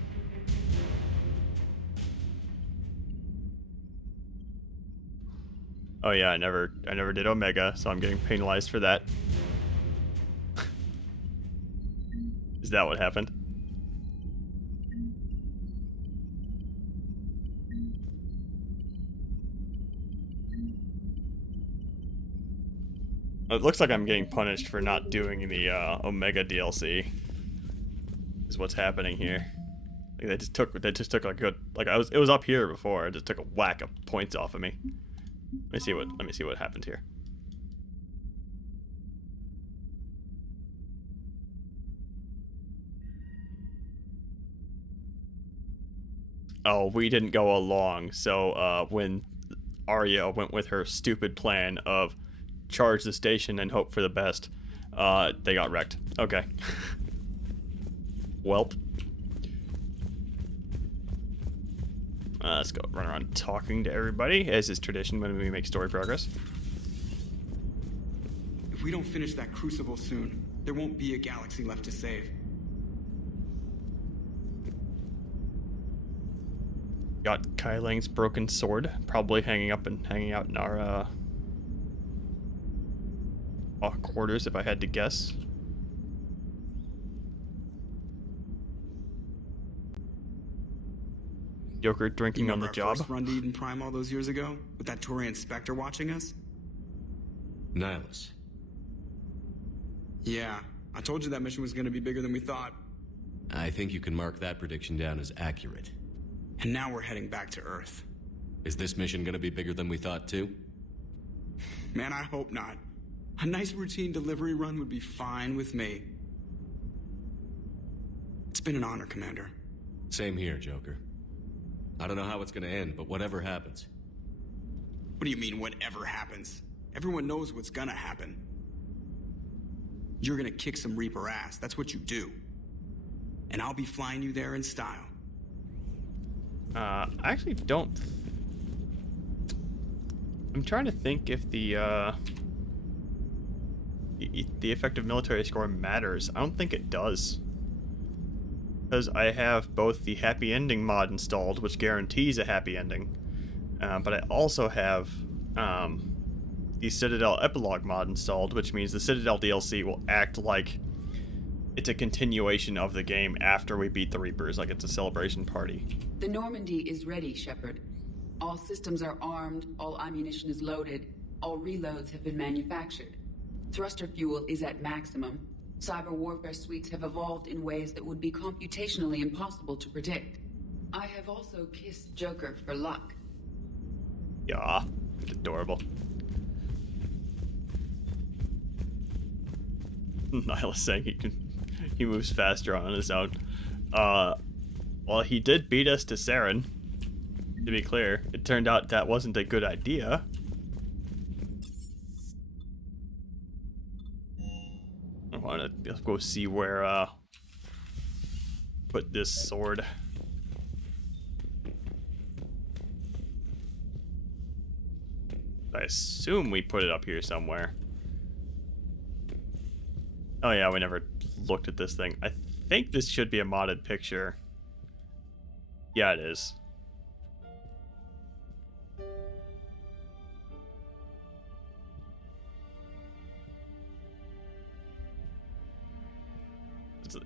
Oh yeah, I never did Omega, so I'm getting penalized for that. Is that what happened? It looks like I'm getting punished for not doing the Omega DLC. Is what's happening here. Like they just took like a good, like it was up here before. It just took a whack of points off of me. Let me see what happened here. Oh, we didn't go along. So when Arya went with her stupid plan of charge the station and hope for the best, they got wrecked. Okay. Welp. Let's go run around talking to everybody, as is tradition when we make story progress. If we don't finish that crucible soon, there won't be a galaxy left to save. Got Kai Lang's broken sword, probably hanging out in our quarters, if I had to guess. Joker drinking on the job. First run to Eden Prime all those years ago, with that Turian Spectre watching us? Nihilus. Yeah, I told you that mission was going to be bigger than we thought. I think you can mark that prediction down as accurate. And now we're heading back to Earth. Is this mission going to be bigger than we thought, too? Man, I hope not. A nice routine delivery run would be fine with me. It's been an honor, Commander. Same here, Joker. I don't know how it's going to end, but whatever happens. What do you mean, whatever happens? Everyone knows what's gonna happen. You're gonna kick some Reaper ass. That's what you do. And I'll be flying you there in style. I actually don't... I'm trying to think if the effective military score matters. I don't think it does. Because I have both the Happy Ending mod installed, which guarantees a happy ending, but I also have the Citadel Epilogue mod installed, which means the Citadel DLC will act like it's a continuation of the game after we beat the Reapers, like it's a celebration party. The Normandy is ready, Shepard. All systems are armed, all ammunition is loaded, all reloads have been manufactured. Thruster fuel is at maximum. Cyber warfare suites have evolved in ways that would be computationally impossible to predict. I have also kissed Joker for luck. Yeah, it's adorable. Nyla's saying he moves faster on his own. Well, he did beat us to Saren. To be clear, it turned out that wasn't a good idea. I want to go see where put this sword. I assume we put it up here somewhere. Oh yeah, we never looked at this thing. I think this should be a modded picture. Yeah, it is.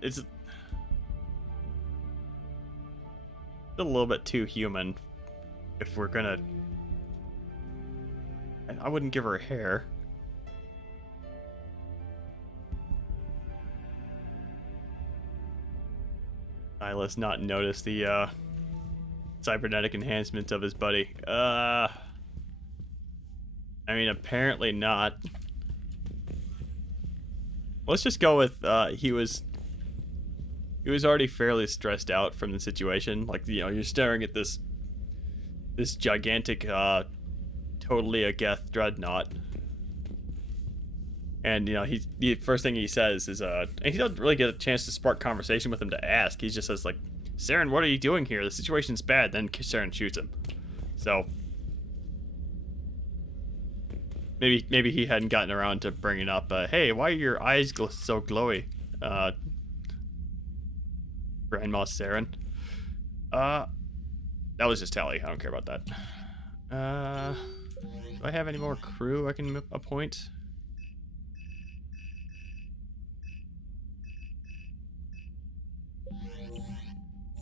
It's a little bit too human if we're gonna... I wouldn't give her hair. Let's not notice the cybernetic enhancements of his buddy. I mean, apparently not. Let's just go with he was already fairly stressed out from the situation. Like, you know, you're staring at this gigantic totally a Geth dreadnought. And, you know, the first thing he says is, and he doesn't really get a chance to spark conversation with him to ask. He just says, like, Saren, what are you doing here? The situation's bad. Then Saren shoots him. So, maybe he hadn't gotten around to bringing up, hey, why are your eyes so glowy? Grandma Saren. That was just Tally. I don't care about that. Do I have any more crew I can appoint?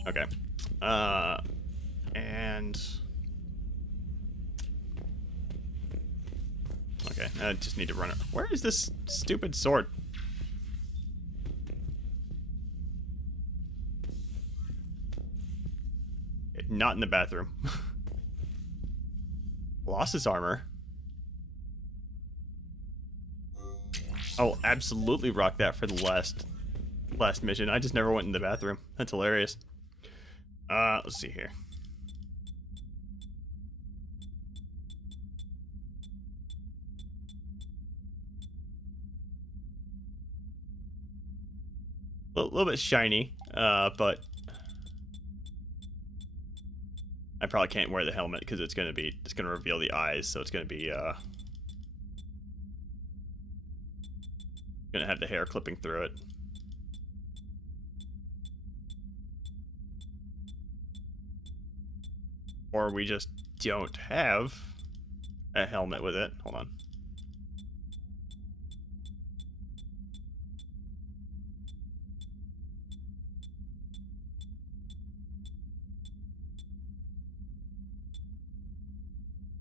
Okay. And... okay, I just need to run it. Where is this stupid sword? Not in the bathroom. Colossus armor. I'll absolutely rock that for the last mission. I just never went in the bathroom. That's hilarious. Let's see here. A little bit shiny, but I probably can't wear the helmet because it's gonna reveal the eyes, so it's gonna be gonna have the hair clipping through it. Or we just don't have a helmet with it. Hold on.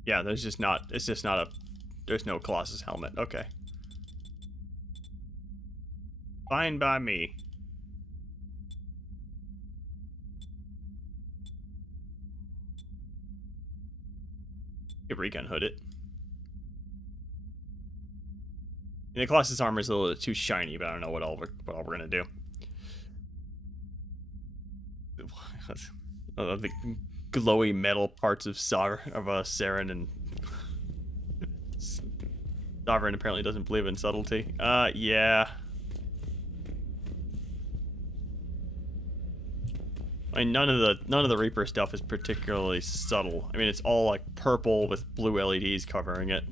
Yeah, there's no Colossus helmet. Okay. Fine by me. Get recon hood it. And the Colossus armor is a little bit too shiny, but I don't know what all we're gonna do. The glowy metal parts of Saren and Sovereign apparently doesn't believe in subtlety. Yeah. I mean, none of the Reaper stuff is particularly subtle. I mean, it's all like purple with blue LEDs covering it.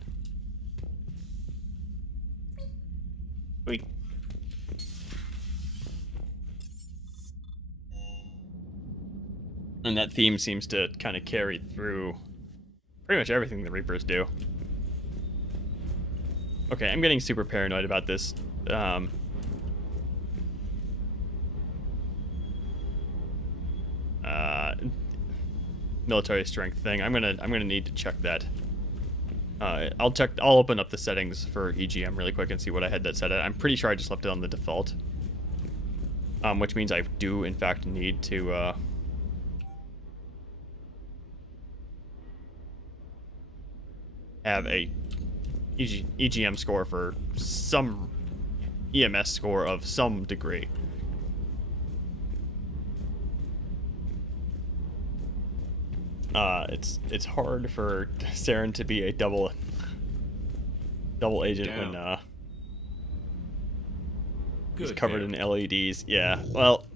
Wait. And that theme seems to kind of carry through pretty much everything the Reapers do. Okay, I'm getting super paranoid about this. military strength thing. I'm gonna need to check that. I'll open up the settings for EGM really quick and see what I had that set at. I'm pretty sure I just left it on the default. Which means I do in fact need to have a EGM score for some EMS score of some degree. It's hard for Saren to be a double agent when he's covered in LEDs. Yeah, well,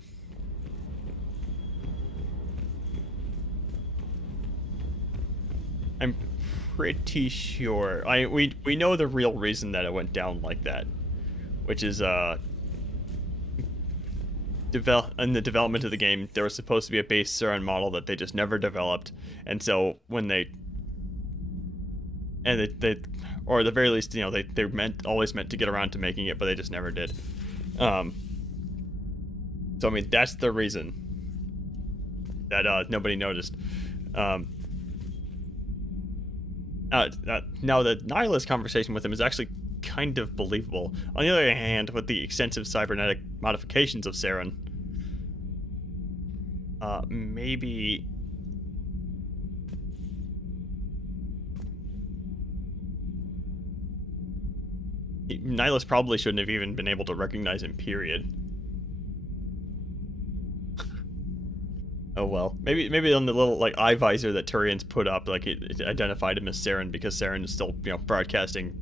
I'm pretty sure we know the real reason that it went down like that, which is in the development of the game, there was supposed to be a base Saren model that they just never developed, and so when they or at the very least, you know, they always meant to get around to making it, but they just never did. So I mean, that's the reason that nobody noticed. Now the Nihilist conversation with him is actually kind of believable. On the other hand, with the extensive cybernetic modifications of Saren, maybe Nihilist probably shouldn't have even been able to recognize him, period. Oh well. Maybe on the little like eye visor that Turian's put up, like it identified him as Saren because Saren is still, you know, broadcasting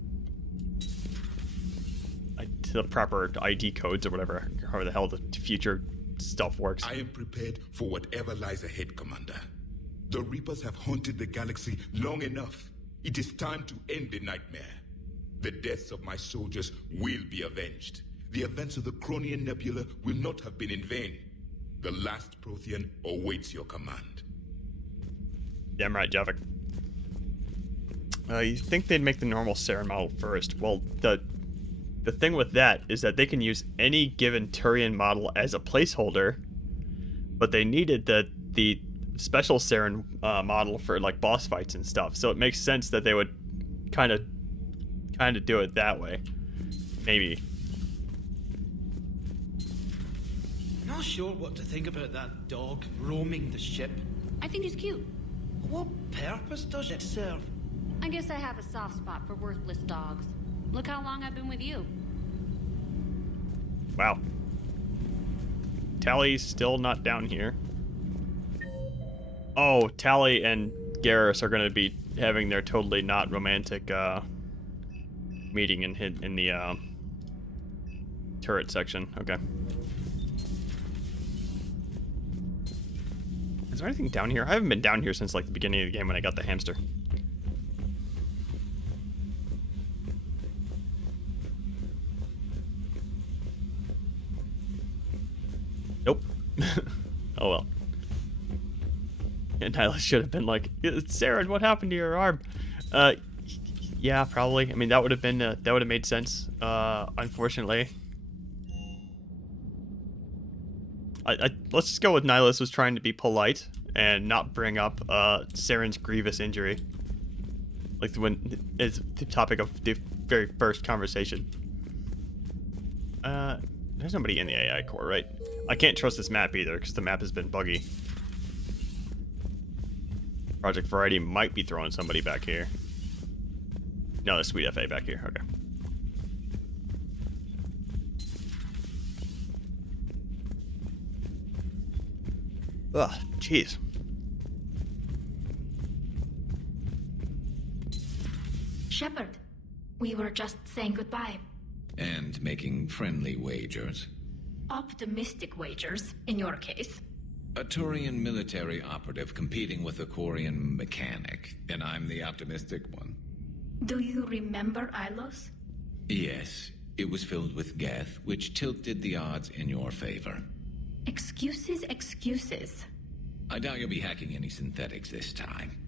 the proper ID codes or whatever, however the hell the future stuff works. I am prepared for whatever lies ahead, Commander. The Reapers have haunted the galaxy long enough. It is time to end the nightmare. The deaths of my soldiers will be avenged. The events of the Cronian Nebula will not have been in vain. The last Prothean awaits your command. Damn right, Javik. You think they'd make the normal Saren model first? Well, the thing with that is that they can use any given Turian model as a placeholder, but they needed the special Saren model for like boss fights and stuff. So it makes sense that they would kind of do it that way. Maybe. Not sure what to think about that dog roaming the ship. I think he's cute. What purpose does it serve? I guess I have a soft spot for worthless dogs. Look how long I've been with you. Wow. Tally's still not down here. Oh, Tally and Garrus are going to be having their totally not romantic meeting in the turret section. Okay. Is there anything down here? I haven't been down here since like the beginning of the game when I got the hamster. Nope. Oh well. And Tyler should have been like, Saren, what happened to your arm? Yeah, probably. I mean, that would have been that would have made sense. Unfortunately, let's just go with Nihilus was trying to be polite and not bring up Saren's grievous injury, like when it's the topic of the very first conversation. There's nobody in the AI core, right? I can't trust this map either because the map has been buggy. Project Variety might be throwing somebody back here. No, there's Sweet FA back here. Okay. Ugh, jeez. Shepard, we were just saying goodbye. And making friendly wagers. Optimistic wagers, in your case. A Turian military operative competing with a Quarian mechanic, and I'm the optimistic one. Do you remember Ilos? Yes, it was filled with geth, which tilted the odds in your favor. Excuses, excuses. I doubt you'll be hacking any synthetics this time.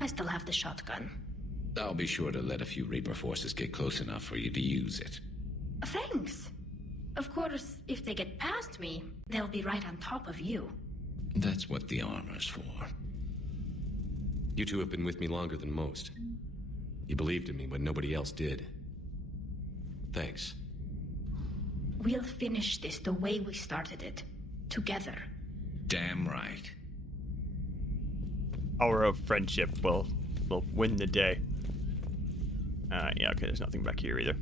I still have the shotgun. I'll be sure to let a few Reaper forces get close enough for you to use it. Thanks. Of course, if they get past me, they'll be right on top of you. That's what the armor's for. You two have been with me longer than most. You believed in me when nobody else did. Thanks. We'll finish this the way we started it. Together. Damn right. Power of friendship will win the day. Yeah, okay, there's nothing back here either.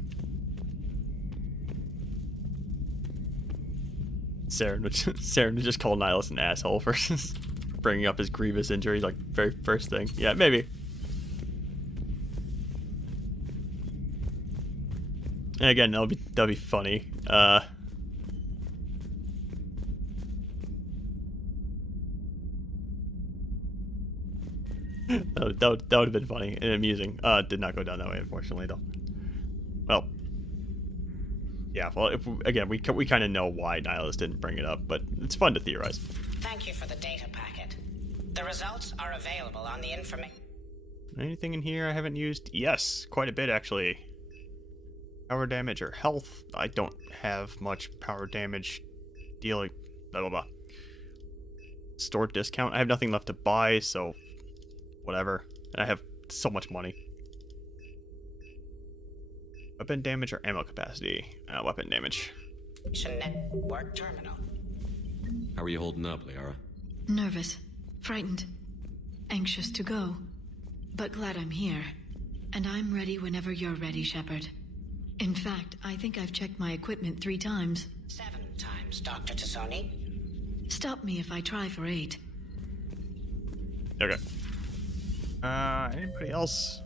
Saren would just call Nihilus an asshole for bringing up his grievous injury, like, very first thing. Yeah, maybe. And again, that'll be funny. That would have been funny and amusing. Did not go down that way, unfortunately, though. Well, yeah. Well, again, we kind of know why Nihilus didn't bring it up, but it's fun to theorize. Thank you for the data packet. The results are available on the information. Anything in here I haven't used? Yes, quite a bit actually. Power damage or health? I don't have much power damage dealing. Blah blah blah. Store discount. I have nothing left to buy, so. Whatever. And I have so much money. Weapon damage or ammo capacity? Weapon damage. Network terminal. How are you holding up, Liara? Nervous. Frightened. Anxious to go. But glad I'm here. And I'm ready whenever you're ready, Shepard. In fact, I think I've checked my equipment 3 times. 7 times, Dr. Tassoni. Stop me if I try for 8. Okay. Anybody else?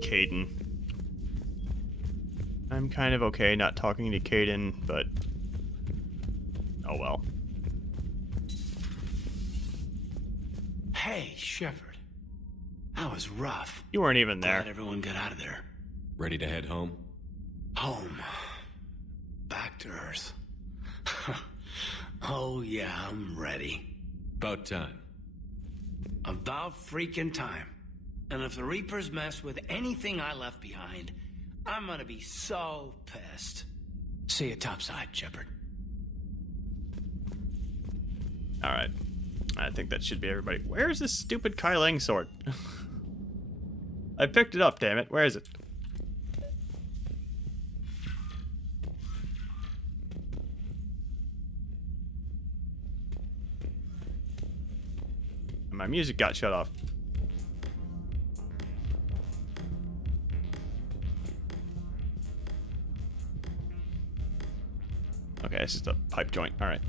Caden. I'm kind of okay not talking to Caden, but oh well. Hey, Shepard. That was rough. You weren't even there. Glad everyone got out of there. Ready to head home? Home. Back to Earth. Oh yeah, I'm ready. About time. About freaking time. And if the Reapers mess with anything I left behind, I'm gonna be so pissed. See you topside, Shepard. Alright. I think that should be everybody. Where is this stupid Kai Leng sword? I picked it up, damn it. Where is it? My music got shut off. Okay, it's just a pipe joint. All right.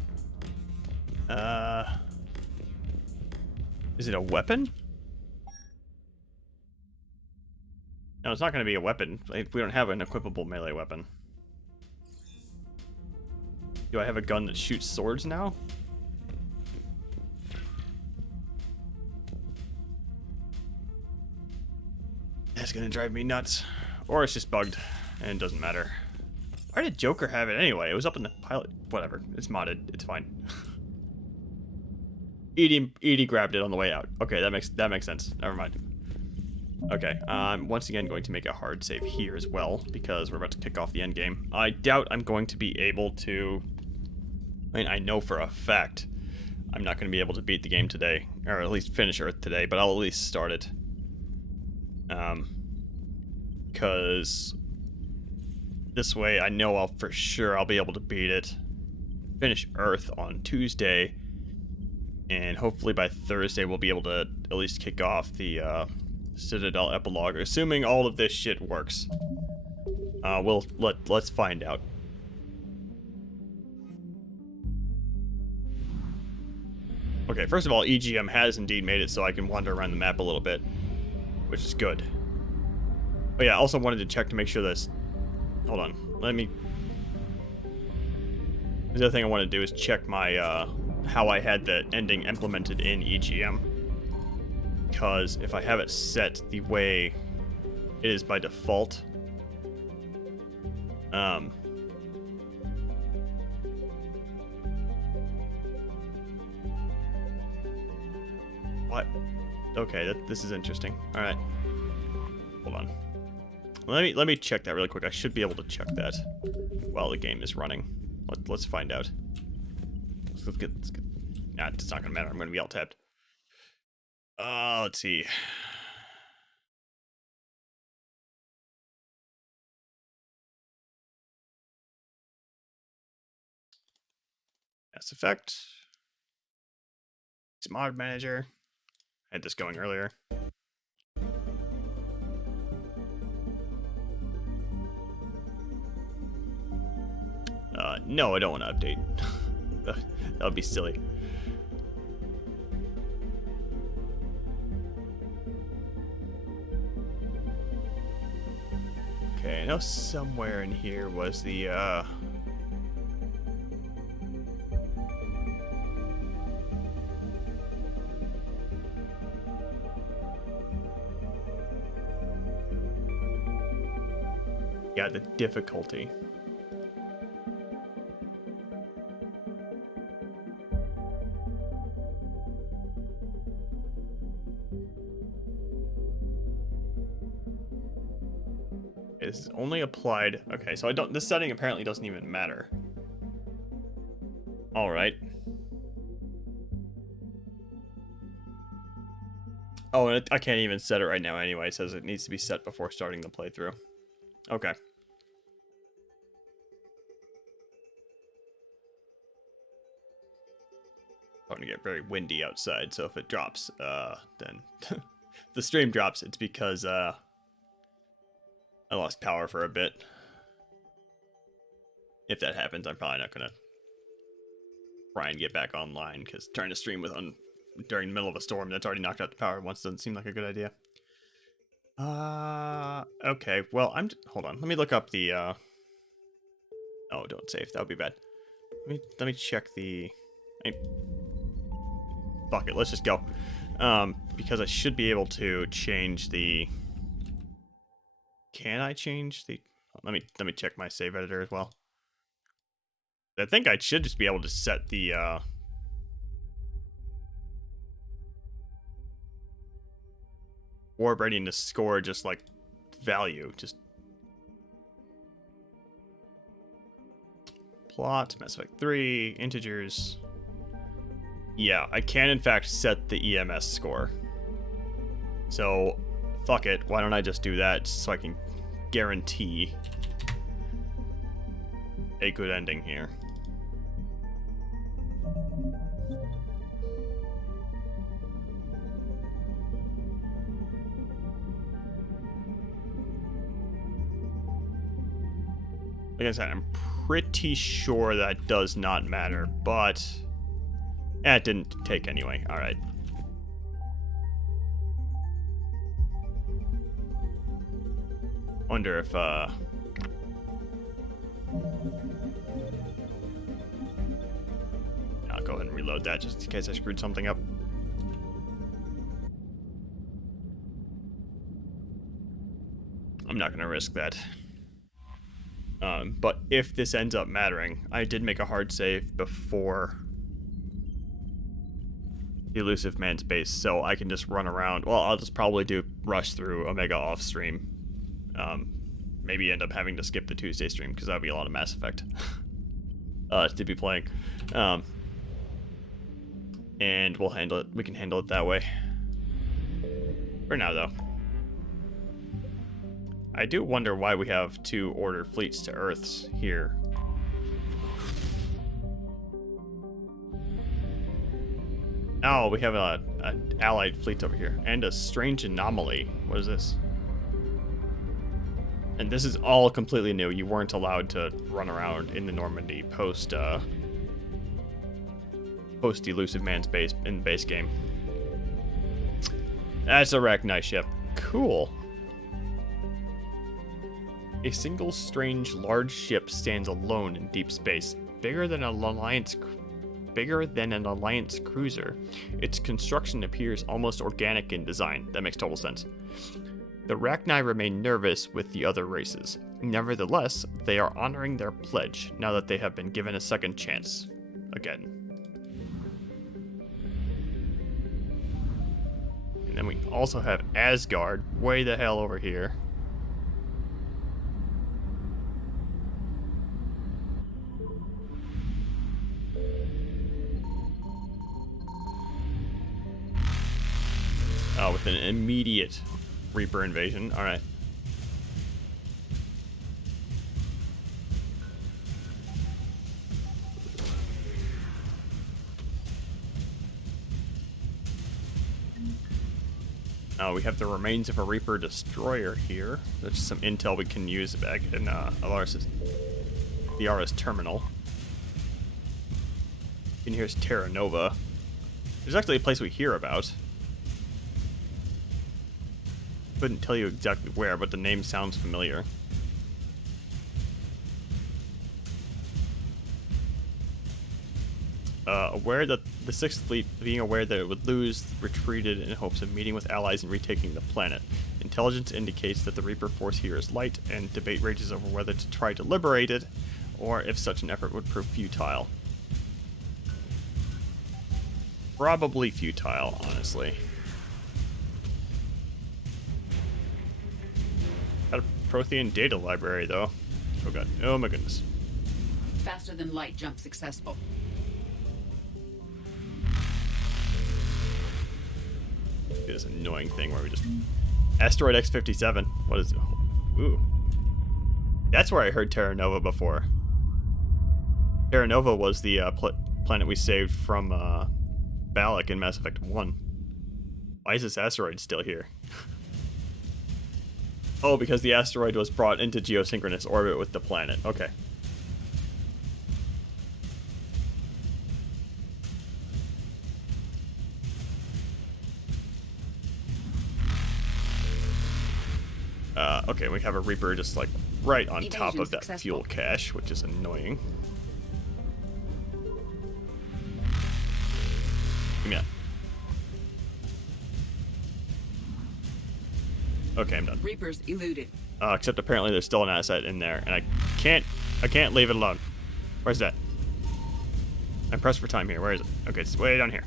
Is it a weapon? No, it's not going to be a weapon. We don't have an equipable melee weapon. Do I have a gun that shoots swords now? That's gonna drive me nuts. Or it's just bugged, and it doesn't matter. Why did Joker have it anyway? It was up in the pilot. Whatever. It's modded. It's fine. Edie grabbed it on the way out. Okay, that makes sense. Never mind. Okay, I'm once again going to make a hard save here as well, because we're about to kick off the end game. I doubt I'm going to be able to... I mean, I know for a fact I'm not going to be able to beat the game today, or at least finish Earth today, but I'll at least start it. Because this way I know for sure I'll be able to beat it, finish Earth on Tuesday, and hopefully by Thursday we'll be able to at least kick off the Citadel epilogue, assuming all of this shit works. Let's find out. Okay, first of all, EGM has indeed made it so I can wander around the map a little bit, which is good. Oh yeah, I also wanted to check to make sure this... Hold on, the other thing I want to do is check my, how I had the ending implemented in EGM. Because if I have it set the way it is by default... What? Okay, this is interesting. Alright. Hold on. Let me check that really quick. I should be able to check that while the game is running. Let's find out. Let's get. Nah, it's not gonna matter. I'm gonna be alt-tabbed. Let's see. Mass Effect. It's Mod Manager. I had this going earlier. No, I don't want to update. That would be silly. Okay, I know somewhere in here was the, yeah, the difficulty. It's only applied. Okay, so I don't. This setting apparently doesn't even matter. All right. Oh, and I can't even set it right now anyway. It says it needs to be set before starting the playthrough. Okay. Starting to get very windy outside, so if it drops, then the stream drops. It's because I lost power for a bit. If that happens, I'm probably not gonna try and get back online, because trying to stream with during the middle of a storm that's already knocked out the power once doesn't seem like a good idea. Okay, well, hold on. Let me look up the, oh, don't save. That would be bad. Let me check the, fuck it, let's just go. Because I should be able to change the, can I change the, let me check my save editor as well. I think I should just be able to set the, warp readiness score just like value, just plot, Mass Effect 3, integers. Yeah, I can in fact set the EMS score. So, fuck it, why don't I just do that so I can guarantee a good ending here. Like I said, I'm pretty sure that does not matter, but it didn't take anyway. All right. Wonder if I'll go ahead and reload that just in case I screwed something up. I'm not gonna risk that. But if this ends up mattering, I did make a hard save before the Elusive Man's base, so I can just run around. Well, I'll just probably do rush through Omega off stream. Maybe end up having to skip the Tuesday stream because that'd be a lot of Mass Effect to be playing. And we'll handle it. We can handle it that way. For now, though. I do wonder why we have 2 order fleets to Earths here. Oh, we have an allied fleet over here. And a strange anomaly. What is this? And this is all completely new. You weren't allowed to run around in the Normandy post Elusive Man's base in the base game. That's a Rachni ship. Cool. A single strange large ship stands alone in deep space, bigger than an Alliance cruiser. Its construction appears almost organic in design. That makes total sense. The Rachni remain nervous with the other races. Nevertheless, they are honoring their pledge now that they have been given a second chance. Again. And then we also have Asgard way the hell over here. with an immediate Reaper invasion. All right. We have the remains of a Reaper destroyer here. There's some intel we can use back in the Aris terminal. And here's Terra Nova. There's actually a place we hear about. Couldn't tell you exactly where, but the name sounds familiar. Aware that the 6th Fleet, being aware that it would lose, retreated in hopes of meeting with allies and retaking the planet. Intelligence indicates that the Reaper force here is light, and debate rages over whether to try to liberate it, or if such an effort would prove futile. Probably futile, honestly. Got a Prothean data library, though. Oh god. Oh my goodness. Faster than light jump successful. This annoying thing where we just... Asteroid X-57. What is it? Ooh. That's where I heard Terra Nova before. Terra Nova was the planet we saved from Balak in Mass Effect 1. Why is this asteroid still here? Oh, because the asteroid was brought into geosynchronous orbit with the planet. Okay. Okay, we have a Reaper just like right on top of that fuel cache, which is annoying. Give me that. Okay, I'm done. Reapers eluded. Except apparently there's still an asset in there, and I can't leave it alone. Where's that? I'm pressed for time here. Where is it? Okay, it's way down here.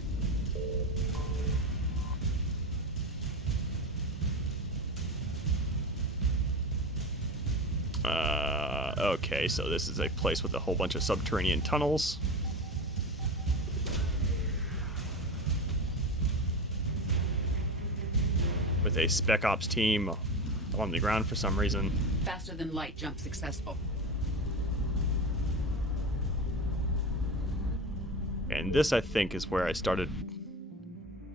Okay, so this is a place with a whole bunch of subterranean tunnels. With a Spec Ops team on the ground for some reason. Faster than light jump successful. And this, I think, is where I started.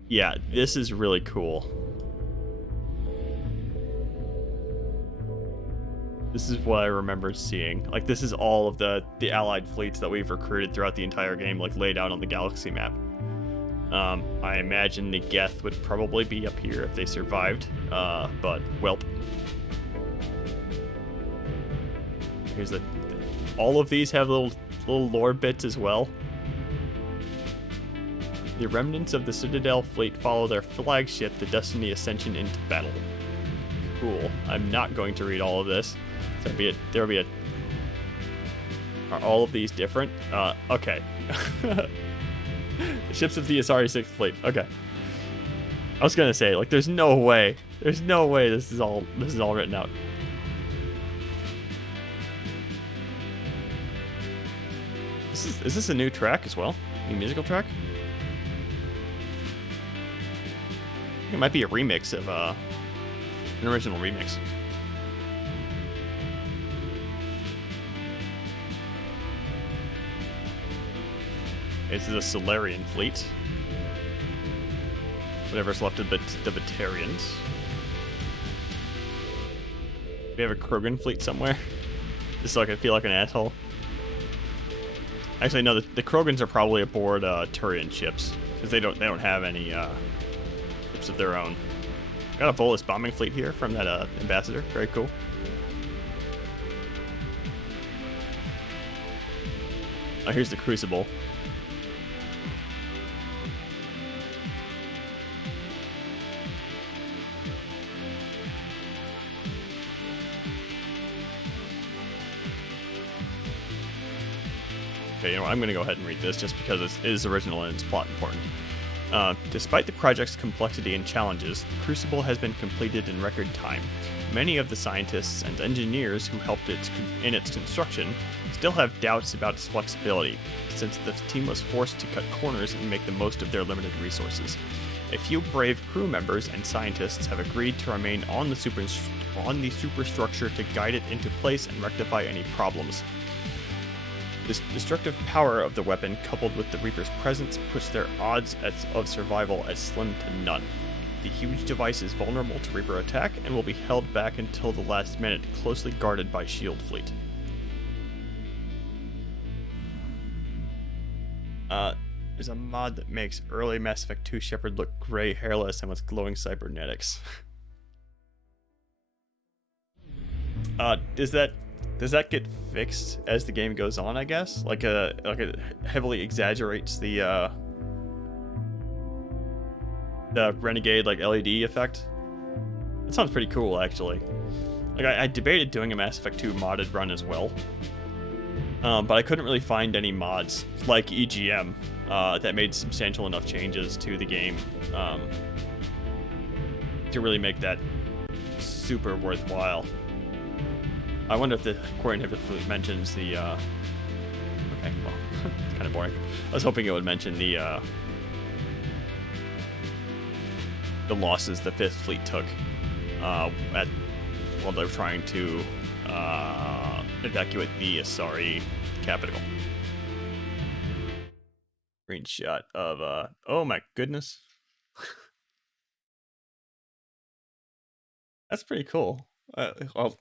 Yeah, this is really cool. This is what I remember seeing. Like, this is all of the allied fleets that we've recruited throughout the entire game, like, laid out on the galaxy map. I imagine the Geth would probably be up here if they survived, but, welp. Here's the... All of these have little lore bits as well. The remnants of the Citadel fleet follow their flagship, the Destiny Ascension, into battle. Cool. I'm not going to read all of this. There'll be a... Are all of these different? Okay. The ships of the Asari 6th Fleet. Okay. I was gonna say, like, there's no way this is all written out. Is this a new track as well? New musical track? I think it might be a remix of an original remix. This is a Solarian fleet. Whatever's left of the Batarians. We have a Krogan fleet somewhere. Just so I can feel like an asshole. Actually, no. The Krogans are probably aboard Turian ships because they don't have any ships of their own. Got a Volus bombing fleet here from that ambassador. Very cool. Oh, here's the Crucible. Okay, you know what, I'm going to go ahead and read this just because it is original and it's plot important. Despite the project's complexity and challenges, the Crucible has been completed in record time. Many of the scientists and engineers who helped in its construction still have doubts about its flexibility, since the team was forced to cut corners and make the most of their limited resources. A few brave crew members and scientists have agreed to remain on the superstructure to guide it into place and rectify any problems. This destructive power of the weapon, coupled with the Reaper's presence, puts their odds of survival as slim to none. The huge device is vulnerable to Reaper attack and will be held back until the last minute, closely guarded by SHIELD fleet. There's a mod that makes early Mass Effect 2 Shepard look gray, hairless, and with glowing cybernetics. Does that get fixed as the game goes on, I guess? Like it heavily exaggerates the Renegade like LED effect. That sounds pretty cool, actually. Like I debated doing a Mass Effect 2 modded run as well, but I couldn't really find any mods like EGM that made substantial enough changes to the game to really make that super worthwhile. I wonder if the Quarian Fleet mentions the. Okay, well, it's kind of boring. I was hoping it would mention the losses the Fifth Fleet took while they were trying to evacuate the Asari capital. Screenshot of oh my goodness, that's pretty cool. Well,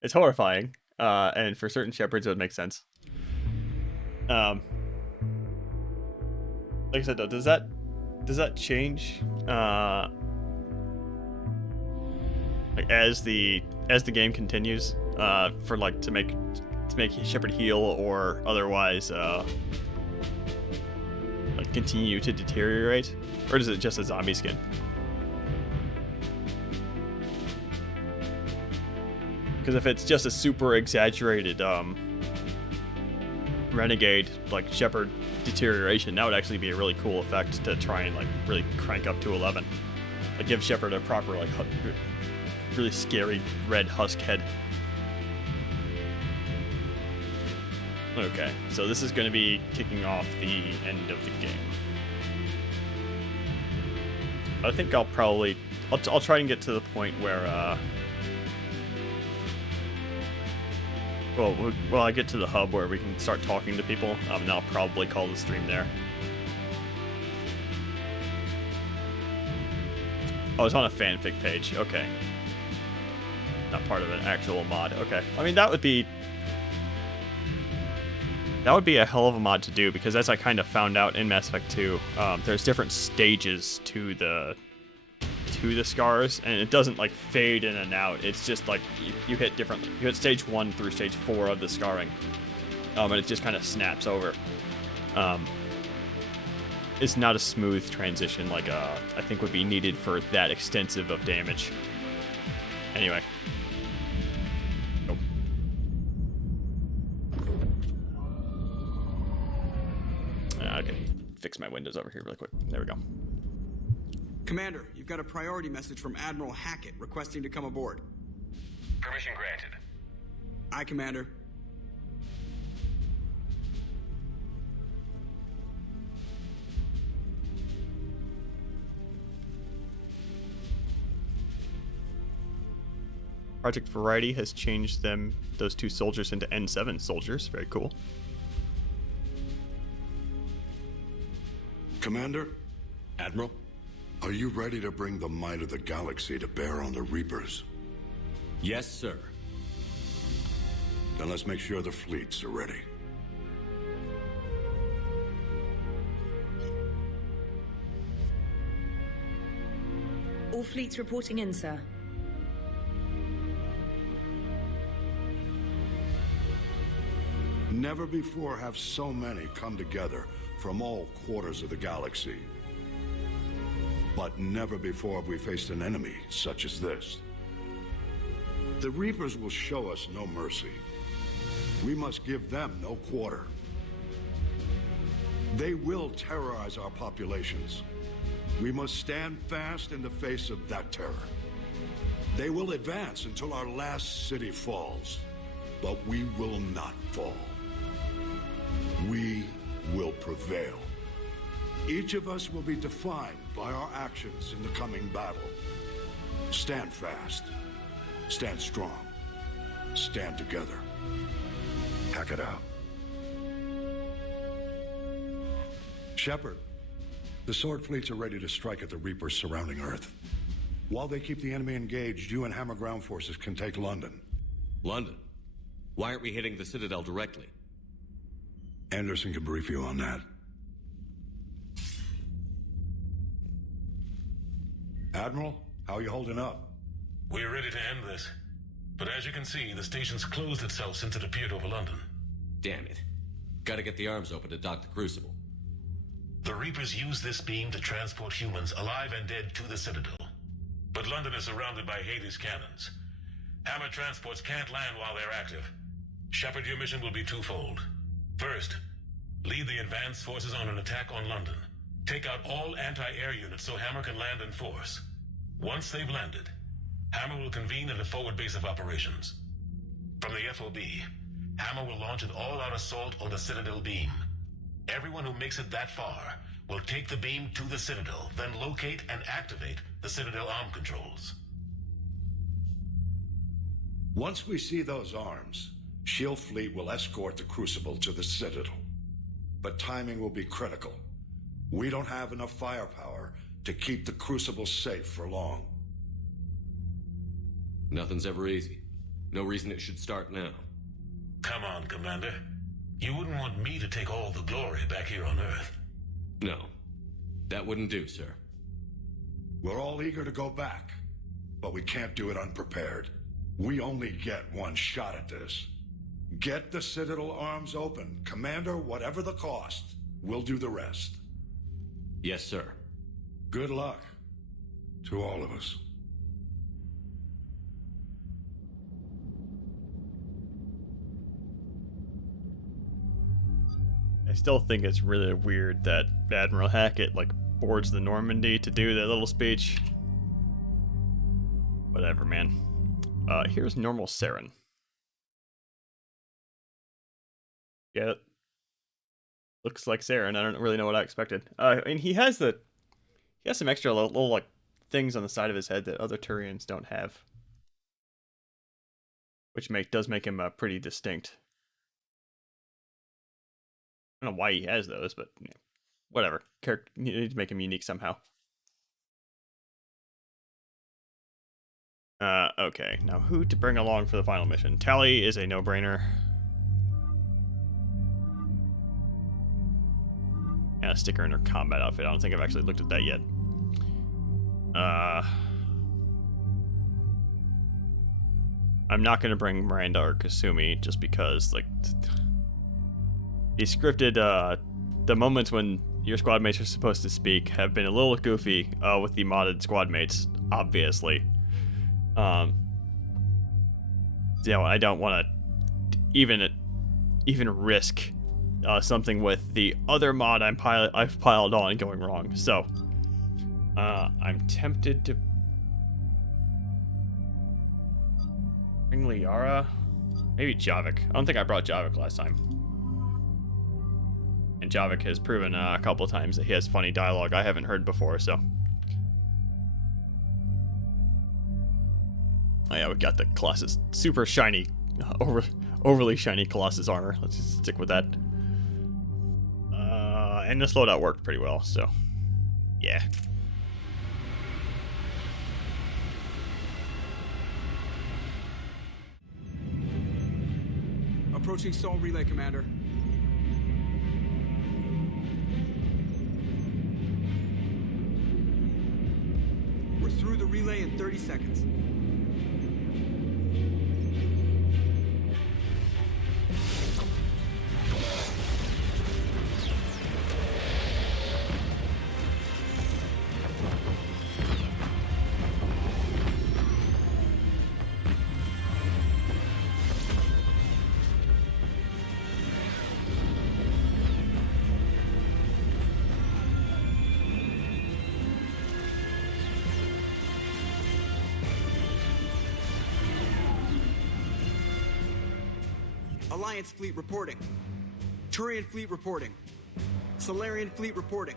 it's horrifying, and for certain Shepards it would make sense. Like I said though, does that change like as the game continues for like to make Shepard heal or otherwise like continue to deteriorate, or is it just a zombie skin? Because if it's just a super exaggerated Renegade like Shepard deterioration, that would actually be a really cool effect to try and like really crank up to 11. Like give Shepard a proper like really scary red husk head. Okay, so this is going to be kicking off the end of the game. I think I'll try and get to the point where well, I get to the hub where we can start talking to people, and I'll probably call the stream there. Oh, it's on a fanfic page. Okay. Not part of an actual mod. Okay. I mean, that would be a hell of a mod to do, because as I kind of found out in Mass Effect 2, there's different stages to the scars, and it doesn't like fade in and out. It's just like you hit stage 1 through stage 4 of the scarring, and it just kind of snaps over. It's not a smooth transition like I think would be needed for that extensive of damage. Anyway. I can fix my windows over here really quick. There we go. Commander, you've got a priority message from Admiral Hackett requesting to come aboard. Permission granted. Aye, Commander. Project Variety has changed those 2 soldiers into N7 soldiers. Very cool. Commander? Admiral? Are you ready to bring the might of the galaxy to bear on the Reapers? Yes, sir. Then let's make sure the fleets are ready. All fleets reporting in, sir. Never before have so many come together from all quarters of the galaxy. But never before have we faced an enemy such as this. The Reapers will show us no mercy. We must give them no quarter. They will terrorize our populations. We must stand fast in the face of that terror. They will advance until our last city falls, but we will not fall. We will prevail. Each of us will be defined by our actions in the coming battle. Stand fast. Stand strong. Stand together. Hack it out. Shepard, the Sword fleets are ready to strike at the Reapers surrounding Earth. While they keep the enemy engaged, you and Hammer ground forces can take London. London? Why aren't we hitting the Citadel directly? Anderson can brief you on that. Admiral, how are you holding up? We're ready to end this. But as you can see, the station's closed itself since it appeared over London. Damn it. Gotta get the arms open to dock the Crucible. The Reapers use this beam to transport humans, alive and dead, to the Citadel. But London is surrounded by Hades cannons. Hammer transports can't land while they're active. Shepard, your mission will be twofold. First, lead the advanced forces on an attack on London. Take out all anti-air units so Hammer can land in force. Once they've landed, Hammer will convene at a forward base of operations. From the FOB, Hammer will launch an all-out assault on the Citadel beam. Everyone who makes it that far will take the beam to the Citadel, then locate and activate the Citadel arm controls. Once we see those arms, SHIELD fleet will escort the Crucible to the Citadel. But timing will be critical. We don't have enough firepower to keep the Crucible safe for long. Nothing's ever easy. No reason it should start now. Come on, Commander. You wouldn't want me to take all the glory back here on Earth. No. That wouldn't do, sir. We're all eager to go back, but we can't do it unprepared. We only get one shot at this. Get the Citadel arms open. Commander, whatever the cost, we'll do the rest. Yes, sir. Good luck to all of us. I still think it's really weird that Admiral Hackett boards the Normandy to do that little speech. Whatever, man. Here's normal Saren. Yeah, looks like Saren. I don't really know what I expected. I mean, he has some extra little things on the side of his head that other Turians don't have, which does make him pretty distinct. I don't know why he has those, but whatever. You need to make him unique somehow. Okay, now who to bring along for the final mission? Tali is a no-brainer. And a sticker in her combat outfit. I don't think I've actually looked at that yet. I'm not going to bring Miranda or Kasumi just because, the scripted, the moments when your squad mates are supposed to speak have been a little goofy with the modded squad mates, obviously. I don't want to even risk something with the other mod I've piled on going wrong. So, I'm tempted to bring Liara, maybe Javik. I don't think I brought Javik last time. And Javik has proven a couple times that he has funny dialogue I haven't heard before, so. Oh yeah, we got the Colossus super shiny, overly shiny Colossus armor. Let's just stick with that. And this loadout worked pretty well, so yeah. Approaching Sol Relay, Commander. We're through the relay in 30 seconds. Alliance fleet reporting. Turian fleet reporting. Solarian fleet reporting.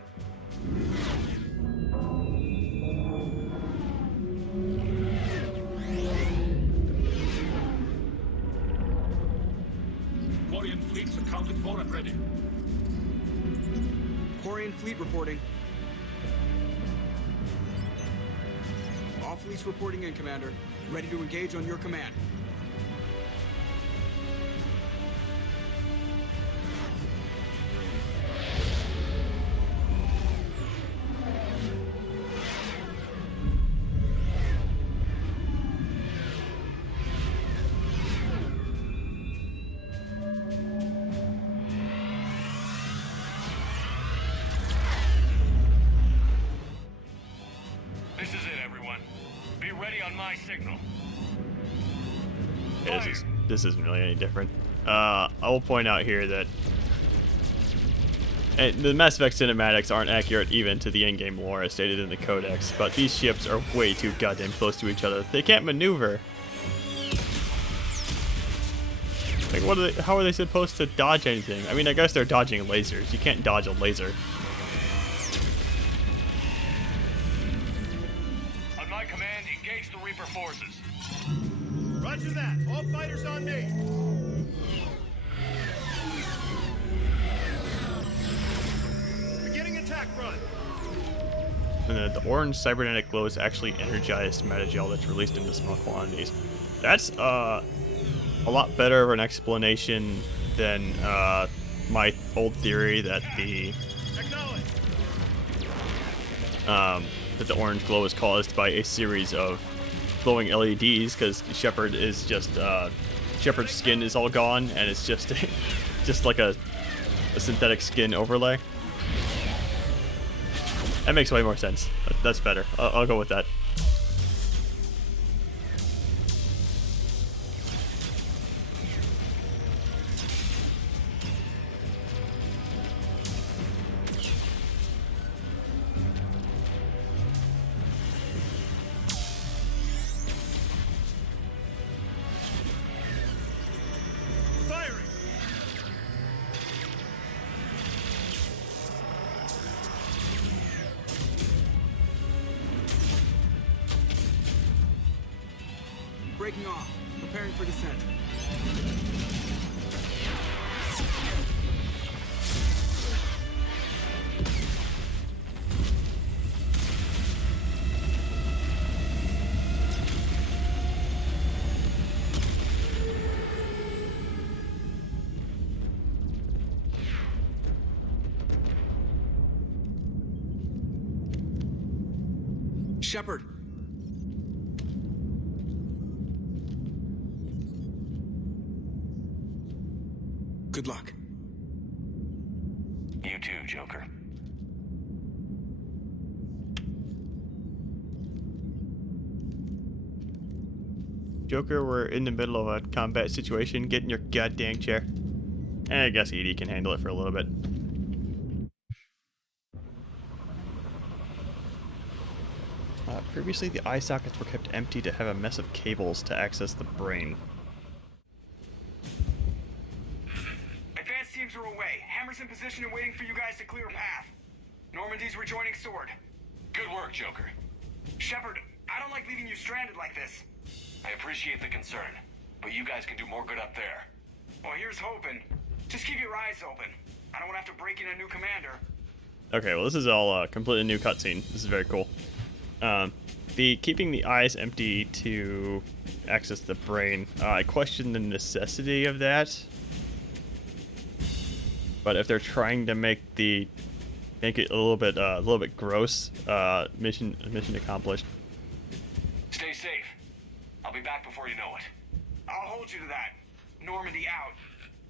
Quarian fleets accounted for and ready. Quarian fleet reporting. All fleets reporting in, Commander. Ready to engage on your command. This is it, everyone. Be ready on my signal. Yeah, this isn't really any different. I will point out here that the Mass Effect cinematics aren't accurate even to the in-game lore as stated in the codex, but these ships are way too goddamn close to each other. They can't maneuver. Like, how are they supposed to dodge anything? I mean, I guess they're dodging lasers. You can't dodge a laser. On my command, engage the Reaper forces. Roger that. All fighters on me. Beginning attack run. And the orange cybernetic glow is actually energized metagel that's released into small quantities. That's a lot better of an explanation than my old theory that the orange glow is caused by a series of glowing LEDs, because Shepard is just Shepard's skin is all gone and it's just just like a synthetic skin overlay. That makes way more sense. That's better. I'll go with that. Breaking off. Preparing for descent. Shepard. Good luck. You too, Joker. Joker, we're in the middle of a combat situation. Get in your goddamn chair. And I guess Edie can handle it for a little bit. Previously, the eye sockets were kept empty to have a mess of cables to access the brain. Advanced teams are away. Hammer's in position and waiting for you guys to clear a path. Normandy's rejoining Sword. Good work, Joker. Shepard, I don't like leaving you stranded like this. I appreciate the concern, but you guys can do more good up there. Well, here's hoping. Just keep your eyes open. I don't want to have to break in a new commander. Okay, well, this is all a completely new cutscene. This is very cool. Keeping the eyes empty to access the brain, I question the necessity of that. But if they're trying to make it a little bit gross, mission accomplished. Stay safe. I'll be back before you know it. I'll hold you to that. Normandy out.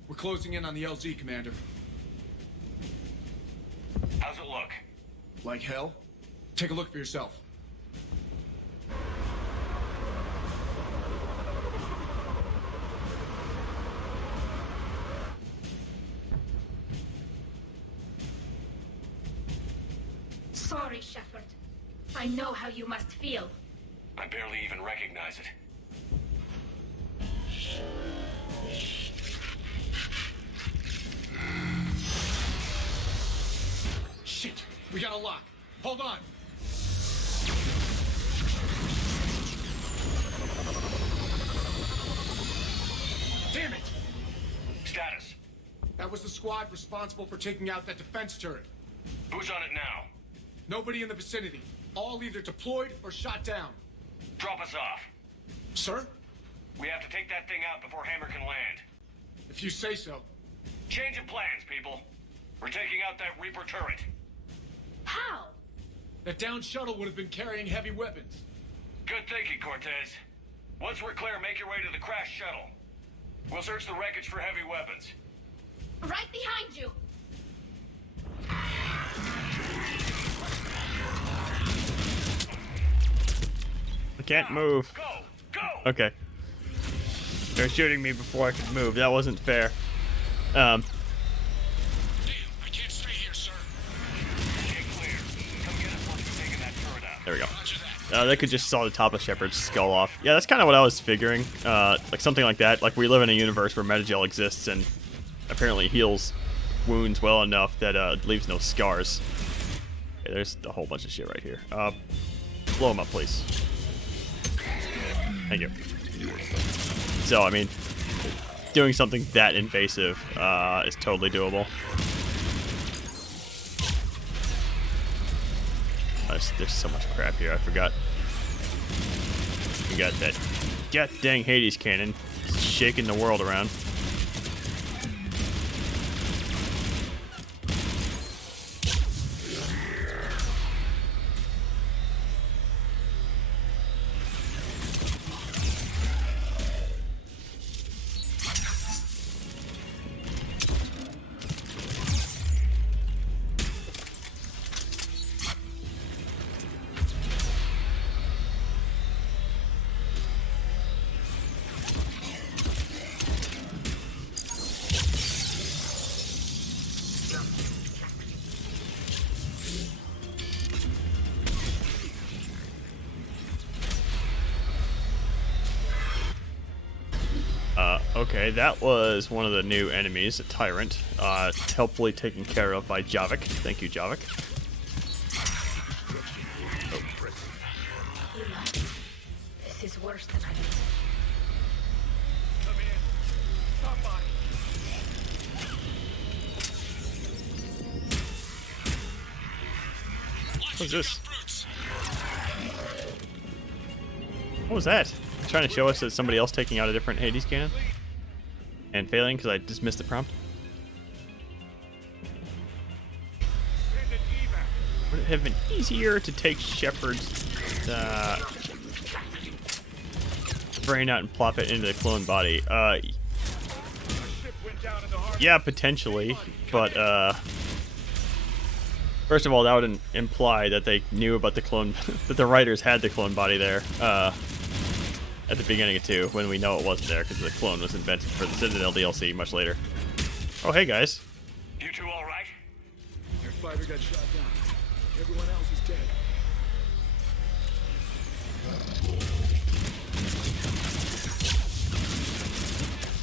We're closing in on the LZ, Commander. How's it look? Like hell? Take a look for yourself. Sorry, Shepard. I know how you must feel. I barely even recognize it. Shit! We got a lock. Hold on. Damn it! Status. That was the squad responsible for taking out that defense turret. Who's on it now? Nobody in the vicinity. All either deployed or shot down. Drop us off. Sir? We have to take that thing out before Hammer can land. If you say so. Change of plans, people. We're taking out that Reaper turret. How? That downed shuttle would have been carrying heavy weapons. Good thinking, Cortez. Once we're clear, make your way to the crashed shuttle. We'll search the wreckage for heavy weapons. Right behind you. I can't move. Go! Okay. They're shooting me before I could move. That wasn't fair. Damn, I can't stay here, sir. Get clear. Come get us once we've taken that turret out. There we go. They could just saw the top of Shepard's skull off. Yeah, that's kind of what I was figuring. Like something like that. Like we live in a universe where Metagel exists and apparently heals wounds well enough that leaves no scars. Okay, there's a whole bunch of shit right here. Blow them up, please. Thank you. So, I mean, doing something that invasive is totally doable. There's so much crap here, I forgot. We got that god dang Hades cannon shaking the world around. Okay, that was one of the new enemies, a Tyrant, helpfully taken care of by Javik. Thank you, Javik. This is worse than I thought. Come in. Somebody. What was this? What was that? Trying to show us that somebody else taking out a different Hades cannon? And failing because I just missed the prompt? Would it have been easier to take Shepard's brain out and plop it into the clone body? Yeah, potentially, but first of all, that would imply that they knew about the clone, that the writers had the clone body there at the beginning of 2, when we know it wasn't there because the clone was invented for the Citadel DLC much later. Oh, hey guys. You two all right? Your fighter got shot down. Everyone else is dead.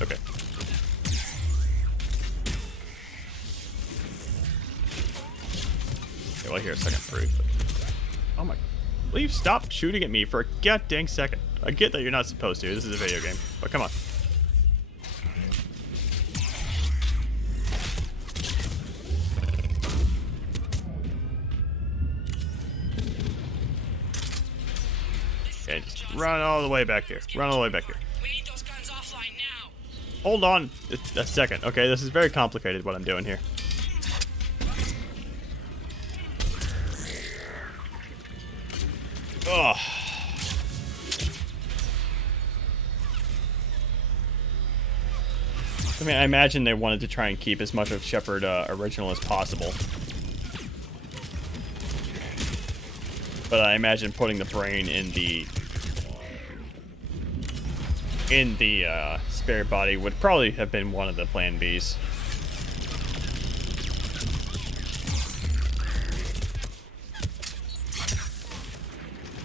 Okay. Okay, well, here a second proof. Oh my. Will you stop shooting at me for a god dang second? I get that you're not supposed to. This is a video game. But come on. Okay, just run all the way back here. Run all the way back here. We need those guns offline now. Hold on a second. Okay, this is very complicated what I'm doing here. Ugh. I mean, I imagine they wanted to try and keep as much of Shepard original as possible. But I imagine putting the brain in the spare body would probably have been one of the plan Bs.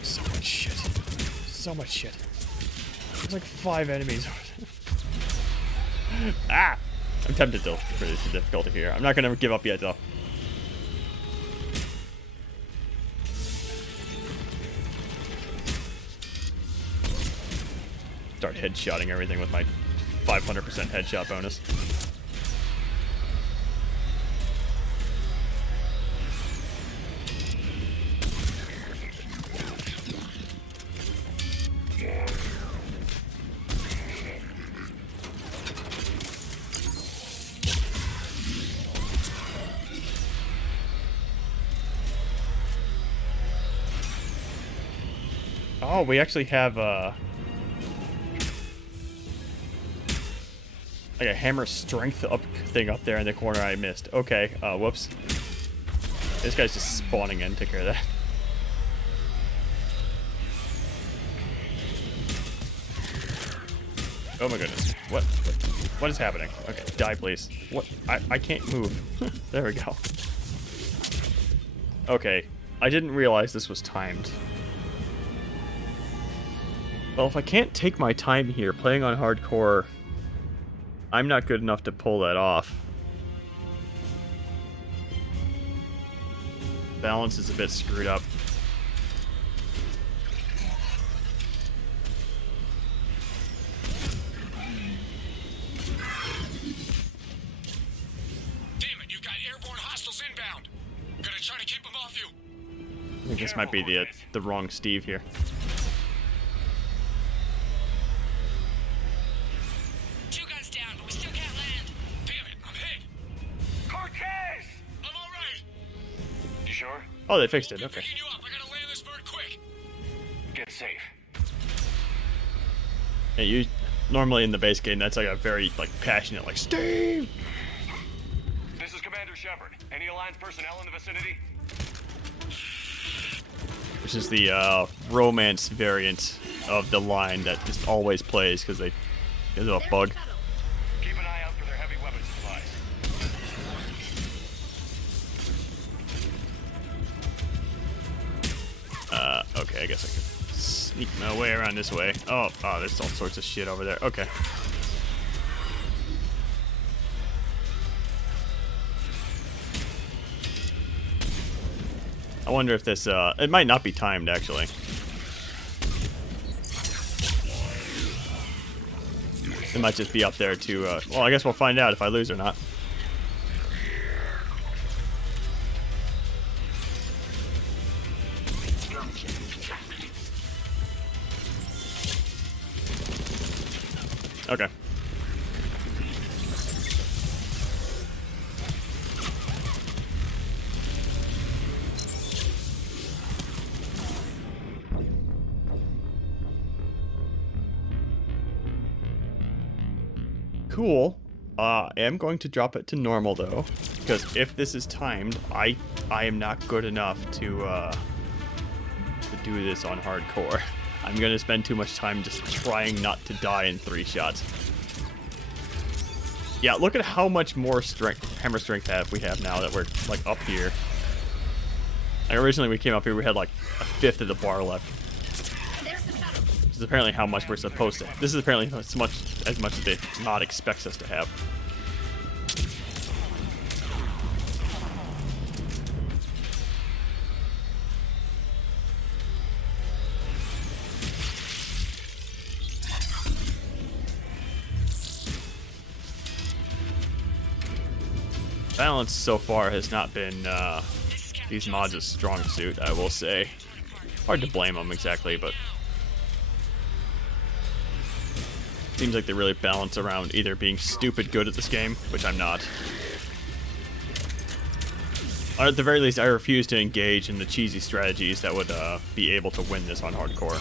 So much shit. So much shit. There's like 5 enemies. Ah! I'm tempted to reduce the difficulty here. I'm not gonna give up yet though. headshotting everything with my 500% headshot bonus. Oh, we actually have like a hammer strength up thing up there in the corner I missed. Okay, whoops. This guy's just spawning in. Take care of that. Oh my goodness. What is happening? Okay, die please. What? I can't move. There we go. Okay, I didn't realize this was timed. Well, if I can't take my time here playing on hardcore, I'm not good enough to pull that off. Balance is a bit screwed up. Damn it, you got airborne hostiles inbound. Gonna try to keep them off you. I think this might be the wrong Steve here. Oh, they fixed it. Okay. Get safe. Yeah, you normally in the base game, that's like a very passionate Steve. This is Commander Shepard. Any Alliance personnel in the vicinity? Which is the romance variant of the line that just always plays because there's a bug. Keep an eye out for their heavy weapon supplies. Okay, I guess I could sneak my way around this way. Oh, there's all sorts of shit over there. Okay. I wonder if this, it might not be timed, actually. It might just be up there to, well, I guess we'll find out if I lose or not. Okay. Cool. I am going to drop it to normal though, because if this is timed, I am not good enough to do this on hardcore. I'm gonna spend too much time just trying not to die in 3 shots. Yeah, look at how much more hammer strength we have now that we're up here. Like originally we came up here, we had like 1/5 of the bar left. This is apparently how much we're supposed to. This is apparently as much as the mod expects us to have. Balance so far has not been these mods' strong suit, I will say. Hard to blame them exactly, but seems like they really balance around either being stupid good at this game, which I'm not, or at the very least I refuse to engage in the cheesy strategies that would be able to win this on hardcore.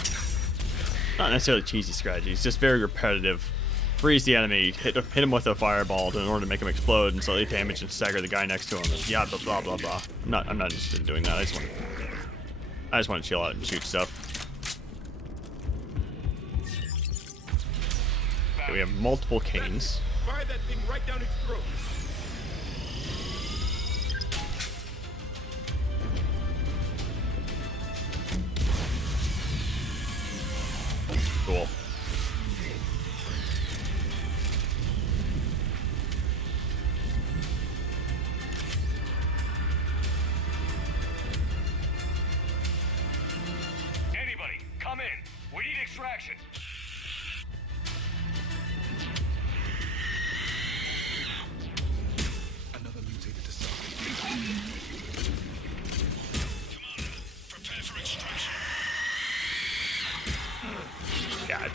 Not necessarily cheesy strategies, just very repetitive. Freeze the enemy, hit him with a fireball in order to make him explode and slightly damage and stagger the guy next to him. And yeah, blah blah blah. I'm not interested in doing that. I just want to chill out and shoot stuff. Okay, we have multiple canes. Fire that thing right down its throat. Cool.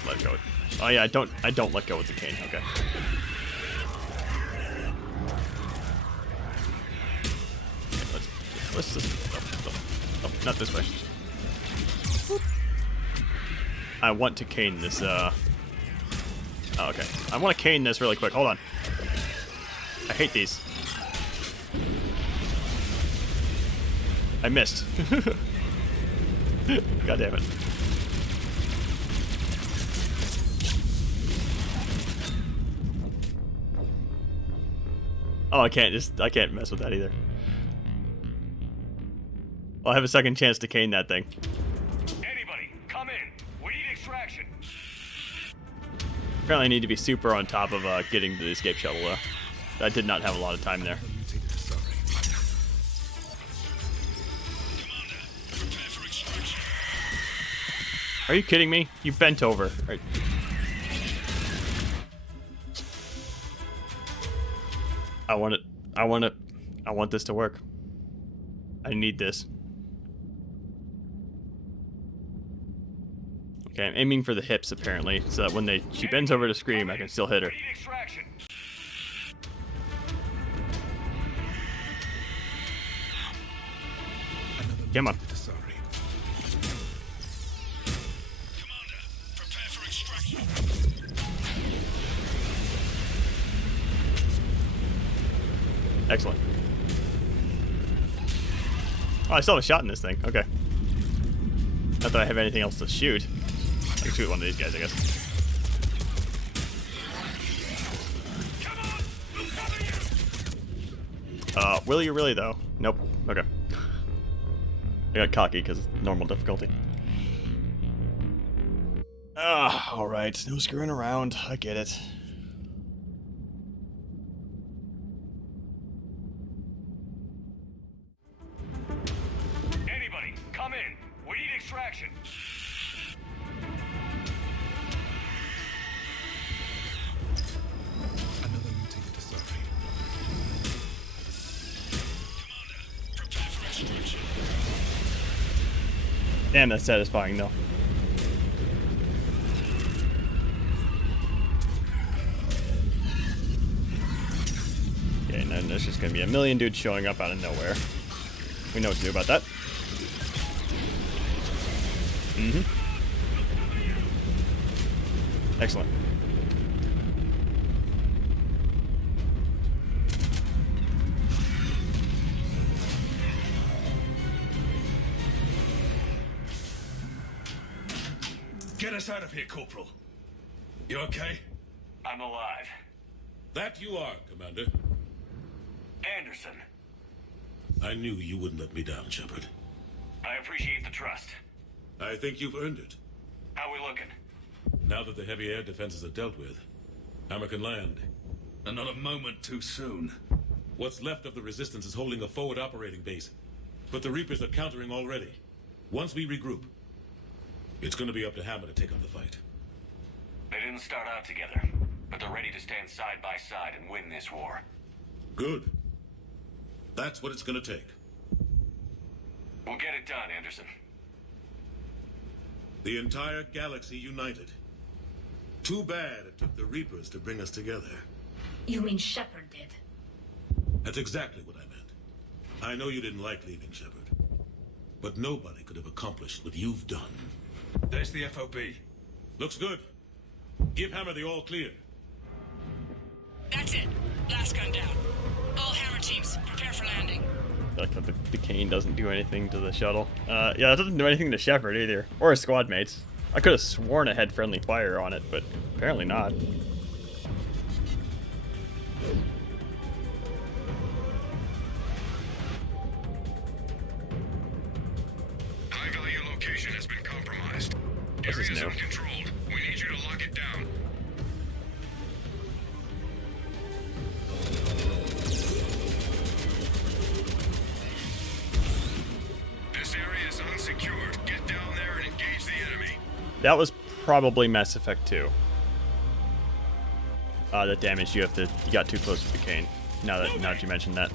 let go. Oh yeah, I don't let go with the cane. Okay. Let's just oh, not this way. I want to cane this. Oh, okay. I want to cane this really quick. Hold on. I hate these. I missed. God damn it. Oh, I can't mess with that either. I'll have a second chance to cane that thing. Anybody, come in. We need extraction. Apparently I need to be super on top of getting to the escape shuttle, though. I did not have a lot of time there. Are you kidding me? You bent over. Right. I want this to work. I need this. Okay, I'm aiming for the hips apparently, so that when she bends over to scream, I can still hit her. Come on. Excellent. Oh, I still have a shot in this thing. Okay. Not that I have anything else to shoot. I can shoot one of these guys, I guess. Will you really, though? Nope. Okay. I got cocky because it's normal difficulty. Alright. No screwing around. I get it. Anybody, come in. We need extraction. Another mutated discovery. Commander, prepare for extraction. Damn, that's satisfying, though. Okay, and then there's just gonna be a million dudes showing up out of nowhere. We know what to do about that. Excellent. Get us out of here, Corporal. You okay? I'm alive. That you are, Commander. Anderson. I knew you wouldn't let me down, Shepard. I appreciate the trust. I think you've earned it. How we looking? Now that the heavy air defenses are dealt with, Hammer can land. And not a moment too soon. What's left of the Resistance is holding a forward operating base. But the Reapers are countering already. Once we regroup, it's going to be up to Hammer to take up the fight. They didn't start out together, but they're ready to stand side by side and win this war. Good. That's what it's going to take. We'll get it done, Anderson. The entire galaxy united. Too bad it took the Reapers to bring us together. You mean Shepard did? That's exactly what I meant. I know you didn't like leaving, Shepard. But nobody could have accomplished what you've done. There's the FOB. Looks good. Give Hammer the all clear. That's it. Last gun down. All Hammer teams, prepare for landing. Like the cane doesn't do anything to the shuttle. Yeah, it doesn't do anything to Shepard either, or his squad mates. I could have sworn it had friendly fire on it, but apparently not. High-value location has been compromised. This is new. Uncontrolled. We need you to lock it down. This area is unsecured. Get down there and engage the enemy. That was probably Mass Effect 2. That damage you got too close to the cane. Now that you mentioned that.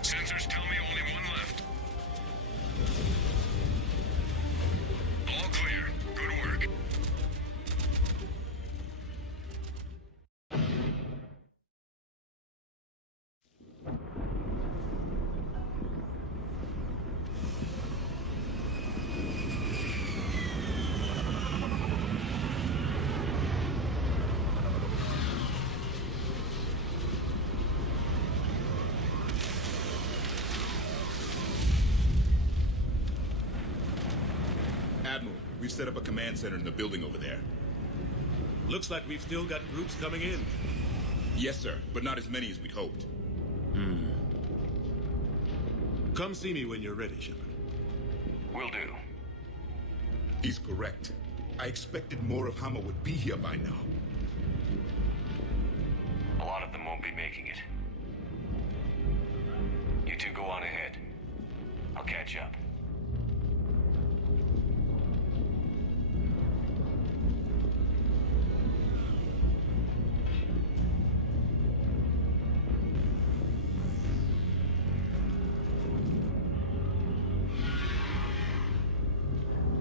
Sensors tell me only one left. we've set up a command center in the building over there. Looks like we've still got groups coming in. Yes, sir, but not as many as we'd hoped. Come see me when you're ready, Shepard. Will do. He's correct. I expected more of Hama would be here by now. A lot of them won't be making it. You two go on ahead. I'll catch up.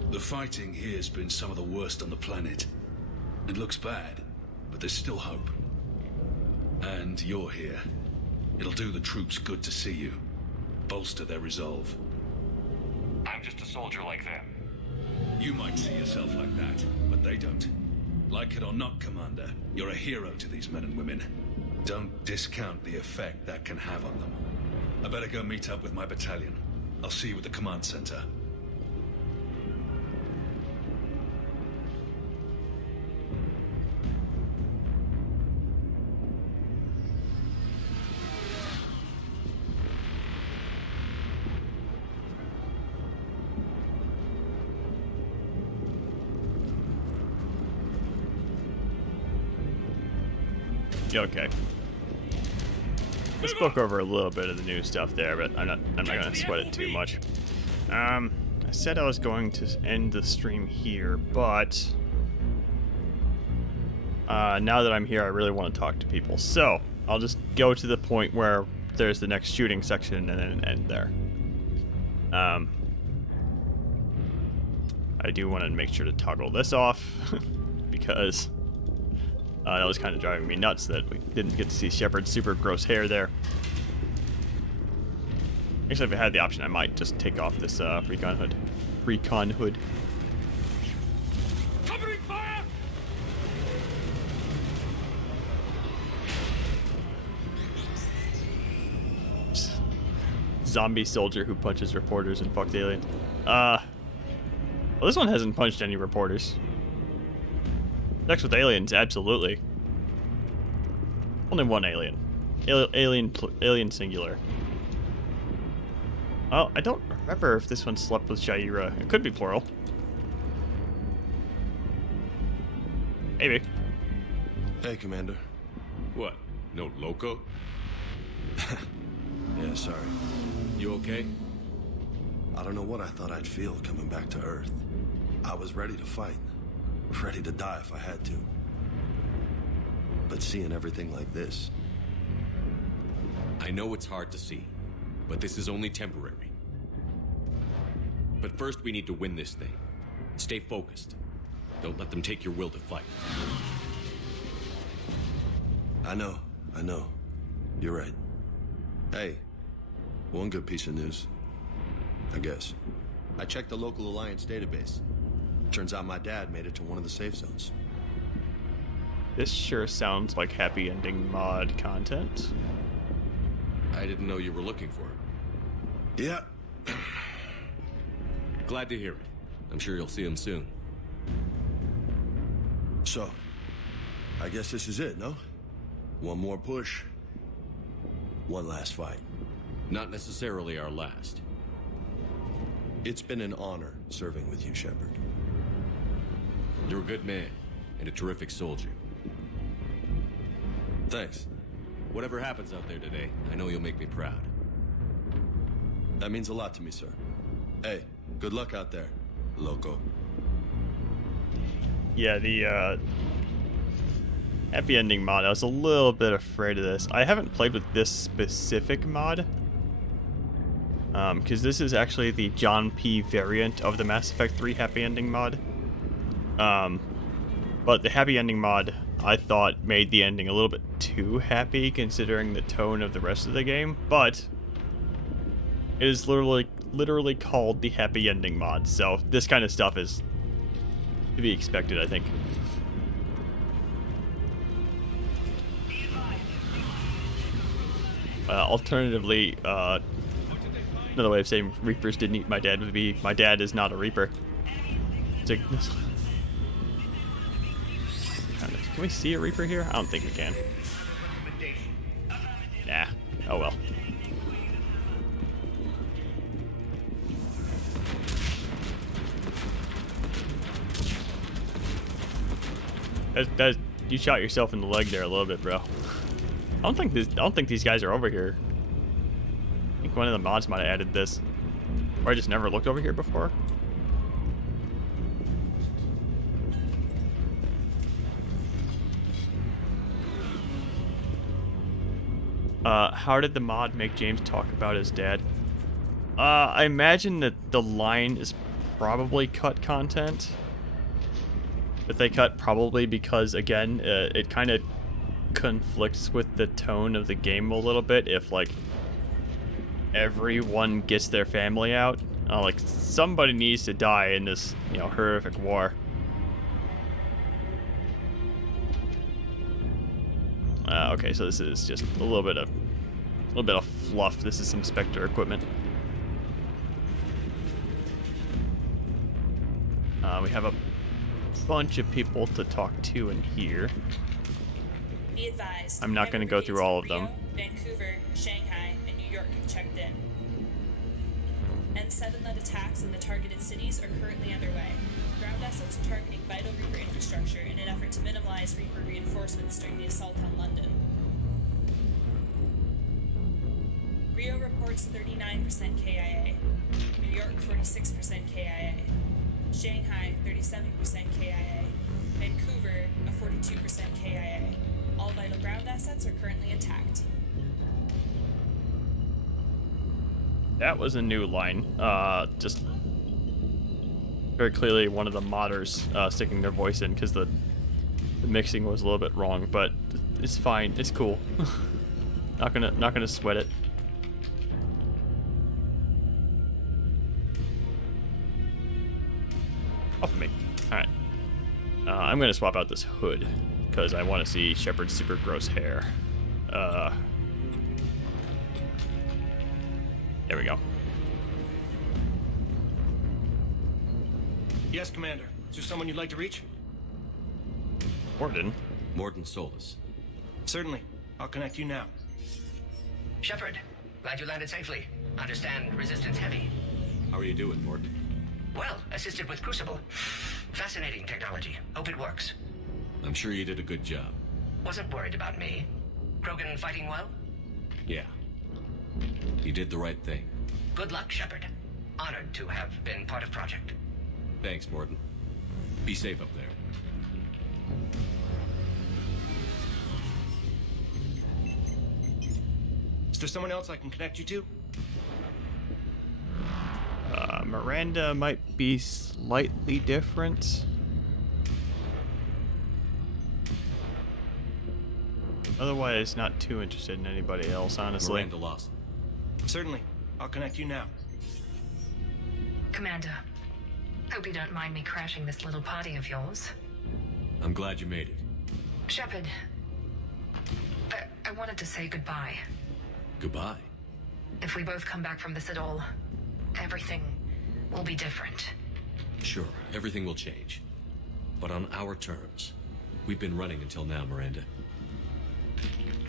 The fighting here's been some of the worst on the planet. It looks bad, but there's still hope. And you're here. It'll do the troops good to see you. Bolster their resolve. I'm just a soldier like them. You might see yourself like that, but they don't. Like it or not, Commander, you're a hero to these men and women. Don't discount the effect that can have on them. I better go meet up with my battalion. I'll see you at the command center. Okay. We spoke over a little bit of the new stuff there, but I'm not gonna sweat it too much. I said I was going to end the stream here, but now that I'm here, I really want to talk to people. So I'll just go to the point where there's the next shooting section and then end there. I do want to make sure to toggle this off because that was kind of driving me nuts that we didn't get to see Shepard's super gross hair there. Actually, if I had the option, I might just take off this recon hood. Recon hood. Covering fire! Zombie soldier who punches reporters and fucks aliens. Well, this one hasn't punched any reporters. Next with aliens, absolutely. Only one alien. Alien singular. Oh, I don't remember if this one slept with Shaira. It could be plural. Maybe. Hey, Commander. What? No loco? Yeah, sorry. You okay? I don't know what I thought I'd feel coming back to Earth. I was ready to fight. Ready to die if I had to. But seeing everything like this... I know it's hard to see, but this is only temporary. But first we need to win this thing. Stay focused. Don't let them take your will to fight. I know. You're right. Hey, one good piece of news. I guess. I checked the local Alliance database. Turns out my dad made it to one of the safe zones. This sure sounds like happy ending mod content. I didn't know you were looking for it. Yeah. Glad to hear it. I'm sure you'll see him soon. So, I guess this is it, no? One more push. One last fight. Not necessarily our last. It's been an honor serving with you, Shepard. You're a good man, and a terrific soldier. Thanks. Whatever happens out there today, I know you'll make me proud. That means a lot to me, sir. Hey, good luck out there, loco. Yeah, the happy ending mod, I was a little bit afraid of this. I haven't played with this specific mod. Because this is actually the John P. variant of the Mass Effect 3 happy ending mod. But the happy ending mod, I thought, made the ending a little bit too happy considering the tone of the rest of the game. But it is literally called the happy ending mod, so this kind of stuff is to be expected, I think. Alternatively, another way of saying Reapers didn't eat my dad would be my dad is not a Reaper. Can we see a Reaper here? I don't think we can. Nah. Oh well. You shot yourself in the leg there a little bit, bro. I don't think these guys are over here. I think one of the mods might have added this, or I just never looked over here before. How did the mod make James talk about his dad? I imagine that the line is probably cut content. But they cut probably because, again, it kind of conflicts with the tone of the game a little bit if, like, everyone gets their family out. Like, somebody needs to die in this, you know, horrific war. Okay, so this is just a little bit of fluff. This is some Spectre equipment. We have a bunch of people to talk to in here. Be advised. I'm not going to go through all of them. Vancouver, Shanghai, and New York have checked in. N7-led attacks in the targeted cities are currently underway. Ground assets are targeting vital Reaper infrastructure in an effort to minimize Reaper reinforcements during the assault on London. Rio reports 39% KIA. New York 46% KIA. Shanghai 37% KIA. Vancouver a 42% KIA. All vital ground assets are currently intact. That was a new line. Just very clearly one of the modders sticking their voice in because the mixing was a little bit wrong, but it's fine. It's cool. not gonna sweat it. Off of me. All right. I'm gonna swap out this hood because I want to see Shepard's super gross hair. There we go. Yes, Commander. Is there someone you'd like to reach? Morden. Morden Solus. Certainly. I'll connect you now. Shepard, glad you landed safely. Understand resistance heavy. How are you doing, Morden? Well, assisted with Crucible. Fascinating technology. Hope it works. I'm sure you did a good job. Wasn't worried about me. Krogan fighting well? Yeah. You did the right thing. Good luck, Shepard. Honored to have been part of Project. Thanks, Morden. Be safe up there. Is there someone else I can connect you to? Miranda might be slightly different. Otherwise, not too interested in anybody else, honestly. Miranda Lawson. Certainly. I'll connect you now. Commander, hope you don't mind me crashing this little party of yours. I'm glad you made it. Shepard, I wanted to say goodbye. Goodbye? If we both come back from this at all, everything will be different. Sure, everything will change. But on our terms. We've been running until now, Miranda.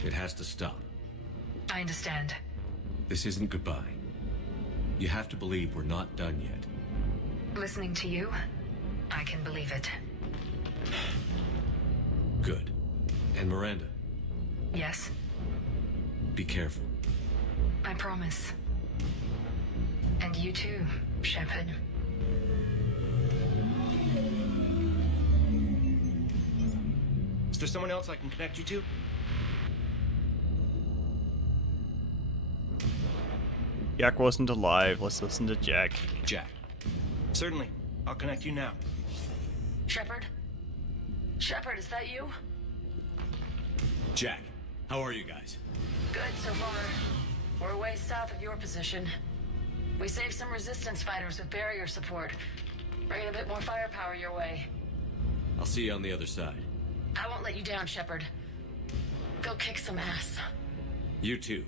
It has to stop. I understand. This isn't goodbye. You have to believe we're not done yet. Listening to you, I can believe it. Good. And Miranda, Yes, be careful. I promise. And you too, Shepard. Is there someone else I can connect you to? Jack wasn't alive. Let's listen to Jack. Jack. Certainly. I'll connect you now. Shepard? Shepard, is that you? Jack, how are you guys? Good so far. We're way south of your position. We saved some resistance fighters with barrier support. Bringing a bit more firepower your way. I'll see you on the other side. I won't let you down, Shepard. Go kick some ass. You too.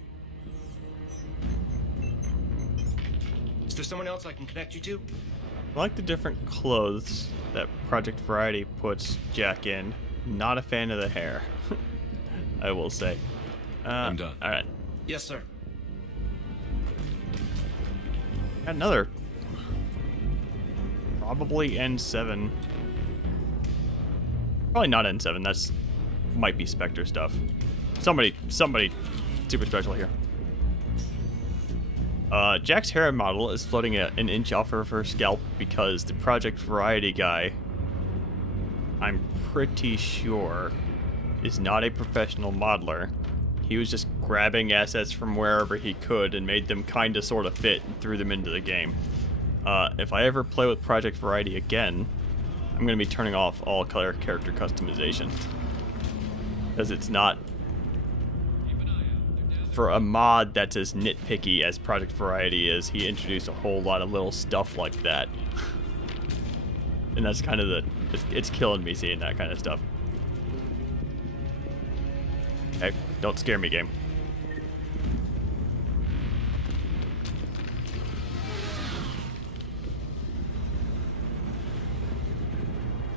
Is there someone else I can connect you to? I like the different clothes that Project Variety puts Jack in. Not a fan of the hair, I will say. I'm done. All right. Yes, sir. Got another. Probably N7. Probably not N7. That's might be Spectre stuff. Somebody super special here. Jack's hair model is floating an inch off of her scalp because the Project Variety guy, I'm pretty sure, is not a professional modeler. He was just grabbing assets from wherever he could and made them kind of sort of fit and threw them into the game. If I ever play with Project Variety again, I'm going to be turning off all color character customization. Because it's not... For a mod that's as nitpicky as Project Variety is, he introduced a whole lot of little stuff like that. And that's kind of the... It's killing me seeing that kind of stuff. Hey, don't scare me, game.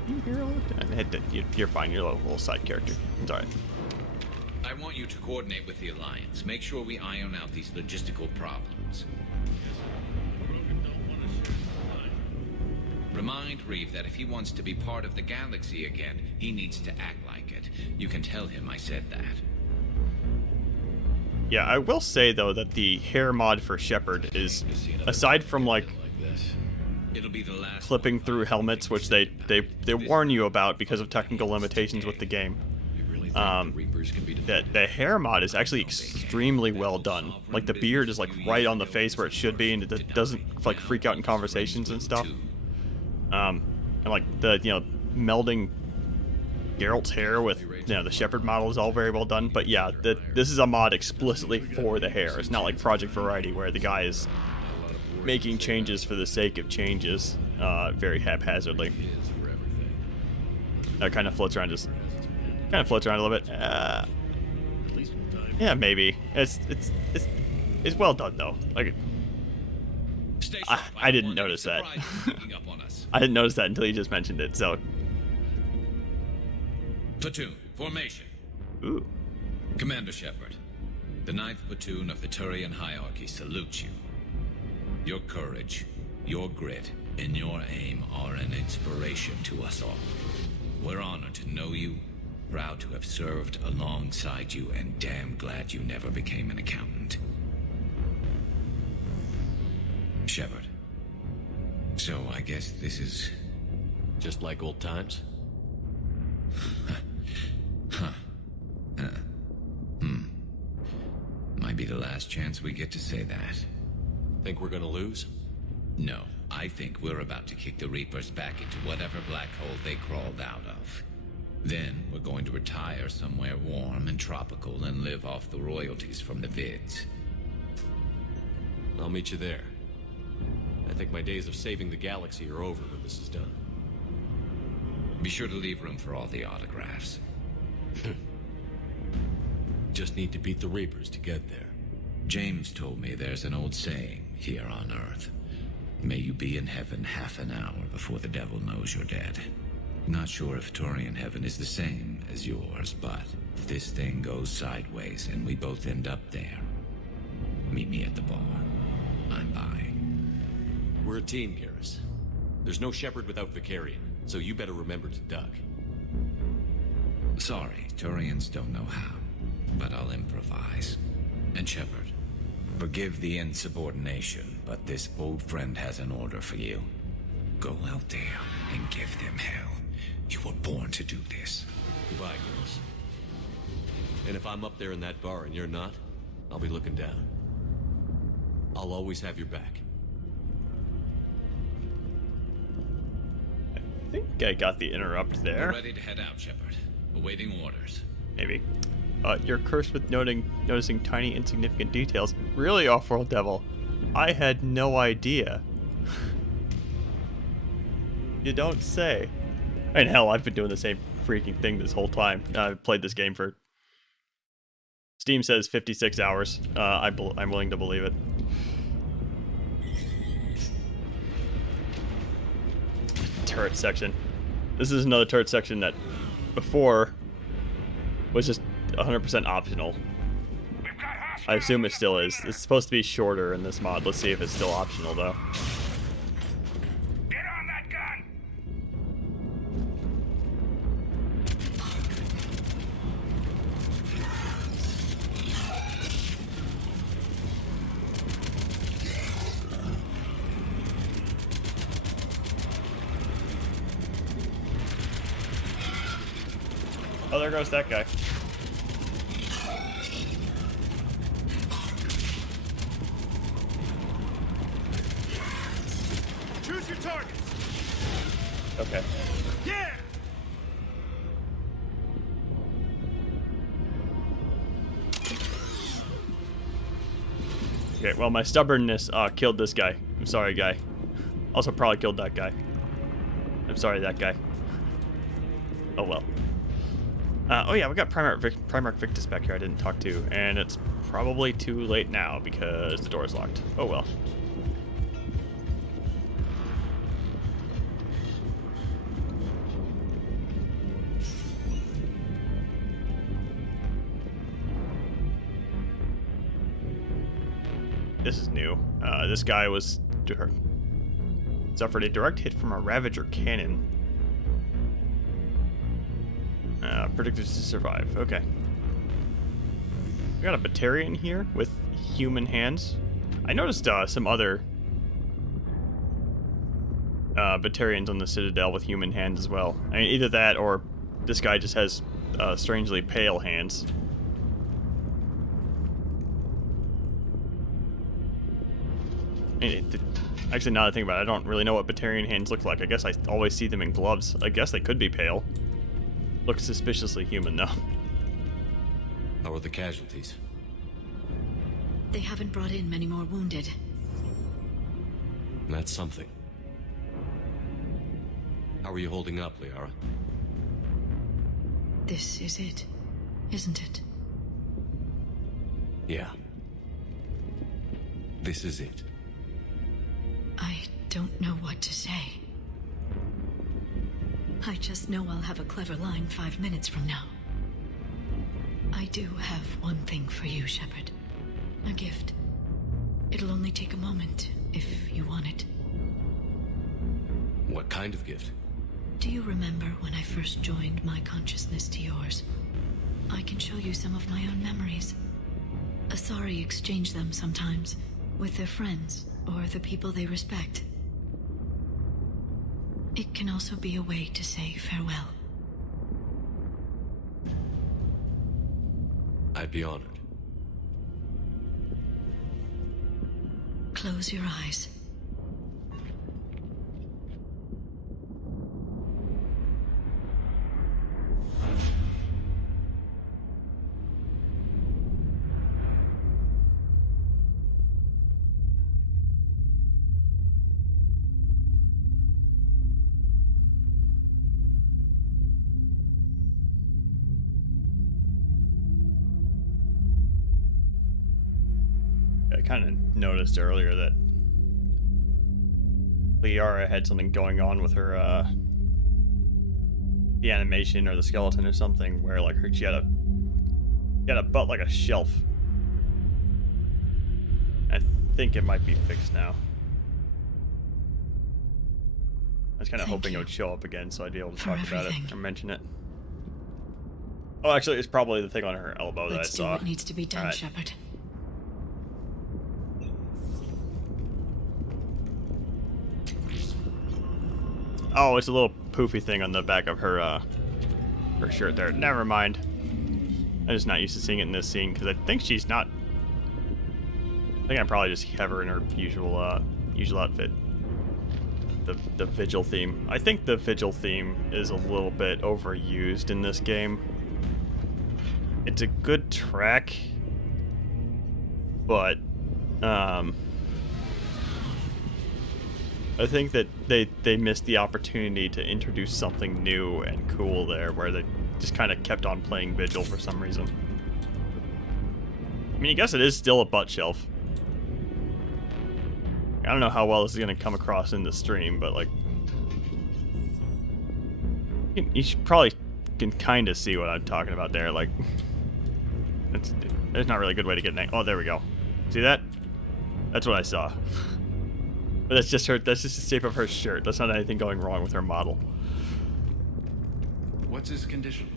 You hear all the time? You're fine. You're a little side character. It's alright. I want you to coordinate with the Alliance. Make sure we iron out these logistical problems. Remind Reeve that if he wants to be part of the galaxy again, he needs to act like it. You can tell him I said that. Yeah, I will say, though, that the hair mod for Shepard is, aside from, like, clipping through helmets, which they warn you about because of technical limitations with the game, that the hair mod is actually extremely well done. Like, the beard is, like, right on the face where it should be, and it doesn't, like, freak out in conversations and stuff. And, like, the, melding Geralt's hair with, the Shepard model is all very well done. But, yeah, this is a mod explicitly for the hair. It's not like Project Variety, where the guy is making changes for the sake of changes, very haphazardly. That kind of floats around a little bit. Yeah, maybe. It's well done, though. Like, I didn't notice that. I didn't notice that until you just mentioned it, so... Platoon, formation. Ooh. Commander Shepard, the 9th Platoon of the Turian Hierarchy salutes you. Your courage, your grit, and your aim are an inspiration to us all. We're honored to know you, proud to have served alongside you, and damn glad you never became an accountant. Shepard. So I guess this is... just like old times? Might be the last chance we get to say that. Think we're gonna lose? No, I think we're about to kick the Reapers back into whatever black hole they crawled out of. Then we're going to retire somewhere warm and tropical and live off the royalties from the vids. I'll meet you there. I think my days of saving the galaxy are over when this is done. Be sure to leave room for all the autographs. Just need to beat the Reapers to get there. James told me there's an old saying here on Earth. May you be in heaven half an hour before the devil knows you're dead. Not sure if Turian heaven is the same as yours, but if this thing goes sideways and we both end up there, meet me at the bar. I'm buying. We're a team, Garrus. There's no Shepard without Vicarian, so you better remember to duck. Sorry, Turians don't know how, but I'll improvise. And Shepard, forgive the insubordination, but this old friend has an order for you. Go out there and give them hell. You were born to do this. Goodbye, Garrus. And if I'm up there in that bar and you're not, I'll be looking down. I'll always have your back. I think I got the interrupt there. We're ready to head out, Shepard. Awaiting orders. Maybe. You're cursed with noticing tiny, insignificant details. Really, Off-World Devil? I had no idea. You don't say. And hell, I've been doing the same freaking thing this whole time. I've played this game for... Steam says 56 hours. I'm willing to believe it. turret section. This is another turret section that before was just 100% optional. I assume it still is. It's supposed to be shorter in this mod. Let's see if it's still optional though. Get on that gun! Oh, there goes that guy. Choose your targets! Okay. Yeah! Okay, well, my stubbornness killed this guy. I'm sorry, guy. Also probably killed that guy. I'm sorry, that guy. Oh, well. Oh, yeah, we got Primarch Victus back here I didn't talk to. And it's probably too late now because the door is locked. Oh, well. This is new. This guy was suffered a direct hit from a Ravager cannon. Predicted to survive. Okay. We got a Batarian here with human hands. I noticed some other Batarians on the Citadel with human hands as well. I mean, either that or this guy just has strangely pale hands. Actually, now that I think about it, I don't really know what Batarian hands look like. I guess I always see them in gloves. I guess they could be pale. Look suspiciously human, though. How are the casualties? They haven't brought in many more wounded. That's something. How are you holding up, Liara? This is it, isn't it? Yeah. This is it. I don't know what to say. I just know I'll have a clever line 5 minutes from now. I do have one thing for you, Shepard. A gift. It'll only take a moment, if you want it. What kind of gift? Do you remember when I first joined my consciousness to yours? I can show you some of my own memories. Asari exchange them sometimes, with their friends, or the people they respect. It can also be a way to say farewell. I'd be honored. Close your eyes. I kind of noticed earlier that Liara had something going on with her, the animation or the skeleton or something, where like she had a butt like a shelf. I think it might be fixed now. I was kind of hoping it would show up again so I'd be able to talk about it or mention it. Oh, actually, it's probably the thing on her elbow that I saw. Let's do what needs to be done, Shepard. Oh, it's a little poofy thing on the back of her shirt there. Never mind. I'm just not used to seeing it in this scene because I think she's not. I think I probably just have her in her usual outfit. The Vigil theme. I think the Vigil theme is a little bit overused in this game. It's a good track, but I think that they missed the opportunity to introduce something new and cool there, where they just kind of kept on playing Vigil for some reason. I mean, I guess it is still a butt shelf. I don't know how well this is going to come across in the stream, but like, You should probably can kind of see what I'm talking about there. Like, there's not really a good way to get an. Oh, there we go. See that? That's what I saw. But that's just her. That's just the shape of her shirt. That's not anything going wrong with her model. What's his condition?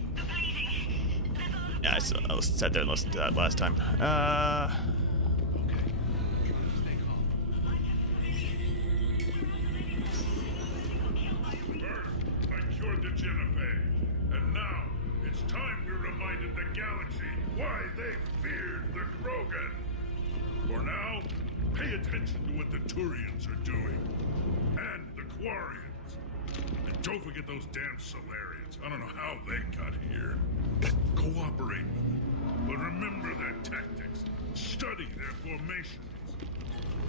Yeah, I sat there and listened to that last time. And now, it's time we reminded the galaxy why they feared the Krogan. For now, pay attention to what the Turians are doing. And the Quarians. And don't forget those damn Solarians. I don't know how they got here. Cooperate with them. But remember their tactics. Study their formations.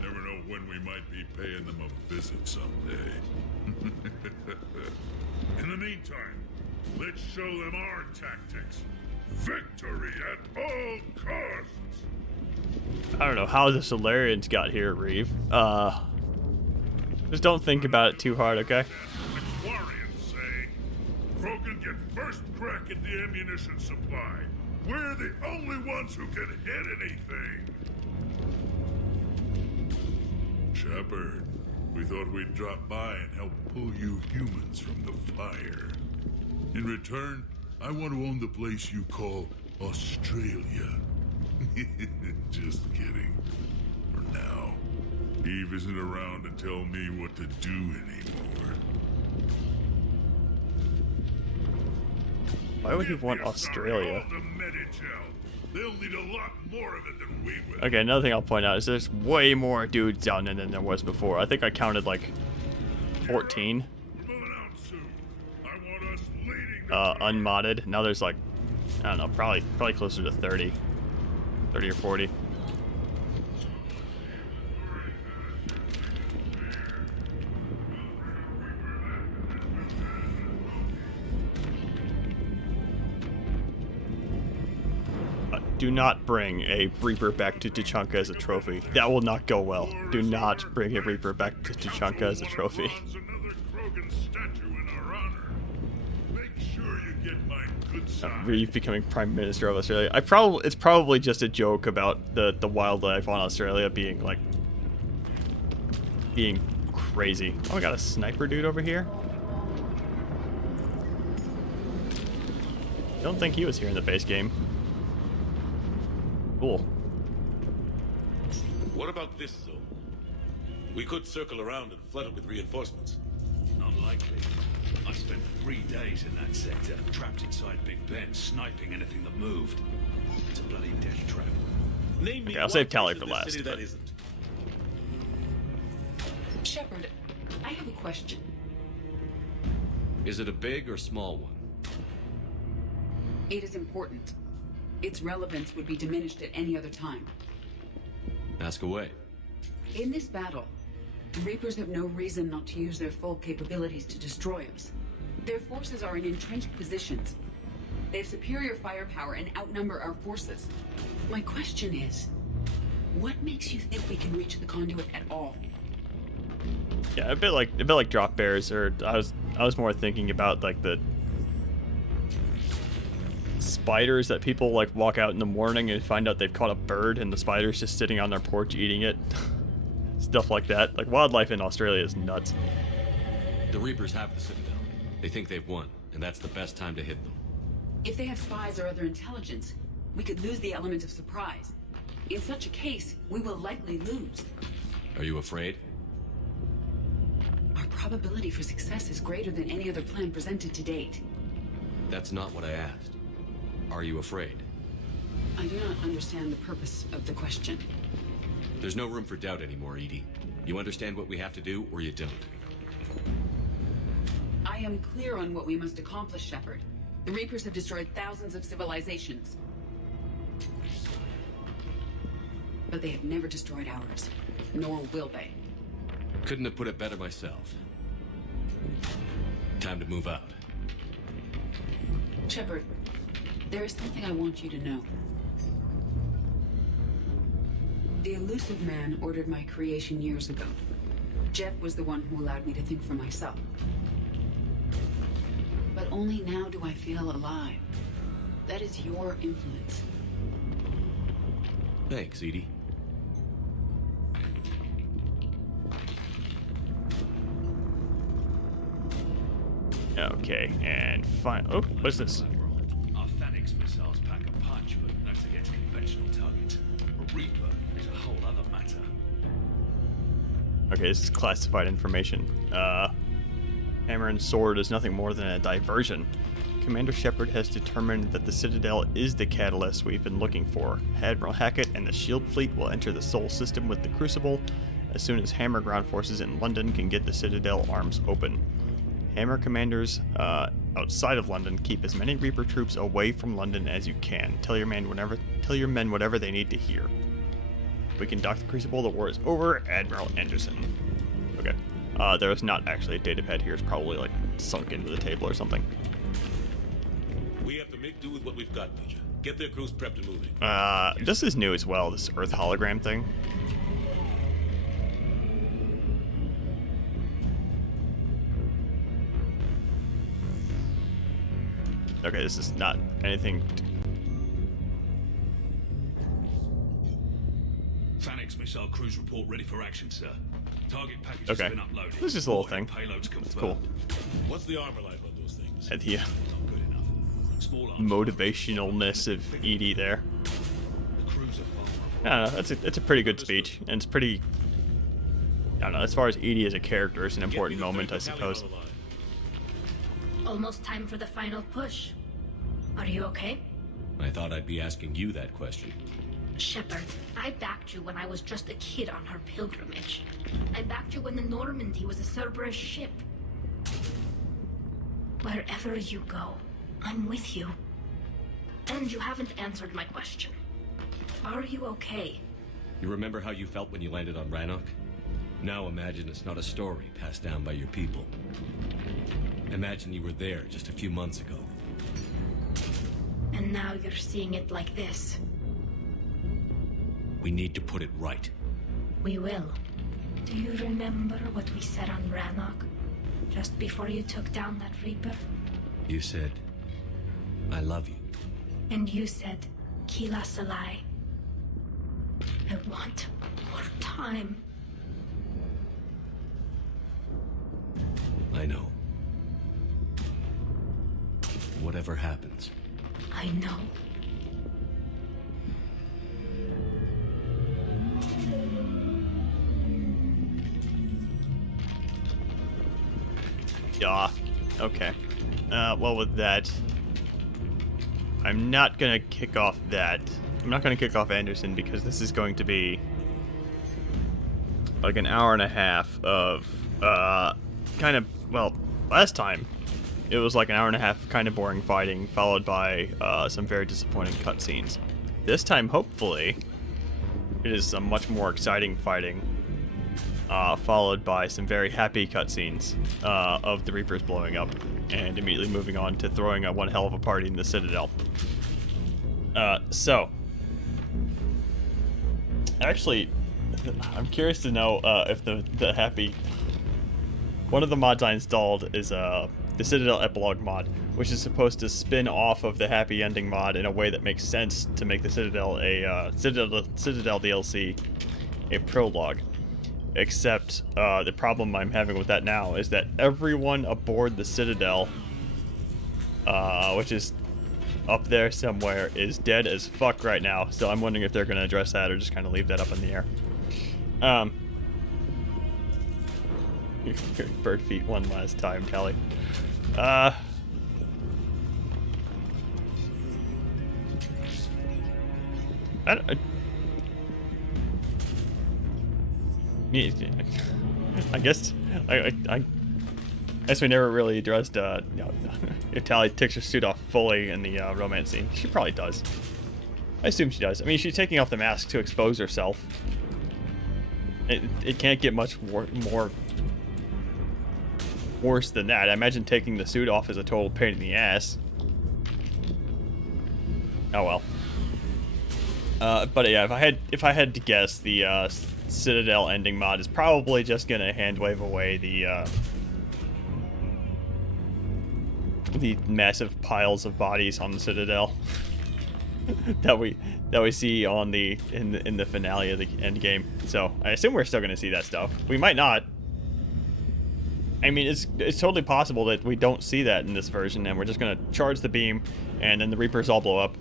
Never know when we might be paying them a visit someday. In the meantime, let's show them our tactics. Victory at all costs! I don't know how the Solarians got here, Reeve. Just don't think about it too hard, okay? The Quarians say Krogan get first crack at the ammunition supply. We're the only ones who can hit anything. Shepard, we thought we'd drop by and help pull you humans from the fire. In return, I want to own the place you call Australia. Just kidding. For now. Eve isn't around to tell me what to do anymore. Why would he want Australia? They'll need a lot more of it than we will. Okay, another thing I'll point out is there's way more dudes down there than there was before. I think I counted like 14. Unmodded. Now there's like, I don't know, probably closer to 30 or 40. Do not bring a Reaper back to Tuchanka as a trophy. That will not go well. Do not bring a Reaper back to Tuchanka as a trophy. Reeve becoming Prime Minister of Australia. It's probably just a joke about the wildlife on Australia being crazy. Oh, I got a sniper dude over here. Don't think he was here in the base game. Cool. What about this zone? We could circle around and flood it with reinforcements. Unlikely. I spent 3 days in that sector, trapped inside Big Ben, sniping anything that moved. It's a bloody death trap. Name me okay, I'll save Tally for last. City that isn't. Shepard, I have a question. Is it a big or small one? It is important. Its relevance would be diminished at any other time. Ask away. In this battle, the Reapers have no reason not to use their full capabilities to destroy us. Their forces are in entrenched positions. They have superior firepower and outnumber our forces. My question is, what makes you think we can reach the conduit at all? Yeah, a bit like drop bears, or I was more thinking about like the spiders that people like walk out in the morning and find out they've caught a bird and the spider's just sitting on their porch eating it. Stuff like that. Like, wildlife in Australia is nuts. The Reapers have the Citadel. They think they've won, and that's the best time to hit them. If they have spies or other intelligence, we could lose the element of surprise. In such a case, we will likely lose. Are you afraid? Our probability for success is greater than any other plan presented to date. That's not what I asked. Are you afraid? I do not understand the purpose of the question. There's no room for doubt anymore, Edie. You understand what we have to do, or you don't. I am clear on what we must accomplish, Shepard. The Reapers have destroyed thousands of civilizations. But they have never destroyed ours. Nor will they. Couldn't have put it better myself. Time to move out. Shepard, there is something I want you to know. The Elusive Man ordered my creation years ago. Jeff was the one who allowed me to think for myself. But only now do I feel alive. That is your influence. Thanks, Edie. Okay, and fine. Oh, what's this? Our Phalanx missiles pack a punch, but that's against conventional targets. A Reaper is a whole other matter. Okay, this is classified information. Hammer and sword is nothing more than a diversion. Commander Shepard has determined that the Citadel is the catalyst we've been looking for. Admiral Hackett and the Shield Fleet will enter the Sol system with the Crucible as soon as Hammer ground forces in London can get the Citadel arms open. Hammer commanders outside of London, keep as many Reaper troops away from London as you can. Tell your men whatever they need to hear. We can dock the Crucible. The war is over. Admiral Anderson. Okay. There's not actually a datapad here. It's probably like sunk into the table or something. We have to make do with what we've got, Major. Get their crews prepped and moving. This is new as well. This Earth hologram thing. Okay, this is not anything. Phalanx missile cruise report ready for action, sir. Target package Okay. has been uploaded. This is just a little thing. Payloads It's cool. What's the armor life on those things? And the motivationalness of Edie there. I don't know. It's a pretty good speech, and it's pretty. I don't know. As far as Edie as a character, it's an important moment, I suppose. Almost time for the final push. Are you okay? I thought I'd be asking you that question. Shepard, I backed you when I was just a kid on her pilgrimage. I backed you when the Normandy was a Cerberus ship. Wherever you go, I'm with you. And you haven't answered my question. Are you okay? You remember how you felt when you landed on Rannoch? Now imagine it's not a story passed down by your people. Imagine you were there just a few months ago. And now you're seeing it like this. We need to put it right. We will. Do you remember what we said on Rannoch? Just before you took down that Reaper? You said, I love you. And you said, Kila Salai. I want more time. I know. Whatever happens. I know. Yeah. Okay. Well, with that, I'm not gonna kick off that. I'm not gonna kick off Anderson because this is going to be like an hour and a half of kind of, well, last time it was like an hour and a half kind of boring fighting followed by some very disappointing cutscenes. This time, hopefully, it is some much more exciting fighting followed by some very happy cutscenes of the Reapers blowing up and immediately moving on to throwing a one hell of a party in the Citadel. So, actually, I'm curious to know if the happy... One of the mods I installed is the Citadel Epilogue mod, which is supposed to spin off of the Happy Ending mod in a way that makes sense to make the Citadel a Citadel DLC a prologue. Except the problem I'm having with that now is that everyone aboard the Citadel, which is up there somewhere, is dead as fuck right now. So I'm wondering if they're going to address that or just kind of leave that up in the air. Bird feet one last time, Kelly. I guess we never really addressed if Tali takes her suit off fully in the romance scene. She probably does. I assume she does. I mean, she's taking off the mask to expose herself. It can't get much more worse than that. I imagine taking the suit off is a total pain in the ass. Oh well. But yeah, if I had to guess, the Citadel ending mod is probably just gonna hand wave away the the massive piles of bodies on the Citadel that we see on in the finale of the end game. So I assume we're still going to see that stuff. We might not. I mean, it's totally possible that we don't see that in this version, and we're just going to charge the beam, and then the Reapers all blow up,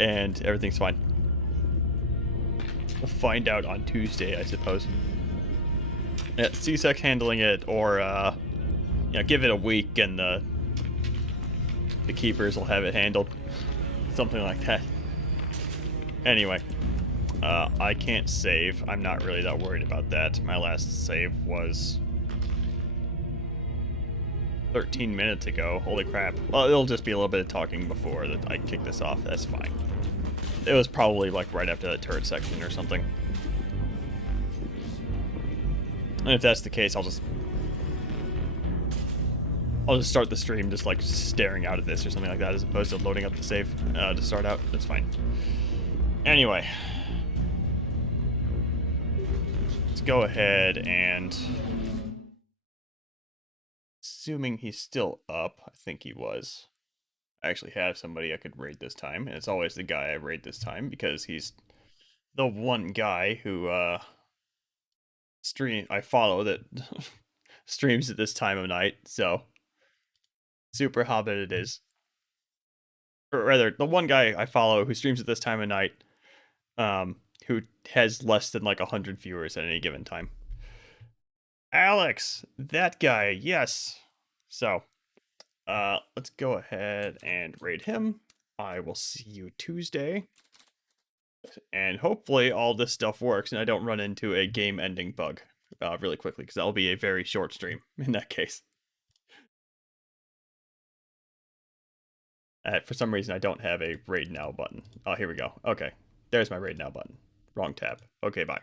and everything's fine. We'll find out on Tuesday, I suppose. Yeah, C-Sec handling it, or you know, give it a week, and the Keepers will have it handled. Something like that. Anyway, I can't save. I'm not really that worried about that. My last save was 13 minutes ago. Holy crap. Well, it'll just be a little bit of talking before that I kick this off. That's fine. It was probably like right after that turret section or something. And if that's the case, I'll just start the stream just like staring out at this or something like that, as opposed to loading up the save to start out. That's fine. Anyway, let's go ahead and, assuming he's still up, I think he was. I actually have somebody I could raid this time, and it's always the guy I raid this time because he's the one guy who I follow that streams at this time of night. So Super Hobbit it is. Or rather, the one guy I follow who streams at this time of night, who has less than like 100 viewers at any given time. Alex, that guy, yes. So, let's go ahead and raid him. I will see you Tuesday. And hopefully all this stuff works and I don't run into a game-ending bug really quickly, because that'll be a very short stream in that case. For some reason, I don't have a raid now button. Oh, here we go. Okay, there's my raid now button. Wrong tab. Okay, bye.